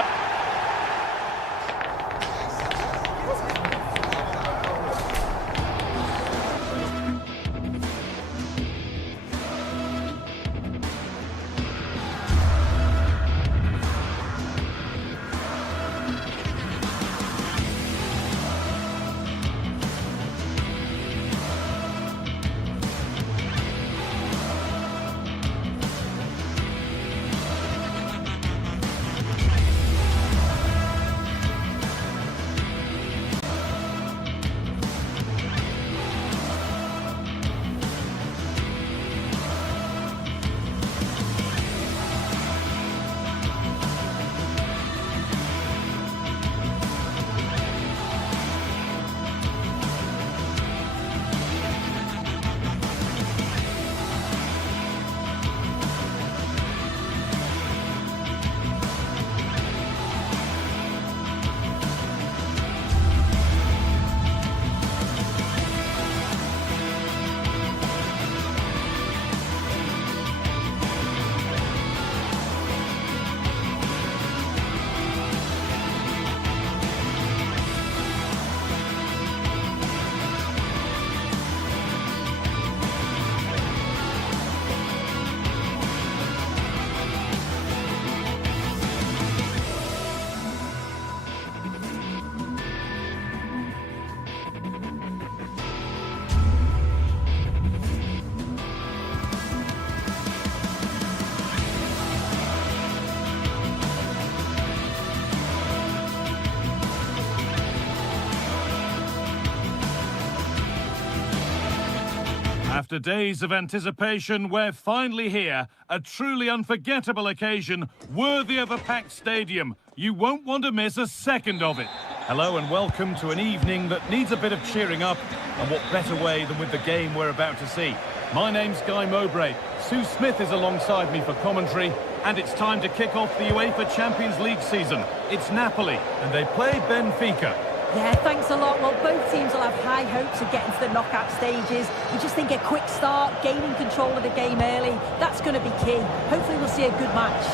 After days of anticipation, we're finally here. A truly unforgettable occasion, worthy of a packed stadium. You won't want to miss a second of it. Hello and welcome to an evening that needs a bit of cheering up, and what better way than with the game we're about to see. My name's Guy Mowbray. Sue Smith is alongside me for commentary, and it's time to kick off the UEFA Champions League season. It's Napoli, and they play Benfica. Yeah, thanks a lot. Well, both teams will have high hopes of getting to the knockout stages. We just think a quick start, gaining control of the game early, that's going to be key. Hopefully we'll see a good match.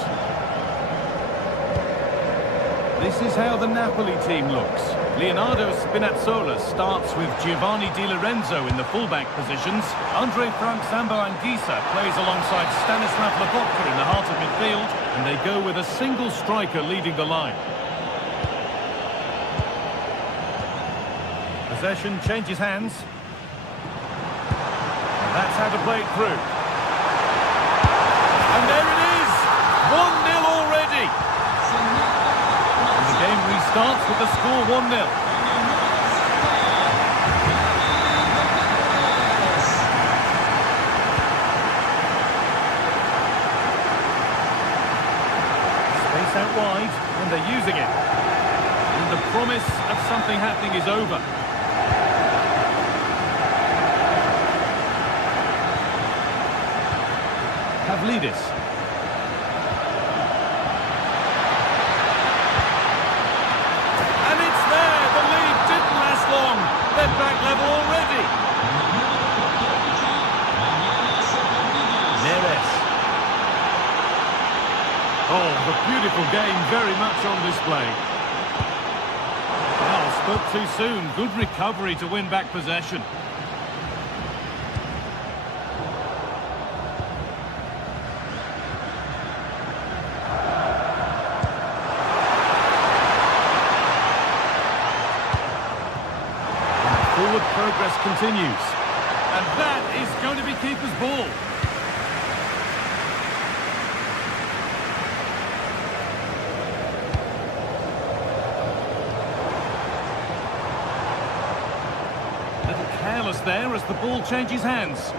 This is how the Napoli team looks. Leonardo Spinazzola starts with Giovanni Di Lorenzo in the fullback positions. Andre Frank Zambo Anguissa plays alongside Stanislav Lobotka in the heart of midfield, and they go with a single striker leading the line. Possession changes hands. And that's how to play it through. And there it is! 1-0 already! And the game restarts with the score 1-0. Space out wide, and they're using it. And the promise of something happening is over. Pavlidis. And it's there! The lead didn't last long. They're back level already. Neres. Oh, the beautiful game very much on display. Well, spoke too soon. Good recovery to win back possession. Forward progress continues. And that is going to be keeper's ball. A little careless there as the ball changes hands.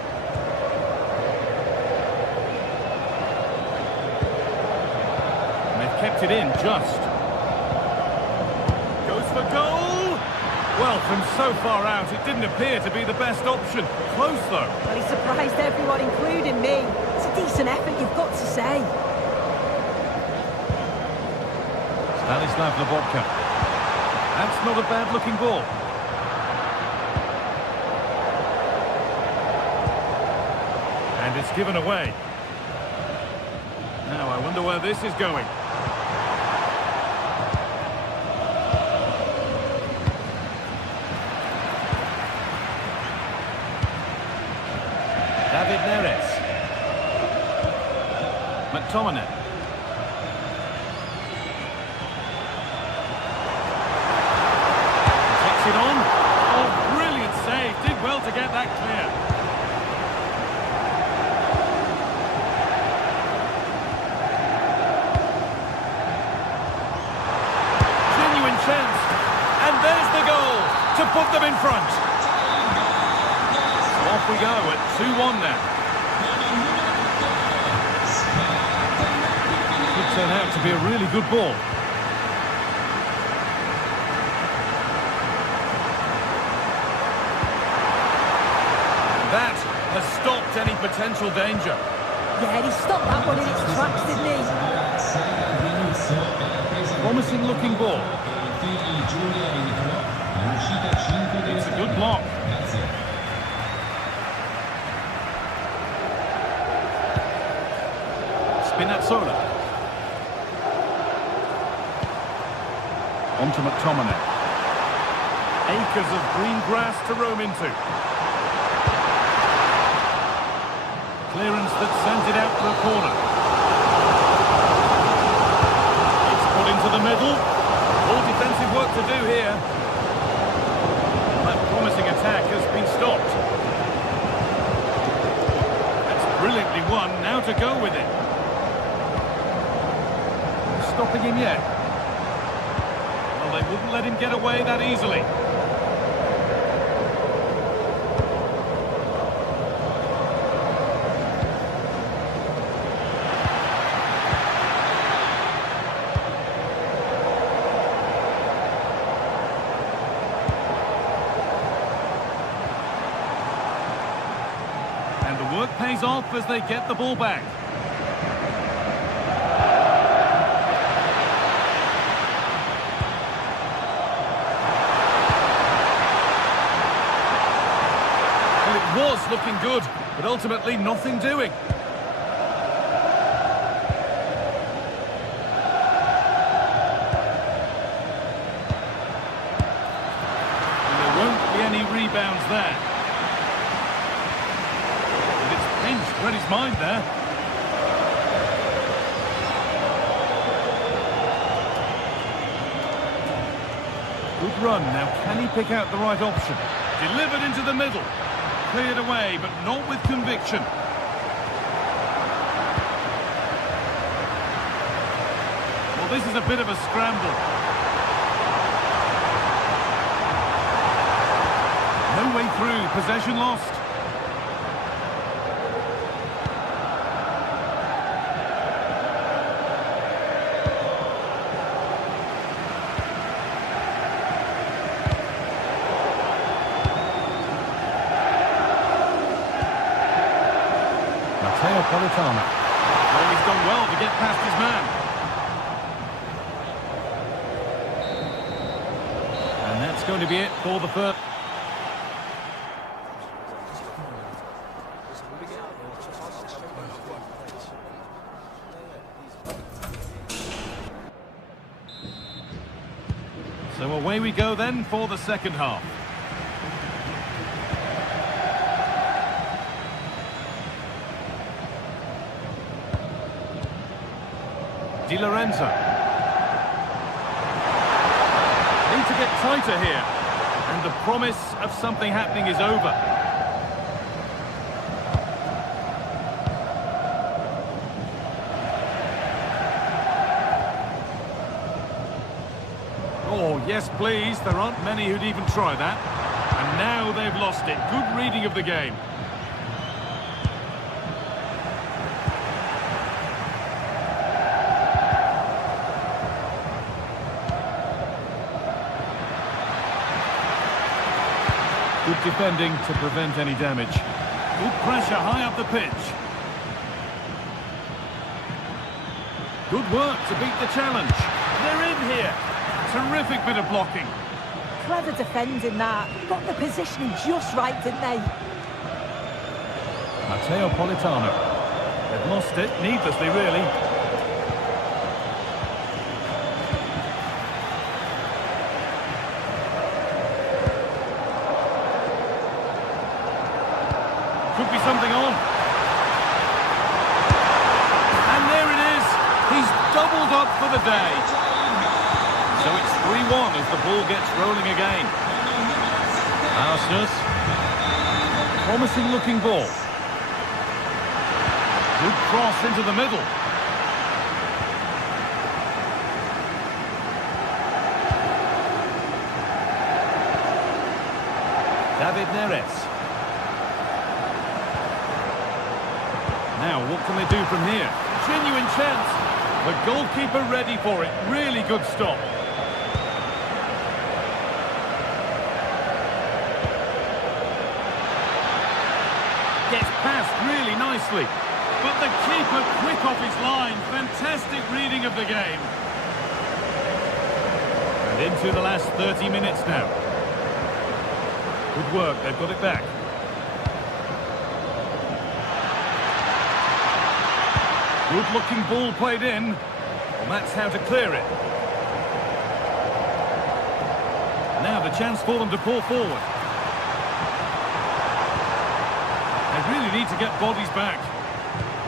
And they've kept it in just. Goes for goal! Well, from so far out, it didn't appear to be the best option. Close, though. Well, he surprised everyone, including me. It's a decent effort, you've got to say. Stanislav Lobotka. That's not a bad-looking ball. And it's given away. Now, I wonder where this is going. David Neres. McTominay. Takes it on. Oh, brilliant save. Did well to get that clear. Genuine chance. And there's the goal to put them in front. Off we go at 2-1 now. Could turn out to be a really good ball. That has stopped any potential danger. Yeah, he stopped that one in its tracks, didn't he? Promising looking ball. It's a good block. Spinazzola. On to McTominay. Acres of green grass to roam into. Clearance that sends it out for a corner. It's put into the middle. All defensive work to do here. That promising attack has been stopped. That's brilliantly won. Now to go with it. Stopping him yet? Well, they wouldn't let him get away that easily. And the work pays off as they get the ball back. Well, it was looking good, but ultimately nothing doing. And there won't be any rebounds there. Pinched, read his mind there. Good run. Now, can he pick out the right option? Delivered into the middle. Cleared away, but not with conviction. Well, this is a bit of a scramble. No way through. Possession lost. Well, he's done well to get past his man. And that's going to be it for the first. So away we go then for the second half. Di Lorenzo. Need to get tighter here. And the promise of something happening is over. Oh, yes, please. There aren't many who'd even try that. And now they've lost it. Good reading of the game. Good defending to prevent any damage. Good pressure high up the pitch. Good work to beat the challenge. They're in here. Terrific bit of blocking. Clever defending that. Got the positioning just right, didn't they? Matteo Politano. They've lost it needlessly, really. Could be something on. And there it is. He's doubled up for the day. So it's 3-1 as the ball gets rolling again. Arsenal. Promising looking ball. Good cross into the middle. David Neres. Now, what can they do from here? Genuine chance. The goalkeeper ready for it. Really good stop. Gets past really nicely. But the keeper quick off his line. Fantastic reading of the game. And into the last 30 minutes now. Good work. They've got it back. Good-looking ball played in. Well, that's how to clear it. Now the chance for them to pull forward. They really need to get bodies back.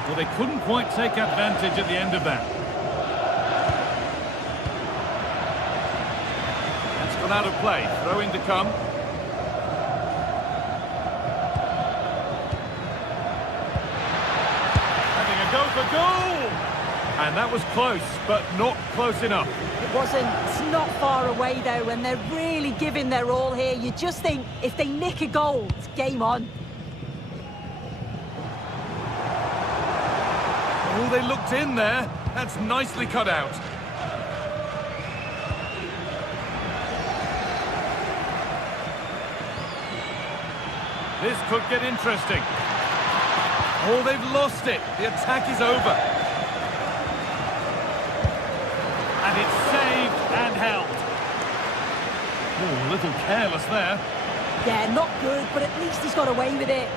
Well, they couldn't quite take advantage at the end of that. That's gone out of play. Throw-in to come. Go for goal! And that was close, but not close enough. It wasn't. It's not far away, though, and they're really giving their all here. You just think, if they nick a goal, it's game on. Oh, they looked in there. That's nicely cut out. This could get interesting. Oh, they've lost it. The attack is over. And it's saved and held. Oh, a little careless there. Yeah, not good, but at least he's got away with it.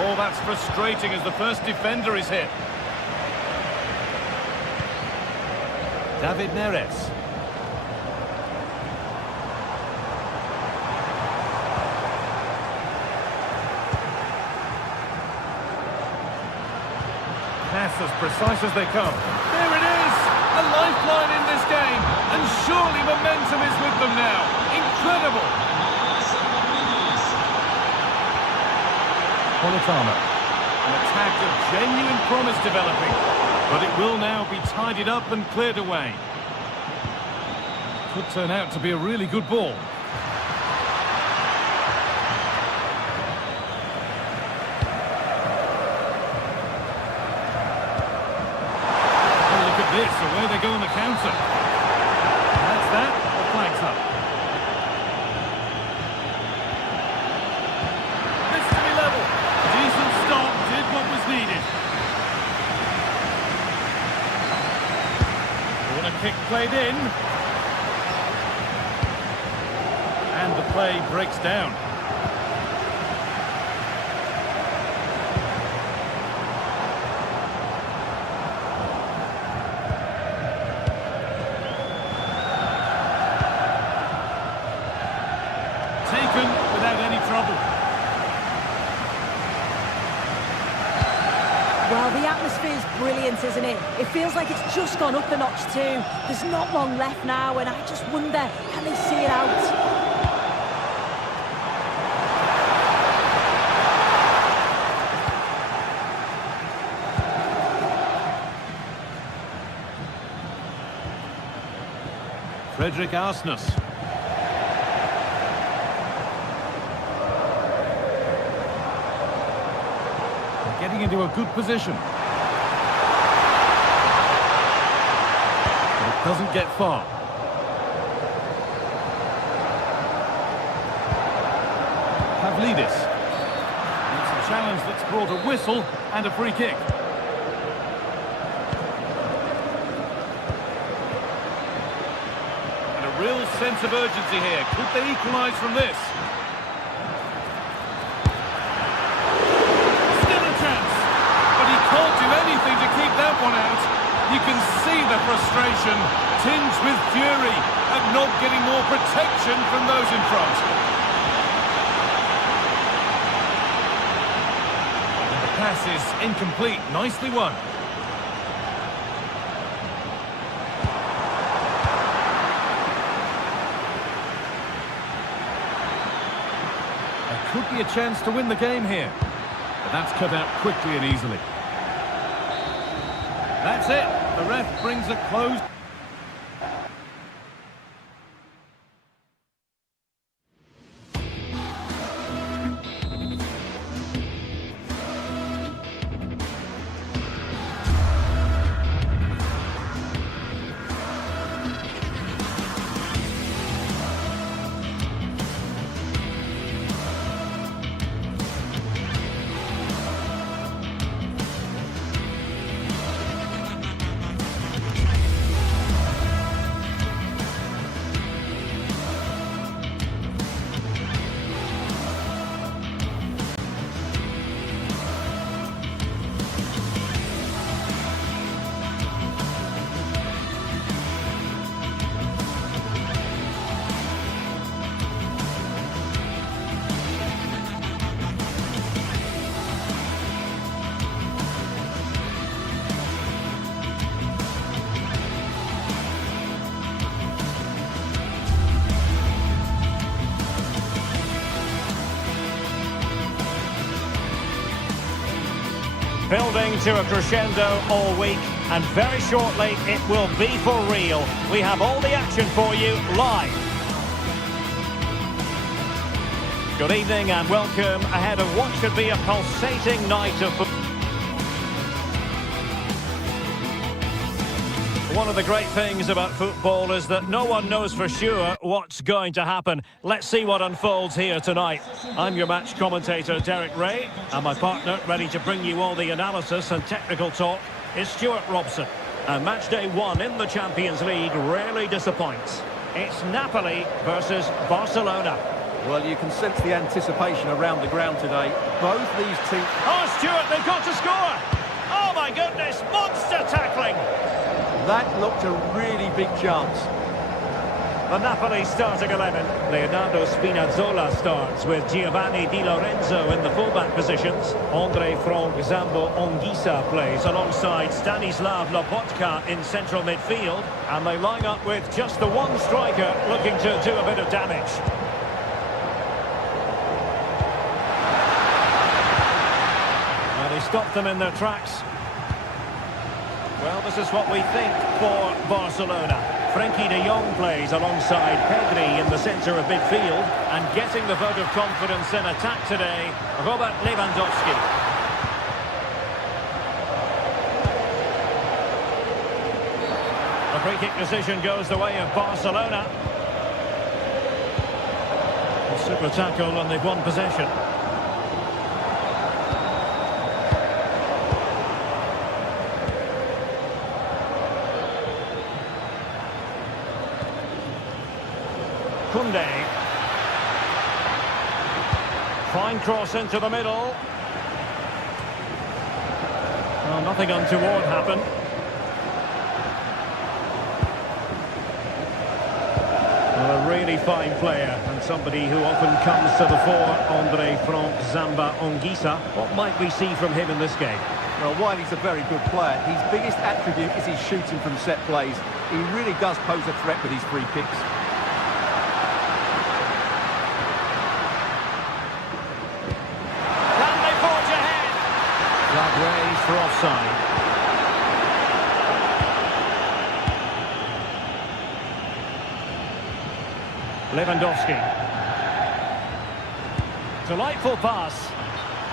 Oh, that's frustrating as the first defender is hit. David Neres. Pass as precise as they come. There it is! A lifeline in this game, and surely momentum is with them now. Incredible! Politano. An attack of genuine promise developing, but it will now be tidied up and cleared away. Could turn out to be a really good ball. This, away they go on the counter. That's that, the flag's up. This to be level. Decent stop, did what was needed. Corner kick played in. And the play breaks down. Taken without any trouble. Well, the atmosphere's brilliant, isn't it? It feels like it's just gone up a notch too. There's not long left now, and I just wonder, can they see it out? Frederick Arsnus. Getting into a good position. But it doesn't get far. Pavlidis. It's a challenge that's brought a whistle and a free kick. And a real sense of urgency here. Could they equalise from this? Can't do anything to keep that one out. You can see the frustration, tinged with fury at not getting more protection from those in front. The pass is incomplete, nicely won. There could be a chance to win the game here, but that's cut out quickly and easily. That's it. The ref brings a close. Building to a crescendo all week, and very shortly it will be for real. We have all the action for you live. Good evening and welcome ahead of what should be a pulsating night of football. One of the great things about football is that no one knows for sure what's going to happen. Let's see what unfolds here tonight. I'm your match commentator, Derek Ray, and my partner, ready to bring you all the analysis and technical talk, is Stuart Robson. And match day 1 in the Champions League rarely disappoints. It's Napoli versus Barcelona. Well, you can sense the anticipation around the ground today. Both these teams... Oh, Stuart, they've got to score! Oh, my goodness, monster tackling! That looked a really big chance. The Napoli starting 11. Leonardo Spinazzola starts with Giovanni Di Lorenzo in the fullback positions. Andre Frank Zambo Anguissa plays alongside Stanislav Lobotka in central midfield. And they line up with just the one striker looking to do a bit of damage. Well, he stopped them in their tracks. Well, this is what we think for Barcelona. Frenkie de Jong plays alongside Pedri in the centre of midfield, and getting the vote of confidence in attack today, Robert Lewandowski. The free kick decision goes the way of Barcelona. A super tackle and they've won possession. Koundé. Fine cross into the middle. Well, nothing untoward happened. Well, a really fine player and somebody who often comes to the fore, Andre Frank Zambo Anguissa. What might we see from him in this game? Well, while he's a very good player, his biggest attribute is his shooting from set plays. He really does pose a threat with his free kicks. Raised for offside. Lewandowski. Delightful pass.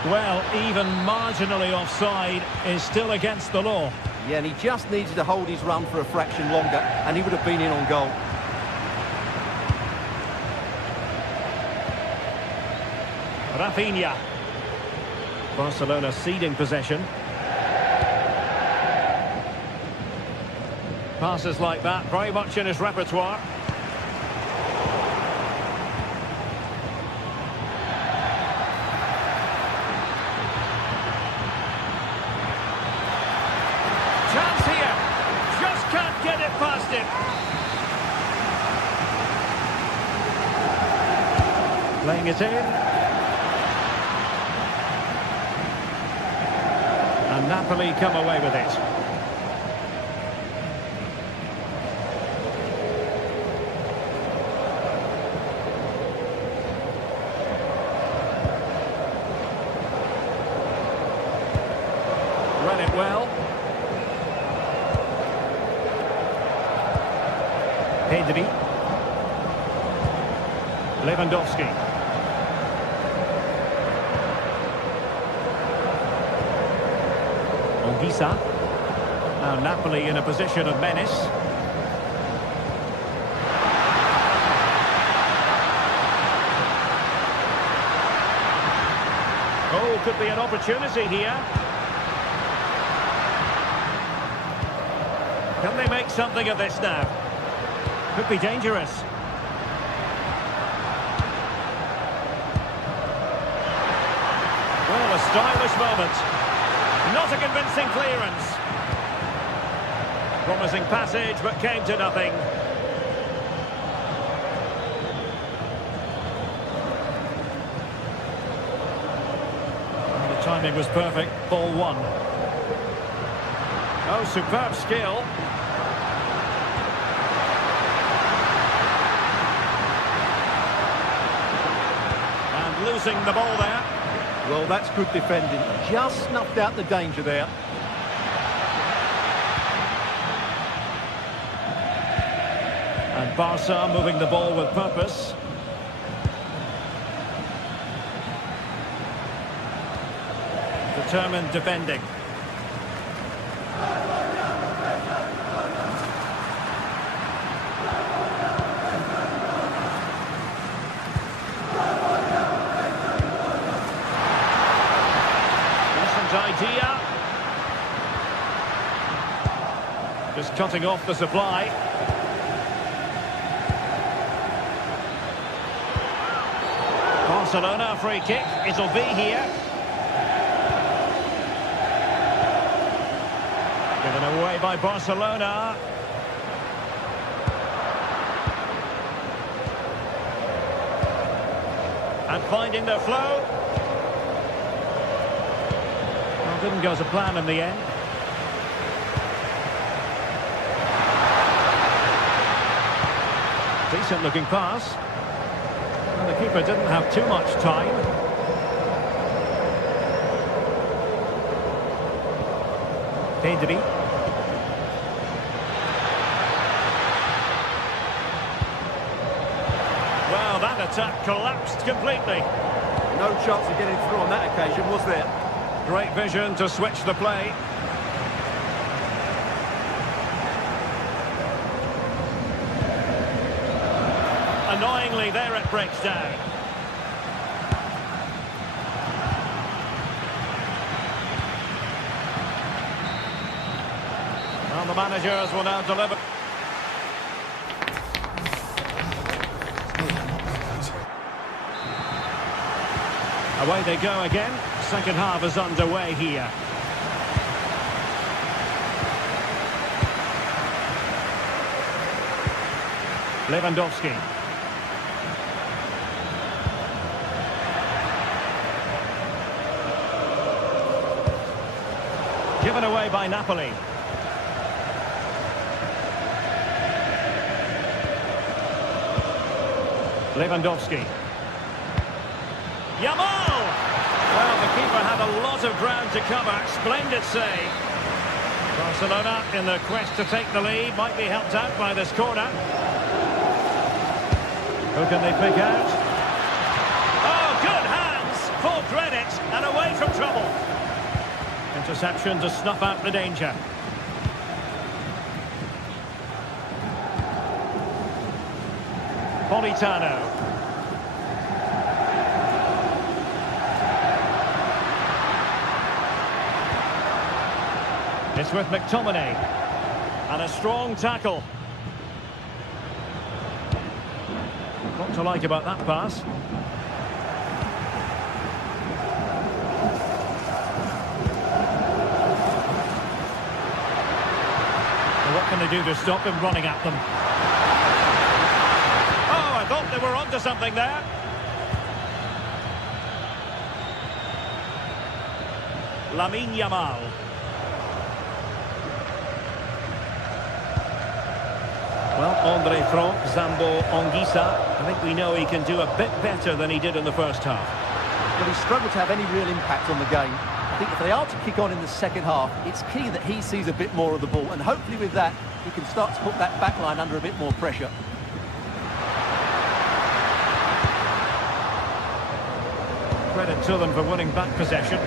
Well, even marginally offside is still against the law. Yeah, and he just needed to hold his run for a fraction longer, and he would have been in on goal. Rafinha. Barcelona ceding possession. Passes like that, very much in his repertoire. Chance here. Just can't get it past him. Playing it in. And Napoli come away with it. Read it well. Pedri. Lewandowski. Anguissa. Now Napoli in a position of menace. Oh, could be an opportunity here. Can they make something of this now? Could be dangerous. Well, a stylish moment. Not a convincing clearance. Promising passage, but came to nothing. And the timing was perfect. Ball 1. Oh, superb skill. And losing the ball there. Well, that's good defending. Just snuffed out the danger there. And Barca moving the ball with purpose. Determined defending. Just cutting off the supply. Barcelona free kick. It'll be here. Given away by Barcelona. And finding their flow. Well, didn't go as a plan in the end. Decent looking pass. And the keeper didn't have too much time. Pedri. Well, that attack collapsed completely. No chance of getting through on that occasion, was there? Great vision to switch the play. Annoyingly, there it breaks down. Well, the managers will now deliver. Away they go again. Second half is underway here. Lewandowski. Given away by Napoli. Lewandowski. Yamal! Well, the keeper had a lot of ground to cover. Splendid save. Barcelona, in the quest to take the lead, might be helped out by this corner. Who can they pick out? Oh, good hands! Full credit, and away from trouble. Interception to snuff out the danger. Politano. It's with McTominay. And a strong tackle. What to like about that pass? Well, what can they do to stop him running at them? Oh, I thought they were onto something there. Lamine Yamal. Well, Andre Franck, Zambo Anguissa, I think we know he can do a bit better than he did in the first half. But he struggled to have any real impact on the game. I think if they are to kick on in the second half, it's key that he sees a bit more of the ball, and hopefully with that, he can start to put that back line under a bit more pressure. Credit to them for winning back possession.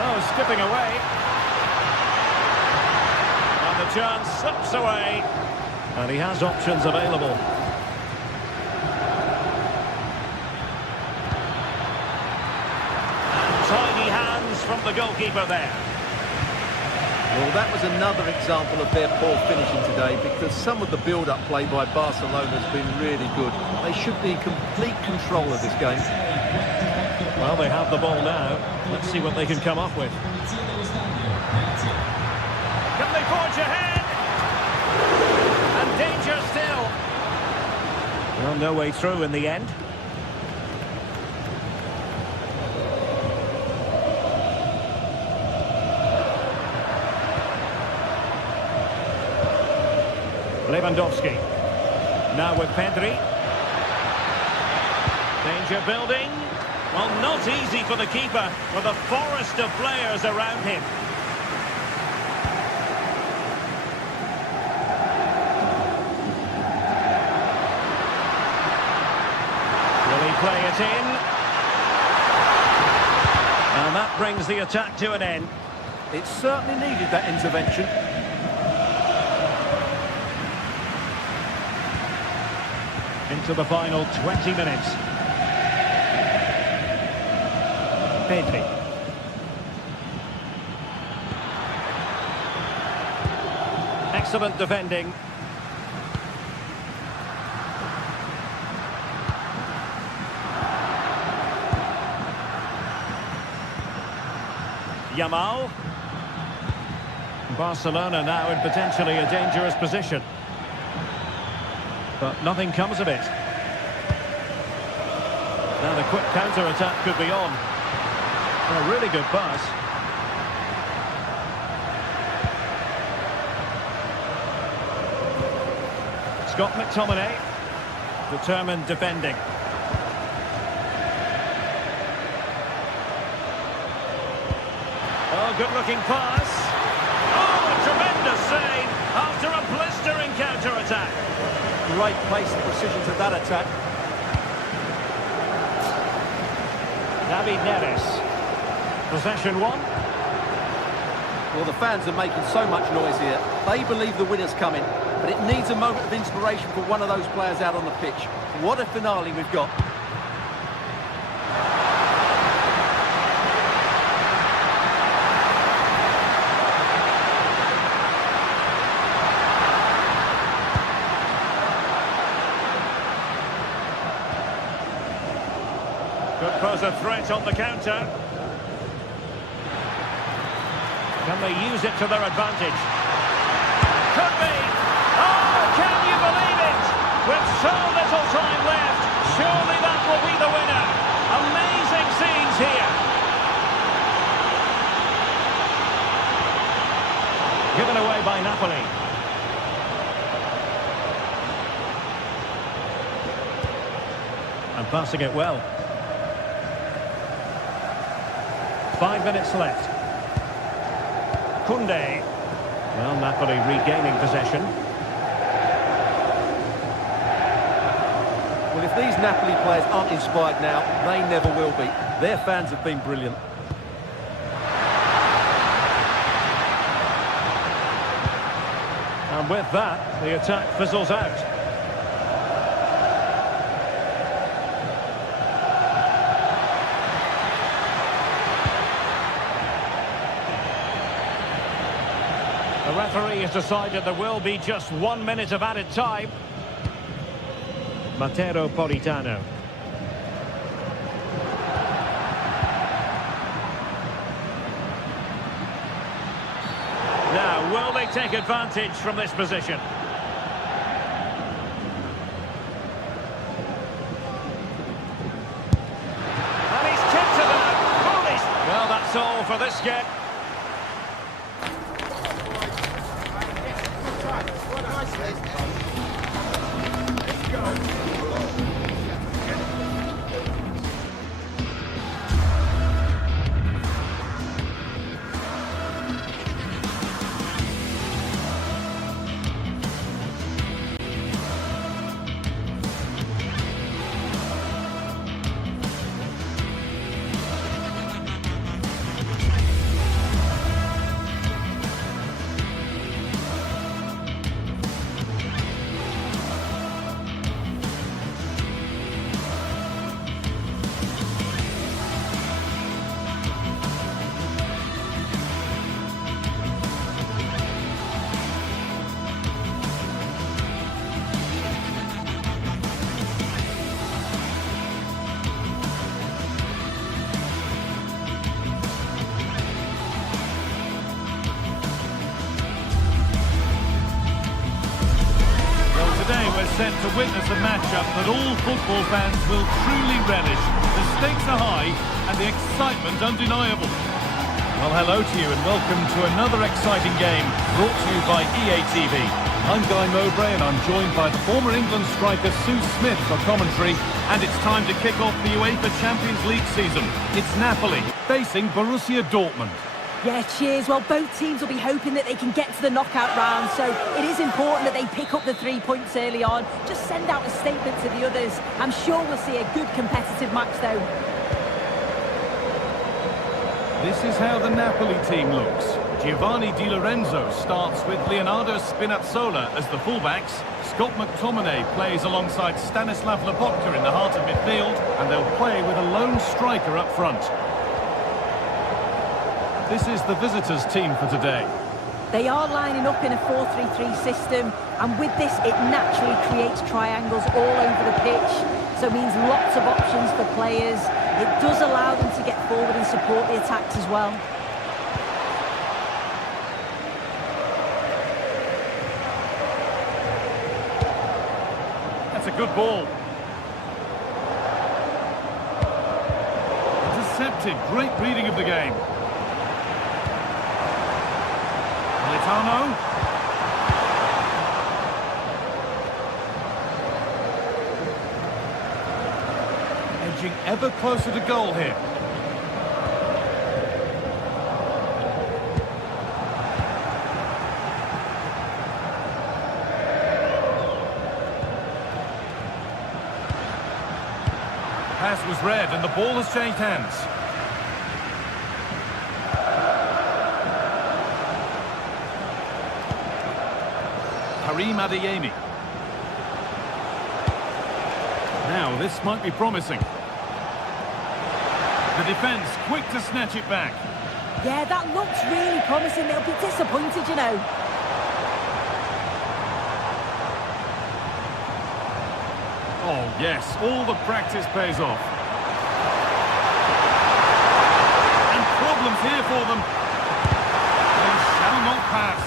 Oh, skipping away. And the chance slips away. And he has options available. And tidy hands from the goalkeeper there. Well, that was another example of their poor finishing today, because some of the build-up play by Barcelona has been really good. They should be in complete control of this game. Well, they have the ball now. Let's see what they can come up with. Can they forge ahead? And danger still. Well, no way through in the end. Lewandowski. Now with Pedri. Danger building. Well, not easy for the keeper with a forest of players around him. Will he play it in? And that brings the attack to an end. It certainly needed that intervention. Into the final 20 minutes. Pedri. Excellent defending. Yamal. Barcelona now in potentially a dangerous position. But nothing comes of it. Now the quick counter-attack could be on. A really good pass. Scott McTominay. Determined defending. Oh, good-looking pass. Oh, a tremendous save after a blistering counter-attack. Great pace and precision to that attack. David Neres. Possession one. Well, the fans are making so much noise here. They believe the winner's coming, but it needs a moment of inspiration for one of those players out on the pitch. What a finale we've got. Could pose a threat on the counter. Can they use it to their advantage? Could be! Oh, can you believe it? With so little time left, surely that will be the winner. Amazing scenes here. Given away by Napoli. And passing it well. 5 minutes left. Koundé. Well, Napoli regaining possession. Well, if these Napoli players aren't inspired now, they never will be. Their fans have been brilliant. And with that, the attack fizzles out. The referee has decided there will be just 1 minute of added time. Matteo Politano. Now, will they take advantage from this position? And he's kicked it out. Well, that's all for this game. Set to witness a matchup that all football fans will truly relish. The stakes are high and the excitement undeniable. Well, hello to you and welcome to another exciting game brought to you by EA TV. I'm Guy Mowbray and I'm joined by former England striker Sue Smith for commentary, and it's time to kick off the UEFA Champions League season. It's Napoli facing Borussia Dortmund. Yeah, cheers. Well, both teams will be hoping that they can get to the knockout round, so it is important that they pick up the 3 points early on. Just send out a statement to the others. I'm sure we'll see a good competitive match, though. This is how the Napoli team looks. Giovanni Di Lorenzo starts with Leonardo Spinazzola as the fullbacks. Scott McTominay plays alongside Stanislav Lobotka in the heart of midfield, and they'll play with a lone striker up front. This is the visitors' team for today. They are lining up in a 4-3-3 system, and with this, it naturally creates triangles all over the pitch, so it means lots of options for players. It does allow them to get forward and support the attacks as well. That's a good ball. Intercepted. Great reading of the game. Militano. Edging ever closer to goal here. Pass was read and the ball has changed hands. Karim Adeyemi. Now this might be promising. The defence quick to snatch it back. Yeah, that looks really promising. They'll be disappointed, you know. Oh yes, all the practice pays off. And problems here for them. They shall not pass.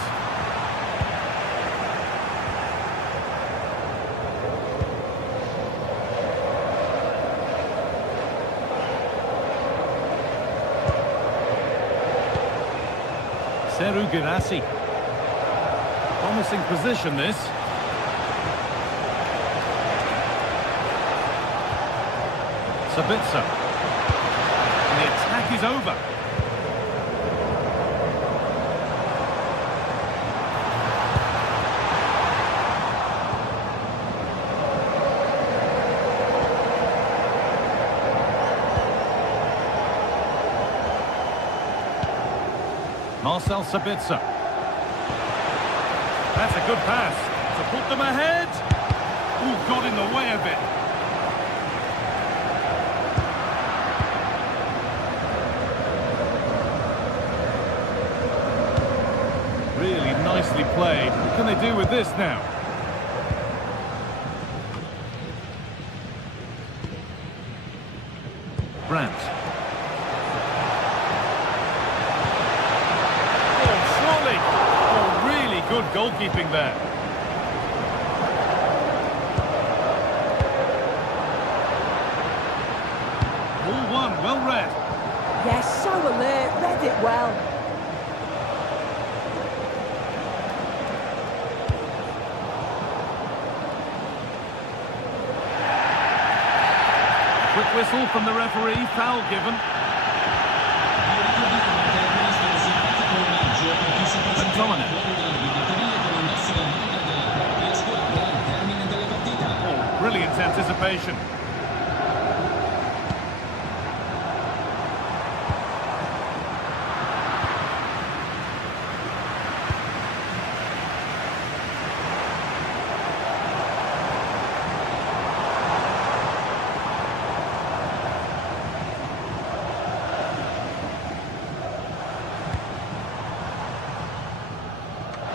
Seru Girassi. Promising position this. Sabitzer. And the attack is over. Marcel Sabitzer. That's a good pass to put them ahead. Ooh, got in the way of it. Really nicely played. What can they do with this now? Brandt. Good goalkeeping there. Ball one, well read. Yes, so alert, read it well. Quick whistle from the referee, foul given. McTominay. Brilliant anticipation.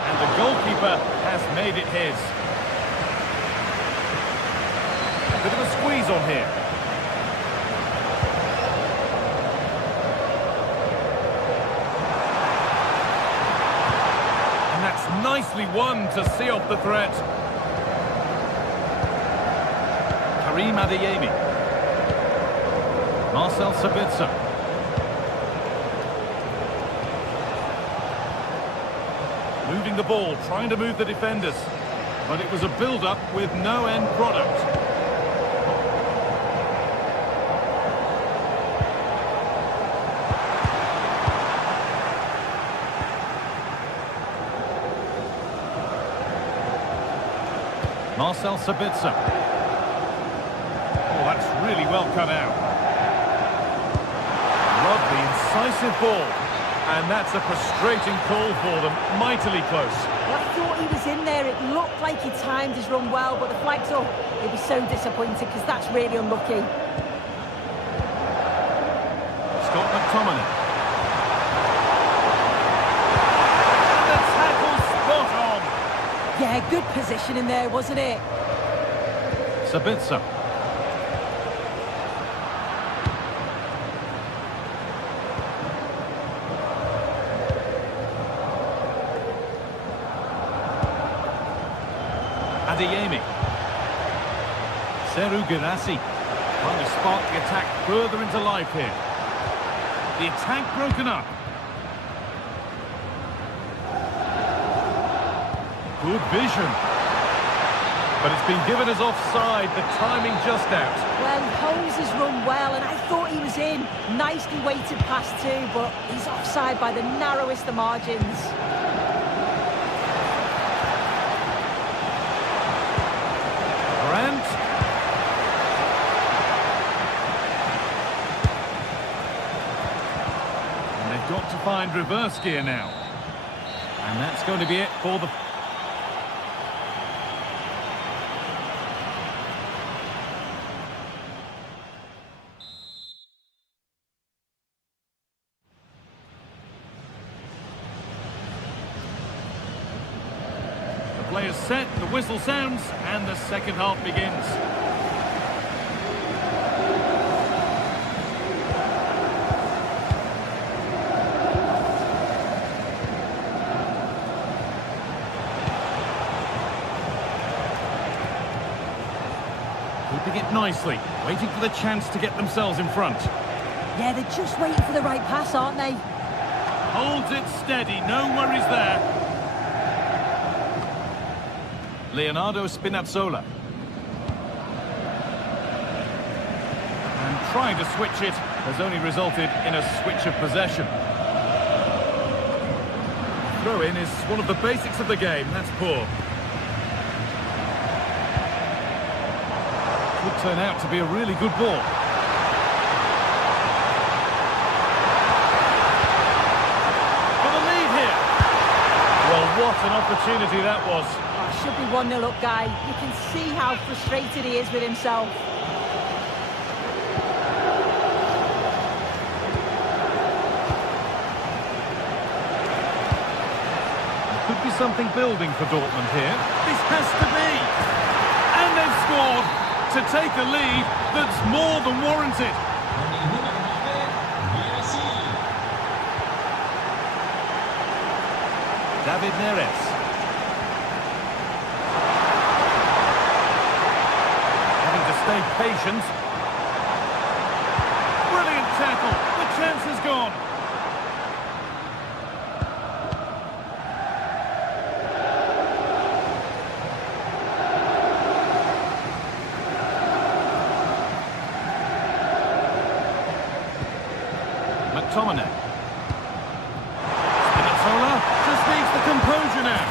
And the goalkeeper has made it his. Bit of a squeeze on here. And that's nicely won to see off the threat. Karim Adeyemi. Marcel Sabitzer. Moving the ball, trying to move the defenders. But it was a build-up with no end product. Marcel Sabitzer. Oh, that's really well cut out. Lovely, incisive ball. And that's a frustrating call for them. Mightily close. Well, I thought he was in there. It looked like he timed his run well, but the flag's up. He'll be so disappointed because that's really unlucky. Scott McTominay. position in there, wasn't it? Sabitzer. Adeyemi. Seru Girassi trying to spark the attack further into life here. The attack broken up. Good vision. But it's been given as offside, the timing just out. Well, he holds his run well, and I thought he was in. Nicely weighted pass too, but he's offside by the narrowest of margins. Grant. And they've got to find reverse gear now. And that's going to be it for the... Players set, the whistle sounds, and the second half begins. Keeping it nicely, waiting for the chance to get themselves in front. Yeah, they're just waiting for the right pass, aren't they? Holds it steady, no worries there. Leonardo Spinazzola. And trying to switch it has only resulted in a switch of possession. Throw-in is one of the basics of the game, that's poor. Could turn out to be a really good ball. For the lead here. Well, what an opportunity that was. Should be 1-0 up, guy. You can see how frustrated he is with himself. There could be something building for Dortmund here. This has to be! And they've scored to take a lead that's more than warranted. David Neres. Stay patient. Brilliant tackle. The chance is gone. McTominay. Spinazzola just needs the composure now.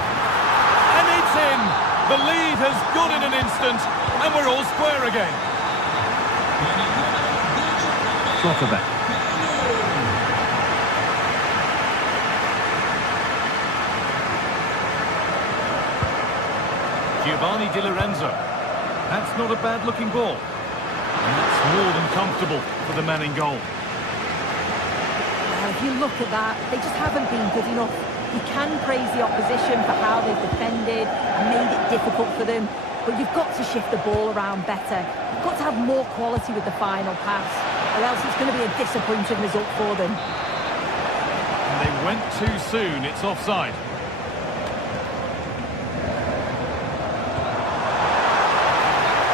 And it's in. The lead has gone in an instant. And we're all square again. Slotterbeck. Giovanni Di Lorenzo. That's not a bad-looking ball. And that's more than comfortable for the man in goal. If you look at that, they just haven't been good enough. You can praise the opposition for how they've defended and made it difficult for them. But you've got to shift the ball around better. You've got to have more quality with the final pass, or else it's going to be a disappointing result for them. And they went too soon. It's offside.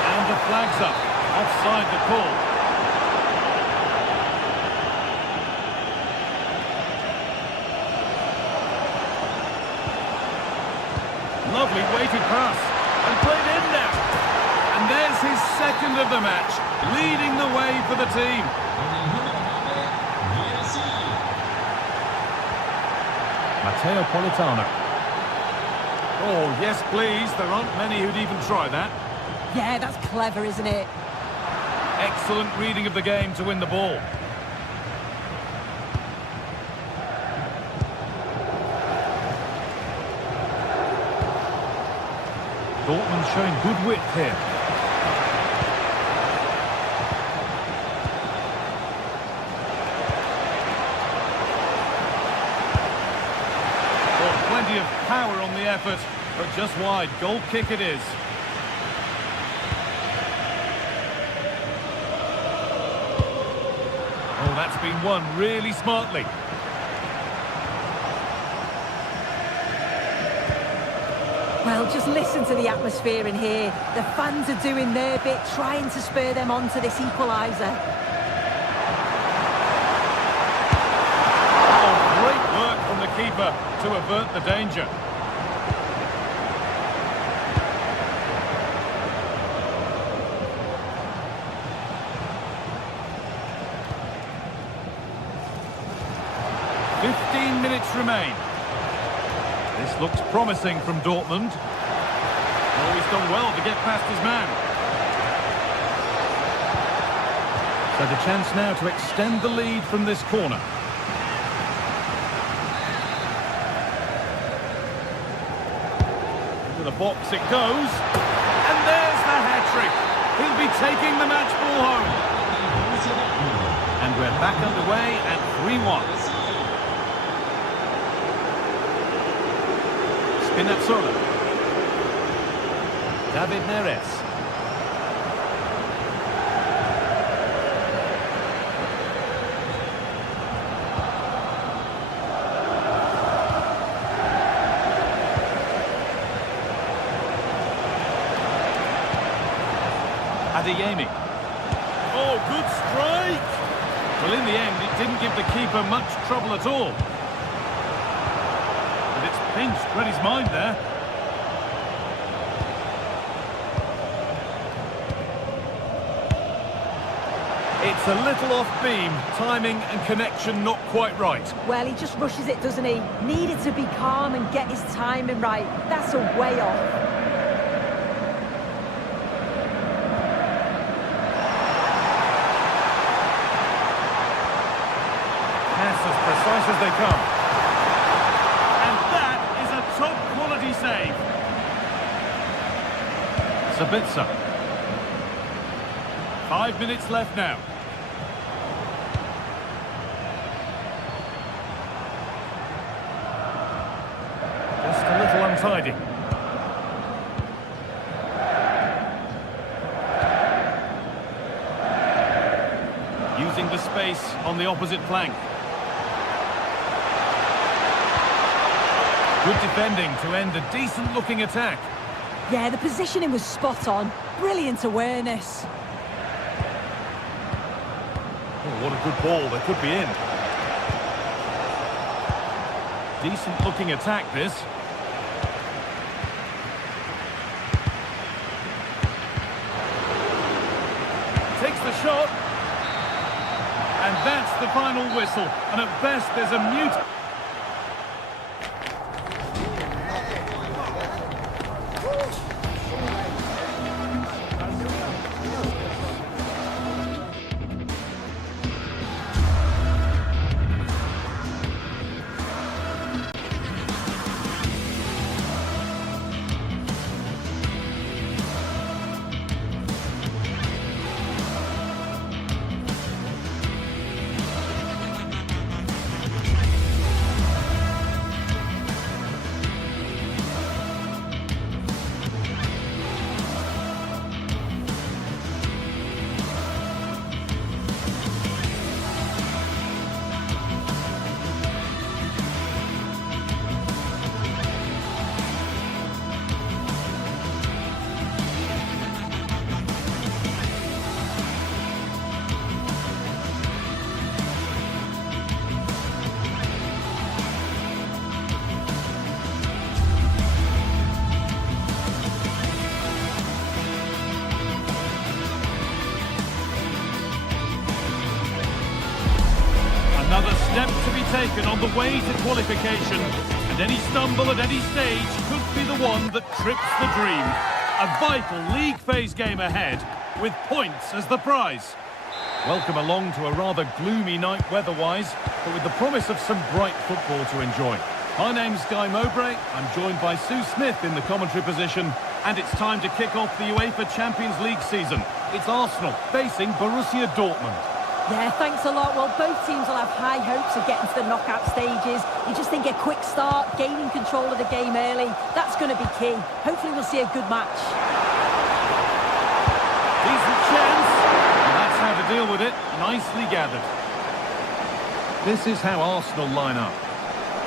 And the flag's up. Offside the call. Lovely weighted pass. And played in now. And there's his second of the match, leading the way for the team. Matteo Politano. Oh, yes, please. There aren't many who'd even try that. Yeah, that's clever, isn't it? Excellent reading of the game to win the ball. Dortmund showing good width here. Oh, plenty of power on the effort, but just wide. Goal kick it is. Oh, that's been won really smartly. Well, just listen to the atmosphere in here. The fans are doing their bit, trying to spur them on to this equaliser. Oh, great work from the keeper to avert the danger. Minutes remain. This looks promising from Dortmund. Oh, he's done well to get past his man. So the chance now to extend the lead from this corner. Into the box it goes. And there's the hat-trick. He'll be taking the match ball home. And we're back underway at 3-1. Spinazzola. David Neres. Adeyemi. Oh, good strike! Well, in the end, it didn't give the keeper much trouble at all. Pinched, read his mind there. It's a little off beam, timing and connection not quite right. Well, he just rushes it, doesn't he? Needed to be calm and get his timing right. That's a way off. Pass as precise as they come. Top-quality save. Sabitzer. 5 minutes left now. Just a little untidy. Using the space on the opposite flank. Good defending to end a decent-looking attack. Yeah, the positioning was spot on. Brilliant awareness. Oh, what a good ball. They could be in. Decent-looking attack, this. Takes the shot. And that's the final whistle. And at best, there's a mute... Another step to be taken on the way to qualification, and any stumble at any stage could be the one that trips the dream. A vital league phase game ahead, with points as the prize. Welcome along to a rather gloomy night weather-wise, but with the promise of some bright football to enjoy. My name's Guy Mowbray, I'm joined by Sue Smith in the commentary position, and it's time to kick off the UEFA Champions League season. It's Arsenal facing Borussia Dortmund. Yeah, thanks a lot. Well, both teams will have high hopes of getting to the knockout stages. You just think a quick start, gaining control of the game early, that's going to be key. Hopefully we'll see a good match. Decent chance. And that's how to deal with it. Nicely gathered. This is how Arsenal line up.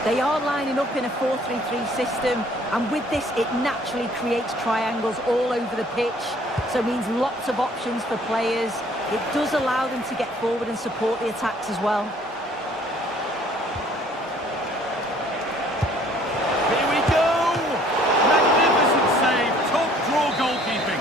They are lining up in a 4-3-3 system, and with this, it naturally creates triangles all over the pitch. So it means lots of options for players. It does allow them to get forward and support the attacks as well. Here we go! Magnificent save, top draw goalkeeping.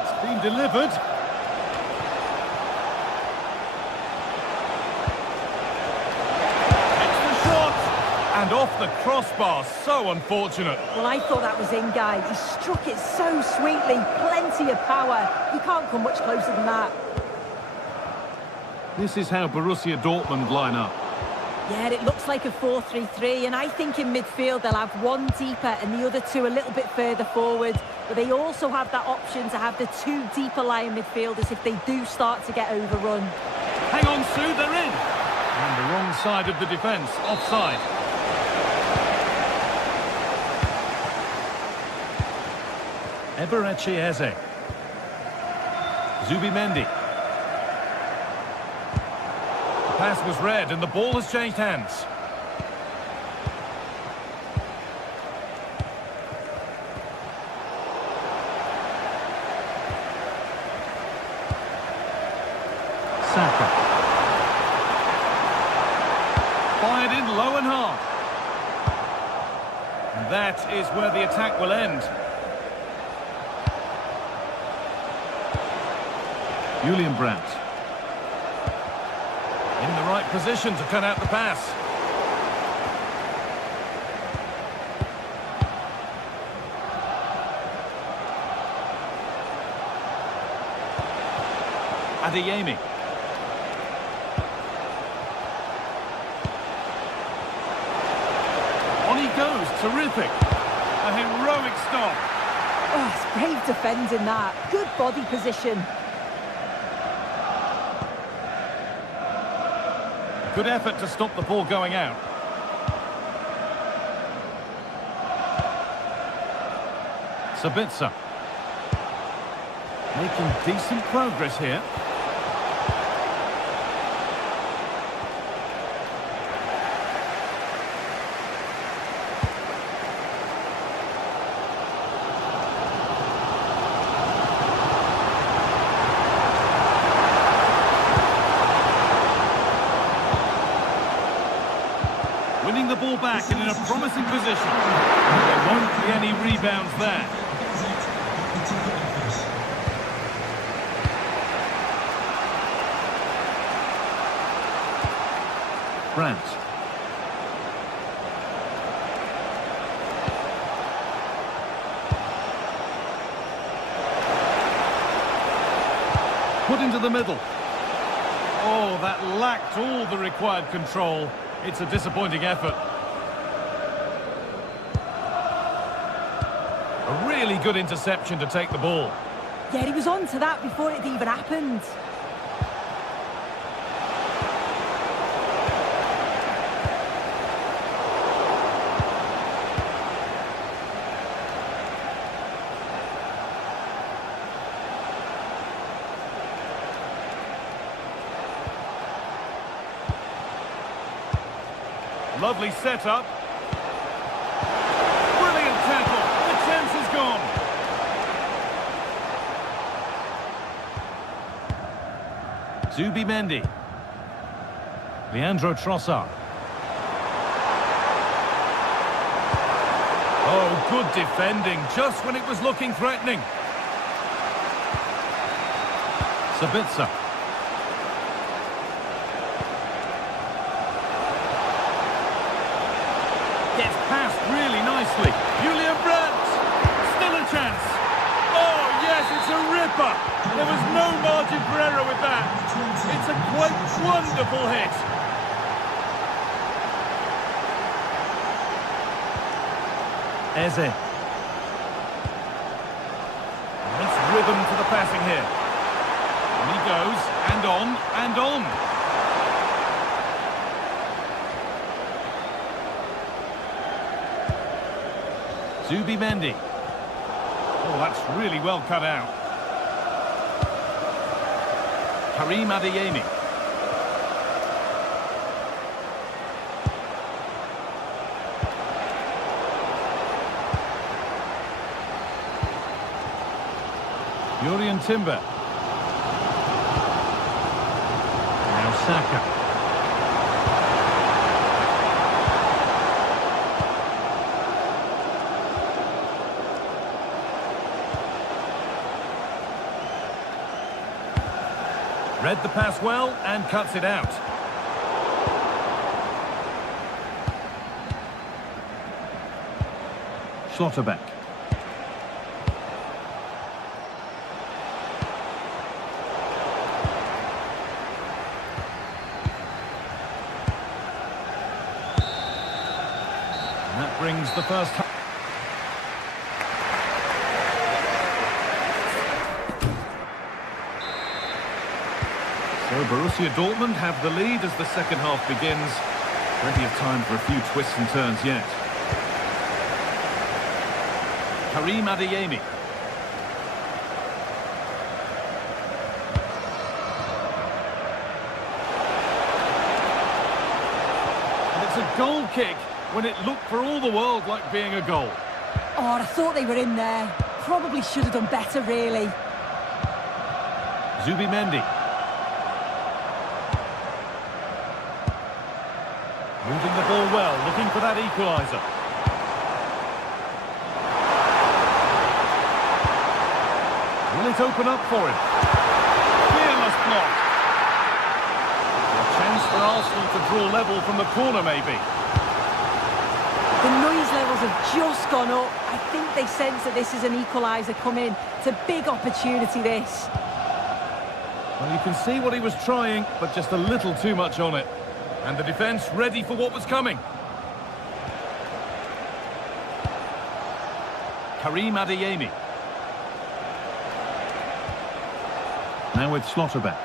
It's been delivered. And off the crossbar, so unfortunate. Well, I thought that was in, Guy. He struck it so sweetly, plenty of power. You can't come much closer than that. This is how Borussia Dortmund line up. Yeah, it looks like a 4-3-3, and I think in midfield they'll have one deeper and the other two a little bit further forward. But they also have that option to have the two deeper lying midfielders if they do start to get overrun. Hang on, Sue, they're in. And the wrong side of the defence, offside. Eberechi Eze. Zubimendi. The pass was read and the ball has changed hands. Saka. Fired in low and hard. And that is where the attack will end. Julian Brandt. In the right position to cut out the pass. Adeyemi. On he goes, terrific. A heroic stop. Oh, it's brave defending that. Good body position. Good effort to stop the ball going out. Sabitzer. Making decent progress here. Winning the ball back and in a promising position. There won't be any rebounds there. Brandt. Put into the middle. Oh, that lacked all the required control. It's a disappointing effort. A really good interception to take the ball. Yeah, he was on to that before it even happened. Lovely setup. Brilliant tackle. The chance is gone. Zubimendi. Leandro Trossard. Oh, good defending, just when it was looking threatening. Sabitzer. Gets past really nicely. Julian Brandt. Still a chance. Oh, yes, it's a ripper. There was no margin for error with that. It's a quite wonderful hit. Eze. Nice rhythm to the passing here. And he goes, and on, and on. Zubimendi. Oh, that's really well cut out. Karim Adeyemi. Jurrien Timber. Now Saka. Read the pass well and cuts it out. Schlotterbeck. And that brings the first... So Borussia Dortmund have the lead as the second half begins. Plenty of time for a few twists and turns yet. Karim Adeyemi. And it's a goal kick when it looked for all the world like being a goal. Oh, I thought they were in there. Probably should have done better, really. Zubimendi. Moving the ball well, looking for that equaliser. Will it open up for him? Fearless block. A chance for Arsenal to draw level from the corner, maybe. The noise levels have just gone up. I think they sense that this is an equaliser coming. It's a big opportunity, this. Well, you can see what he was trying, but just a little too much on it. And the defence ready for what was coming. Karim Adeyemi. Now with Schlotterbeck.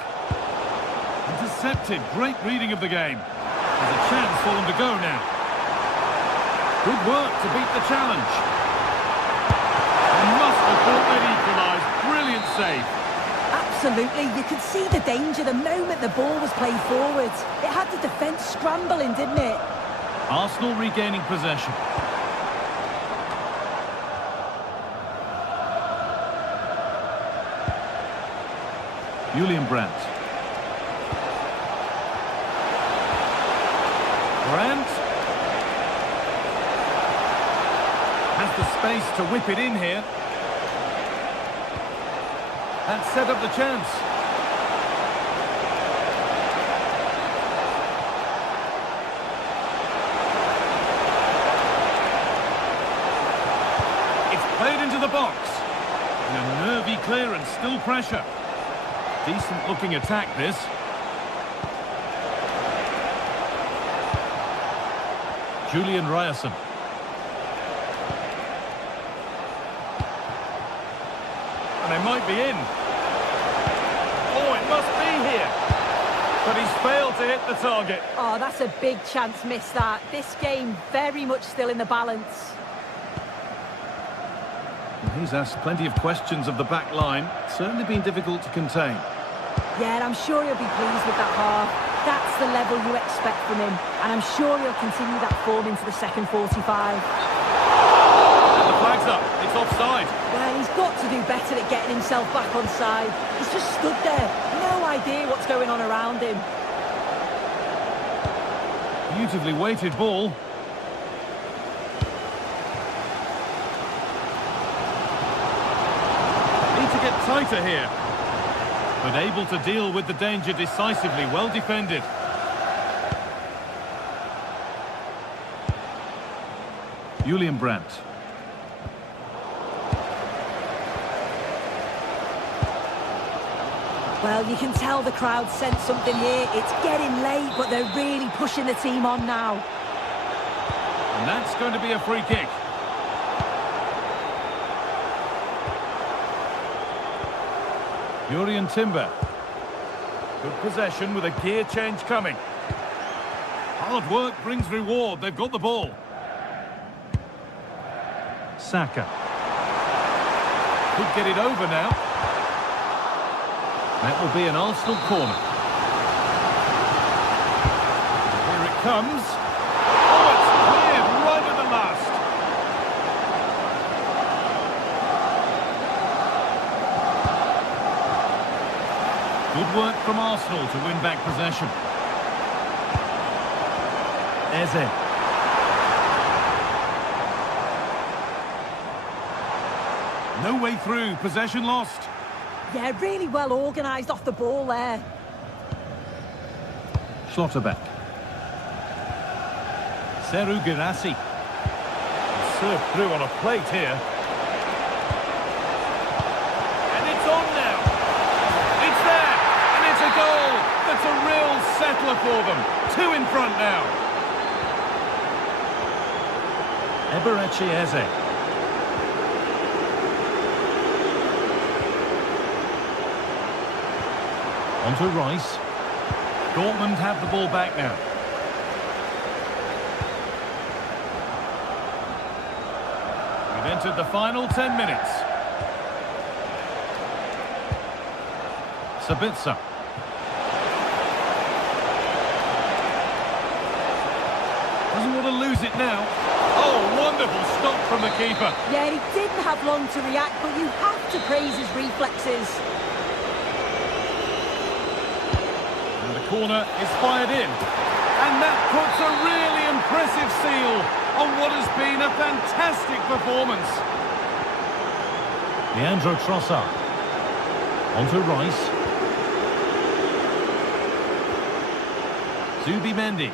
Intercepted. Great reading of the game. There's a chance for them to go now. Good work to beat the challenge. And must have thought they'd equalise. Brilliant save. Absolutely. You could see the danger the moment the ball was played forwards. It had the defence scrambling, didn't it? Arsenal regaining possession. Julian Brandt. Brandt has the space to whip it in here. And set up the chance. It's played into the box. And a nervy clearance, still pressure. Decent looking attack, this. Julian Ryerson. And they might be in. Oh, it must be here. But he's failed to hit the target. Oh, that's a big chance missed, that. This game very much still in the balance. And he's asked plenty of questions of the back line. Certainly been difficult to contain. Yeah, and I'm sure he'll be pleased with that half. That's the level you expect from him. And I'm sure he'll continue that form into the second 45. And the flag's up. It's offside. Well, he's got to do better at getting himself back on side. He's just stood there. No idea what's going on around him. Beautifully weighted ball. Need to get tighter here. But able to deal with the danger decisively. Well defended. Julian Brandt. Well, you can tell the crowd sense something here. It's getting late, but they're really pushing the team on now. And that's going to be a free kick. Jurriën Timber. Good possession with a gear change coming. Hard work brings reward. They've got the ball. Saka. Could get it over now. That will be an Arsenal corner. Here it comes. Oh, it's cleared right at the last. Good work from Arsenal to win back possession. Eze. No way through, possession lost. Yeah, really well organised off the ball there. Schlotterbeck. Seru Girassi. Served through on a plate here. And it's on now. It's there. And it's a goal. That's a real settler for them. 2 in front now. Eberechi Eze. On to Rice. Dortmund have the ball back now. We've entered the final 10 minutes. Sabitzer. Doesn't want to lose it now. Oh, wonderful stop from the keeper. Yeah, he didn't have long to react, but you have to praise his reflexes. And the corner is fired in. And that puts a really impressive seal on what has been a fantastic performance. Leandro Trossard. On to Rice. Zubimendi.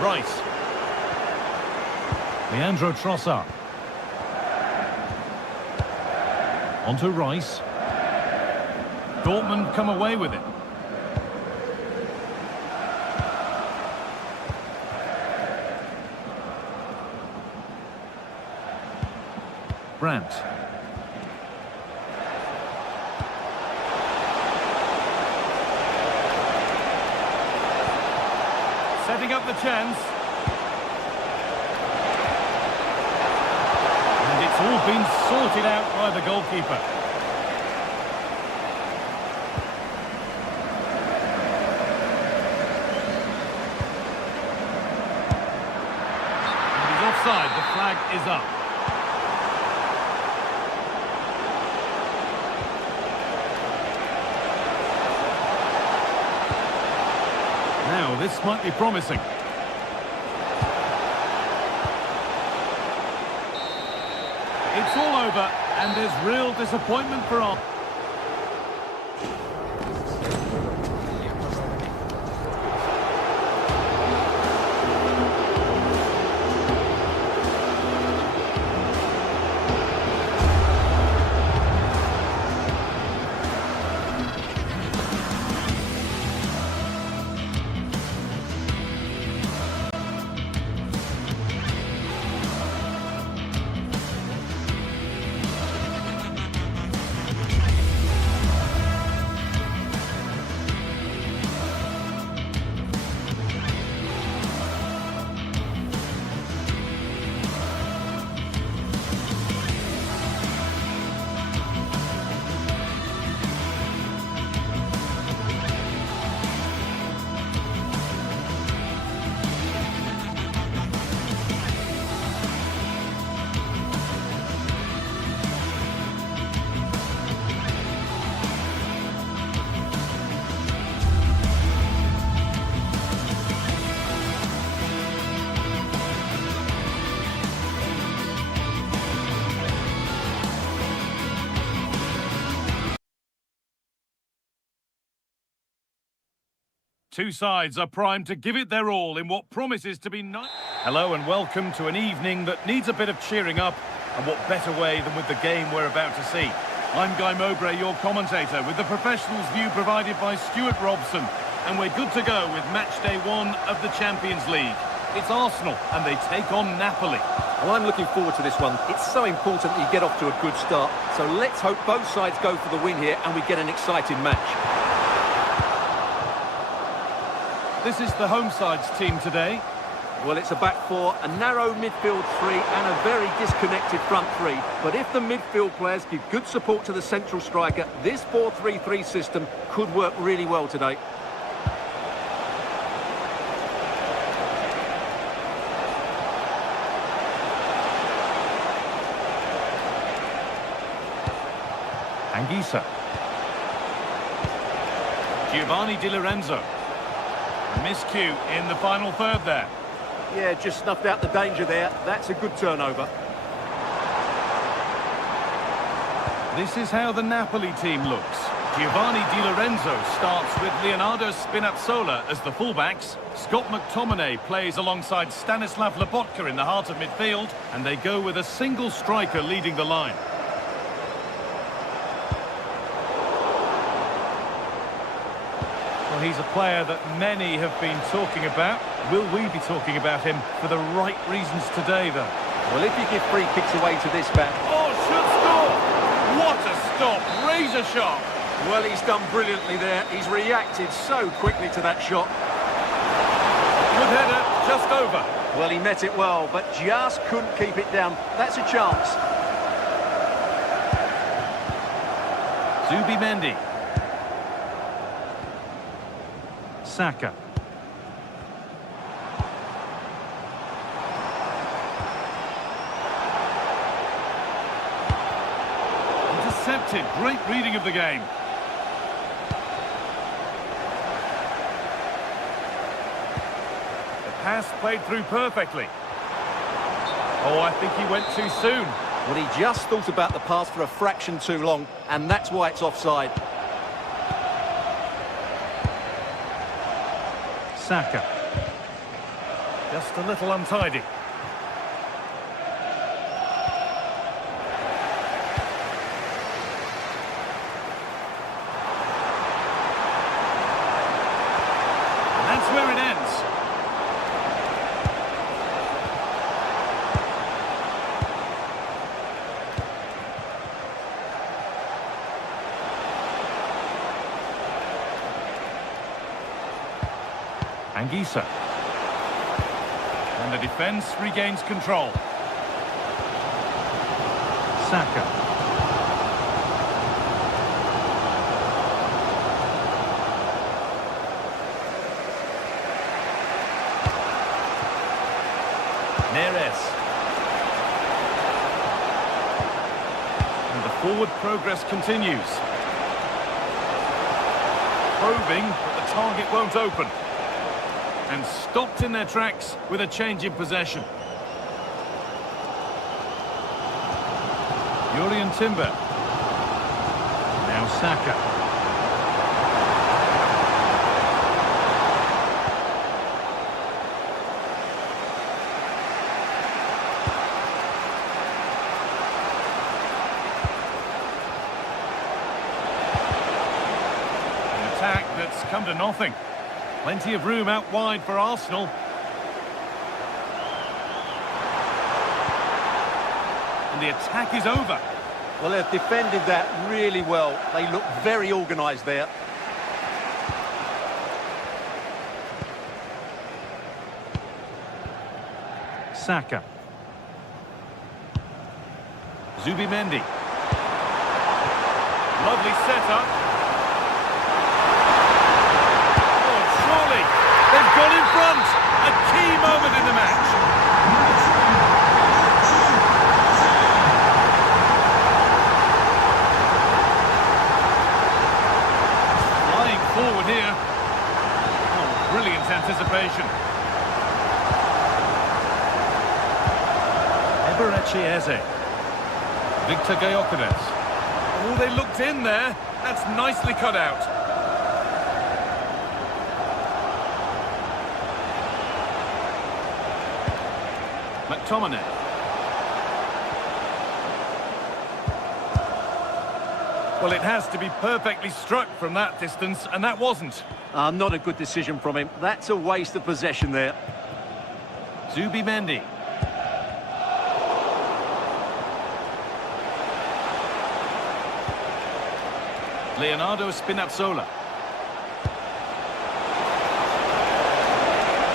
Rice. Leandro Trossard. On to Rice. Dortmund come away with it. Brandt. Setting up the chance. And it's all been sorted out by the goalkeeper. And he's offside. The flag is up. Now, this might be promising. It's all over, and there's real disappointment for Arsenal. Two sides are primed to give it their all in what promises to be nice. Hello and welcome to an evening that needs a bit of cheering up, and what better way than with the game we're about to see. I'm Guy Mowbray, your commentator, with the professionals' view provided by Stuart Robson, and we're good to go with match day 1 of the Champions League. It's Arsenal, and they take on Napoli. Well, I'm looking forward to this one. It's so important that you get off to a good start. So let's hope both sides go for the win here and we get an exciting match. This is the home side's team today. Well, it's a back four, a narrow midfield three and a very disconnected front three. But if the midfield players give good support to the central striker, this 4-3-3 system could work really well today. Anguissa. Giovanni Di Lorenzo. Miscue in the final third there. Yeah, just snuffed out the danger there. That's a good turnover. This is how the Napoli team looks. Giovanni Di Lorenzo starts with Leonardo Spinazzola as the fullbacks. Scott McTominay plays alongside Stanislav Lobotka in the heart of midfield, and they go with a single striker leading the line. Well, he's a player that many have been talking about. Will we be talking about him for the right reasons today, though? Well, if you give free kicks away to this man... Oh, should score! What a stop! Razor sharp! Well, he's done brilliantly there. He's reacted so quickly to that shot. Good header, just over. Well, he met it well, but just couldn't keep it down. That's a chance. Zubimendi. Saka. Intercepted. Great reading of the game. The pass played through perfectly. Oh, I think he went too soon. Well, he just thought about the pass for a fraction too long, and that's why it's offside. Saka. Just a little untidy. And that's where it ends. Anguissa. And the defence regains control. Saka. Neres. And the forward progress continues. Probing, but the target won't open. And stopped in their tracks with a change in possession. Jurrien Timber. Now Saka. An attack that's come to nothing. Plenty of room out wide for Arsenal. And the attack is over. Well, they've defended that really well. They look very organised there. Saka. Zubimendi. Lovely setup. They've gone in front. A key moment in the match. Flying forward here. Oh, brilliant anticipation. Eberechi Eze. Victor Gyökeres. Oh, they looked in there. That's nicely cut out. McTominay. Well, it has to be perfectly struck from that distance, and that wasn't. Not a good decision from him. That's a waste of possession there. Zubimendi. Leonardo Spinazzola.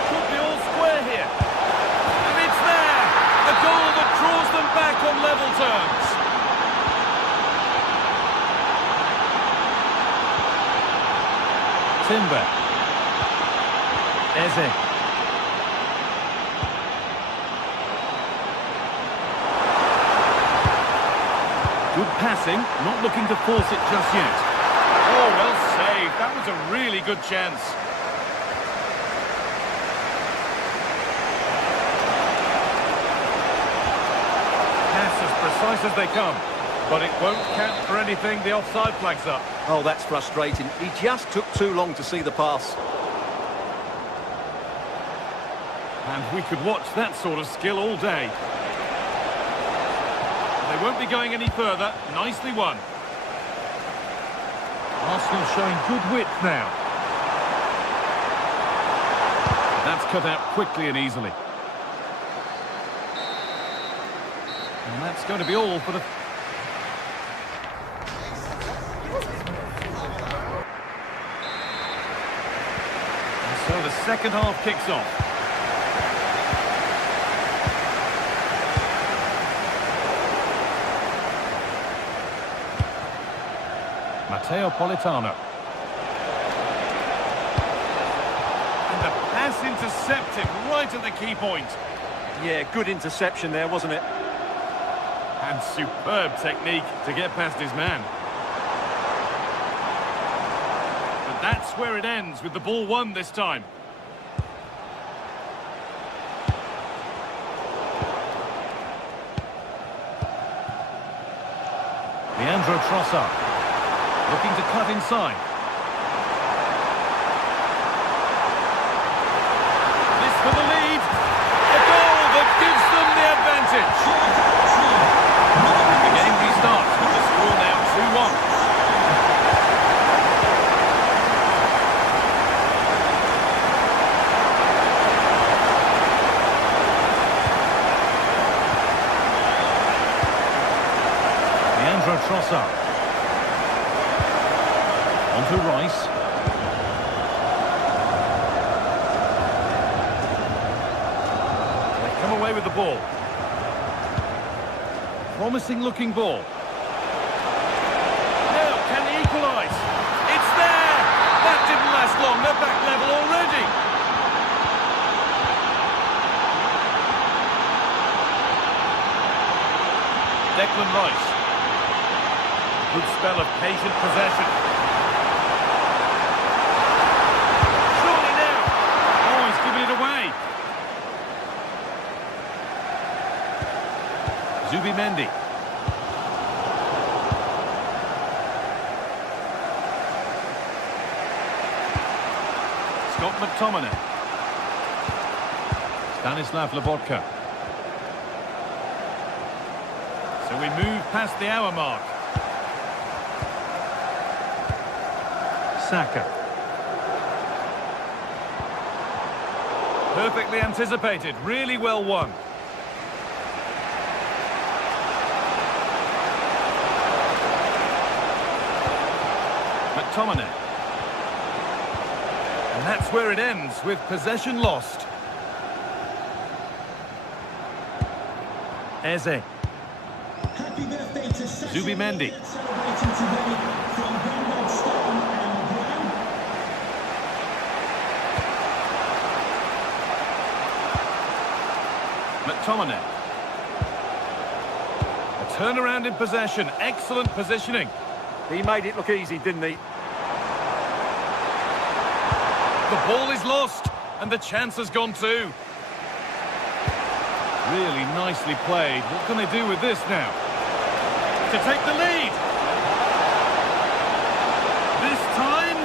Could be all square here. And it's there! The goal that draws them back on level terms. Timber. Eze. Good passing, not looking to force it just yet. Oh, well saved. That was a really good chance. Pass as precise as they come, but it won't count for anything. The offside flag's up. Oh, that's frustrating. He just took too long to see the pass. And we could watch that sort of skill all day. They won't be going any further. Nicely won. Arsenal showing good width now. That's cut out quickly and easily. And that's going to be all for the... And so the second half kicks off. Matteo Politano. And the pass intercepted right at the key point. Yeah, good interception there, wasn't it? And superb technique to get past his man. But that's where it ends, with the ball won this time. Leandro Trossard. Looking to cut inside. This for the lead. A goal that gives them the advantage. The game restarts with the score now 2-1. Leandro Trossard. On to Rice. They come away with the ball. Promising looking ball. Now, can they equalise? It's there! That didn't last long. They're back level already. Declan Rice. Good spell of patient possession. Zubimendi. Scott McTominay. Stanislav Lobotka. So we move past the hour mark. Saka. Perfectly anticipated, really well won. McTominay. And that's where it ends, with possession lost. Eze. Happy birthday to Zubimendi. Celebrating today from Brandon Stone and Brown. McTominay. A turnaround in possession, excellent positioning. He made it look easy, didn't he? The ball is lost, and the chance has gone too. Really nicely played. What can they do with this now? To take the lead. This time.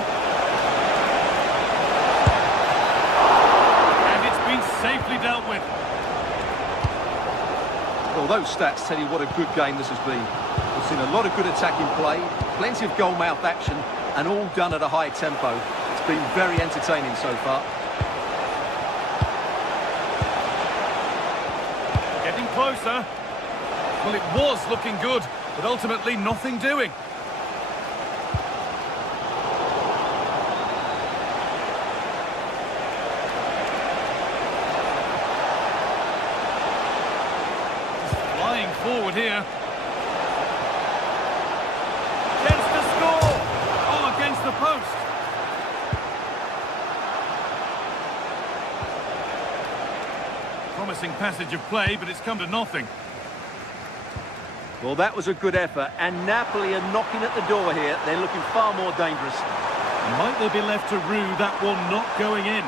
And it's been safely dealt with. Well, those stats tell you what a good game this has been. We've seen a lot of good attacking play, plenty of goal-mouth action, and all done at a high tempo. It's been very entertaining so far. closer. Well, it was looking good, but ultimately nothing doing. Flying forward here. Chance to score! Oh, against the post. Promising passage of play, but it's come to nothing. Well, that was a good effort, and Napoli are knocking at the door here. They're looking far more dangerous. Might they be left to rue that one not going in?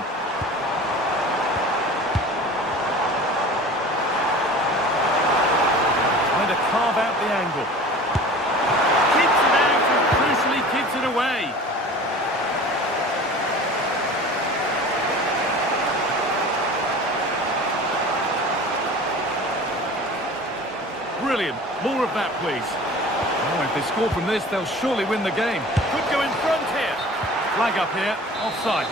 Trying to carve out the angle. Keeps it out and crucially keeps it away. Brilliant. More of that, please. Oh, if they score from this, they'll surely win the game. Could go in front here. Flag up here. Offside.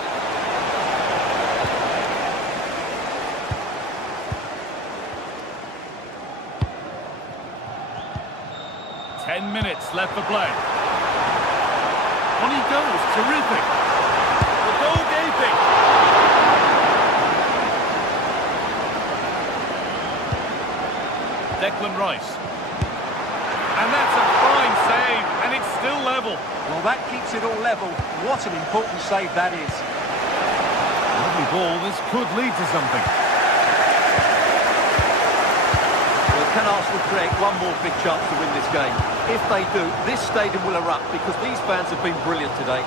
Ten minutes left for play. On he goes. Terrific. The goal gaping. Declan Rice. And that's a fine save, and it's still level. Well, that keeps it all level. What an important save that is. Lovely ball, this could lead to something. Well, can Arsenal create one more big chance to win this game? If they do, this stadium will erupt because these fans have been brilliant today.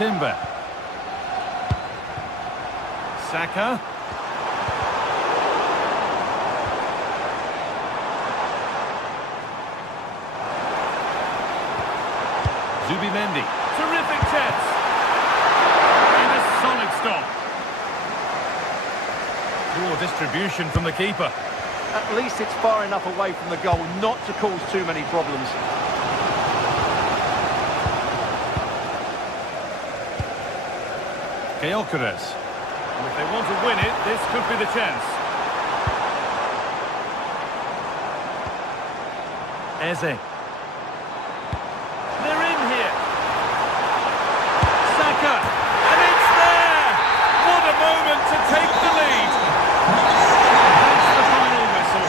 Timber. Saka. Zubimendi. Terrific chance. And a solid stop. Poor distribution from the keeper. At least it's far enough away from the goal not to cause too many problems. Gyökeres. And if they want to win it, this could be the chance. Eze. They're in here. Saka. And it's there! What a moment to take the lead. That's the final whistle.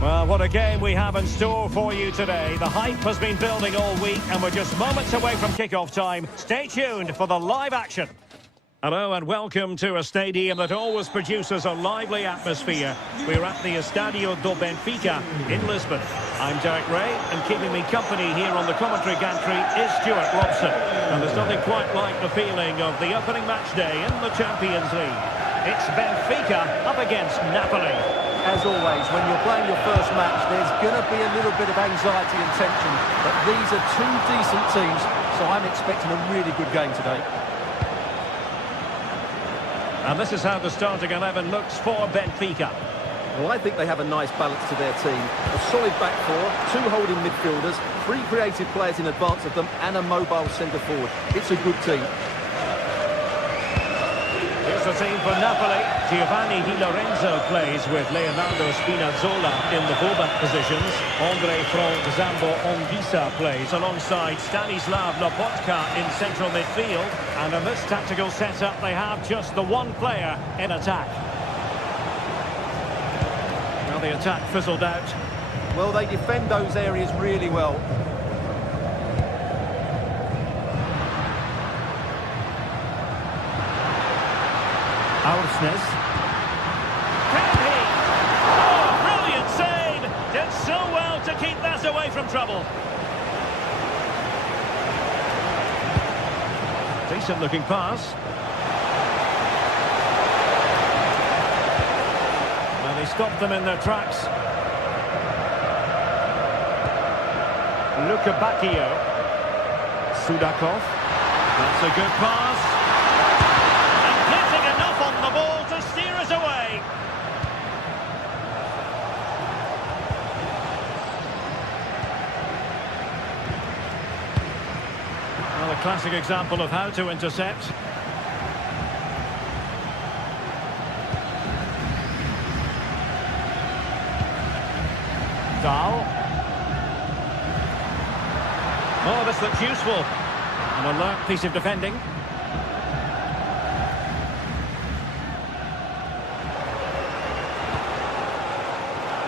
Well, what a game we have in store for you today. The hype has been building all week and we're just moments away from kickoff time. Stay tuned for the live action. Hello and welcome to a stadium that always produces a lively atmosphere. We're at the Estadio do Benfica in Lisbon. I'm Derek Ray, and keeping me company here on the commentary gantry is Stuart Robson. And there's nothing quite like the feeling of the opening match day in the Champions League. It's Benfica up against Napoli. as always, when you're playing your first match, there's going to be a little bit of anxiety and tension. But these are two decent teams, so I'm expecting a really good game today. And this is how the starting 11 looks for Benfica. Well, I think they have a nice balance to their team. A solid back four, two holding midfielders, three creative players in advance of them, and a mobile centre-forward. It's a good team. Here's the team for Napoli. Giovanni Di Lorenzo plays with Leonardo Spinazzola in the fullback positions. Andre Frank Zambo Onguisa plays alongside Stanislav Lobotka in central midfield. And in this tactical setup, they have just the one player in attack. Well, the attack fizzled out. Well, they defend those areas really well. Aursnes. Can he? Oh, brilliant save! Did so well to keep that away from trouble. Decent looking pass. Well, he stopped them in their tracks. Luka Bacchio. Sudakov. That's a good pass. The ball to steer us away. Well, a classic example of how to intercept. Dahl. Oh, this looks useful. An alert piece of defending.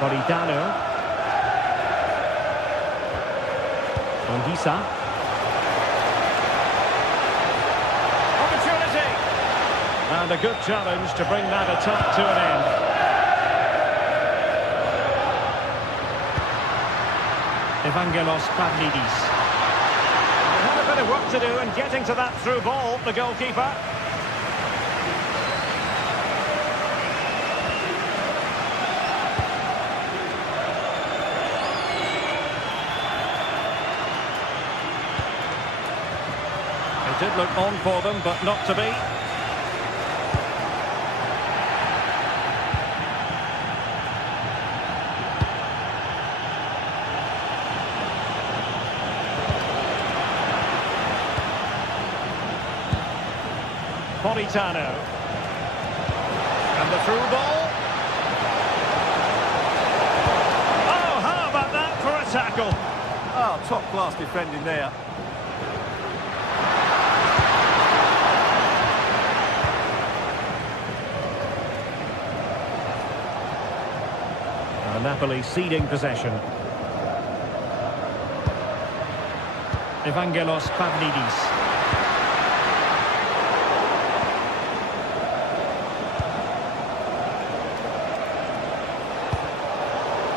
Politano. Onguisa. Opportunity! And a good challenge to bring that attack to an end. Evangelos Pavlidis. They had a bit of work to do in getting to that through ball, the goalkeeper. It did look on for them, but not to be. Politano. And the through ball. Oh, how about that for a tackle? Oh, top-class defending there. Napoli ceding possession. Evangelos Pavlidis.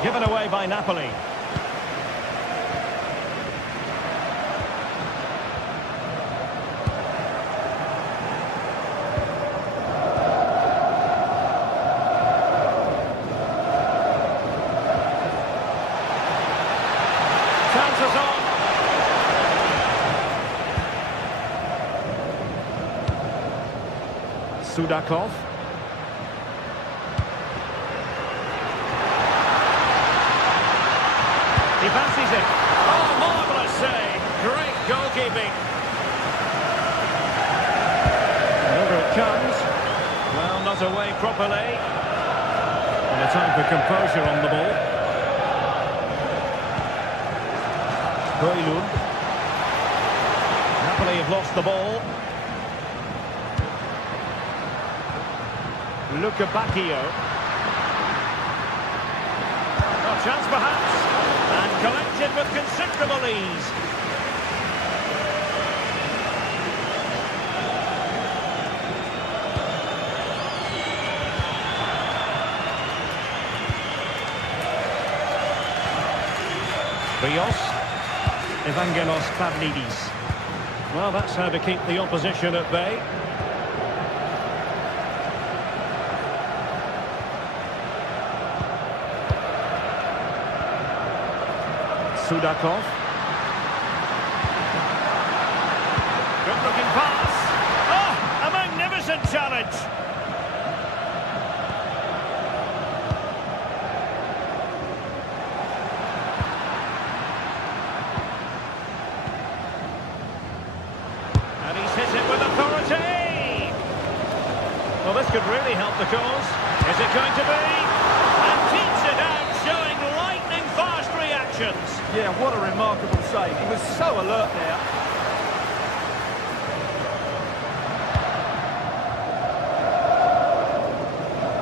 Given away by Napoli. Sudakov. He fancies it. Oh, marvellous save. Great goalkeeping. And over it comes. Well, not away properly. And a time for composure on the ball. Højlund. Napoli have lost the ball. Luka Bacchio. A chance perhaps. And collected with considerable ease. Rios. Evangelos Pavlidis. Well, that's how to keep the opposition at bay. Sudakov. Good-looking pass. Oh, a magnificent challenge. And he's hit it with authority. Well, this could really help the cause. Is it going to be? And keeps it out, showing lightning-fast reactions. Yeah, what a remarkable save. He was so alert there.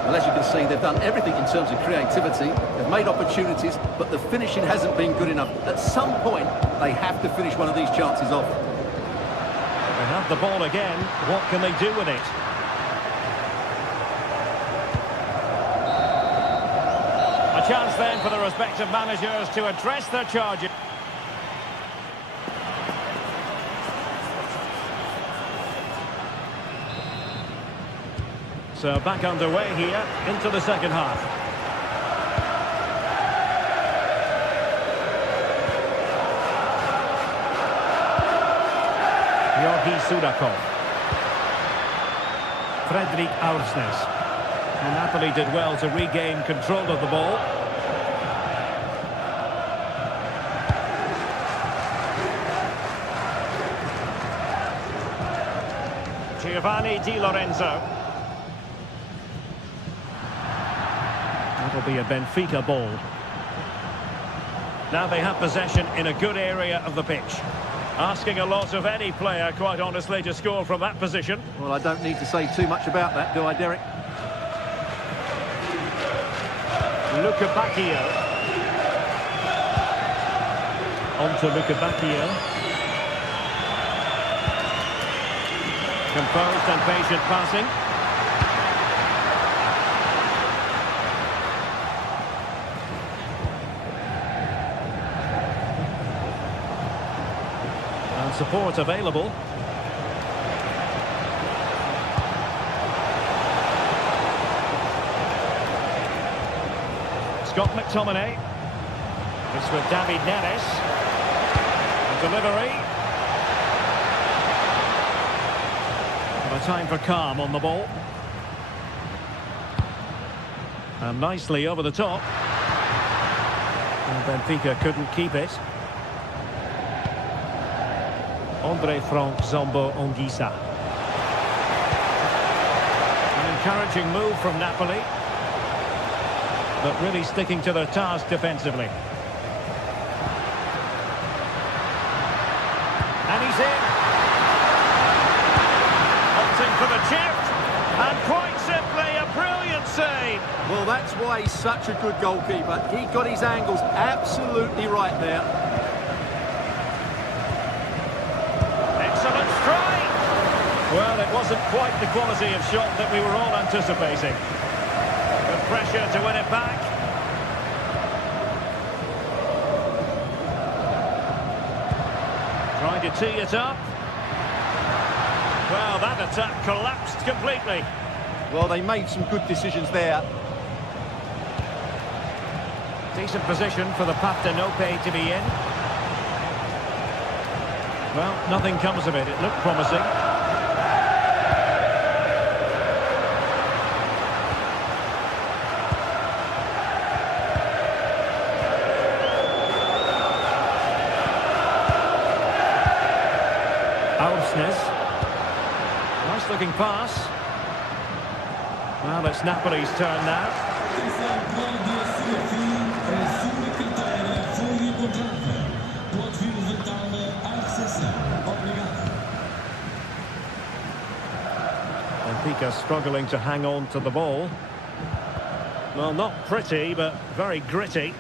Well, as you can see, they've done everything in terms of creativity. They've made opportunities, but the finishing hasn't been good enough. At some point, they have to finish one of these chances off. They have the ball again. What can they do with it? A chance then for the respective managers to address their charges. So back underway here into the second half. Georgi Sudakov. Fredrik Aursnes. And Napoli did well to regain control of the ball. Giovanni Di Lorenzo. That'll be a Benfica ball. Now they have possession in a good area of the pitch. Asking a lot of any player, quite honestly, to score from that position. Well, I don't need to say too much about that, do I, Derek? Luca Bacchio. On to Luca Bacchio. Composed and patient passing. And support available. Scott McTominay. It's with David Neres. The delivery. A time for calm on the ball. And nicely over the top. And Benfica couldn't keep it. Andre Frank Zombo Ongisa. An encouraging move from Napoli. But really sticking to their task defensively. And he's in. Opting for the chip. And quite simply, a brilliant save. Well, that's why he's such a good goalkeeper. He got his angles absolutely right there. Excellent strike. Well, it wasn't quite the quality of shot that we were all anticipating. Good pressure to win it back. Trying to tee it up. Well, that attack collapsed completely. Well, they made some good decisions there. Decent position for the Partenope to be in. Well, nothing comes of it. It looked promising. Aursnes. Nice looking pass. Well, it's Napoli's turn now. Benfica struggling to hang on to the ball. Well, not pretty, but very gritty.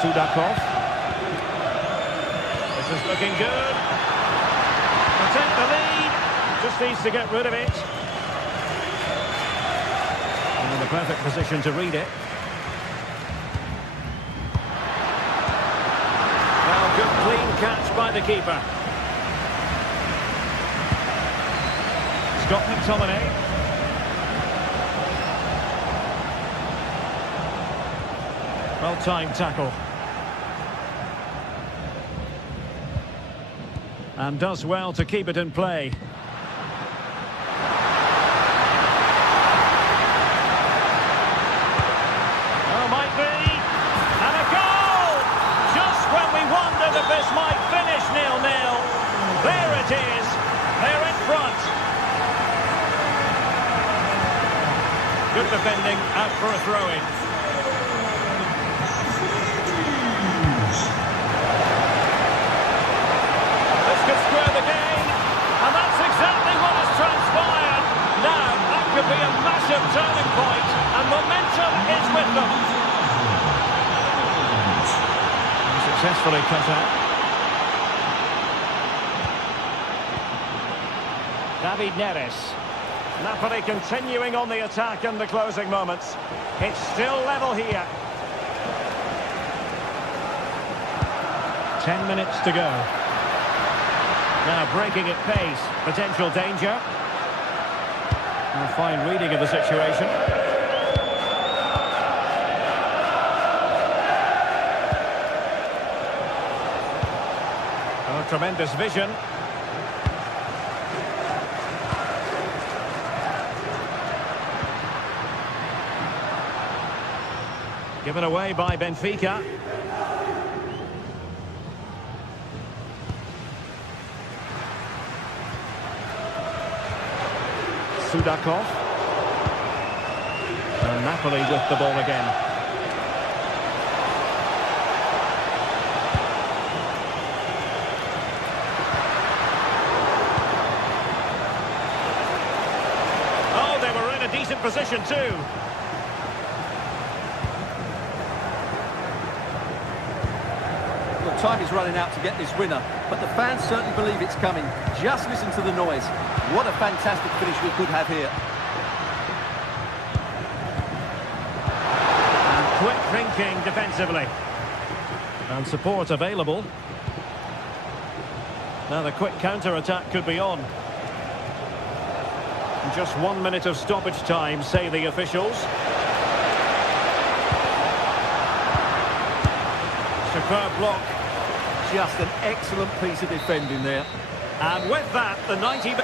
Sudakov. This is looking good. Protect the lead. Just needs to get rid of it. And in the perfect position to read it. Well, good clean catch by the keeper. Scott McTominay. Well-timed tackle. And does well to keep it in play. Oh, might be. And a goal! Just when we wondered if this might finish 0-0. There it is. They're in front. Good defending, out for a throw-in. This could square the game, and that's exactly what has transpired. Now, that could be a massive turning point, and momentum is with them. Successfully cut out. David Neres. Napoli continuing on the attack in the closing moments. It's still level here. 10 minutes to go. Now breaking at pace. Potential danger. A fine reading of the situation. Oh, tremendous vision. Given away by Benfica. Sudakov. And Napoli with the ball again. Oh, they were in a decent position too. Time is running out to get this winner, but the fans certainly believe it's coming. Just listen to the noise. What a fantastic finish we could have here. And quick thinking defensively. And support available. Now the quick counter-attack could be on. Just 1 minute of stoppage time, say the officials. Superb block. Just an excellent piece of defending there. And with that, the 90...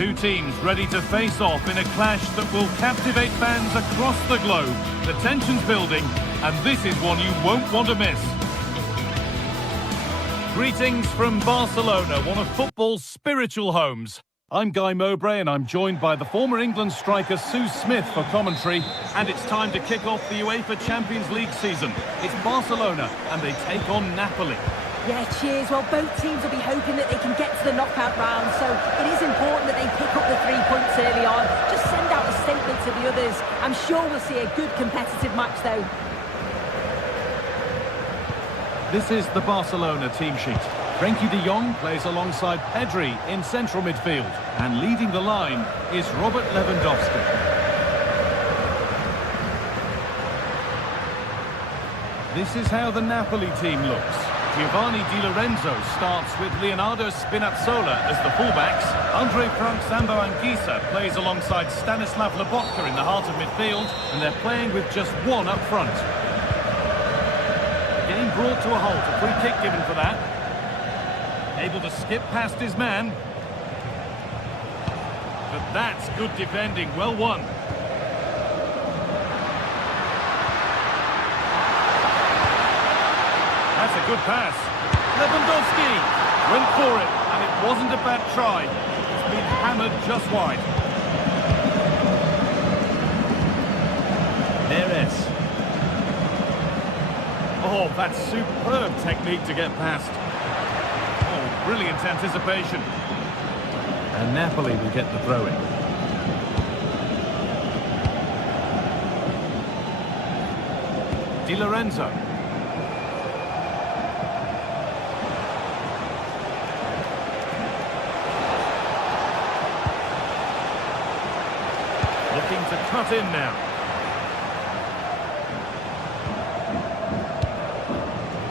Two teams ready to face off in a clash that will captivate fans across the globe. The tension's building, and this is one you won't want to miss. Greetings from Barcelona, one of football's spiritual homes. I'm Guy Mowbray, and I'm joined by the former England striker Sue Smith for commentary. And it's time to kick off the UEFA Champions League season. It's Barcelona, and they take on Napoli. Yeah, cheers. Well, both teams will be hoping that they can get to the knockout round, so it is important that they pick up the 3 points early on. Just send out a statement to the others. I'm sure we'll see a good competitive match, though. This is the Barcelona team sheet. Frenkie de Jong plays alongside Pedri in central midfield. And leading the line is Robert Lewandowski. This is how the Napoli team looks. Giovanni Di Lorenzo starts with Leonardo Spinazzola as the fullbacks. Andre Frank Zambo-Anguissa plays alongside Stanislav Lobotka in the heart of midfield, and they're playing with just one up front. Game brought to a halt, a free kick given for that. Able to skip past his man. But that's good defending, well won. That's a good pass. Lewandowski went for it, and it wasn't a bad try. It's been hammered just wide. Neres. Oh, that's superb technique to get past. Oh, brilliant anticipation. And Napoli will get the throw-in. Di Lorenzo. Looking to cut in now.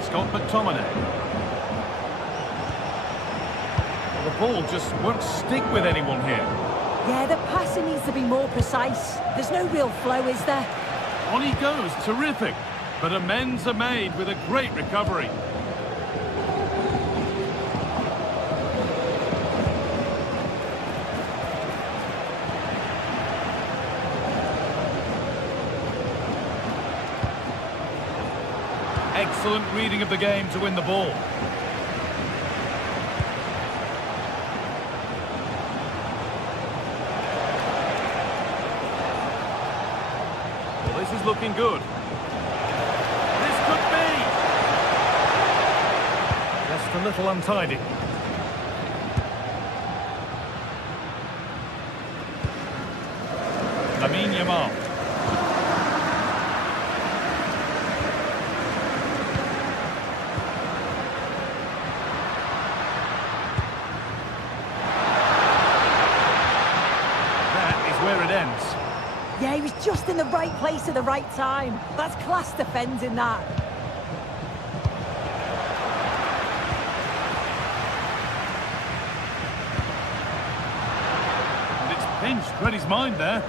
Scott McTominay. The ball just won't stick with anyone here. Yeah, the passing needs to be more precise. There's no real flow, is there? On he goes, terrific. But amends are made with a great recovery. Excellent reading of the game to win the ball. Well, this is looking good. This could be! Just a little untidy. Lamine Yamal. Where it ends. Yeah, he was just in the right place at the right time. That's class defending, that. And it's pinched, read his mind there.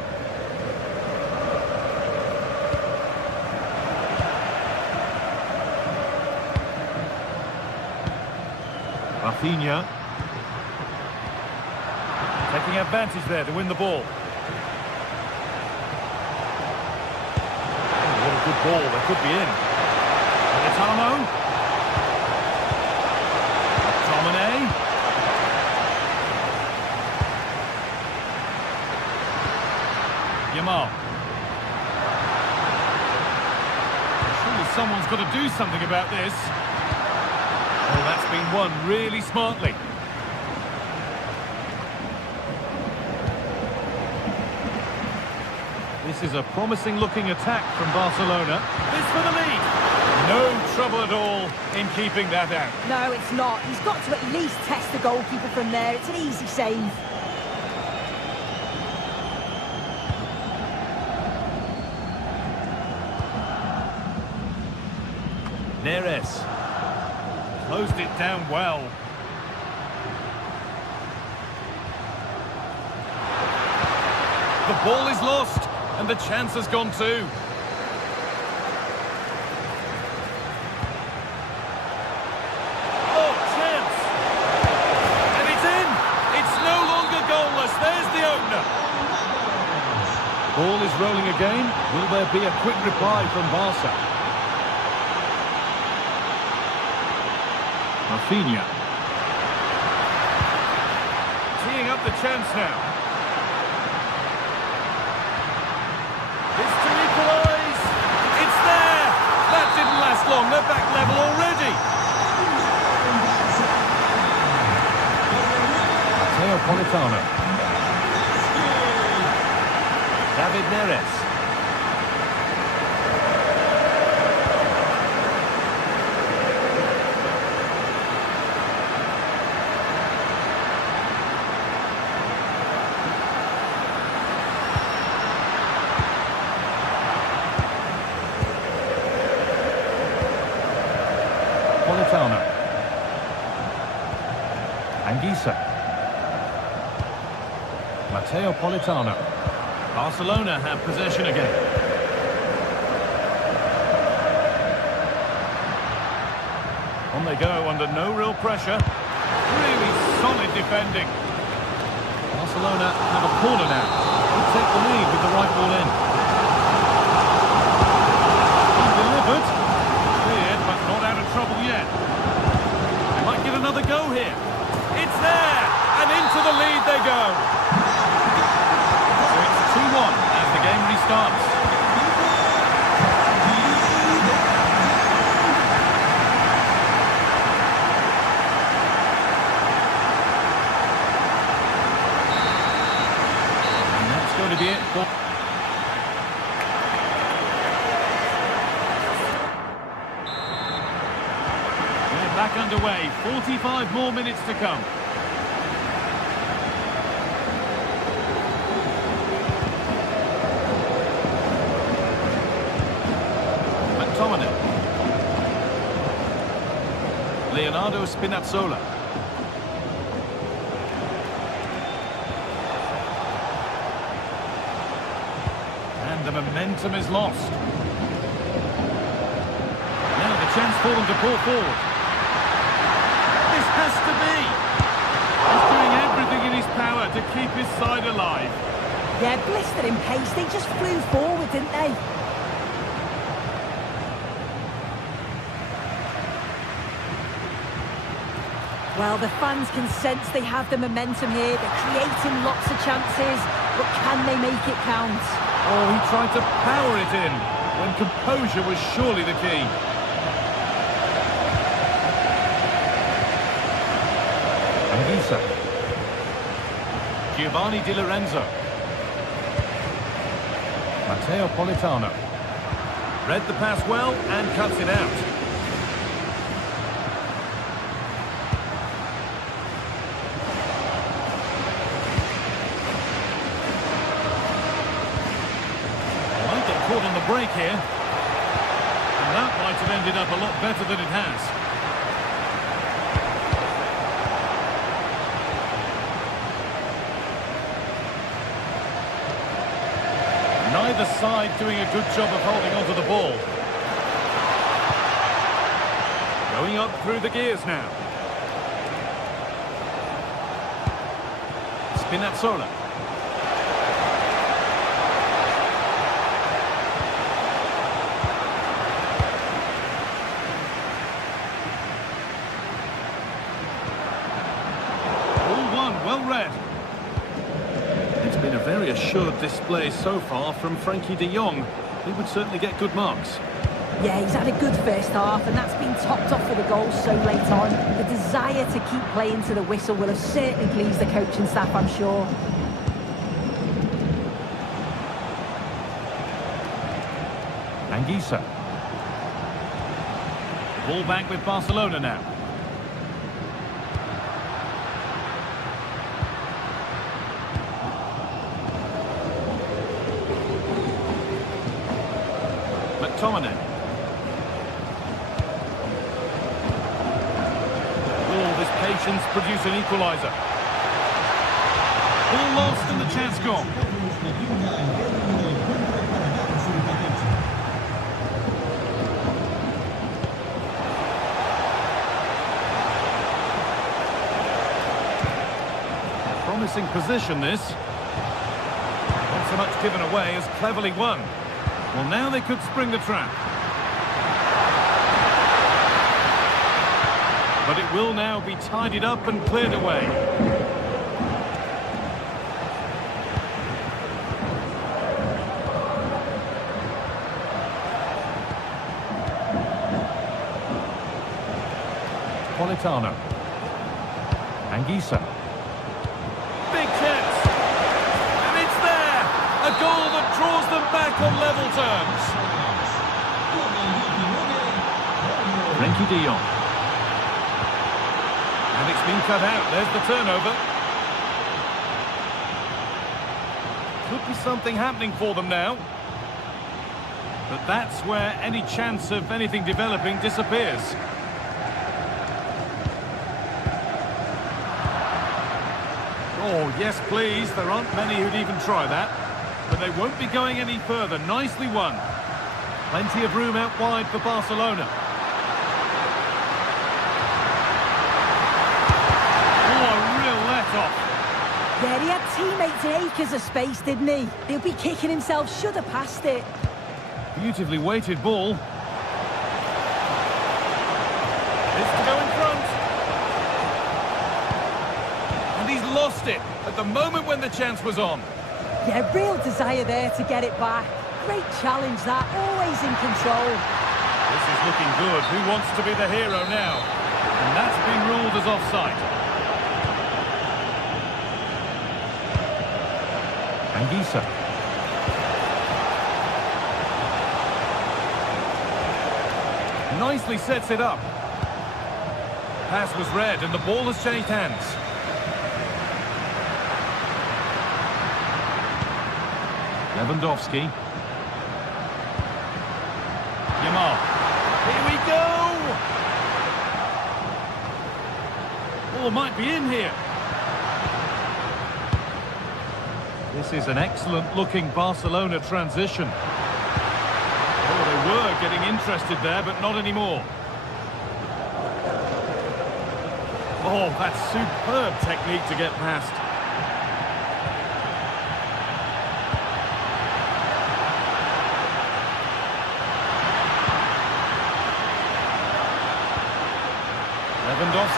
Rafinha. Taking advantage there to win the ball. Good ball, they could be in. Militano. McTominay. Yamal. Surely someone's got to do something about this. Oh, that's been won really smartly. This is a promising-looking attack from Barcelona. This for the lead. No trouble at all in keeping that out. No, it's not. He's got to at least test the goalkeeper from there. It's an easy save. Neres. Closed it down well. The ball is lost. And the chance has gone too. Oh, chance! And it's in! It's no longer goalless. There's the opener. Ball is rolling again. Will there be a quick reply from Barca? Rafinha. Teeing up the chance now. Long, they're back level already. Politano. David Neres. Anguissa. Matteo Politano. Barcelona have possession again. On they go under no real pressure. Really solid defending. Barcelona have a corner now. They'll take the lead with the right ball in. Delivered. Cleared, but not out of trouble yet. They might get another go here. It's there! And into the lead they go. So it's 2-1 as the game restarts. To be it for we're back underway. 45 more minutes to come. McTominay. Leonardo Spinazzola. The momentum is lost. Now the chance for them to pull forward. This has to be. He's doing everything in his power to keep his side alive. Yeah, blistered in pace. They just flew forward, didn't they? Well, the fans can sense they have the momentum here. They're creating lots of chances, but can they make it count? Oh, he tried to power it in when composure was surely the key. Anguissa. Giovanni Di Lorenzo. Matteo Politano. Read the pass well and cuts it out. Caught on the break here, and that might have ended up a lot better than it has. Neither side doing a good job of holding onto the ball. Going up through the gears now. Spinazzola. Well read. It's been a very assured display so far from Frankie de Jong. He would certainly get good marks. Yeah, he's had a good first half, and that's been topped off with a goal so late on. The desire to keep playing to the whistle will have certainly pleased the coaching staff, I'm sure. Anguissa. Ball back with Barcelona now. McTominay. Will this patience produce an equaliser? Ball lost and the chance gone. Promising position this. Not so much given away as cleverly won. Well, now they could spring the trap. But it will now be tidied up and cleared away. Politano. Anguissa. Big chance. And it's there. A goal that draws them back on level terms. Frankie de Jong. And it's been cut out. There's the turnover. Could be something happening for them now. But that's where any chance of anything developing disappears. Oh, yes, please. There aren't many who'd even try that. But they won't be going any further. Nicely won. Plenty of room out wide for Barcelona. Oh, a real let-off. Yeah, he had teammates in acres of space, didn't he? He'll be kicking himself, should have passed it. Beautifully weighted ball. It's to go in front. And he's lost it at the moment when the chance was on. Yeah, real desire there to get it back. Great challenge that, always in control. This is looking good. Who wants to be the hero now? And that's been ruled as offside. Anguissa. Nicely sets it up. Pass was read and the ball has changed hands. Lewandowski. Yamal. Here we go! Ball might be in here. This is an excellent-looking Barcelona transition. Oh, they were getting interested there, but not anymore. Oh, that's superb technique to get past.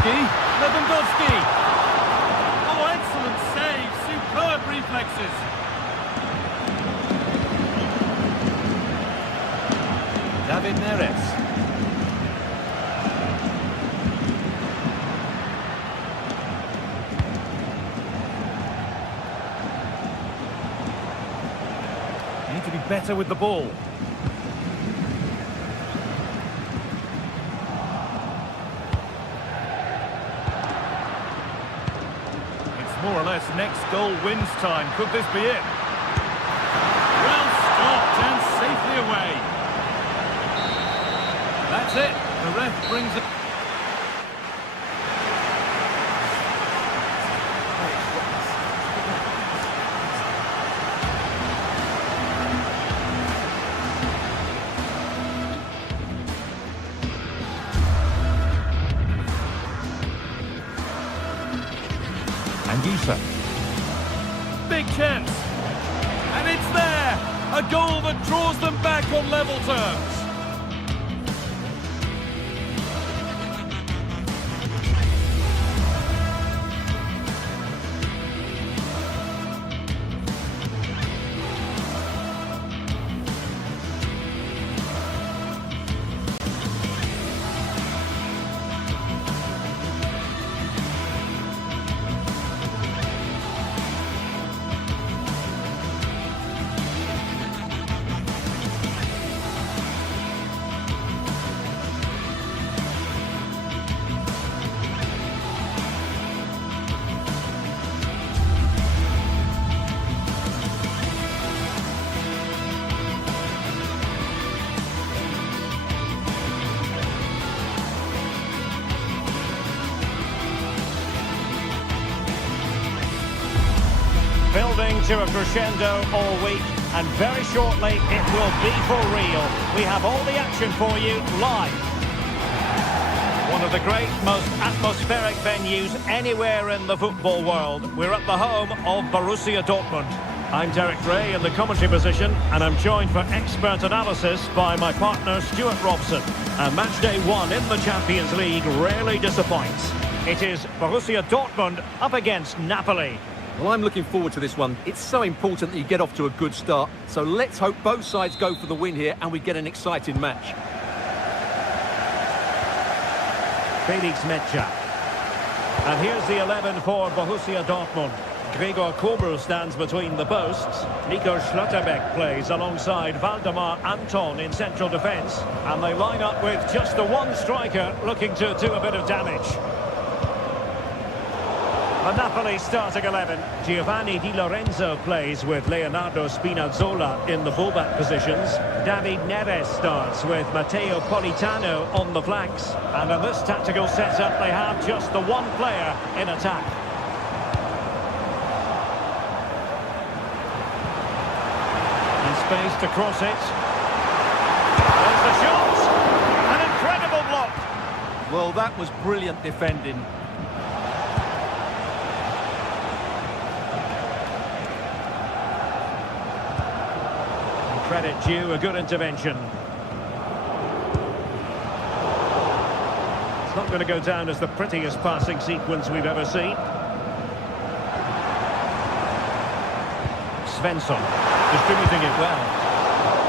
Lewandowski! Oh, excellent save! Superb reflexes! David Neres. Need to be better with the ball. More or less next goal wins time. Could this be it? Well stopped and safely away. That's it. The ref brings it. Anguissa. Big chance. And it's there. A goal that draws them back on level terms. Building to a crescendo all week, and very shortly it will be for real. We have all the action for you live. One of the great, most atmospheric venues anywhere in the football world. We're at the home of Borussia Dortmund. I'm Derek Ray in the commentary position, and I'm joined for expert analysis by my partner Stuart Robson. And match day one in the Champions League rarely disappoints. It is Borussia Dortmund up against Napoli. Well, I'm looking forward to this one. It's so important that you get off to a good start. So let's hope both sides go for the win here and we get an exciting match. Felix Metscher. And here's the 11 for Borussia Dortmund. Gregor Kobel stands between the posts. Nico Schlotterbeck plays alongside Valdemar Anton in central defence. And they line up with just the one striker looking to do a bit of damage. The Napoli starting 11. Giovanni Di Lorenzo plays with Leonardo Spinazzola in the fullback positions. David Neres starts with Matteo Politano on the flanks. And in this tactical setup, they have just the one player in attack. space to cross it. There's the shot! An incredible block! Well, that was brilliant defending. Credit due, a good intervention. It's not going to go down as the prettiest passing sequence we've ever seen. Svensson, distributing it well.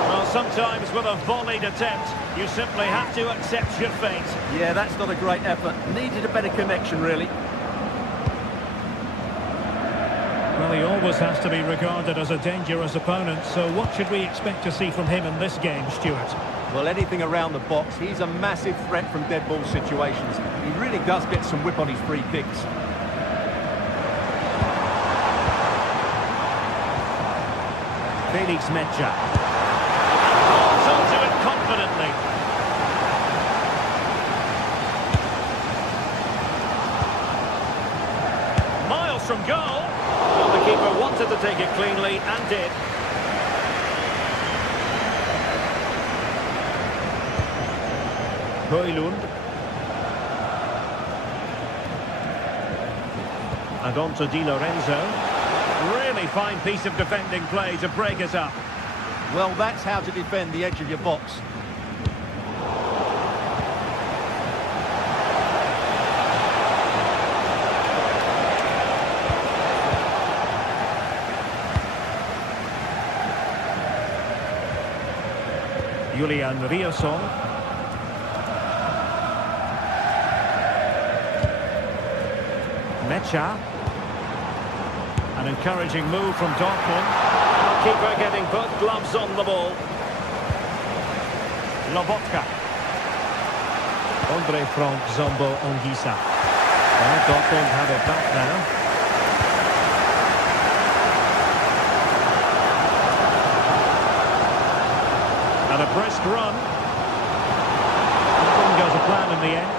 Well, sometimes with a volleyed attempt, you simply have to accept your fate. Yeah, that's not a great effort. Needed a better connection, really. Well, he always has to be regarded as a dangerous opponent, so what should we expect to see from him in this game, Stuart? Well, anything around the box. He's a massive threat from dead ball situations. He really does get some whip on his free kicks. Felix Mecha. Holds onto it confidently. Miles from goal. Well, the keeper wanted to take it cleanly and did. Højlund. And on to Di Lorenzo. Really fine piece of defending play to break it up. Well, that's how to defend the edge of your box. Julian Riosson. Mecha. An encouraging move from Dortmund. Keeper getting both gloves on the ball. Lobotka. Andre Frank Zombo Ongisa. Well, Dortmund have it back now. And a brisk run. Nothing goes to plan in the end.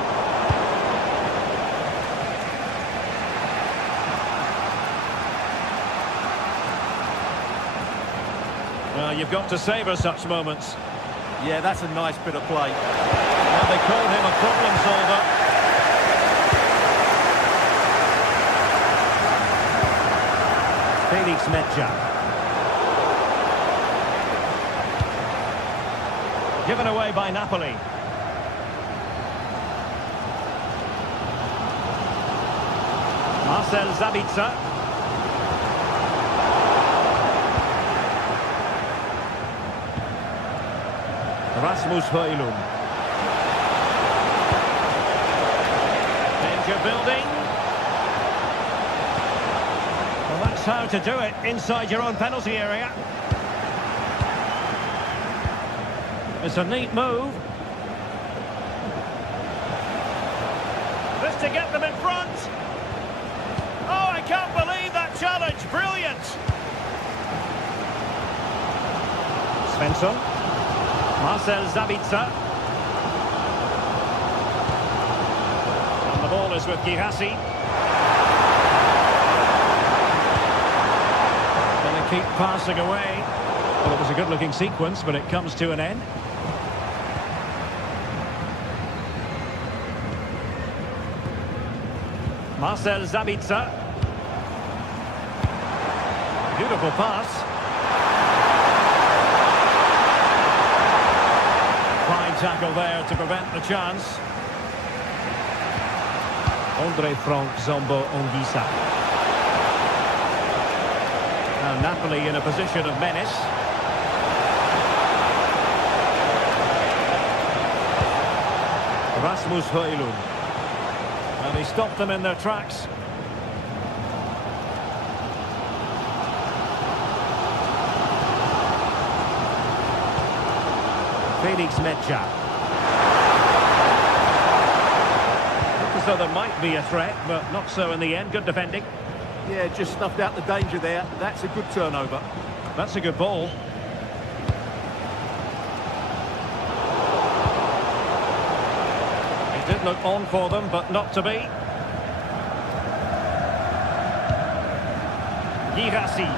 Well, you've got to savour such moments. Yeah, that's a nice bit of play. Well, they call him a problem solver. Felix Mecha. Given away by Napoli. Marcel Sabitzer. Rasmus Højlund. Danger building. Well, that's how to do it inside your own penalty area. It's a neat move. This to get them in front. Oh, I can't believe that challenge. Brilliant. Svensson. Marcel Sabitzer. And the ball is with Girassi. And they keep passing away. Well, it was a good-looking sequence, but it comes to an end. Marcel Sabitzer. Beautiful pass. Fine tackle there to prevent the chance. Andre Frank Zombo Ongisa. And Napoli in a position of menace. Rasmus Højlund. And he stopped them in their tracks. Felix Mecha. Looked as though there might be a threat, but not so in the end. Good defending. Yeah, just snuffed out the danger there. That's a good turnover. That's a good ball. It did look on for them, but not to be. Girassi.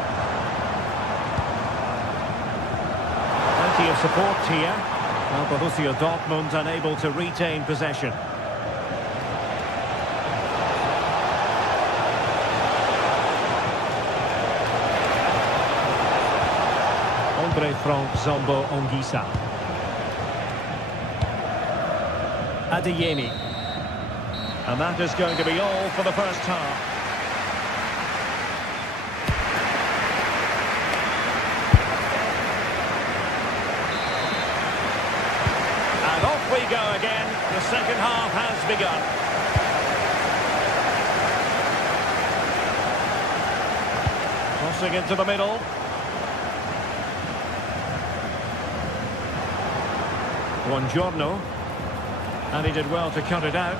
Plenty of support here. Well, Borussia Dortmund unable to retain possession. Andre Frank Zombo Ongisa. Adeyemi. And that is going to be all for the first half. And off we go again. The second half has begun. Crossing into the middle. Buongiorno. And he did well to cut it out.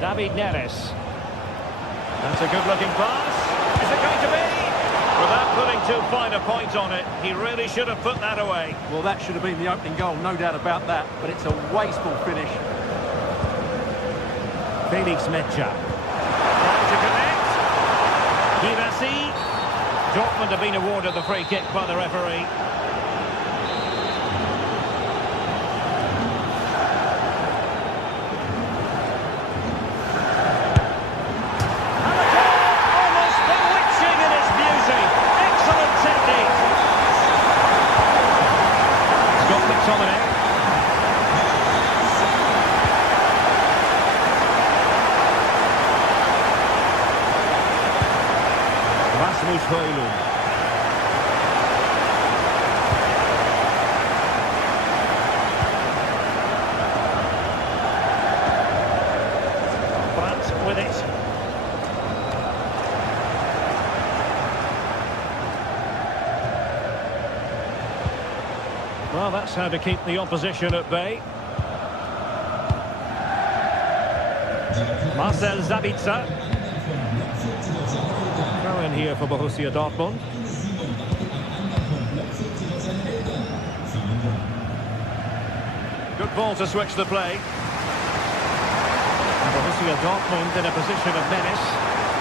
David Neres. That's a good-looking pass. Is it going to be? Without putting too fine a point on it, he really should have put that away. Well, that should have been the opening goal, no doubt about that. But it's a wasteful finish. Felix Mecha. Trying to connect. Girassi. Dortmund have been awarded the free kick by the referee. With it. Well, that's how to keep the opposition at bay. Marcel Sabitzer. Throw in here for Borussia Dortmund. Good ball to switch the play. Borussia Dortmund in a position of menace.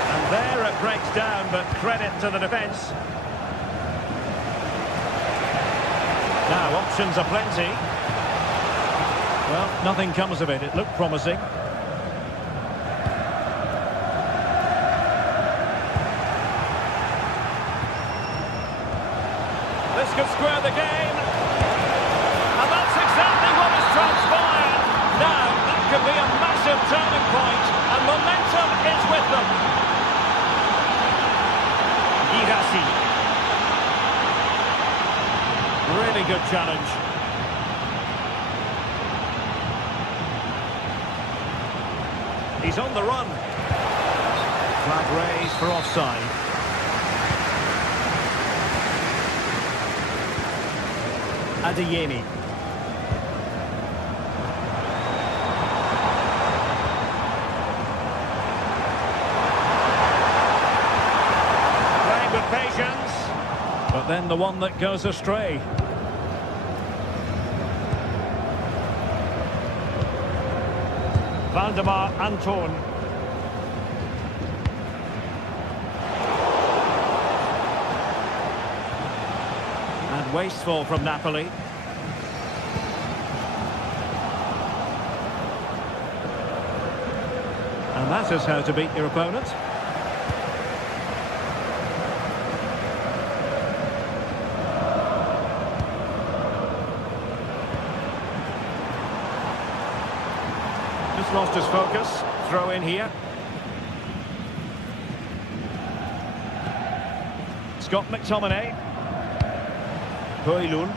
And there it breaks down, but credit to the defence. Now, options are plenty. Well, nothing comes of it. It looked promising. This could square the game. And that's exactly what has transpired. Now, that could be a massive turning point, and momentum is with them. Girassi. Really good challenge. He's on the run. Flag raised for offside. Adeyemi. Playing with patience, but then the one that goes astray. Valdemar Anton. And wasteful from Napoli. And that is how to beat your opponent. Just lost his focus. Throw in here. Scott McTominay. Højlund.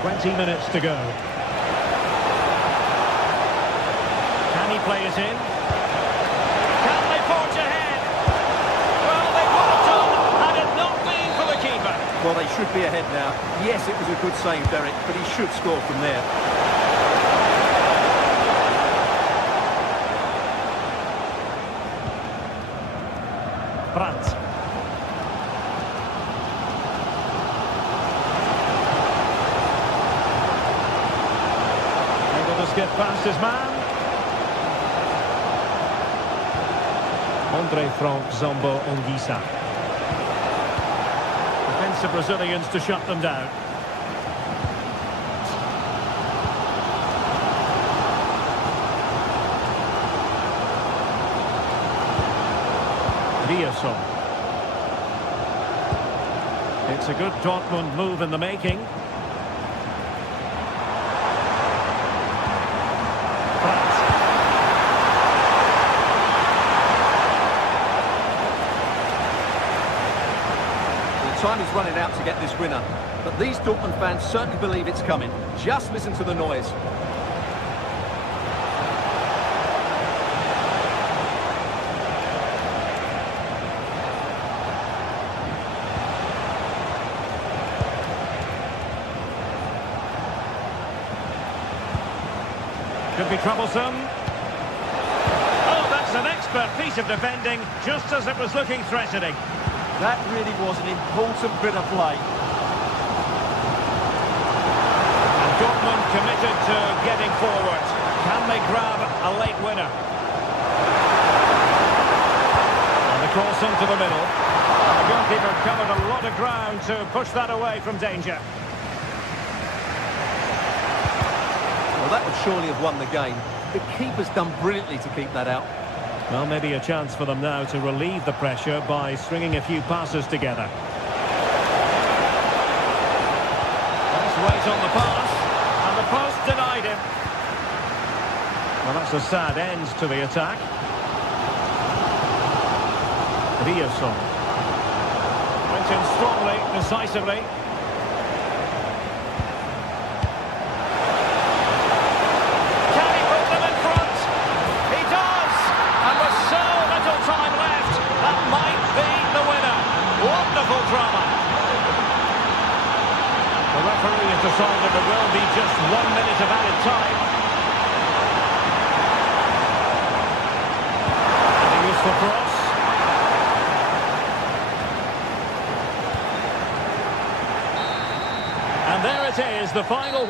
20 minutes to go. Can he play it in? Can they forge ahead? Well, they would have done had it not been for the keeper. Well, they should be ahead now. Yes, it was a good save, Derek, but he should score from there. Brandt. Able to get past his man. Andre Frank Zombo Ongisa. Defensive Brazilians to shut them down. It's a good Dortmund move in the making. Time is running out to get this winner, but these Dortmund fans certainly believe it's coming. Just listen to the noise. Could be troublesome. Oh, that's an expert piece of defending, just as it was looking threatening. That really was an important bit of play. And Dortmund committed to getting forward. Can they grab a late winner? And the cross into the middle. And the goalkeeper covered a lot of ground to push that away from danger. Well, that would surely have won the game. The keeper's done brilliantly to keep that out. Well, maybe a chance for them now to relieve the pressure by stringing a few passes together. Nice weight on the pass, and the post denied him. Well, that's a sad end to the attack. Riasson went in strongly, decisively. Drama. The referee has decided there will be just 1 minute of added time. And a useful cross. And there it is, the final.